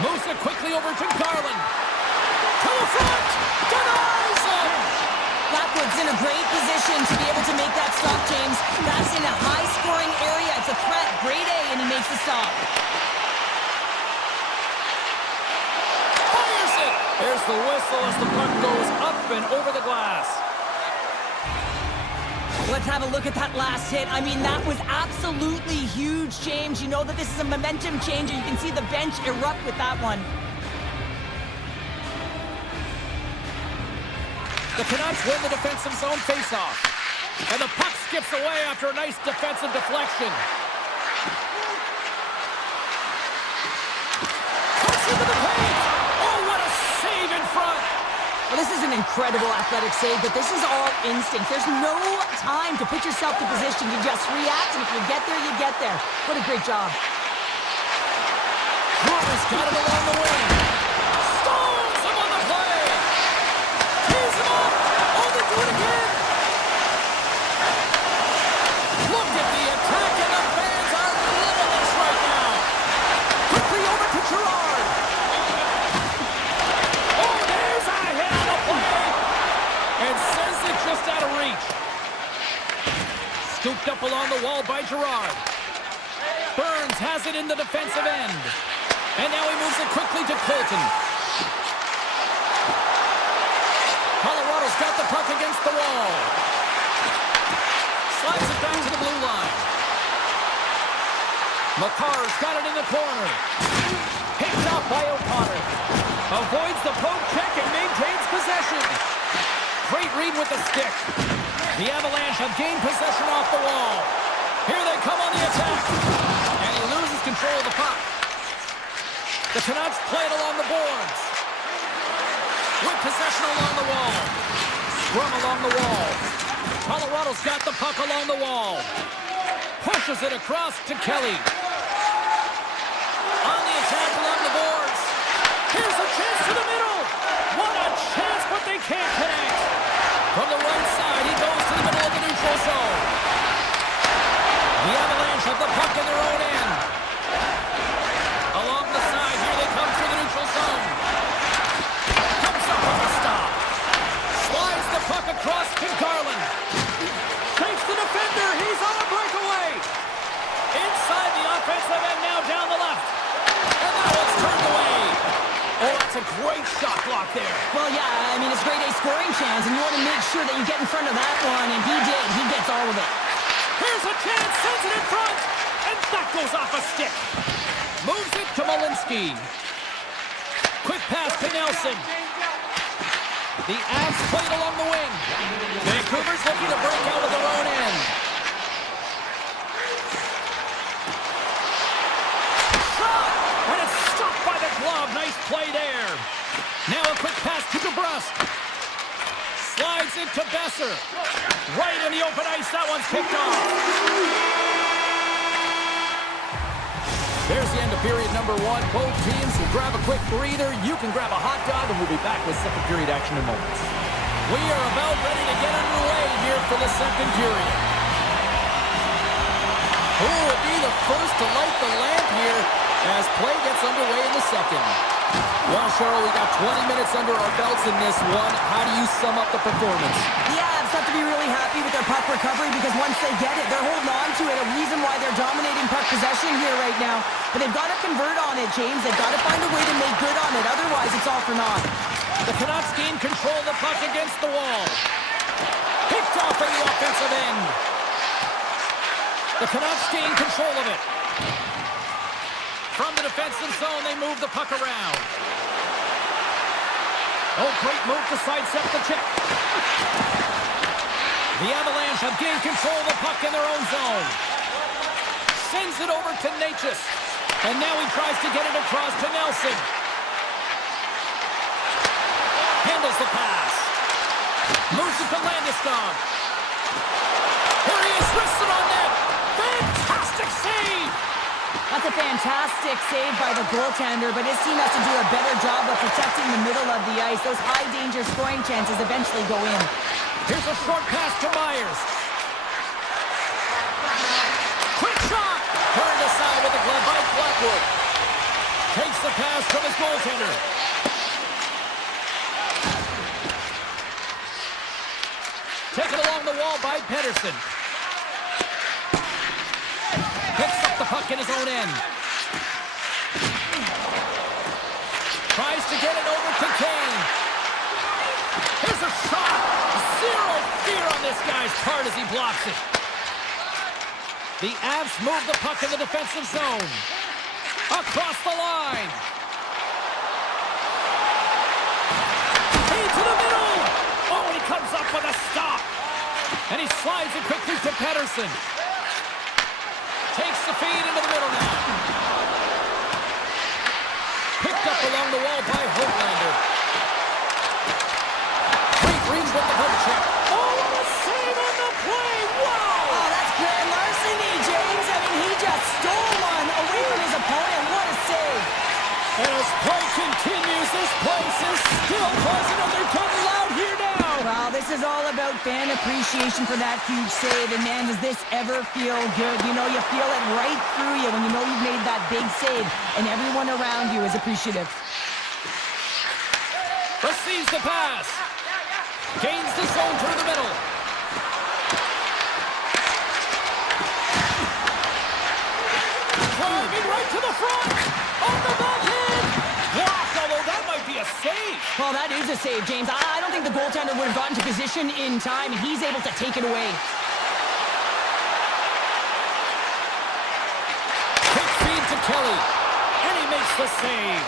Moves it quickly over to Garland. To the front. Denies him. Blackwood's in a great position to be able to make that stop, James. That's in a high-scoring area. It's a threat. Grade A, and he makes the stop. Fires it. There's the whistle as the puck goes up and over the glass. Let's have a look at that last hit. I mean, that was absolutely huge, James. You know that this is a momentum changer. You can see the bench erupt with that one. The Canucks win the defensive zone faceoff. And the puck skips away after a nice defensive deflection. Cuts into the paint. Oh, what a save in front. Well, this is an incredible athletic save, but this is all instinct. There's no time to put yourself to position. You just react, and if you get there, you get there. What a great job. Robert's got it along the wing. Stones him on the play. Tees him up. Oh, they do it again. Look at the attack, and the fans are loving this right now. Quickly over to Gerard. Oh, there's a hit on the play. And sends it just out of reach. Scooped up along the wall by Gerard. Burns has it in the defensive end. And now he moves it quickly to Colton. Colorado's got the puck against the wall. Slides it back to the blue line. McCarr's got it in the corner. Picked up by O'Connor. Avoids the poke check and maintains possession. Great read with the stick. The Avalanche have gained possession off the wall. Here they come on the attack. And he loses control of the puck. The Canucks play it along the boards. With possession along the wall. Scrum along the wall. Colorado's got the puck along the wall. Pushes it across to Kelly. On the attack along the boards. Here's a chance to the middle. What a chance, but they can't connect. From the right side, he goes to the middle of the neutral zone. The Avalanche have the puck in their own end. Along the side, here they come through the neutral zone. Comes up with a stop. Slides the puck across to Garland. Takes the defender. He's on a breakaway. Inside the offensive end now down the left. And that one's turned away. Oh, that's a great shot block there. Well, yeah, I mean, it's grade A scoring chance, and you want to make sure that you get in front of that one, and he did. He gets all of it. Here's a chance, sends it in front, and that goes off a stick. Moves it to Malinsky. Quick pass to Nelson. The Avs played along the wing. Vancouver's looking to break out of their own end. Shot! And it's stopped by the glove. Nice play there. Now a quick pass to DeBrusk. Slides it to Besser. Right in the open ice. That one's kicked off. There's the end of period number one. Both teams will grab a quick breather. You can grab a hot dog, and we'll be back with second period action in moments. We are about ready to get underway here for the second period. Who will be the first to light the lamp here as play gets underway in the second. Well, Cheryl, we got 20 minutes under our belts in this one. How do you sum up the performance? The Avs have to be really happy with their puck recovery because once they get it, they're holding on to it. A reason why they're dominating puck possession here right now. But they've got to convert on it, James. They've got to find a way to make good on it. Otherwise, it's all for naught. The Canucks gain control of the puck against the wall. Picked off in the offensive end. The Canucks gain control of it. From the defensive zone, they move the puck around. Oh, great move to sidestep the check. The Avalanche have gained control of the puck in their own zone. Sends it over to Natchez. And now he tries to get it across to Nelson. Handles the pass. Moves it to Landeskog. Here he is, wristed on net. Fantastic save! That's a fantastic save by the goaltender, but his team has to do a better job of protecting the middle of the ice. Those high-danger scoring chances eventually go in. Here's a short pass to Myers. Quick shot! Turned aside with the glove by Blackwood. Takes the pass from his goaltender. Taken along the wall by Pedersen. Picks up the puck in his own end. Tries to get it over to Kane. Here's a shot. Zero fear on this guy's part as he blocks it. The Avs move the puck in the defensive zone. Across the line. Into the middle. Oh, he comes up with a stop. And he slides it quickly to Pedersen. Takes the feed into the middle now. Picked up along the wall by Hoglander. Great reach with the hook check. Oh, what a save on the play! Wow! Oh, that's grand larceny, James. I mean, he just stole one away from his opponent. What a save. And as play continues, this place is still buzzing and they're coming loud here now. Well, this is all about fan appreciation for that huge save. And man, does this ever feel good. You know, you feel it right through you when you know you've made that big save. And everyone around you is appreciative. Receives the pass. Gains the zone through the middle. Driving right to the front. On the backhand. Blocked, although that might be a save. Well, that is a save, James. I don't think the goaltender would have gotten to position in time, and he's able to take it away. Quick feed to Kelly. And he makes the save.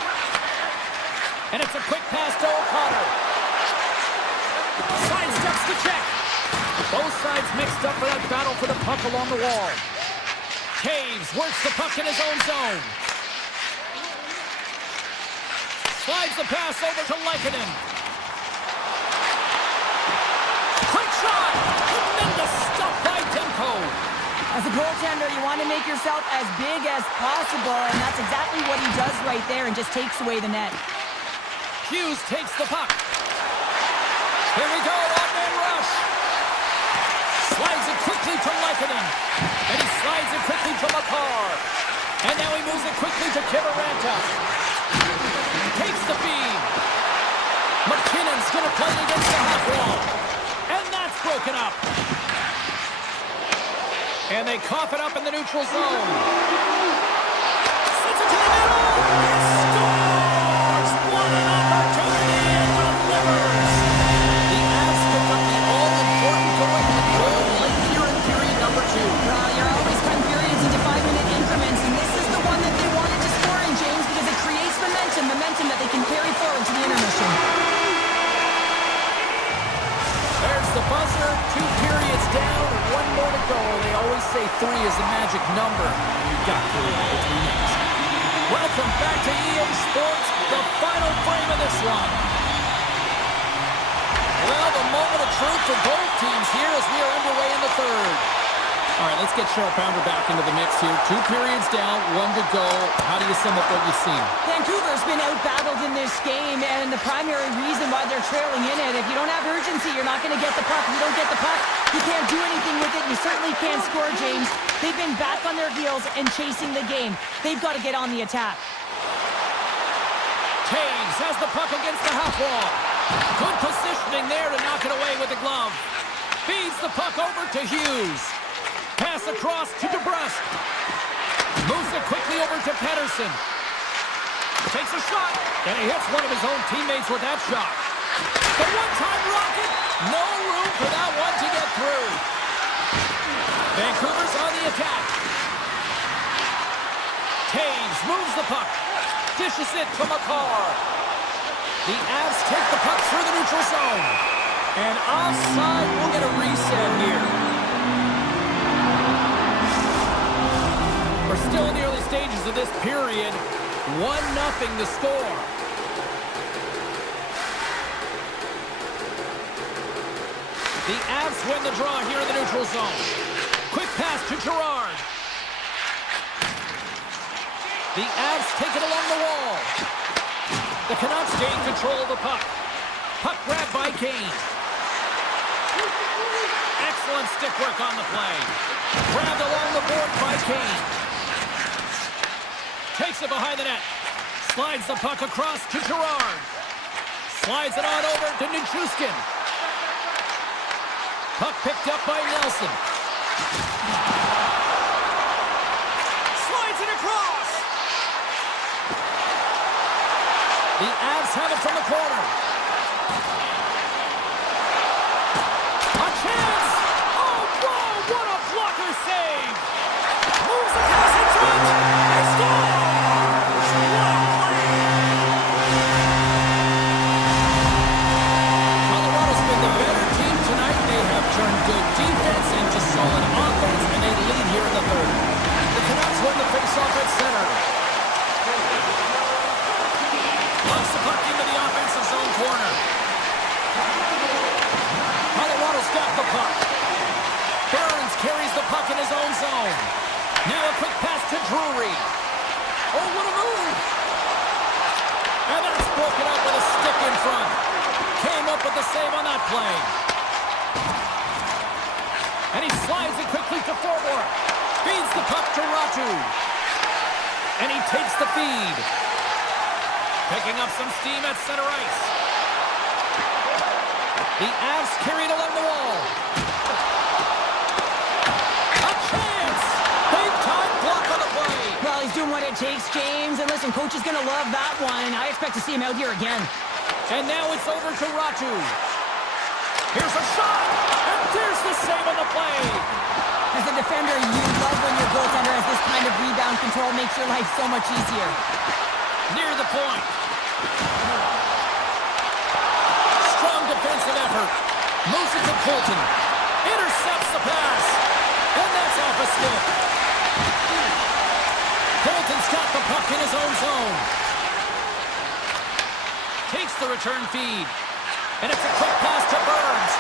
And it's a quick pass to O'Connor. Sidesteps the check. Both sides mixed up for that battle for the puck along the wall. Taves works the puck in his own zone. Slides the pass over to Lehkonen. Quick shot! Tremendous stuff by Demko. As a goaltender, you want to make yourself as big as possible, and that's exactly what he does right there and just takes away the net. Hughes takes the puck. Here we go, one-man rush. Slides it quickly to Lehkonen. And he slides it quickly to Makar. And now he moves it quickly to Kiviranta. Takes the feed. McKinnon's going to play against the half wall. And that's broken up. And they cough it up in the neutral zone. Sends it to the middle. And scores! What an opportunity and delivers. The Avs pick up the all-important goal late here in period number 2. Well, you're always cutting periods into 5-minute increments, and this is the one that they wanted to score in, James, because it creates momentum that they can carry forward to the intermission. There's the buzzer. 2 periods down, 1 more to go. They always say 3 is the magic number. You've got 3 minutes. Welcome back to EA Sports, the final frame of this one. Well, the moment of truth for both teams here as we are underway in the third. All right, let's get Cheryl Pounder back into the mix here. 2 periods down, 1 to go. How do you sum up what you've seen? Vancouver's been out-battled in this game, and the primary reason why they're trailing in it, if you don't have urgency, you're not going to get the puck. If you don't get the puck, you can't do anything with it. You certainly can't score, James. They've been back on their heels and chasing the game. They've got to get on the attack. Taves has the puck against the half wall. Good positioning there to knock it away with the glove. Feeds the puck over to Hughes. Pass across to DeBrusque. Moves it quickly over to Pedersen. Takes a shot, and he hits one of his own teammates with that shot. The one-time rocket, no room for that one to get through. Vancouver's on the attack. Taves moves the puck. Dishes it to McCarr. The Avs take the puck through the neutral zone. And offside, we'll get a reset here. We're still in the early stages of this period. 1-0 the score. The Avs win the draw here in the neutral zone. Quick pass to Girard. The Avs take it along the wall. The Canucks gain control of the puck. Puck grabbed by Kane. Excellent stick work on the play. Grabbed along the board by Kane. Takes it behind the net. Slides the puck across to Girard. Slides it on over to Nichushkin. Puck picked up by Nelson. Slides it across. The Avs have it from the corner. A chance! Oh, wow, what a blocker save! Moves the pass in front, and scores! What a play! Colorado's been the better team tonight. They have turned good defense into solid offense, and they lead here in the third. The Canucks win the face-off at center. Lumps the puck into the offensive zone corner. Colorado's got the puck. Burns carries the puck in his own zone. Now a quick pass to Drury. Oh, what a move! And that's broken up with a stick in front. Came up with the save on that play. And he slides it quickly to forward. Feeds the puck to Ratu. And he takes the feed. Picking up some steam at center ice. The Avs carried along the wall. A chance! Big time block on the play. Well, he's doing what it takes, James. And listen, coach is going to love that one. I expect to see him out here again. And now it's over to Ratu. Here's a shot! And there's the save on the play. As a defender, you love when your goaltender has this kind of rebound control. Makes your life so much easier. Near the point. Strong defensive effort. Moves it to Colton. Intercepts the pass. And that's off a stick. Colton's got the puck in his own zone. Takes the return feed. And it's a quick pass to Burns.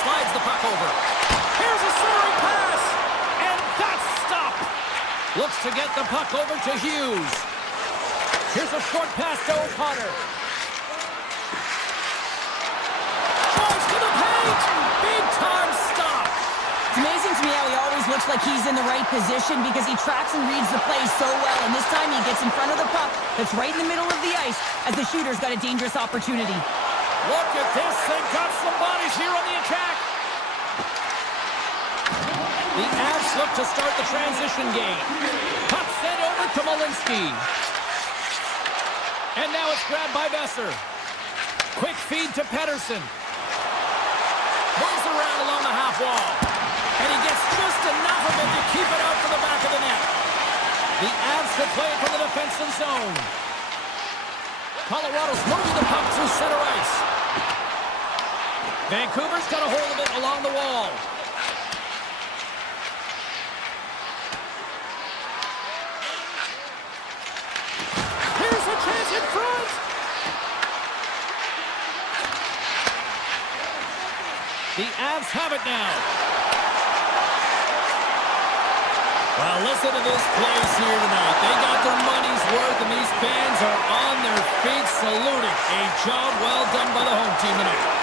Slides the puck over. Here's a centering pass. And that's stopped. Looks to get the puck over to Hughes. Here's a short pass to O'Connor. Drives to the paint. Big time stop. It's amazing to me how he always looks like he's in the right position because he tracks and reads the play so well. And this time he gets in front of the puck that's right in the middle of the ice as the shooter's got a dangerous opportunity. Look at this. They've got some bodies here on the attack. The Avs look to start the transition game. Puck sent over to Malinsky. And now it's grabbed by Besser. Quick feed to Pedersen. Moves around along the half wall. And he gets just enough of it to keep it out from the back of the net. The Avs will play it from the defensive zone. Colorado's moving the puck through center ice. Vancouver's got a hold of it along the wall. Here's a chance in front. The Avs have it now. Well, listen to this place here tonight. They got their money's worth, and these fans are on their feet saluting. A job well done by the home team tonight.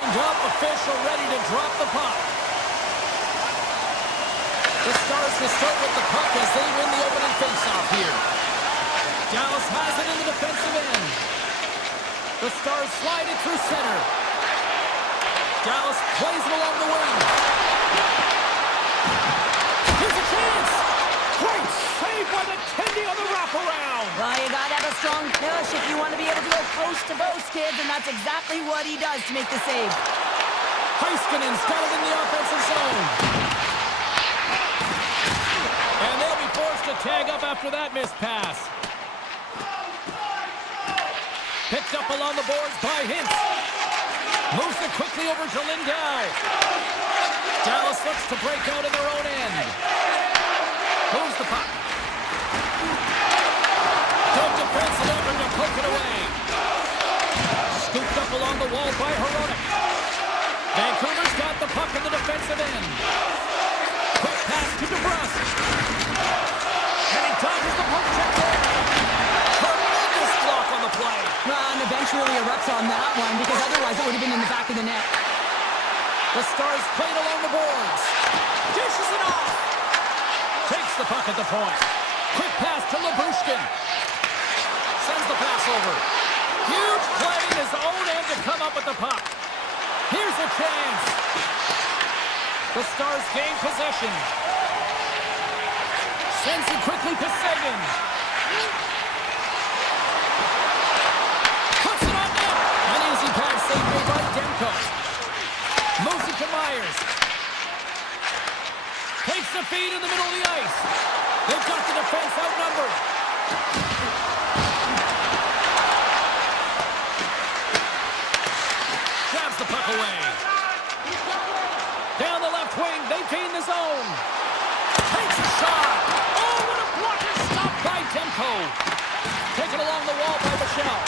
Up official ready to drop the puck. The Stars will start with the puck as they win the opening faceoff here. Dallas has it in the defensive end. The Stars slide it through center. Dallas plays it along the wing. Here's a chance. Great save by the Tendy on the wraparound. Well, you gotta have a strong push if you want to be able to go post to post, kids, and that's exactly what he does to make the save. Heiskanen's got it in the offensive zone. And they'll be forced to tag up after that missed pass. Picked up along the boards by Hintz. Moves it quickly over to Lindell. Dallas looks to break out in their own end. Moves the puck. Good defensive effort to poke it away. Scooped up along the wall by Hronek. Vancouver's got the puck in the defensive end. Quick pass to DeBrusque. And he dodges the poke check there. Tremendous block on the play. Well, and the bench really erupts on that one because otherwise it would have been in the back of the net. The Stars played along the boards. Dishes it off. Takes the puck at the point. Quick pass to Labushkin. Sends the pass over. Huge play in his own end to come up with the puck. Here's a chance. The Stars gain possession. Sends it quickly to Sagan. Puts it on net. An easy pass saved made by Demko. Moves it to Myers. Takes the feed in the middle of the ice. They've got the defense outnumbered. Grabs the puck away. Down the left wing, they gain the zone. Takes a shot. Oh, what a blocker stop by Demko. Taken along the wall by Michelle.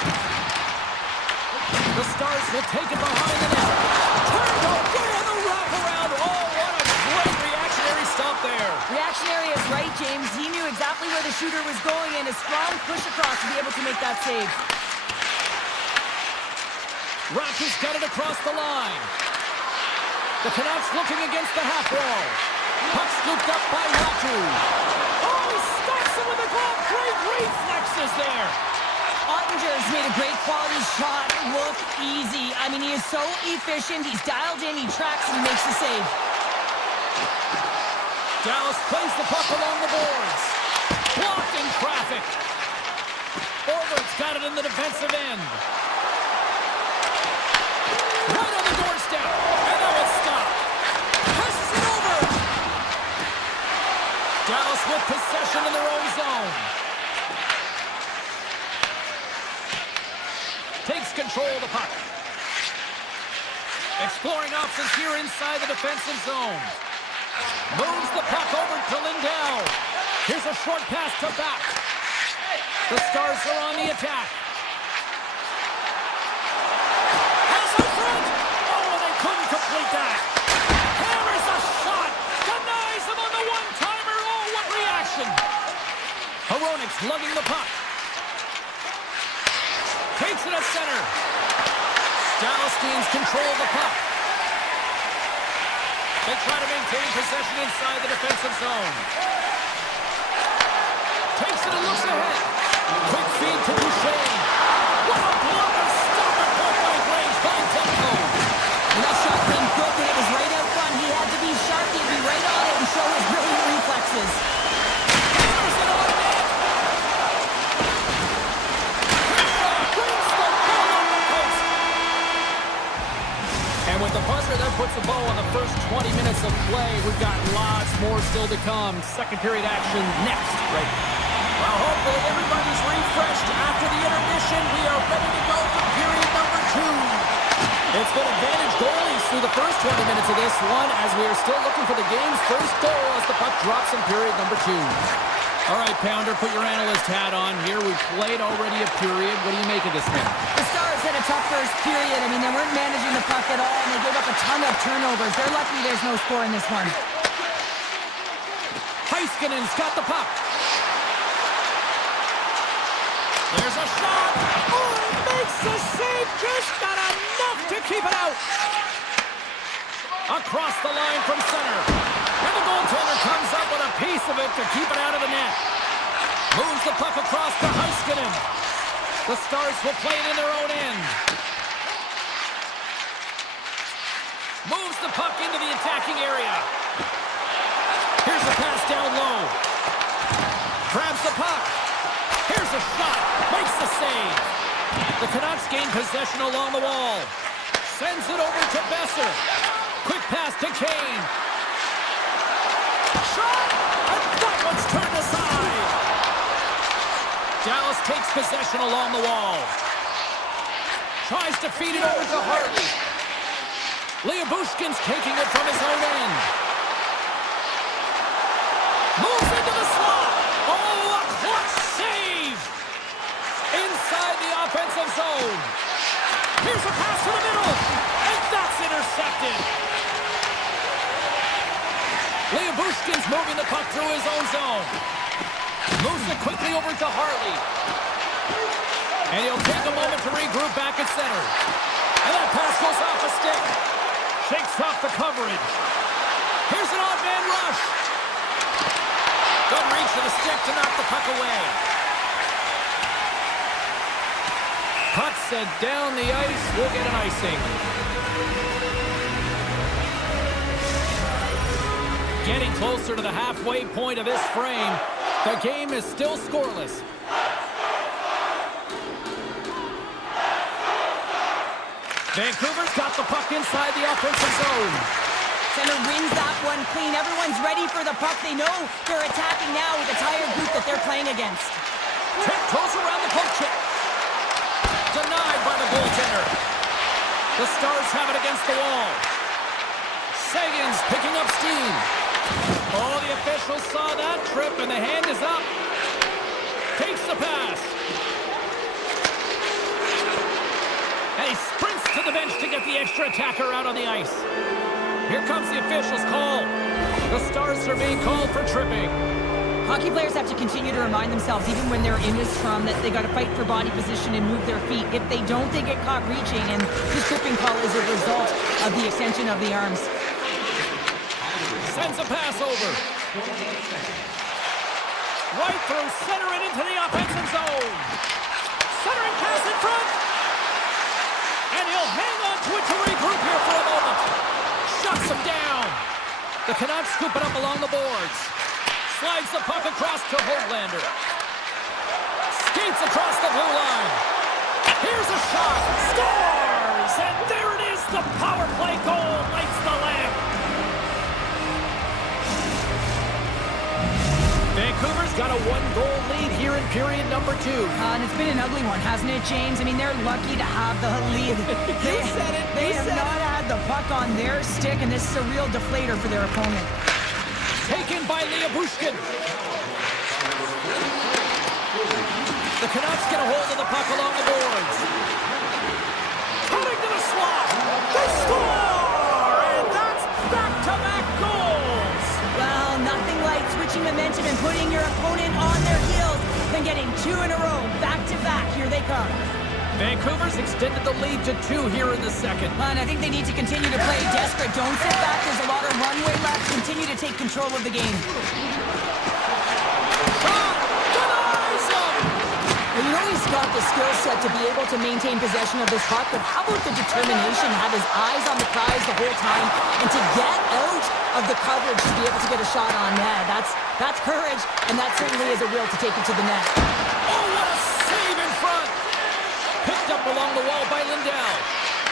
The Stars will take it behind the net. Turned away on the wraparound. Oh, what a great reactionary stop there. Reactionary is right, James. He knew exactly where the shooter was going and a strong push across to be able to make that save. Rocky's got it across the line. The Canucks looking against the half wall. Puck scooped up by Ratu. Oh, he stops it with a glove. Great reflexes there. Ottinger's made a great quality shot look easy. I mean, he is so efficient. He's dialed in, he tracks, and he makes the save. Dallas plays the puck along the boards. Blocked in traffic. Orbert's got it in the defensive end. Right on the doorstep. And now it's stopped. Passes it over. Dallas with possession in their own zone. Takes control of the puck. Exploring options here inside the defensive zone. Moves the puck over to Lindell. Here's a short pass to back. The Stars are on the attack. Pass in front. Oh, they couldn't complete that. Hammers a shot. Denies him on the one-timer. Oh, what reaction. Hronek's lugging the puck. Takes it at center. Dallas gains control of the puck. They try to maintain possession inside the defensive zone. Takes it and looks ahead. Quick feed to Duchesne. What a blocker! Stop it! Point-blank range by Demko. And that shot came quick and it was right out front. He had to be sharp. He'd be right on it and show his brilliant reflexes. Hammers it on net. Brings the ball on the post. And with the buzzer, that puts a bow on the first 20 minutes of play. We've got lots more still to come. Second period action next. Right. Well, hopefully everybody's refreshed after the intermission. We are ready to go for period number 2. It's been advantage goalies through the first 20 minutes of this one as we are still looking for the game's first goal as the puck drops in period number 2. All right, Pounder, put your analyst hat on here. We played already a period. What do you make of this one? The Stars had a tough first period. I mean, they weren't managing the puck at all, and they gave up a ton of turnovers. They're lucky there's no score in this one. Heiskanen's got the puck. There's a shot. Oh! Makes the save, just got enough to keep it out. Across the line from center. And the goaltender comes up with a piece of it to keep it out of the net. Moves the puck across to Heiskanen. The Stars will play it in their own end. Moves the puck into the attacking area. Here's a pass down low. Grabs the puck. Here's a shot. Makes the save. The Canucks gain possession along the wall. Sends it over to Besser. Quick pass to Kane. Shot! And that one's turned aside. Dallas takes possession along the wall. Tries to feed it over to Hartley. Liabushkin's taking it from his own end. Moves into the slot. Oh, a clutch save! Inside the offensive zone. Here's a pass to the middle. And that's intercepted. Liabushkin's moving the puck through his own zone. Moves it quickly over to Hartley. And he'll take a moment to regroup back at center. And that pass goes off a stick. Shakes off the coverage. Here's an odd man rush. Good reach for the stick to knock the puck away. Puck sent down the ice. We'll get an icing. Getting closer to the halfway point of this frame. The game is still scoreless. Vancouver's got the puck inside the offensive zone. Center wins that one clean. Everyone's ready for the puck. They know they're attacking now with the tired group that they're playing against. Tiptoes around the poke check. Denied by the goaltender. The Stars have it against the wall. Sagan's picking up steam. Oh, the officials saw that trip, and the hand is up. Takes the pass. And he sprints to the bench to get the extra attacker out on the ice. Here comes the officials' call. The Stars are being called for tripping. Hockey players have to continue to remind themselves, even when they're in this scrum, that they got to fight for body position and move their feet. If they don't, they get caught reaching, and this tripping call is a result of the extension of the arms. Sends a pass over. Right through center and into the offensive zone. Centering pass in front. And he'll hang on to it to regroup here for a moment. Shuts him down. The Canucks scoop it up along the boards. Slides the puck across to Hoglander. Skates across the blue line. Here's a shot. Scores! And there it is. The power play goal lights the lamp. Vancouver's got a one-goal lead here in period number 2. And it's been an ugly one, hasn't it, James? I mean, they're lucky to have the lead. You said it. They have not had the puck on their stick, and this is a real deflator for their opponent. Taken by Liabushkin. The Canucks get a hold of the puck along the boards. Cutting to the slot. They score! And that's back-to-back goals. Well, nothing like switching momentum and putting your opponent on their heels than getting 2 in a row, back-to-back. Here they come. Vancouver's extended the lead to 2 here in the second. And I think they need to continue to play desperate. Don't sit back. There's a lot of runway left. Continue to take control of the game. Shot! Denies him! Well, you know he's got the skill set to be able to maintain possession of this puck, but how about the determination, have his eyes on the prize the whole time, and to get out of the coverage to be able to get a shot on net. That's courage, and that certainly is a will to take it to the net. Oh, what a save in front! Picked up along the wall by Lindell.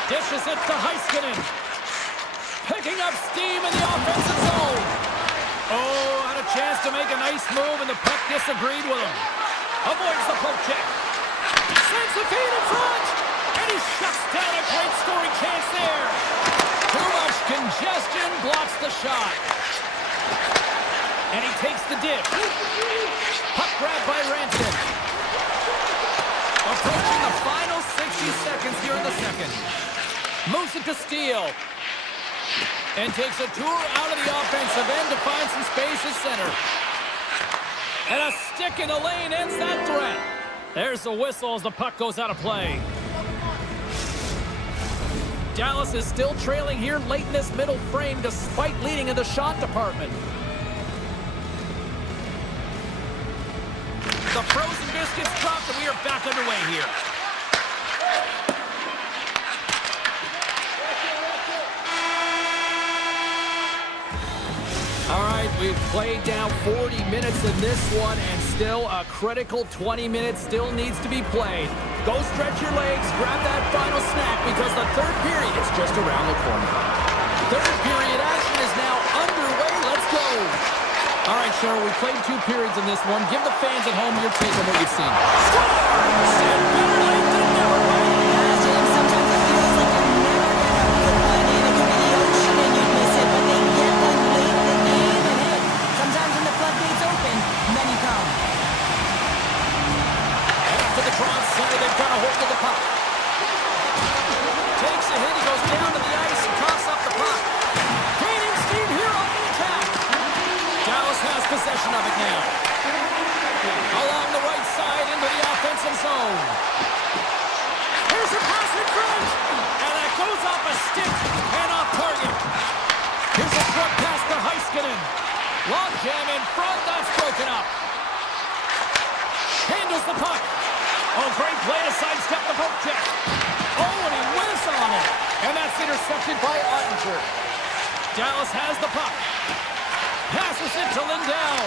Dishes it to Heiskanen. Picking up steam in the offensive zone. Oh, had a chance to make a nice move, and the puck disagreed with him. Avoids the poke check. Sends the feed in front. And he shuts down a great scoring chance there. Too much congestion blocks the shot. And he takes the dish. Puck grabbed by Ranson. Approaching the final 60 seconds here in the second. Moves it to Steele. And takes a tour out of the offensive end to find some space at center. And a stick in the lane ends that threat. There's the whistle as the puck goes out of play. Dallas is still trailing here late in this middle frame despite leading in the shot department. The frozen biscuits dropped and we are back underway here. All right, we've played now 40 minutes in this one, and still a critical 20 minutes still needs to be played. Go stretch your legs, grab that final snack, because the third period is just around the corner. Third period action is now underway. Let's go. All right, Cheryl, we played 2 periods in this one. Give the fans at home your take on what you've seen. Scores! And better late than never, right? Yeah, James, sometimes it feels like you're never going to put one in. It could be the ocean and you'd miss it, but they get one late in the game, and hey, sometimes when the floodgates open, many come. After the draw center, they've got a hold of the puck. Takes a hit, he goes down to the ice and coughs up the puck. Gaining steam here on the attack. Dallas has possession of it now. Along the right side into the offensive zone. Here's a pass in front. And that goes off a stick and off target. Here's a short pass to Heiskanen. Long jam in front, that's broken up. Handles the puck. Oh, great play to sidestep the poke check. Oh, and he whiffs on it. And that's intercepted by Ottinger. Dallas has the puck. Passes it to Lindell.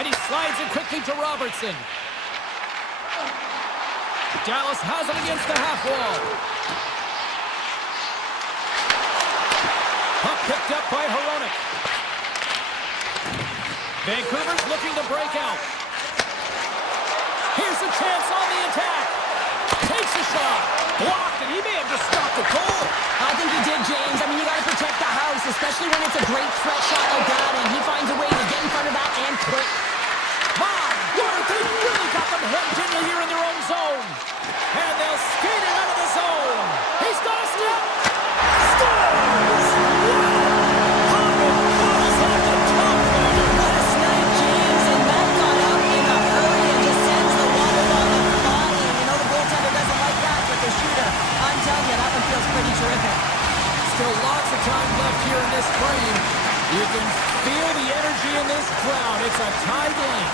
And he slides it quickly to Robertson. Dallas has it against the half wall. Puck picked up by Hronek. Vancouver's looking to break out. Here's a chance on the attack. Takes a shot. Blocked, and he may have just stopped the goal. I think he did, James. I mean, you got to protect the house, especially when it's a great threat shot like that, and he finds a way to get in front of that and quick. My word, they really got them hemmed in here in their own zone. And they'll skate it out of the zone. He's got a step. Scores! Popping balls on the top corner. What a snipe, James, and that got out in a hurry and just sends the water bottle flying. You know the goaltender doesn't like that, but the shooter, I'm telling you, that one feels pretty terrific. Still lots of time left here in this frame. You can feel the energy in this crowd. It's a tie game.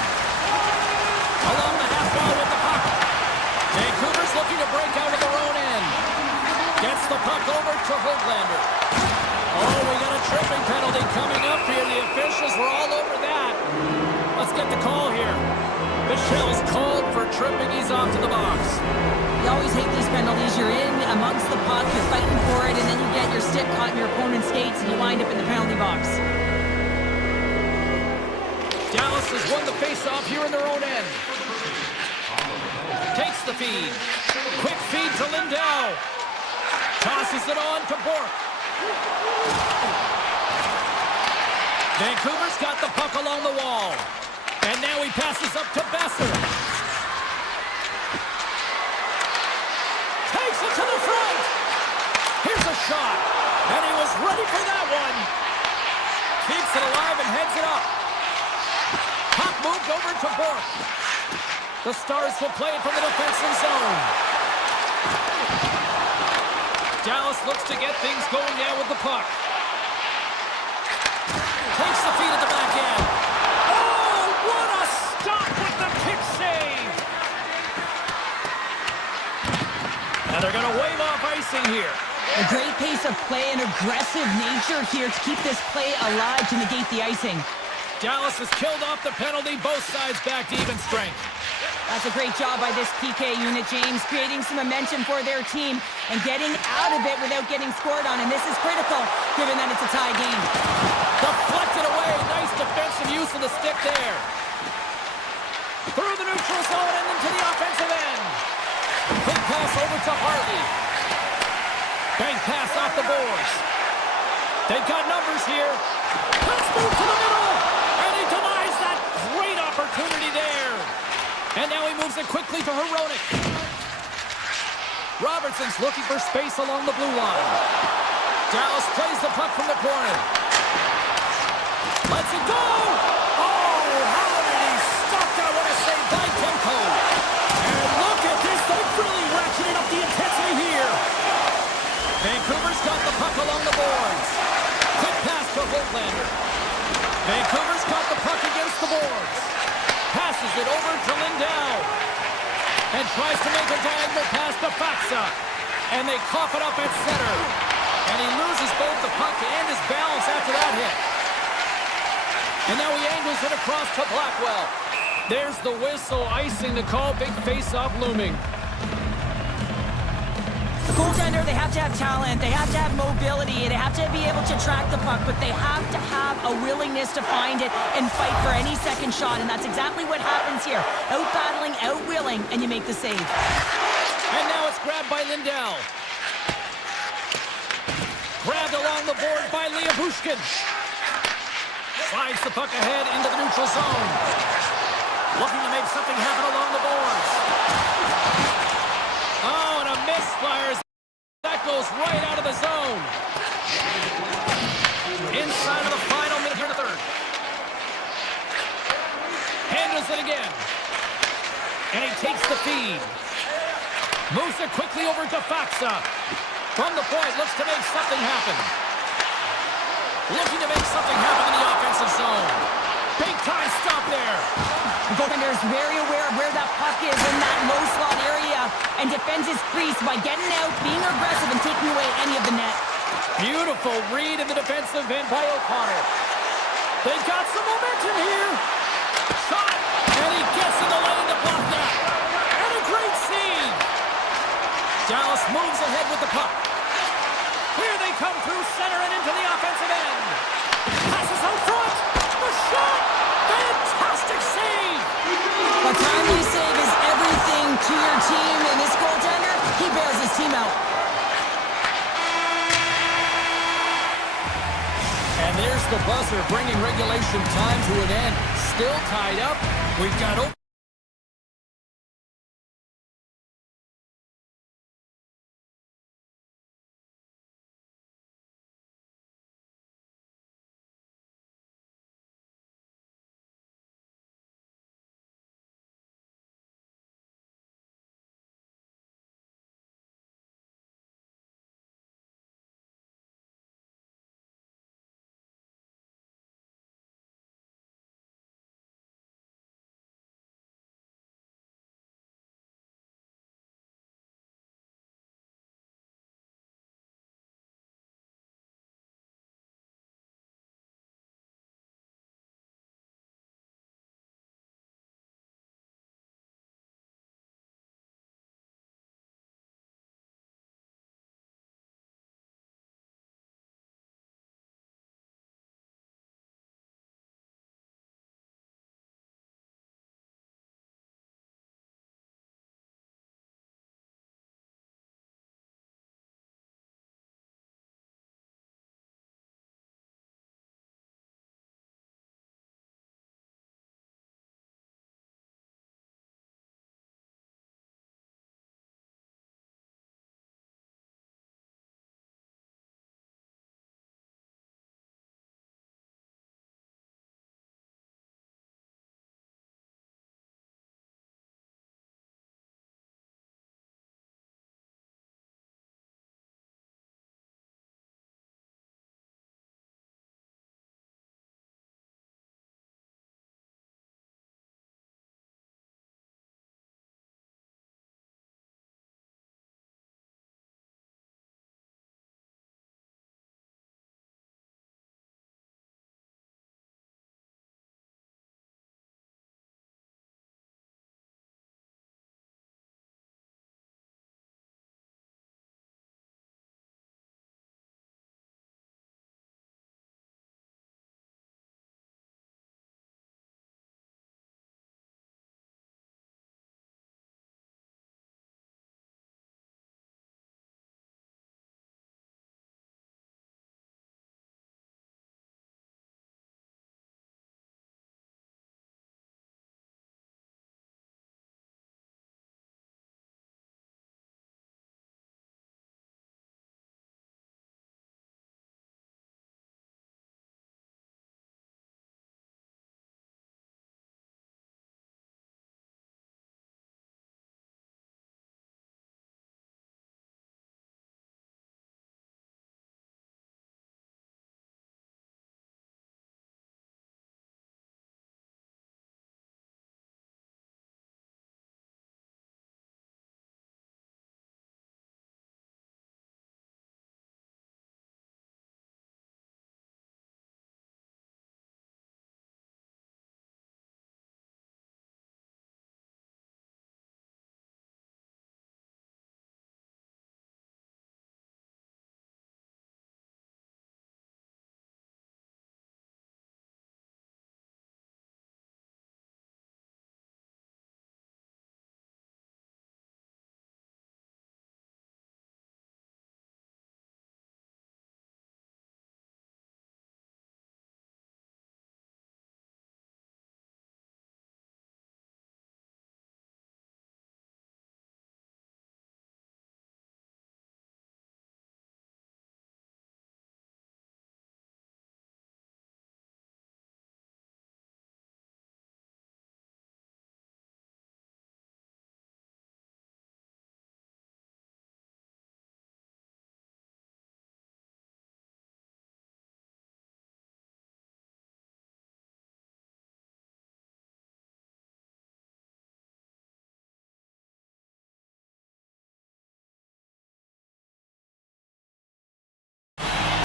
Along the half wall with the puck. Vancouver's looking to break out of their own end. Gets the puck over to Höglander. Oh, we got a tripping penalty coming up here. The officials were all over that. Let's get the call here. Michelle's called for tripping. He's off to the box. You always hate these penalties. You're in amongst the puck, you're fighting for it, and then you get your stick caught in your opponent's skates, and you wind up in the penalty box. Dallas has won the face-off here in their own end. Takes the feed. Quick feed to Lindell. Tosses it on to Bork. Vancouver's got the puck along the wall. And now he passes up to Besser. Takes it to the front. Here's a shot. And he was ready for that one. Keeps it alive and heads it up. Puck moved over to Bork. The Stars will play it from the defensive zone. Dallas looks to get things going now with the puck. Takes the feed at the back end. Oh, what a stop with the kick save! And they're going to wave off icing here. A great pace of play and aggressive nature here to keep this play alive to negate the icing. Dallas has killed off the penalty, both sides back to even strength. That's a great job by this PK unit, James, creating some momentum for their team and getting out of it without getting scored on. And this is critical, given that it's a tie game. Deflected away. Nice defensive use of the stick there. Through the neutral zone and into the offensive end. Quick pass over to Hartley. Bank pass off the boards. They've got numbers here. Let's move to the middle. And he denies that great opportunity there. And now he moves it quickly to Hronek. Robertson's looking for space along the blue line. Dallas plays the puck from the corner. Lets it go! Oh, how did he stop that? What a save by Demko. it over to Lindell. And tries to make a diagonal pass to Faxa. And they cough it up at center. And he loses both the puck and his balance after that hit. And now he angles it across to Blackwell. There's the whistle, icing the call, big face-off looming. The goaltender, they have to have talent, they have to have mobility, they have to be able to track the puck, but they have to have a willingness to find it and fight for any second shot, and that's exactly what happens here. Out-battling, out-willing, and you make the save. And now it's grabbed by Lindell. Grabbed along the board by Bushkin. Slides the puck ahead into the neutral zone. Looking to make something happen along the boards. Oh, and a misfires. That goes right out of the zone. Inside of the final minute here in the third. Handles it again. And he takes the feed. Moves it quickly over to Faxa. From the point, looks to make something happen. Looking to make something happen in the offensive zone. Big time stop there. The goaltender is very aware of where that puck is in that low slot area and defends his crease by getting out, being aggressive, and taking away any of the net. Beautiful read in the defensive end by O'Connor. They've got some momentum here. Shot, and he gets in the lane to block that. And a great save. Dallas moves ahead with the puck. Here they come through center and into the offensive end. Passes out front. The shot. Fantastic save. A timely save is everything to your team, and this goaltender, he bails his team out. And there's the buzzer, bringing regulation time to an end. Still tied up. We've got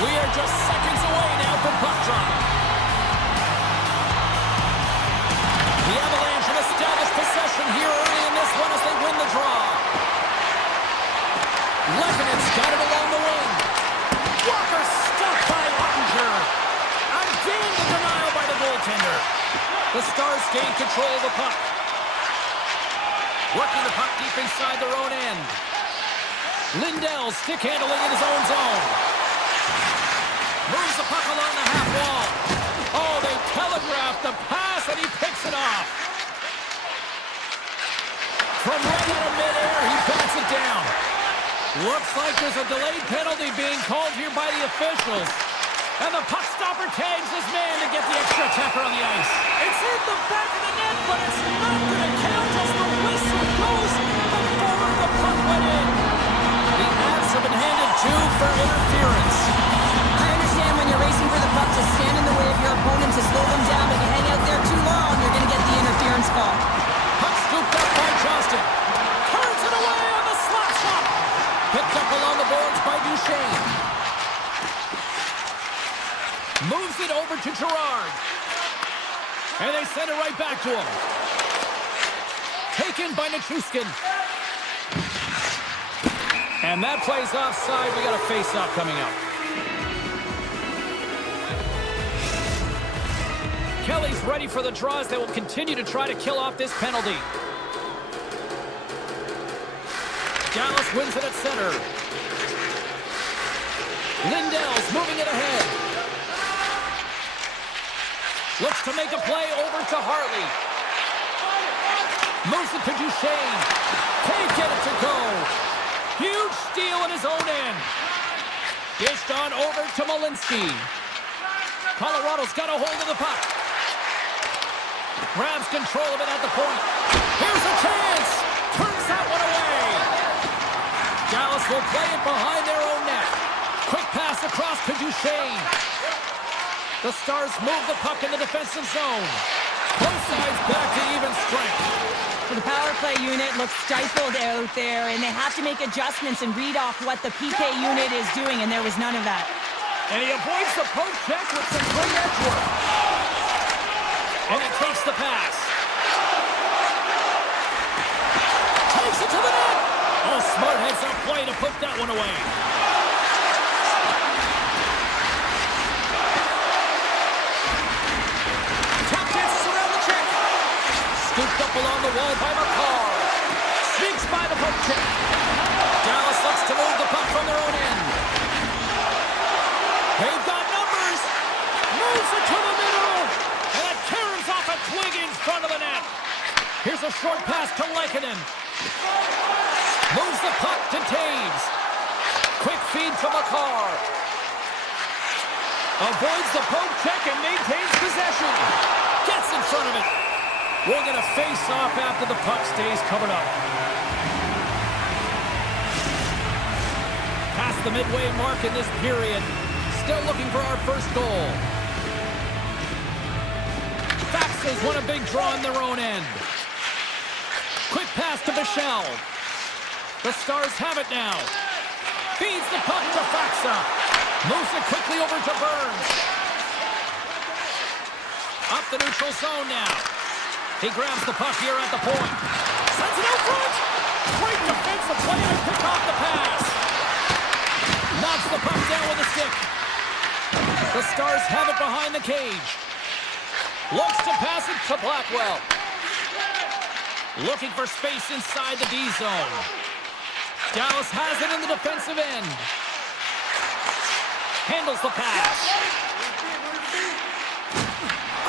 We are just seconds away now from puck drop. The Avalanche have established possession here early in this one as they win the draw. Lekanen's got it along the wing. Walker stuck by Ottinger. Again the denial by the goaltender. The Stars gain control of the puck. Working the puck deep inside their own end. Lindell stick handling in his own zone. Moves the puck along the half wall. Oh, they telegraphed the pass and he picks it off. From right out of midair, he bats it down. Looks like there's a delayed penalty being called here by the officials. And the puck stopper tags his man to get the extra attacker on the ice. It's in the back of the net, but it's not going to count as the whistle goes before the puck went in. The Avs have been handed 2 for interference. I understand when you're racing for the puck to stand in the way of your opponent to slow them down, but if you hang out there too long, you're going to get the interference call. Puck scooped up by Johnston. Turns it away on the slap shot. Picked up along the boards by Duchesne. Moves it over to Gerard. And they send it right back to him. Taken by Nichushkin. And that play's offside. We got a face-off coming up. Kelly's ready for the draws. They will continue to try to kill off this penalty. Dallas wins it at center. Lindell's moving it ahead. Looks to make a play over to Harley. Moves it to Duchesne. Can't get it to go. Huge steal in his own end. Dished on over to Malinsky. Colorado's got a hold of the puck. Grabs control of it at the point. Here's a chance. Turns that one away. Dallas will play it behind their own net. Quick pass across to Duchesne. The Stars move the puck in the defensive zone. Both sides back to even strength. The power play unit looks stifled out there, and they have to make adjustments and read off what the PK unit is doing, and there was none of that. And he avoids the poke check with some great edge work. And he takes the pass. Takes it to the net. Oh, smart heads-up play to put that one away. Scooped up along the wall by McCarr. Sneaks by the poke check. Dallas looks to move the puck from their own end. They've got numbers. Moves it to the middle. And it turns off a twig in front of the net. Here's a short pass to Lekanen. Moves the puck to Taves. Quick feed to McCarr. Avoids the poke check and maintains possession. Gets in front of it. We'll get a face-off after the puck stays covered up. Past the midway mark in this period. Still looking for our first goal. Faxas won a big draw in their own end. Quick pass to Bichelle. The Stars have it now. Feeds the puck to Faxa. Moves it quickly over to Burns. Up the neutral zone now. He grabs the puck here at the point. Sends it out front. Great defensive play to pick off the pass. Knocks the puck down with a stick. The Stars have it behind the cage. Looks to pass it to Blackwell. Looking for space inside the D zone. Dallas has it in the defensive end. Handles the pass.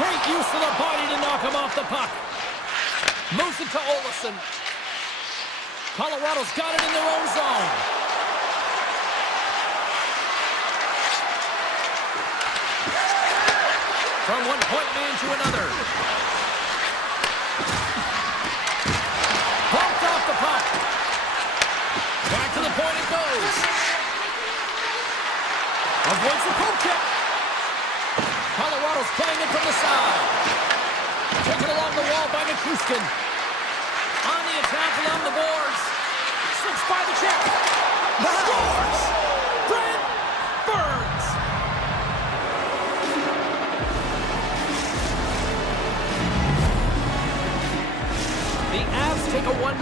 Great use of the body to knock him off the puck. Moves it to Olsen. Colorado's got it in their own zone. From one point man to another. Bumped off the puck. Back to the point it goes. Avoids the poke check. Colorado's playing it from the side. Taken along the wall by Nichushkin. On the attack along the boards. Slips by the check. Scores! Brent Burns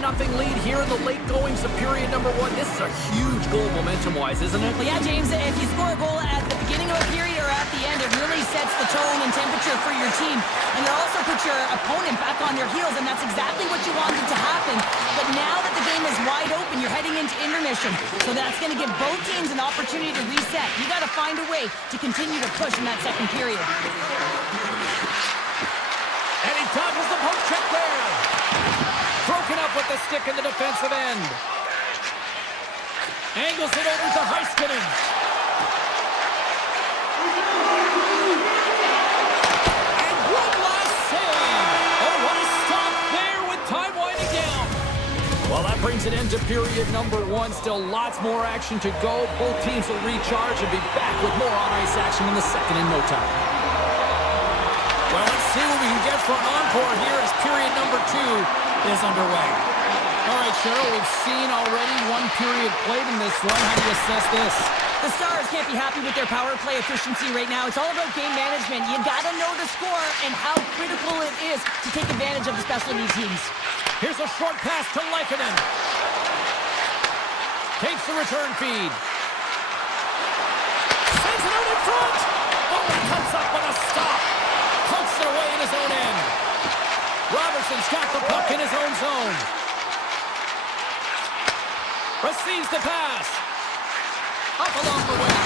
1-0 lead here in the late goings of period number 1. This is a huge goal momentum-wise, isn't it? Well, yeah, James, if you score a goal at the beginning of a period or at the end, it really sets the tone and temperature for your team. And it also puts your opponent back on their heels, and that's exactly what you wanted to happen. But now that the game is wide open, you're heading into intermission. So that's going to give both teams an opportunity to reset. You got to find a way to continue to push in that second period. And he dodges the poke check there. Broken up with the stick in the defensive end. Angles it over to Heiskanen. And one last save. Oh, what a stop there with time winding down. Well, that brings an end to period number 1. Still lots more action to go. Both teams will recharge and be back with more on-ice action in the second in no time. Well, let's see what we can get for an encore here as period number 2 is underway. All right, Cheryl, we've seen already one period played in this one. How do you assess this? The Stars can't be happy with their power play efficiency right now. It's all about game management. You got to know the score and how critical it is to take advantage of the specialty teams. Here's a short pass to Leikonen. Takes the return feed. Sends it out in front. Oh, he comes up with a stop. Pokes it away in his own end. Robertson's got the puck in his own zone. Receives the pass. Up along the wing.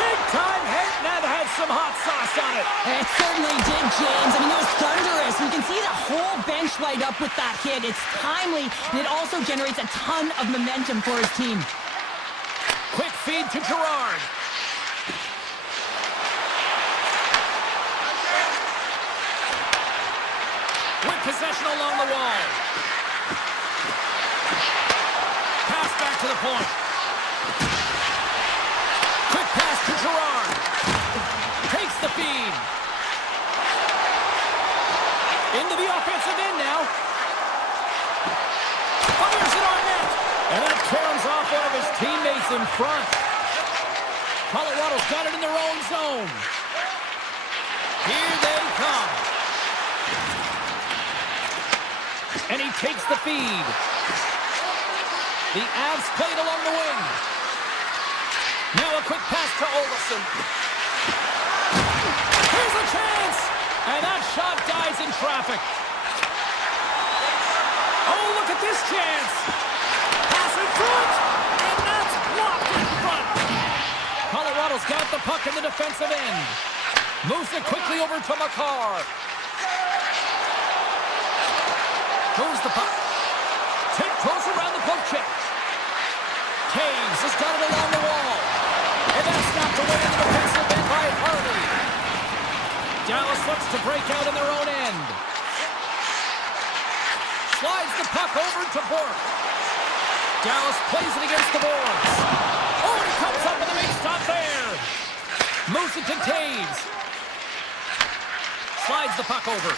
Big time hit, and that had some hot sauce on it. It certainly did, James. I mean, it was thunderous. You can see the whole bench light up with that hit. It's timely, and it also generates a ton of momentum for his team. Quick feed to Gerard. With possession along the wall. Pass back to the point. Quick pass to Gerard. Takes the feed. Into the offensive end now. Fires it on net. And that caroms off one of his teammates in front. Colorado's got it in their own zone. Here they come. And he takes the feed. The Avs played along the wing. Now a quick pass to Olofsson. Here's a chance! And that shot dies in traffic. Oh, look at this chance! Pass in front! And that's blocked in front! Colorado's got the puck in the defensive end. Moves it quickly over to Makar. Moves the puck. Tiptoes around the poke check. Taves has got it along the wall. And that's snapped away in the defensive end by Harley. Dallas looks to break out in their own end. Slides the puck over to Bork. Dallas plays it against the boards. Oh, and he comes up with a big stop there. Moves it to Taves. Slides the puck over.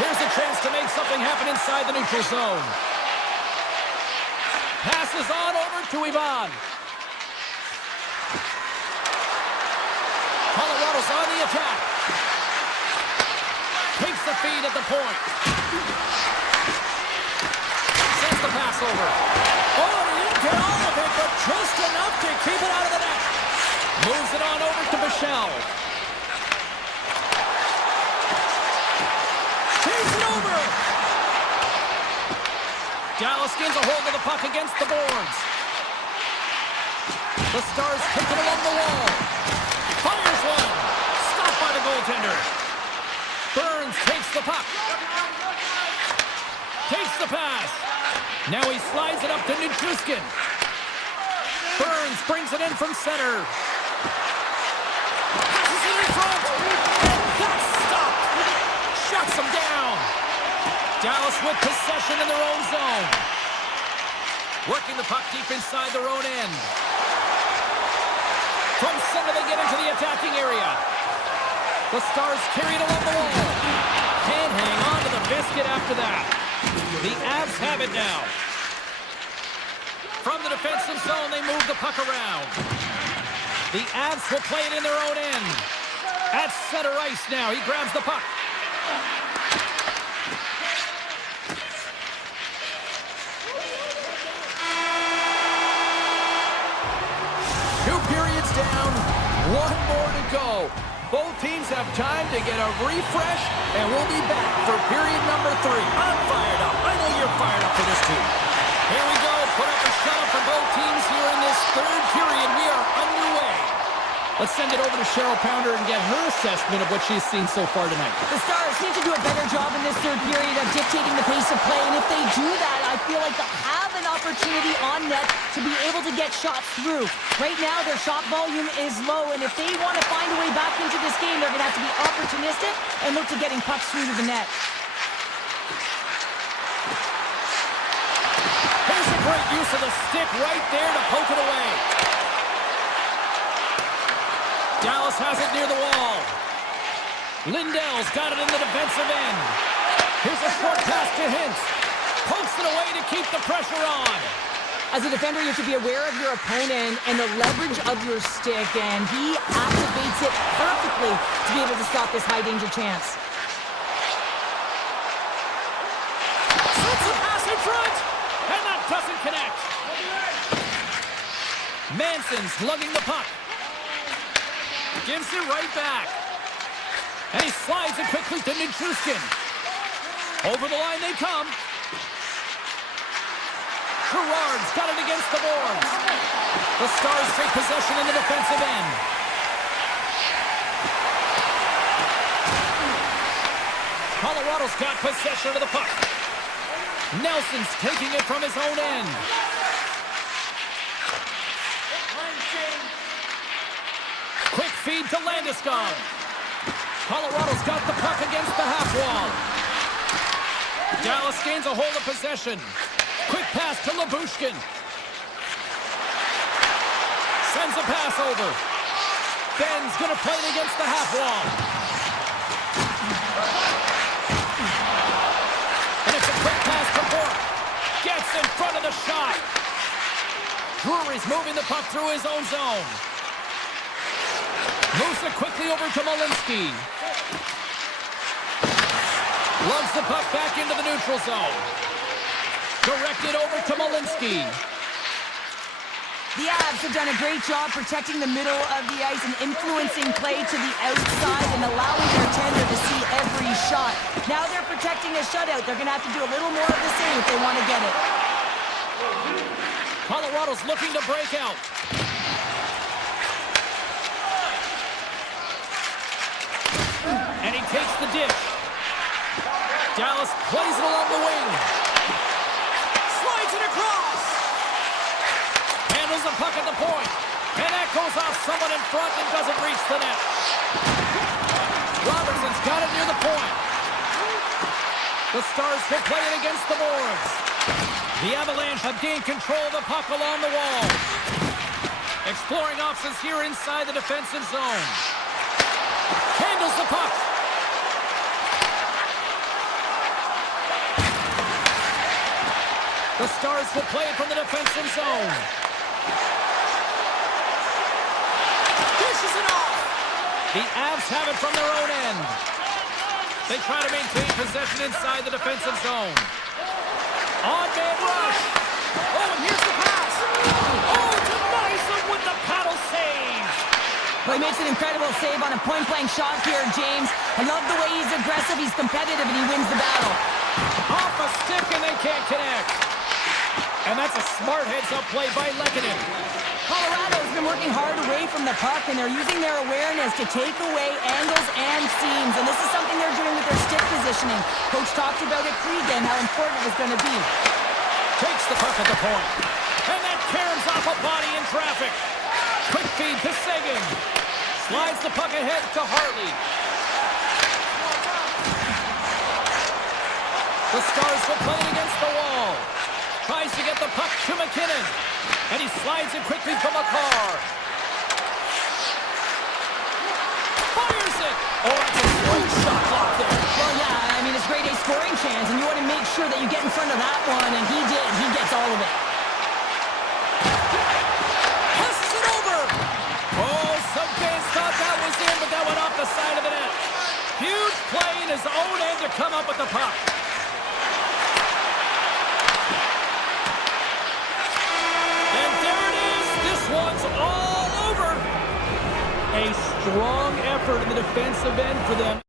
Here's a chance to make something happen inside the neutral zone. Passes on over to Ivan. Colorado's on the attack. Takes the feed at the point. Sends the pass over. Oh, he didn't get all of it, but just enough to keep it out of the net. Moves it on over to Bichelle. Takes it over. Dallas gains a hold of the puck against the boards. The Stars kick it along the wall. Fires one. Stopped by the goaltender. Burns takes the puck. Takes the pass. Now he slides it up to Nichushkin. Burns brings it in from center. Passes it in front. And that's stopped. Shuts him down. Dallas with possession in their own zone. Working the puck deep inside their own end. From center they get into the attacking area. The Stars carry it along the wall. Can't hang on to the biscuit after that. The Avs have it now. From the defensive zone they move the puck around. The Avs will play it in their own end. At center ice now, he grabs the puck. One more to go. Both teams have time to get a refresh, and we'll be back for period number 3. I'm fired up. I know you're fired up for this too. Here we go. Put up a shot for both teams here in this third period. We are underway. Let's send it over to Cheryl Pounder and get her assessment of what she's seen so far tonight. The Stars need to do a better job in this third period of dictating the pace of play, and if they do that, I feel like they'll have an opportunity on net to be able to get shots through. Right now, their shot volume is low, and if they want to find a way back into this game, they're going to have to be opportunistic and look to getting pucks through to the net. Here's a great use of the stick right there to poke it away. Dallas has it near the wall. Lindell's got it in the defensive end. Here's a short pass to Hintz. Pokes it away to keep the pressure on. As a defender, you have to be aware of your opponent and the leverage of your stick, and he activates it perfectly to be able to stop this high-danger chance. Sets a pass in front, and that doesn't connect. Manson's lugging the puck. Gives it right back. And he slides it quickly to Nichushkin. Over the line they come. Gerard's got it against the boards. The Stars take possession in the defensive end. Colorado's got possession of the puck. Nelson's taking it from his own end. Quick feed to Landeskog. Colorado's got the puck against the half wall. Dallas gains a hold of possession. Quick pass to Labushkin. Sends a pass over. Ben's going to play it against the half wall. And it's a quick pass to Bork. Gets in front of the shot. Drury's moving the puck through his own zone. Moves it quickly over to Malinsky. Loves the puck back into the neutral zone. Directed over to Malinsky. The Avs have done a great job protecting the middle of the ice and influencing play to the outside and allowing their tender to see every shot. Now they're protecting a shutout. They're going to have to do a little more of the same if they want to get it. Colorado's looking to break out. And he takes the dish. Dallas plays it along the wing. Slides it across. Handles the puck at the point. And that goes off someone in front and doesn't reach the net. Robertson's got it near the point. The Stars will play it against the boards. The Avalanche have gained control of the puck along the wall. Exploring options here inside the defensive zone. Handles the puck. The Stars will play it from the defensive zone. Dishes it off. The Avs have it from their own end. They try to maintain possession inside the defensive zone. On-man rush. Oh, and here's the pass. Oh, denies them with the paddle save. Well, he makes an incredible save on a point-blank shot here, James. I love the way he's aggressive, he's competitive, and he wins the battle. Off a stick, and they can't connect. And that's a smart heads-up play by Lehkonen. Colorado's been working hard away from the puck, and they're using their awareness to take away angles and seams. And this is something they're doing with their stick positioning. Coach talked about it pre-game, how important it was going to be. Takes the puck at the point. And that caroms off a body in traffic. Quick feed to Seguin. Slides the puck ahead to Hartley. The Stars will play it against the wall. Tries to get the puck to McKinnon. And he slides it quickly to McCarr. Fires it! Oh, that's a great shot block there. Well, yeah, I mean, it's grade A scoring chance, and you want to make sure that you get in front of that one, and he did. He gets all of it. Passes it over! Oh, some fans thought that was in, but that went off the side of the net. Huge play in his own end to come up with the puck. And there it is. This one's all over. A strong effort in the defensive end for them.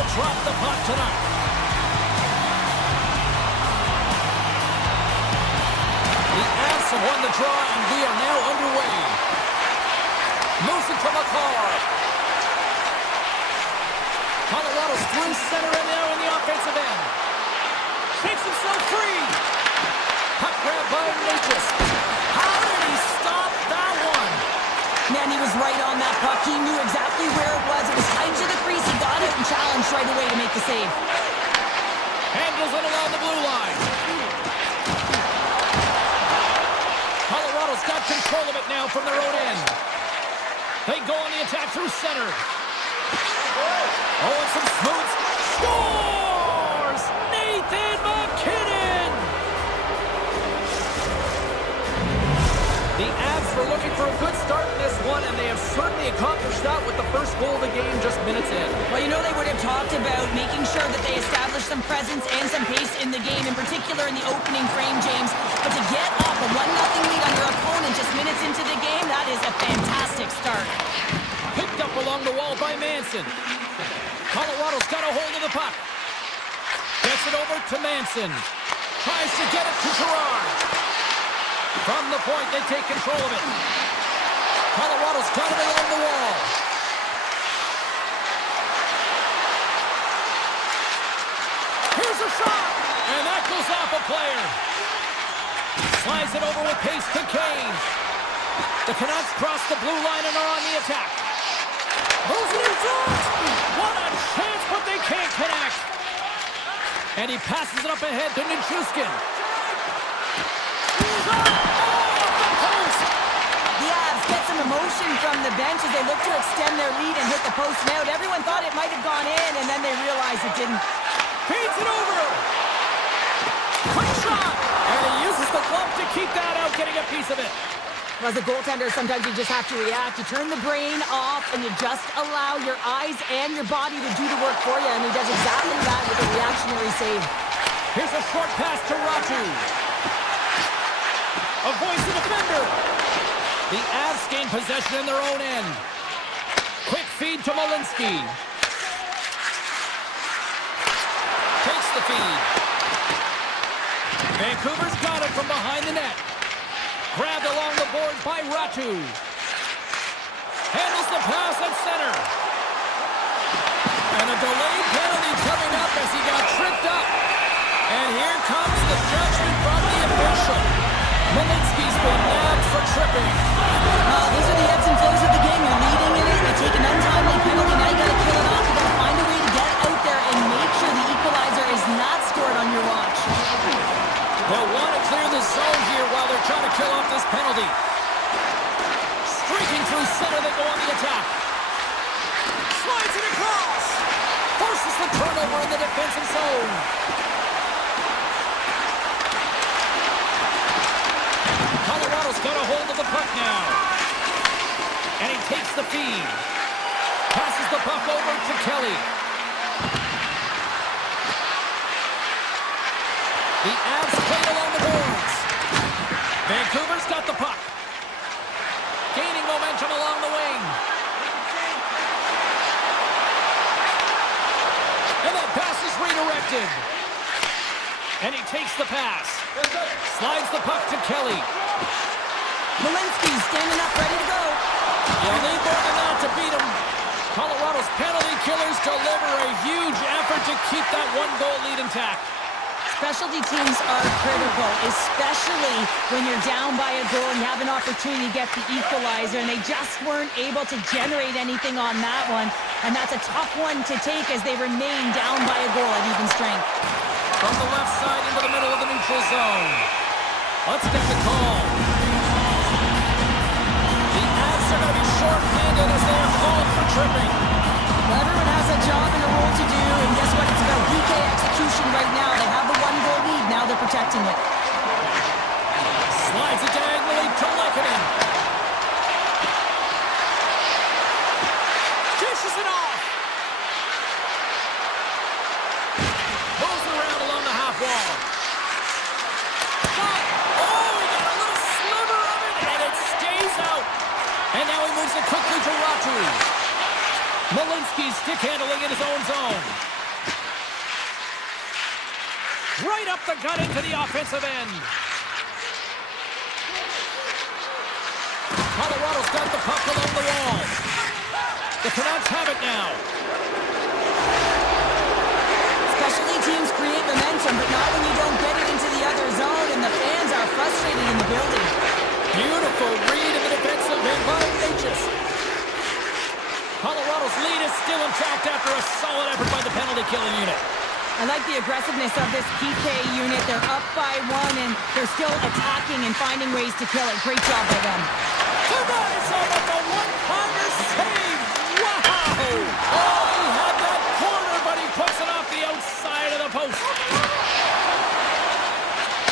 to drop the puck tonight. The Avs have won the draw, and we are now underway. Moves it from a car. Colorado's through center and now in the offensive end. Takes himself free. Puck grab by Natchez. How did he stop that one? Man, he was right on that puck. He knew exactly where it was. It was tight to the crease. He got it and challenged right away to make the save. Handles it along the blue line. Colorado's got control of it now from their own end. They go on the attack through center. Oh, and some smooth scores! Nathan McKinnon! The Avs were looking for a good start in this one, and they have certainly accomplished that with the first goal of the game just minutes in. Well, you know they would have talked about making sure that they established some presence and some pace in the game, in particular in the opening frame, James. But to get off a 1-0 lead on your opponent just minutes into the game, that is a fantastic start. Picked up along the wall by Manson. Colorado's got a hold of the puck. Gets it over to Manson. Tries to get it to Gerard. From the point, they take control of it. Colorado's got it along the wall. Here's a shot! And that goes off a player. Slides it over with pace to Kane. The Canucks cross the blue line and are on the attack. Moves it in front! What a chance, but they can't connect! And he passes it up ahead to Nichushkin. The Avs get some emotion from the bench as they look to extend their lead and hit the post and out. Everyone thought it might have gone in, and then they realized it didn't. Feeds it over! Quick shot! And he uses the glove to keep that out, getting a piece of it. As a goaltender, sometimes you just have to react. You turn the brain off, and you just allow your eyes and your body to do the work for you, and he does exactly that with a reactionary save. Here's a short pass to Ratu. Avoids the defender. The Avs gain possession in their own end. Quick feed to Malinsky. Takes the feed. Vancouver's got it from behind the net. Grabbed along the board by Ratu. Handles the pass at center. And a delayed penalty coming up as he got tripped up. And here comes the judgment from the official. Malinsky's been nabbed for tripping. These are the ebbs and flows of the game. You're leading in it, you take an untimely penalty, now you gotta kill it off. You gotta find a way to get out there and make sure the equalizer is not scored on your watch. They'll want to clear the zone here while they're trying to kill off this penalty. Streaking through center, they go on the attack. Slides it across. Forces the turnover in the defensive zone. Colorado's got a hold of the puck now. And he takes the feed. Passes the puck over to Kelly. The Avs played along the boards. Vancouver's got the puck. Gaining momentum along the wing. And that pass is redirected. And he takes the pass. Slides the puck to Kelly. Malinsky standing up, ready to go. You'll need more than that to beat him. Colorado's penalty killers deliver a huge effort to keep that one-goal lead intact. Specialty teams are critical, especially when you're down by a goal and you have an opportunity to get the equalizer, and they just weren't able to generate anything on that one. And that's a tough one to take as they remain down by a goal at even strength. From the left side into the middle of the neutral zone. Let's get the call. The Avs are going to be short-handed as they are called for tripping. Well, everyone has a job and a role to do, and guess what? It's about PK execution right now. They have the one-goal lead. Now they're protecting it. Slides it diagonally to Lehkonen. Dishes it off. Moves around along the half wall. Shot. Oh, he got a little sliver of it, and it stays out. And now he moves it quickly to Ratu. Malinsky's stick handling in his own zone. Right up the gut into the offensive end. Colorado's got the puck along the wall. The Canucks have it now. Specialty teams create momentum, but not when you don't get it into the other zone, and the fans are frustrated in the building. Beautiful read in the defensive end by Natchez. Colorado's lead is still intact after a solid effort by the penalty-killing unit. I like the aggressiveness of this PK unit. They're up by 1, and they're still attacking and finding ways to kill it. Great job by them. Tavares with the one-timer save! Wow! Oh, he had that corner, but he puts it off the outside of the post.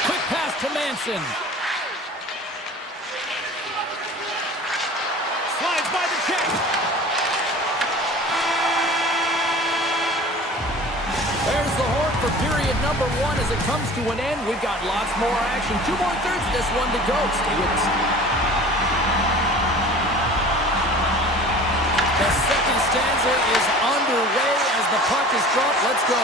Quick pass to Manson. Slides by the check. There's the horn for period number 1 as it comes to an end. We've got lots more action. 2 more thirds of this one to go. Stay with us. The second stanza is underway as the puck is dropped. Let's go.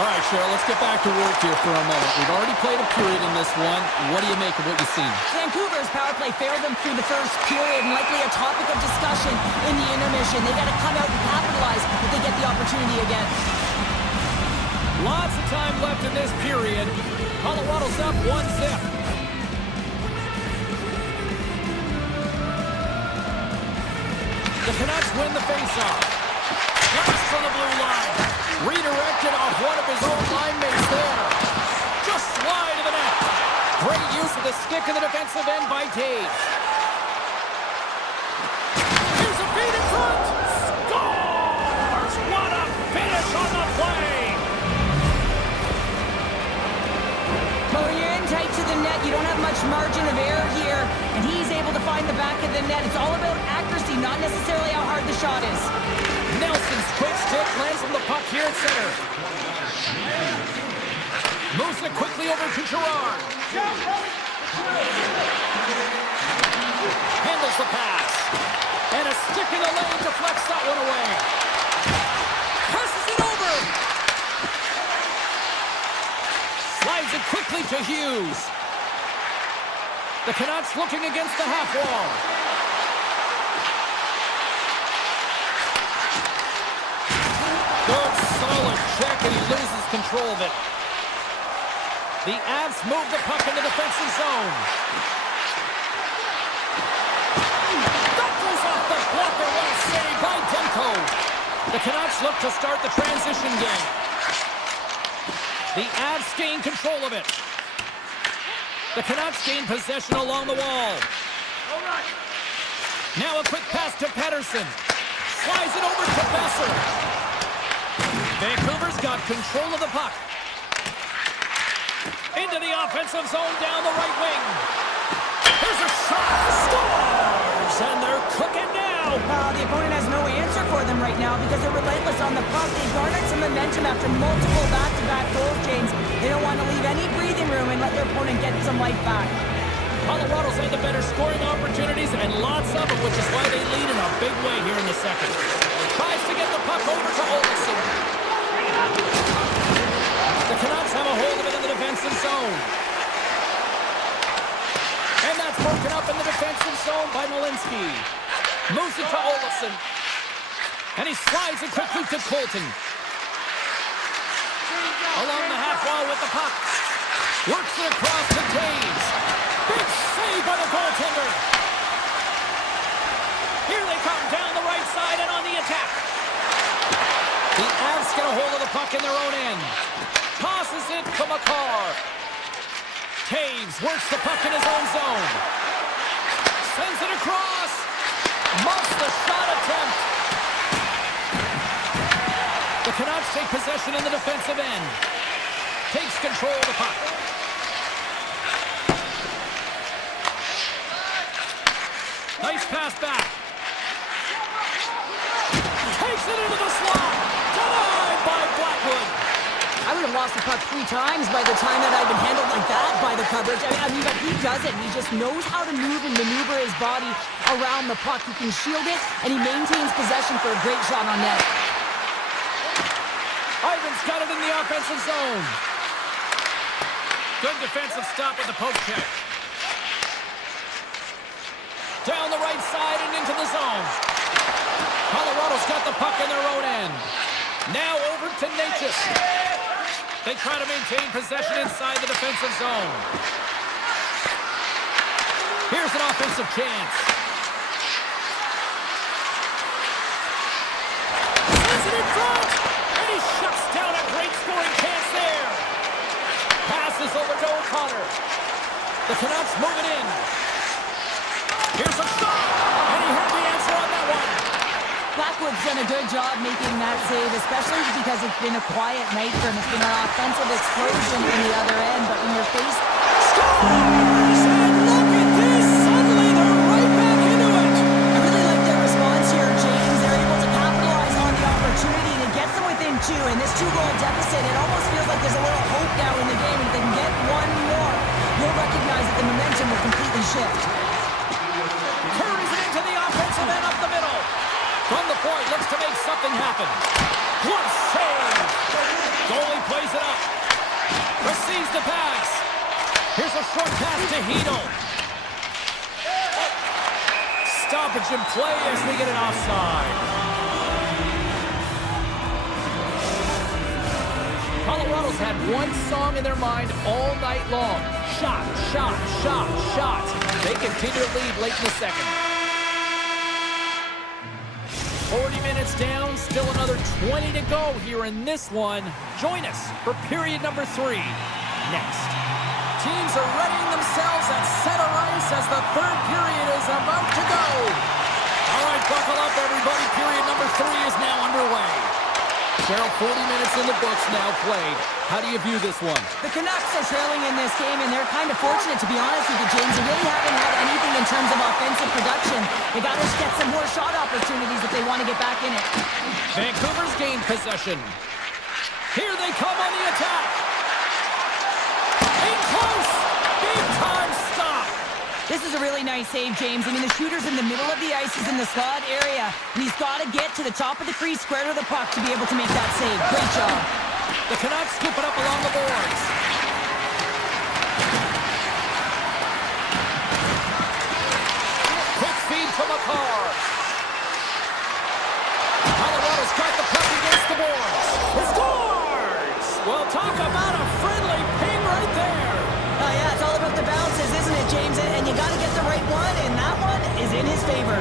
All right, Cheryl, let's get back to work here for a moment. We've already played a period in this one. What do you make of what you've seen? Vancouver's power play failed them through the first period, and likely a topic of discussion in the intermission. They got to come out and capitalize if they get the opportunity again. Lots of time left in this period. Colorado's up 1-0. The Canucks win the faceoff. Blast from the blue line. Redirected off one of his own line mates there. Just wide of the net. Great use of the stick in the defensive end by Taves. Here's a feed in front. Scores! What a finish on the play. Well, when you're in tight to the net, you don't have much margin of error here, and he's able to find the back of the net. It's all about accuracy, not necessarily how hard the shot is. Nelson's quick stick lands on the puck here at center. Moves it quickly over to Gerard. Handles the pass. And a stick in the lane deflects that one away. Passes it over. Slides it quickly to Hughes. The Canucks looking against the half wall. Good solid check, and he loses control of it. The Avs move the puck in the defensive zone. That goes off the blocker. What a save by Demko. The Canucks look to start the transition game. The Avs gain control of it. The Canucks gain possession along the wall. Now a quick pass to Pettersson. Slides it over to Besser. Vancouver's got control of the puck. Into the offensive zone down the right wing. Here's a shot. Scores! And they're cooking now. The opponent has no answer for them right now because they're relentless on the puck. They garnered some momentum after multiple back-to-back goals, James. They don't want to leave any breathing room and let their opponent get some life back. Colorado's had the better scoring opportunities and lots of them, which is why they lead in a big way here in the second. Tries to get the puck over to Olsen. The Canucks have a hold of it in the defensive zone. And that's broken up in the defensive zone by Malinsky. Moves it to Olsen. And he slides it quickly to Colton. Along the half wall with the puck. Works it across to Taves. Big save by the goaltender. Here they come down the right side and on the attack. The Avs get a hold of the puck in their own end. Tosses it to McCarr. Taves works the puck in his own zone. Sends it across. Muffs the shot attempt. The Canucks take possession in the defensive end. Takes control of the puck. Nice pass back. Takes it into the slot. Denied by Blackwood. I would have lost the puck 3 times by the time that I'd been handled like that by the coverage. I mean, but he doesn't. He just knows how to move and maneuver his body around the puck. He can shield it, and he maintains possession for a great shot on net. Ivan's got it in the offensive zone. Good defensive stop with the poke check. Down the right side and into the zone. Colorado's got the puck in their own end. Now over to Natchez. They try to maintain possession inside the defensive zone. Here's an offensive chance. Sends it in front. And he shuts down a great scoring chance there. Passes over to O'Connor. The Canucks moving in. Here's a shot. And he had the answer on that one. Blackwood's done a good job making that save, especially because it's been a quiet night for him. It's been an offensive explosion in the other end, but when you're faced... Scores! And look at this! Suddenly they're right back into it! I really like their response here, James. They're able to capitalize on the opportunity, and it gets them within 2. In this 2-goal deficit, it almost feels like there's a little hope now in the game. If they can get one more, you'll recognize that the momentum will completely shift. Carries it into the offensive end up the middle. From the point, looks to make something happen. What save! Goalie plays it up. Receives the pass. Here's a short pass to Hito. Stoppage in play as we get it offside. Colorado's had one song in their mind all night long. Shot, shot, shot, shot. They continue to lead late in the second. 40 minutes down, still another 20 to go here in this one. Join us for period number 3 next. Teams are readying themselves at center ice as the third period is about to go. All right, buckle up, everybody. Period number 3 is now underway. Cheryl, 40 minutes in the books now played. How do you view this one? The Canucks are trailing in this game, and they're kind of fortunate, to be honest with you, James. They really haven't had anything in terms of offensive production. They got to get some more shot opportunities if they want to get back in it. Vancouver's gained possession. Here they come on the attack. In close. Big time stop. This is a really nice save, James. I mean, the shooter's in the middle of the ice. He's in the slot area, and he's got to get to the top of the crease, square to the puck, to be able to make that save. Great job. The Canucks scoop it up along the boards. Quick feed from McCarr. Colorado's got the puck against the boards. Scores! Well, talk about a friendly ping right there. Oh, yeah, it's all about the bounces, isn't it, James? And you got to get the right one, and that one is in his favor.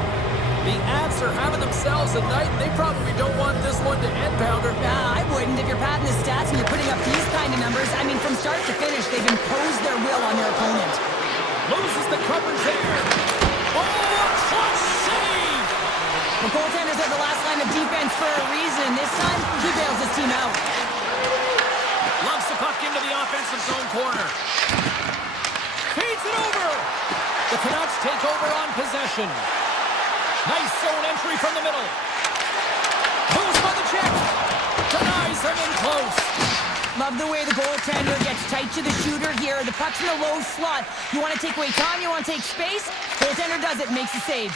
The Avs are having themselves a night, and they probably don't want this one to end, Pounder. I wouldn't. If you're padding the stats and you're putting up these kind of numbers, I mean, from start to finish, they've imposed their will on their opponent. Loses the coverage there. Oh, clutch save! The goaltenders are the last line of defense for a reason. This time, he bails his team out. Loves the puck into the offensive zone corner. Feeds it over. The Canucks take over on possession. Nice zone entry from the middle. Moves by the check. Denies him in close. Love the way the goaltender gets tight to the shooter here. The puck's in a low slot. You want to take away time, you want to take space. Goaltender does it, makes the save.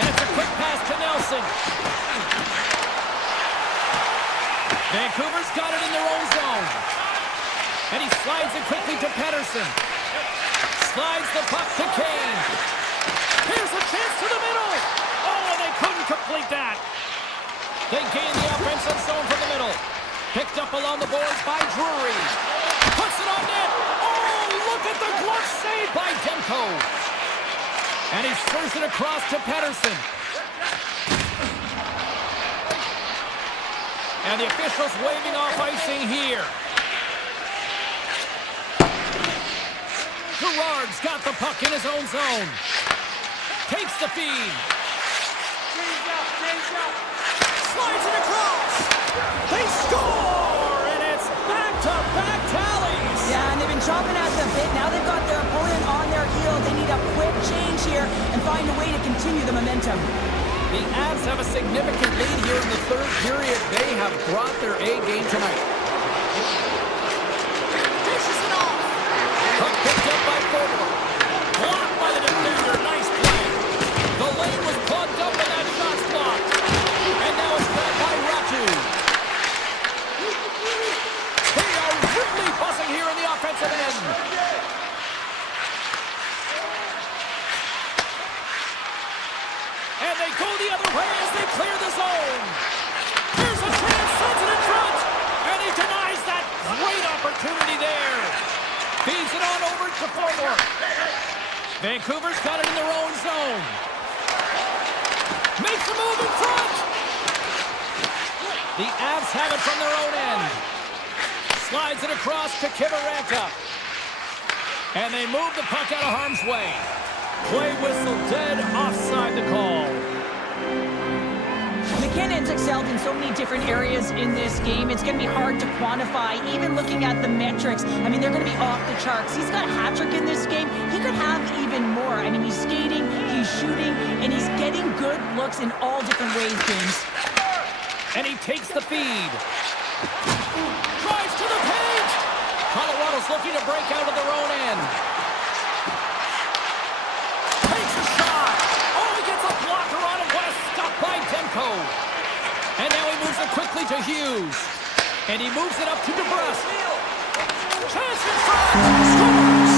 And it's a quick pass to Nelson. Vancouver's got it in their own zone. And he slides it quickly to Pettersson. Slides the puck to Kane. Here's a chance to the middle. Oh, and they couldn't complete that. They gain the offensive zone from the middle. Picked up along the boards by Drury. Puts it on net. Oh, look at the glove save by Demko. And he throws it across to Pettersson. And the officials waving off icing here. Gerard's got the puck in his own zone. Takes the feed. Slides it across. They score! And it's back-to-back tallies. Yeah, and they've been chopping at the bit. Now they've got their opponent on their heels. They need a quick change here and find a way to continue the momentum. The Avs have a significant lead here in the third period. They have brought their A game tonight. Dishes it off. Puck picked up by forward. Blocked by the defender. Nice play. The lane was plugged up and that shot's blocked. And now it's grabbed by Ratu. They are really buzzing here in the offensive end. And they go the other way as they clear the zone. Here's a chance, sends it in front. And he denies that great opportunity there. Feeds it on over to forward. Vancouver's got it in their own zone. Makes a move in front. The Avs have it from their own end. Slides it across to Kivaranta. And they move the puck out of harm's way. Play whistle dead, offside the call. McKinnon's excelled in so many different areas in this game. It's going to be hard to quantify, even looking at the metrics. I mean, they're going to be off the charts. He's got a hat trick in this game. He could have even more. I mean, he's skating, he's shooting, and he's getting good looks in all different ways, James. And he takes the feed. Drives to the paint. Colorado's looking to break out of their own end. Takes a shot. Oh, he gets a blocker on it. What a stop by Demko. And now he moves it quickly to Hughes. And he moves it up to DeBrusque. Chance in front. Scores.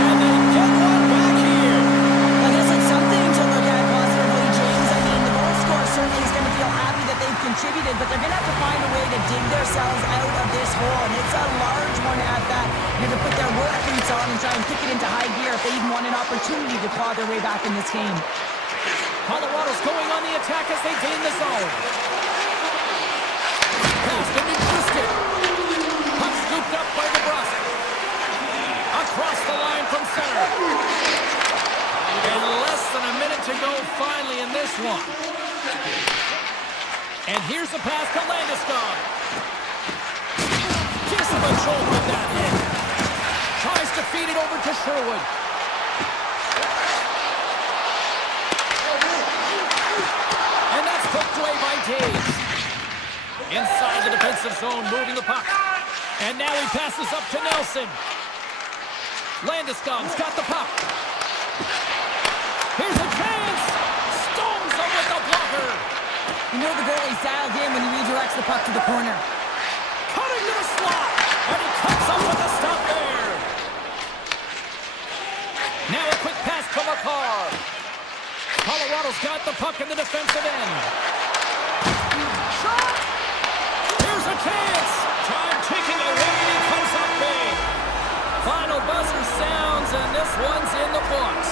And they get one back here. I guess it's something to look at positively, James. I mean, the goal scorer certainly is going to feel happy that they've contributed, but they're going to have to find a way to dig themselves out of this hole, and it's a large one at that. They're going to put their work boots on and try and kick it into high gear if they even want an opportunity to claw their way back in this game. Colorado's going on the attack as they gain the zone. Pass to Nichushkin. Puck scooped up by DeBrusque. Across the line from center. And less than a minute to go finally in this one. And here's the pass to Landeskog. Gives him a jolt with that hit. Tries to feed it over to Sherwood. And that's poked away by Taves. Inside the defensive zone, moving the puck. And now he passes up to Nelson. Landeskog's got the puck. Here's a chance. Stones him with the blocker. You know the goalie's dialed in when he redirects the puck to the corner. Cutting to the slot. And he cuts up with the stop there. Now a quick pass to McCarr. Colorado's got the puck in the defensive end. Shot! Here's a chance! Time ticking away and he comes up big. Final buzzer sounds and this one's in the books.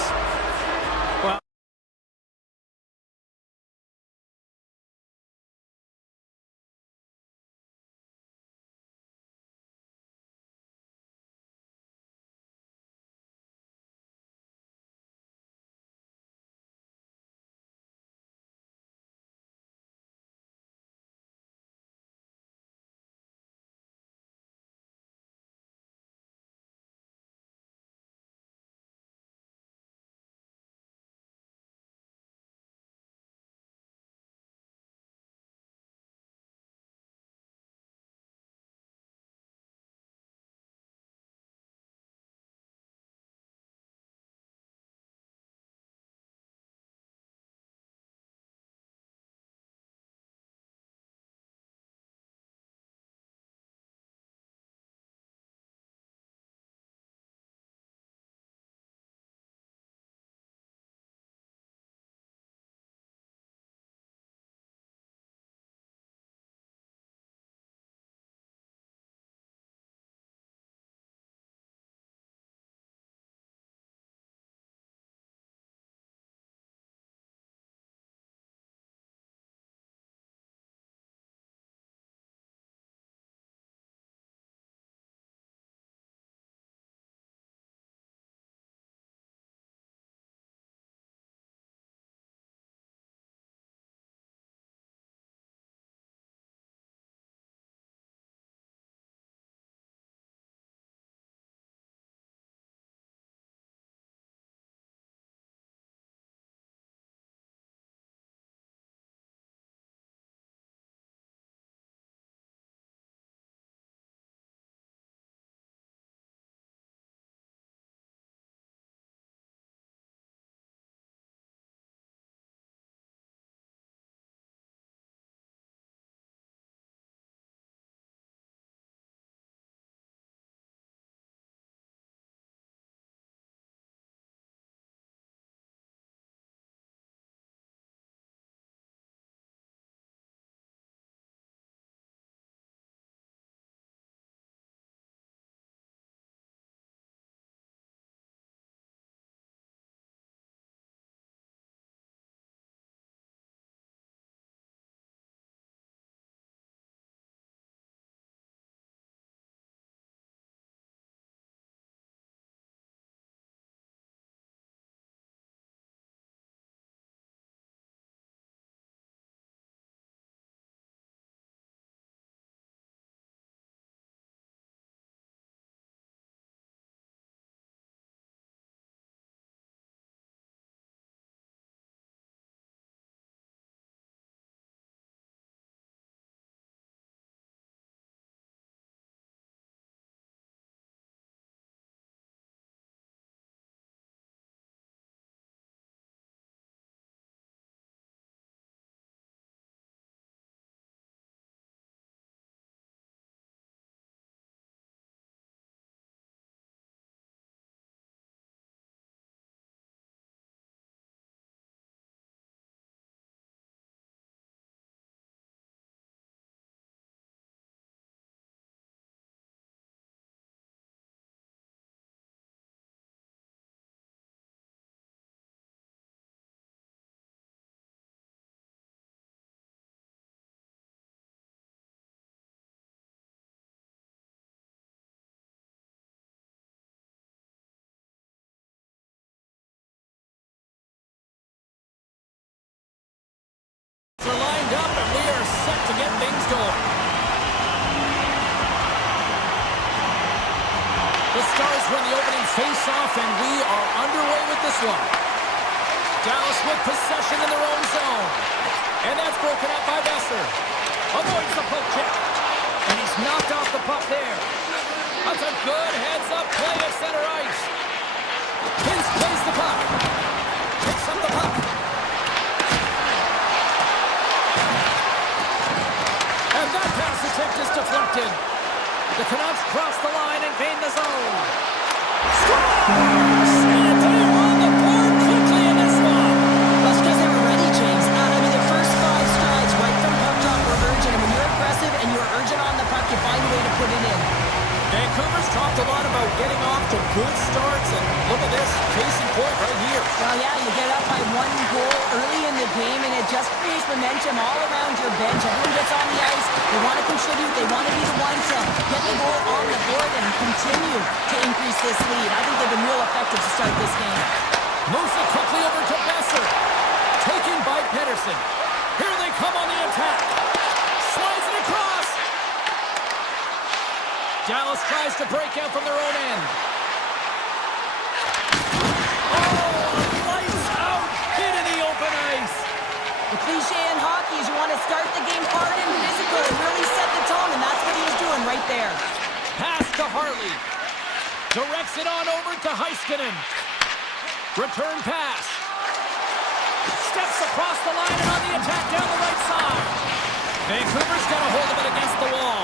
this one. Dallas with possession in their own zone. And that's broken up by Besser. Avoids the poke check. And he's knocked off the puck there. That's a good heads-up play at center ice. Vince plays the puck. Picks up the puck. And that pass attempt is deflected. The Canucks cross the line and gain the zone. Scores! And they're on the board quickly in this one. That's because they were ready, James. I mean, the first 5 strides right from puck drop were urgent, and when you're aggressive and you're urgent on the puck, you find a way to put it in. Vancouver's talked a lot about getting off to good starts, and look at this, case in point right here. Well, yeah, you get up by 1 goal early in the game, and it just creates momentum all around your bench. Everyone gets on the ice, they want to contribute, they want to be the one to get the goal on the board and continue to increase this lead. I think they've been real effective to start this game. Moves it quickly over to Besser. Taken by Pedersen. Here they come on the attack. Slides it across. Dallas tries to break out from their own end. Oh, lights out. Hit in the open ice. The cliche in hockey is you want to start the game hard and physical and really set the tone, and that's what he was doing right there. Pass to Harley. Directs it on over to Heiskanen. Return pass. Steps across the line and on the attack down the right side. Vancouver's got a hold of it against the wall.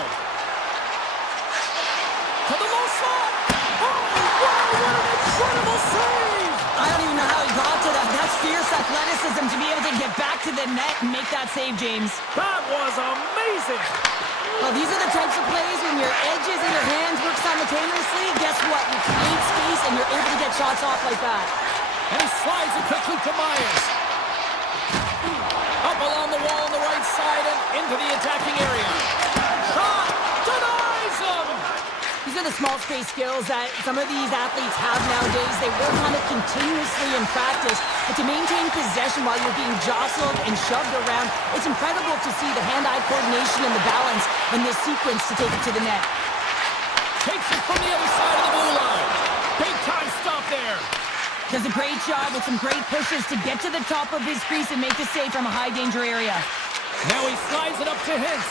To the low slot. Oh, wow, what an incredible save. I don't even know how he got to that. That's fierce athleticism to be able to get back to the net and make that save, James. That was amazing. Well, these are the types of plays when your edges and your hands work simultaneously. Guess what? You create space and you're able to get shots off like that. And he slides it quickly to Myers. Up along the wall on the right side and into the attacking area. Shot! Denies him! These are the small space skills that some of these athletes have nowadays. They work on it continuously in practice. But to maintain possession while you're being jostled and shoved around, it's incredible to see the hand-eye coordination and the balance in this sequence to take it to the net. Takes it from the other side of the blue line. Big time stop there. Does a great job with some great pushes to get to the top of his crease and make the save from a high-danger area. Now he slides it up to Hintz.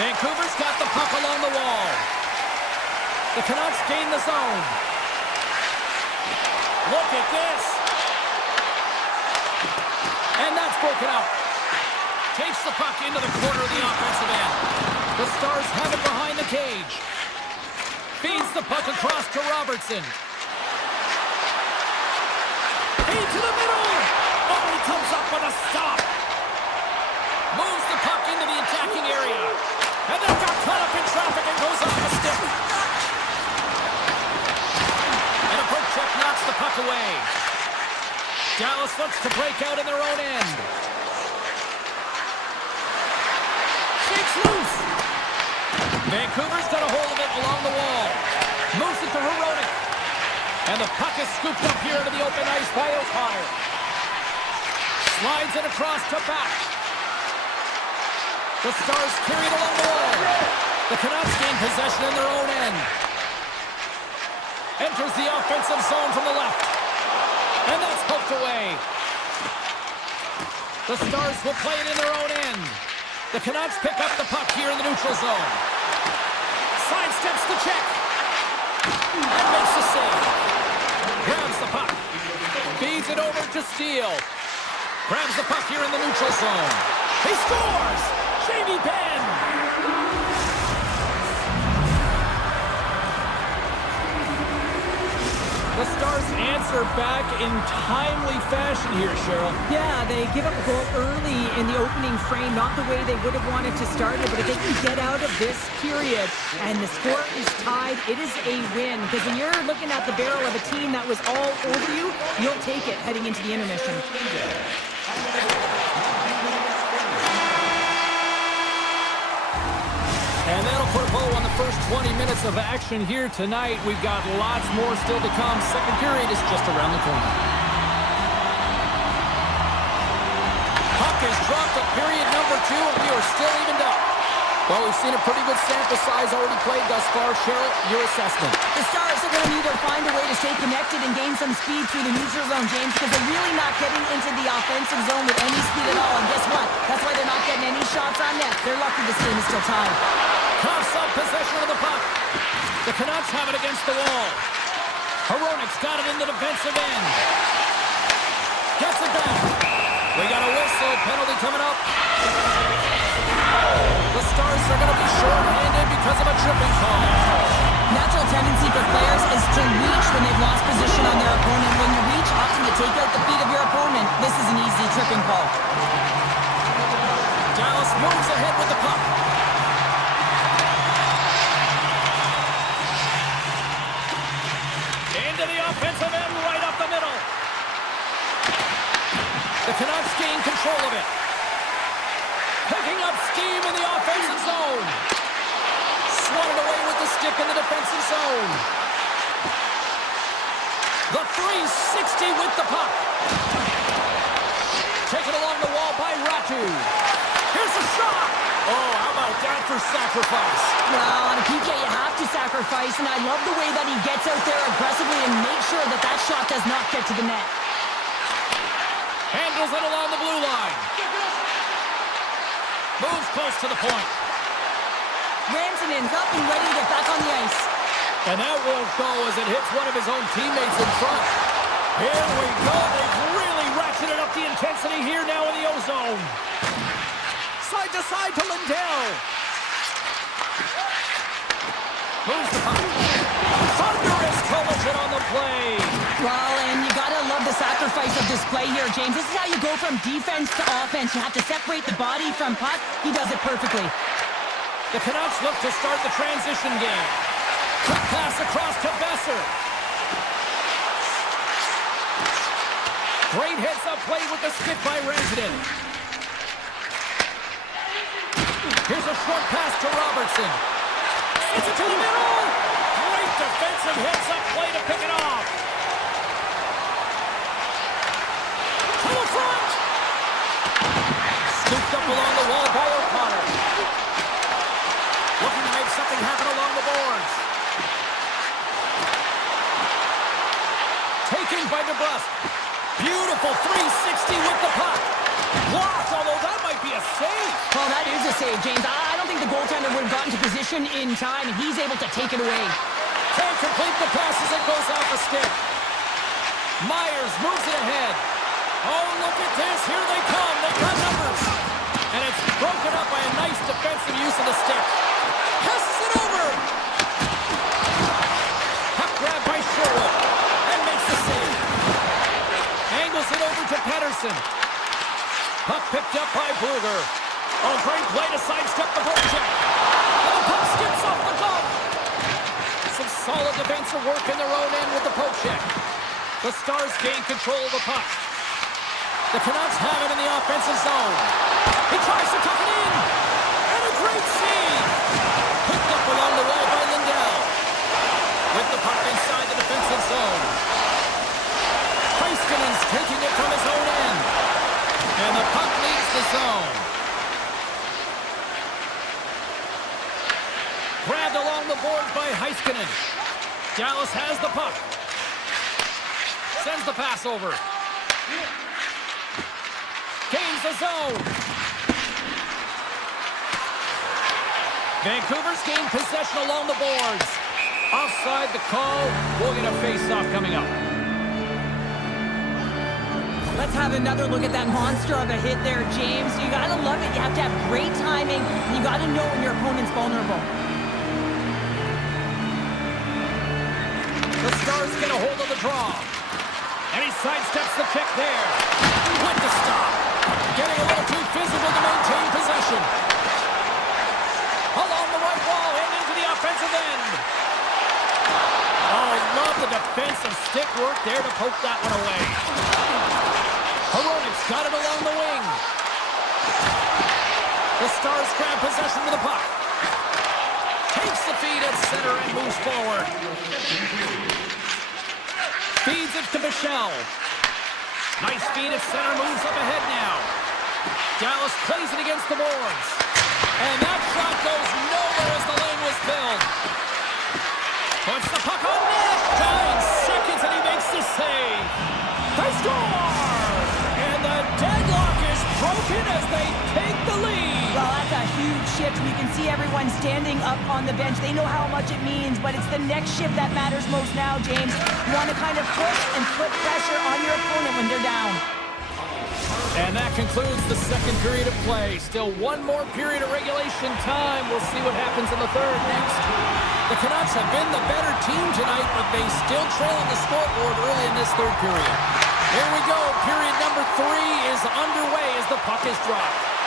Vancouver's got the puck along the wall. The Canucks gain the zone. Look at this. And that's broken up. Takes the puck into the corner of the offensive end. The Stars have it behind the cage. Feeds the puck across to Robertson. Into the middle. Oh, he comes up with a stop. Moves the puck into the attacking area. And then got caught up in traffic and goes off a stick. And a poke check knocks the puck away. Dallas looks to break out in their own end. Shakes loose. Vancouver's got a hold of it along the wall. Moves it to Hronek. And the puck is scooped up here into the open ice by O'Connor. Slides it across to back. The Stars carry it along the wall. The Canucks gain possession in their own end. Enters the offensive zone from the left. And that's poked away. The Stars will play it in their own end. The Canucks pick up the puck here in the neutral zone. Sidesteps the check. And makes the save. Grabs the puck. Feeds it over to Steele. Grabs the puck here in the neutral zone. He scores! Jamie Benn! The Stars answer back in timely fashion here, Cheryl. Yeah, they give up a goal early in the opening frame, not the way they would have wanted to start it, but if they can get out of this period and the score is tied, it is a win. Because when you're looking at the barrel of a team that was all over you, you'll take it heading into the intermission. And that'll put a bow on the first 20 minutes of action here tonight. We've got lots more still to come. Second period is just around the corner. Puck is dropped at period number 2, and we are still evened up. Well, we've seen a pretty good sample size already played thus far. Cheryl, your assessment. The Stars are going to need to find a way to stay connected and gain some speed through the neutral zone, James, because they're really not getting into the offensive zone with any speed at all. And guess what? That's why they're not getting any shots on net. They're lucky this game is still tied. Cuffs up possession of the puck. The Canucks have it against the wall. Hronik's got it in the defensive end. Gets it back. We got a whistle. Penalty coming up. The Stars are going to be short-handed because of a tripping call. Natural tendency for players is to reach when they've lost position on their opponent. When you reach, often you take out the feet of your opponent. This is an easy tripping call. Dallas moves ahead with the puck. Into the offensive end, right up the middle. The Canucks gain control of it. Picking up steam in the offensive zone. Swatted away with the stick in the defensive zone. The 360 with the puck. Taken along the wall by Ratu. Here's a shot. Oh, how about that for sacrifice? Well, on a PK, you have to sacrifice, and I love the way that he gets out there aggressively and makes sure that that shot does not get to the net. Handles it along the blue line. Moves close to the point. Rantanen's up and ready to get back on the ice. And that won't go as it hits one of his own teammates in front. Here we go. They've really ratcheted up the intensity here now in the O-zone. Side to side to Lindell. Moves the puck. Thunderous collision on the play. Well, and you gotta love the sacrifice of this play here, James. This is how you go from defense to offense. You have to separate the body from puck. He does it perfectly. The Canucks look to start the transition game. Quick pass across to Besser. Great heads-up play with the stick by Rantanen. Here's a short pass to Robertson. Sends it to the middle. Great defensive heads-up play to pick it off. To the front. Scooped up along the wall by O'Connor. Looking to make something happen along the boards. Taken by DeBrusque. Beautiful 360 with the puck. Blocked, although that might be a save. Well, that is a save, James. I don't think the goaltender would have gotten to position in time, and he's able to take it away. Can't complete the pass as it goes off the stick. Myers moves it ahead. Oh, look at this. Here they come. They've got numbers. And it's broken up by a nice defensive use of the stick. Passes it over. Puck grab by Sherwood. And makes the save. Angles it over to Pettersson. Puck picked up by Bluger. Oh, great play to sidestep the forecheck. And the puck skips off the glove. Some solid defensive work in their own end with the poke check. The Stars gain control of the puck. The Canucks have it in the offensive zone. He tries to tuck it in. And a great save. Picked up along the wall by Lindell. With the puck inside the defensive zone. Heiskanen's taking it from his own end. And the puck leaves the zone. Grabbed along the boards by Heiskanen. Dallas has the puck. Sends the pass over. Gains the zone. Vancouver's gained possession along the boards. Offside the call. We'll get a face-off coming up. Let's have another look at that monster of a hit there, James. You gotta love it. You have to have great timing. And you gotta know when your opponent's vulnerable. The Stars get a hold of the draw. And he sidesteps the check there. With the stop. Getting a little too physical to maintain possession. Along the right wall and into the offensive end. Oh, love the defensive stick work there to poke that one away. Hronik's got it along the wing. The Stars grab possession with the puck. Takes the feed at center and moves forward. Feeds it to Michel. Nice feed at center, moves up ahead now. Dallas plays it against the boards. And that shot goes nowhere as the lane was filled. Puts the puck on net. 9 seconds and he makes the save. They score! And the deadlock is broken as they take the lead. Well, that's a huge shift. You can see everyone standing up on the bench. They know how much it means, but it's the next shift that matters most now, James. You want to kind of push and put pressure on your opponent when they're down. And that concludes the second period of play. Still one more period of regulation time. We'll see what happens in the third next. The Canucks have been the better team tonight, but they still trail on the scoreboard early in this third period. Here we go. Period number 3 is underway as the puck is dropped.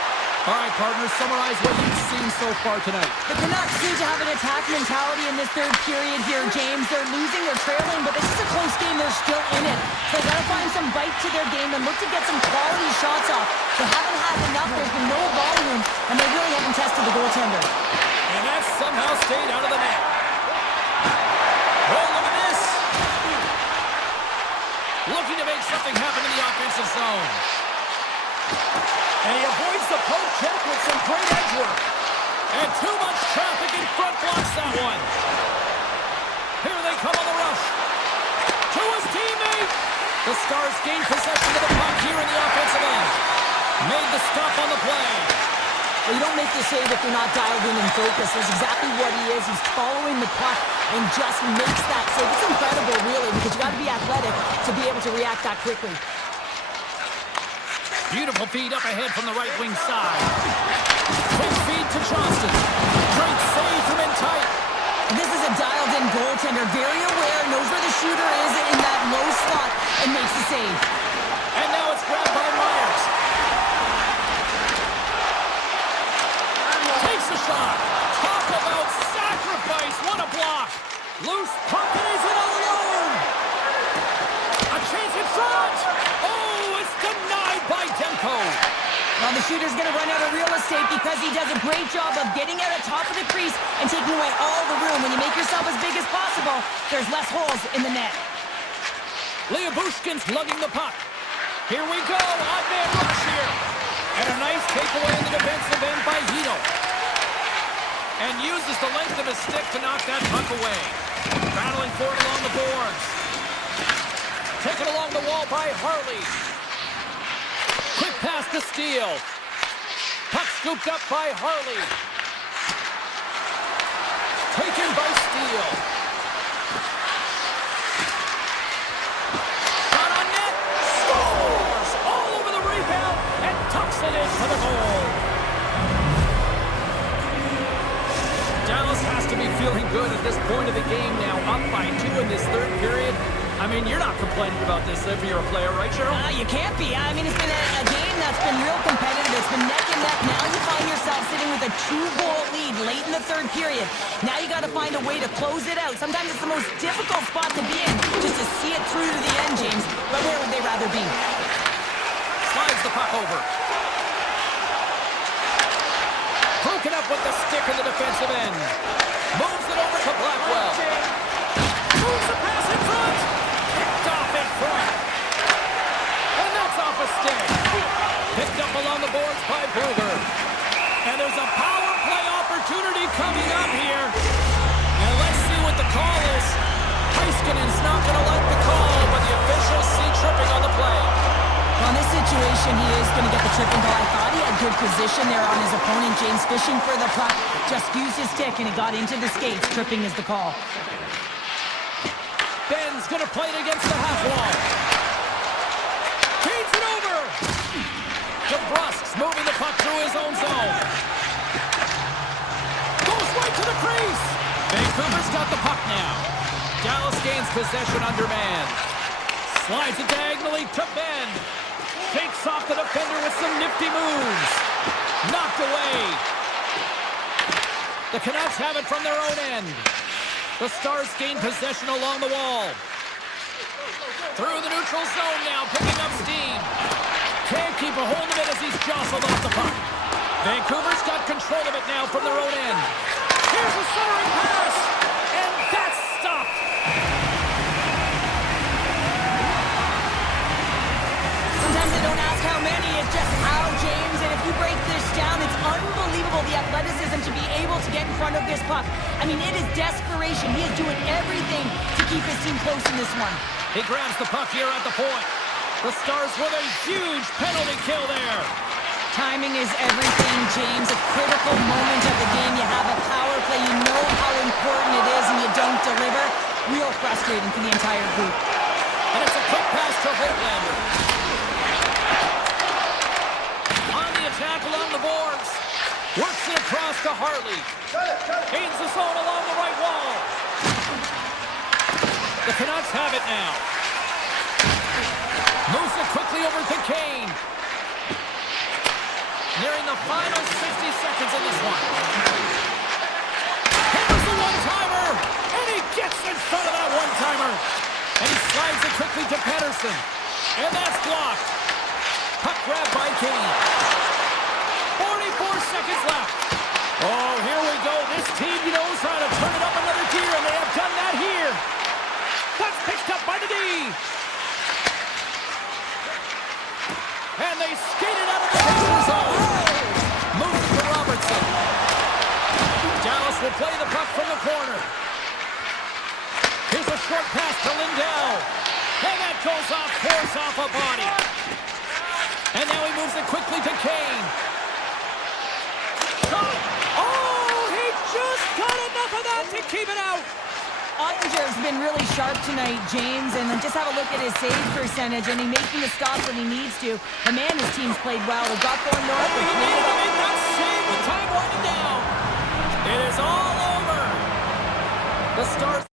All right, partners, summarize what you've seen so far tonight. The Canucks seem to have an attack mentality in this third period here, James. They're losing, they're trailing, but this is a close game. They're still in it. So they've got to find some bite to their game and look to get some quality shots off. They haven't had enough. There's been no volume, and they really haven't tested the goaltender. And that somehow stayed out of the net. Oh, look at this. Looking to make something happen in the offensive zone. And he avoids the poke check with some great edge work. And too much traffic in front blocks that one. Here they come on the rush. To his teammate. The Stars gain possession of the puck here in the offensive end. Made the stop on the play. Well, you don't make the save if you're not dialed in and focused. That's exactly what he is. He's following the puck and just makes that save. It's incredible, really, because you got to be athletic to be able to react that quickly. Beautiful feed up ahead from the right wing side. Quick feed to Johnston. Great save from in tight. This is a dialed-in goaltender, very aware, knows where the shooter is in that low slot, and makes the save. And now it's grabbed by Myers. Takes the shot. Talk about sacrifice. What a block. Loose puck and he's in alone. A chance in front. Oh, it's denied by Demko. Well, the shooter's going to run out of real estate because he does a great job of getting out at top of the crease and taking away all the room. When you make yourself as big as possible, there's less holes in the net. Bushkin's lugging the puck. Here we go. Odd man rush here. And a nice takeaway in the defensive end by Hito. And uses the length of his stick to knock that puck away. Battling for it along the boards. Taken along the wall by Harley. Quick pass to Steele. Puck scooped up by Harley. Taken by Steele. Shot on net. Scores! All over the rebound and tucks it into the goal. Dallas has to be feeling good at this point of the game now. Up by 2 in this third period. I mean, you're not complaining about this if you're a player, right, Cheryl? You can't be. I mean, it's been a game that's been real competitive. It's been neck and neck. Now you find yourself sitting with a 2-goal lead late in the third period. Now you got to find a way to close it out. Sometimes it's the most difficult spot to be in, just to see it through to the end, James. But where would they rather be? Slides the puck over. Broken up with the stick in the defensive end. Moves it over to Blackwell. Moves the pass in front. Picked off in front. And that's off a stick. Picked up along the boards by Bluger. And there's a power play opportunity coming up here. And let's see what the call is. Heiskanen's not going to like the call, but the officials see tripping on the play. Well, in this situation, he is going to get the tripping goal. I thought he had good position there on his opponent. James fishing for the puck. Just used his stick, and it got into the skates. Tripping is the call. Ben's going to play it against the half wall. Feeds it over. DeBrusk's moving the puck through his own zone. Goes right to the crease. Vancouver's got the puck now. Dallas gains possession under man. Slides it diagonally to Ben. Shakes off the defender with some nifty moves. Knocked away. The Canucks have it from their own end. The Stars gain possession along the wall. Through the neutral zone now, picking up steam. Can't keep a hold of it as he's jostled off the puck. Vancouver's got control of it now from their own end. Here's a centering pass. And that's stopped. Sometimes they don't ask how many, it's just how, James. And if you break this down, it's unbelievable all the athleticism to be able to get in front of this puck. I mean, it is desperation. He is doing everything to keep his team close in this one. He grabs the puck here at the point. The Stars with a huge penalty kill there. Timing is everything, James. A critical moment of the game. You have a power play. You know how important it is, and you don't deliver. Real frustrating for the entire group. And it's a quick pass to Holtlander. On the attack along the boards. Works it across to Hartley. Gains the zone along the right wall. The Canucks have it now. Moves it quickly over to Kane. Nearing the final 60 seconds in this one. Hammers the one-timer, and he gets in front of that one-timer. And he slides it quickly to Pettersson. And that's blocked. Puck grab by Kane. 44 seconds left. Oh, here we go. This team knows how to turn it up another gear, and they have done that here. That's picked up by the D. And they skated out of the danger zone. Moves to Robertson. Dallas will play the puck from the corner. Here's a short pass to Lindell. And that goes off, force off a body. And now he moves it quickly to Kane. Shot. Oh, he just got enough of that to keep it out. Ottinger's been really sharp tonight, James, and then just have a look at his save percentage, and he's making the stops when he needs to. The man, his team's played well. We've got going north. He needed to make that save with time winding down. It is all over. The Stars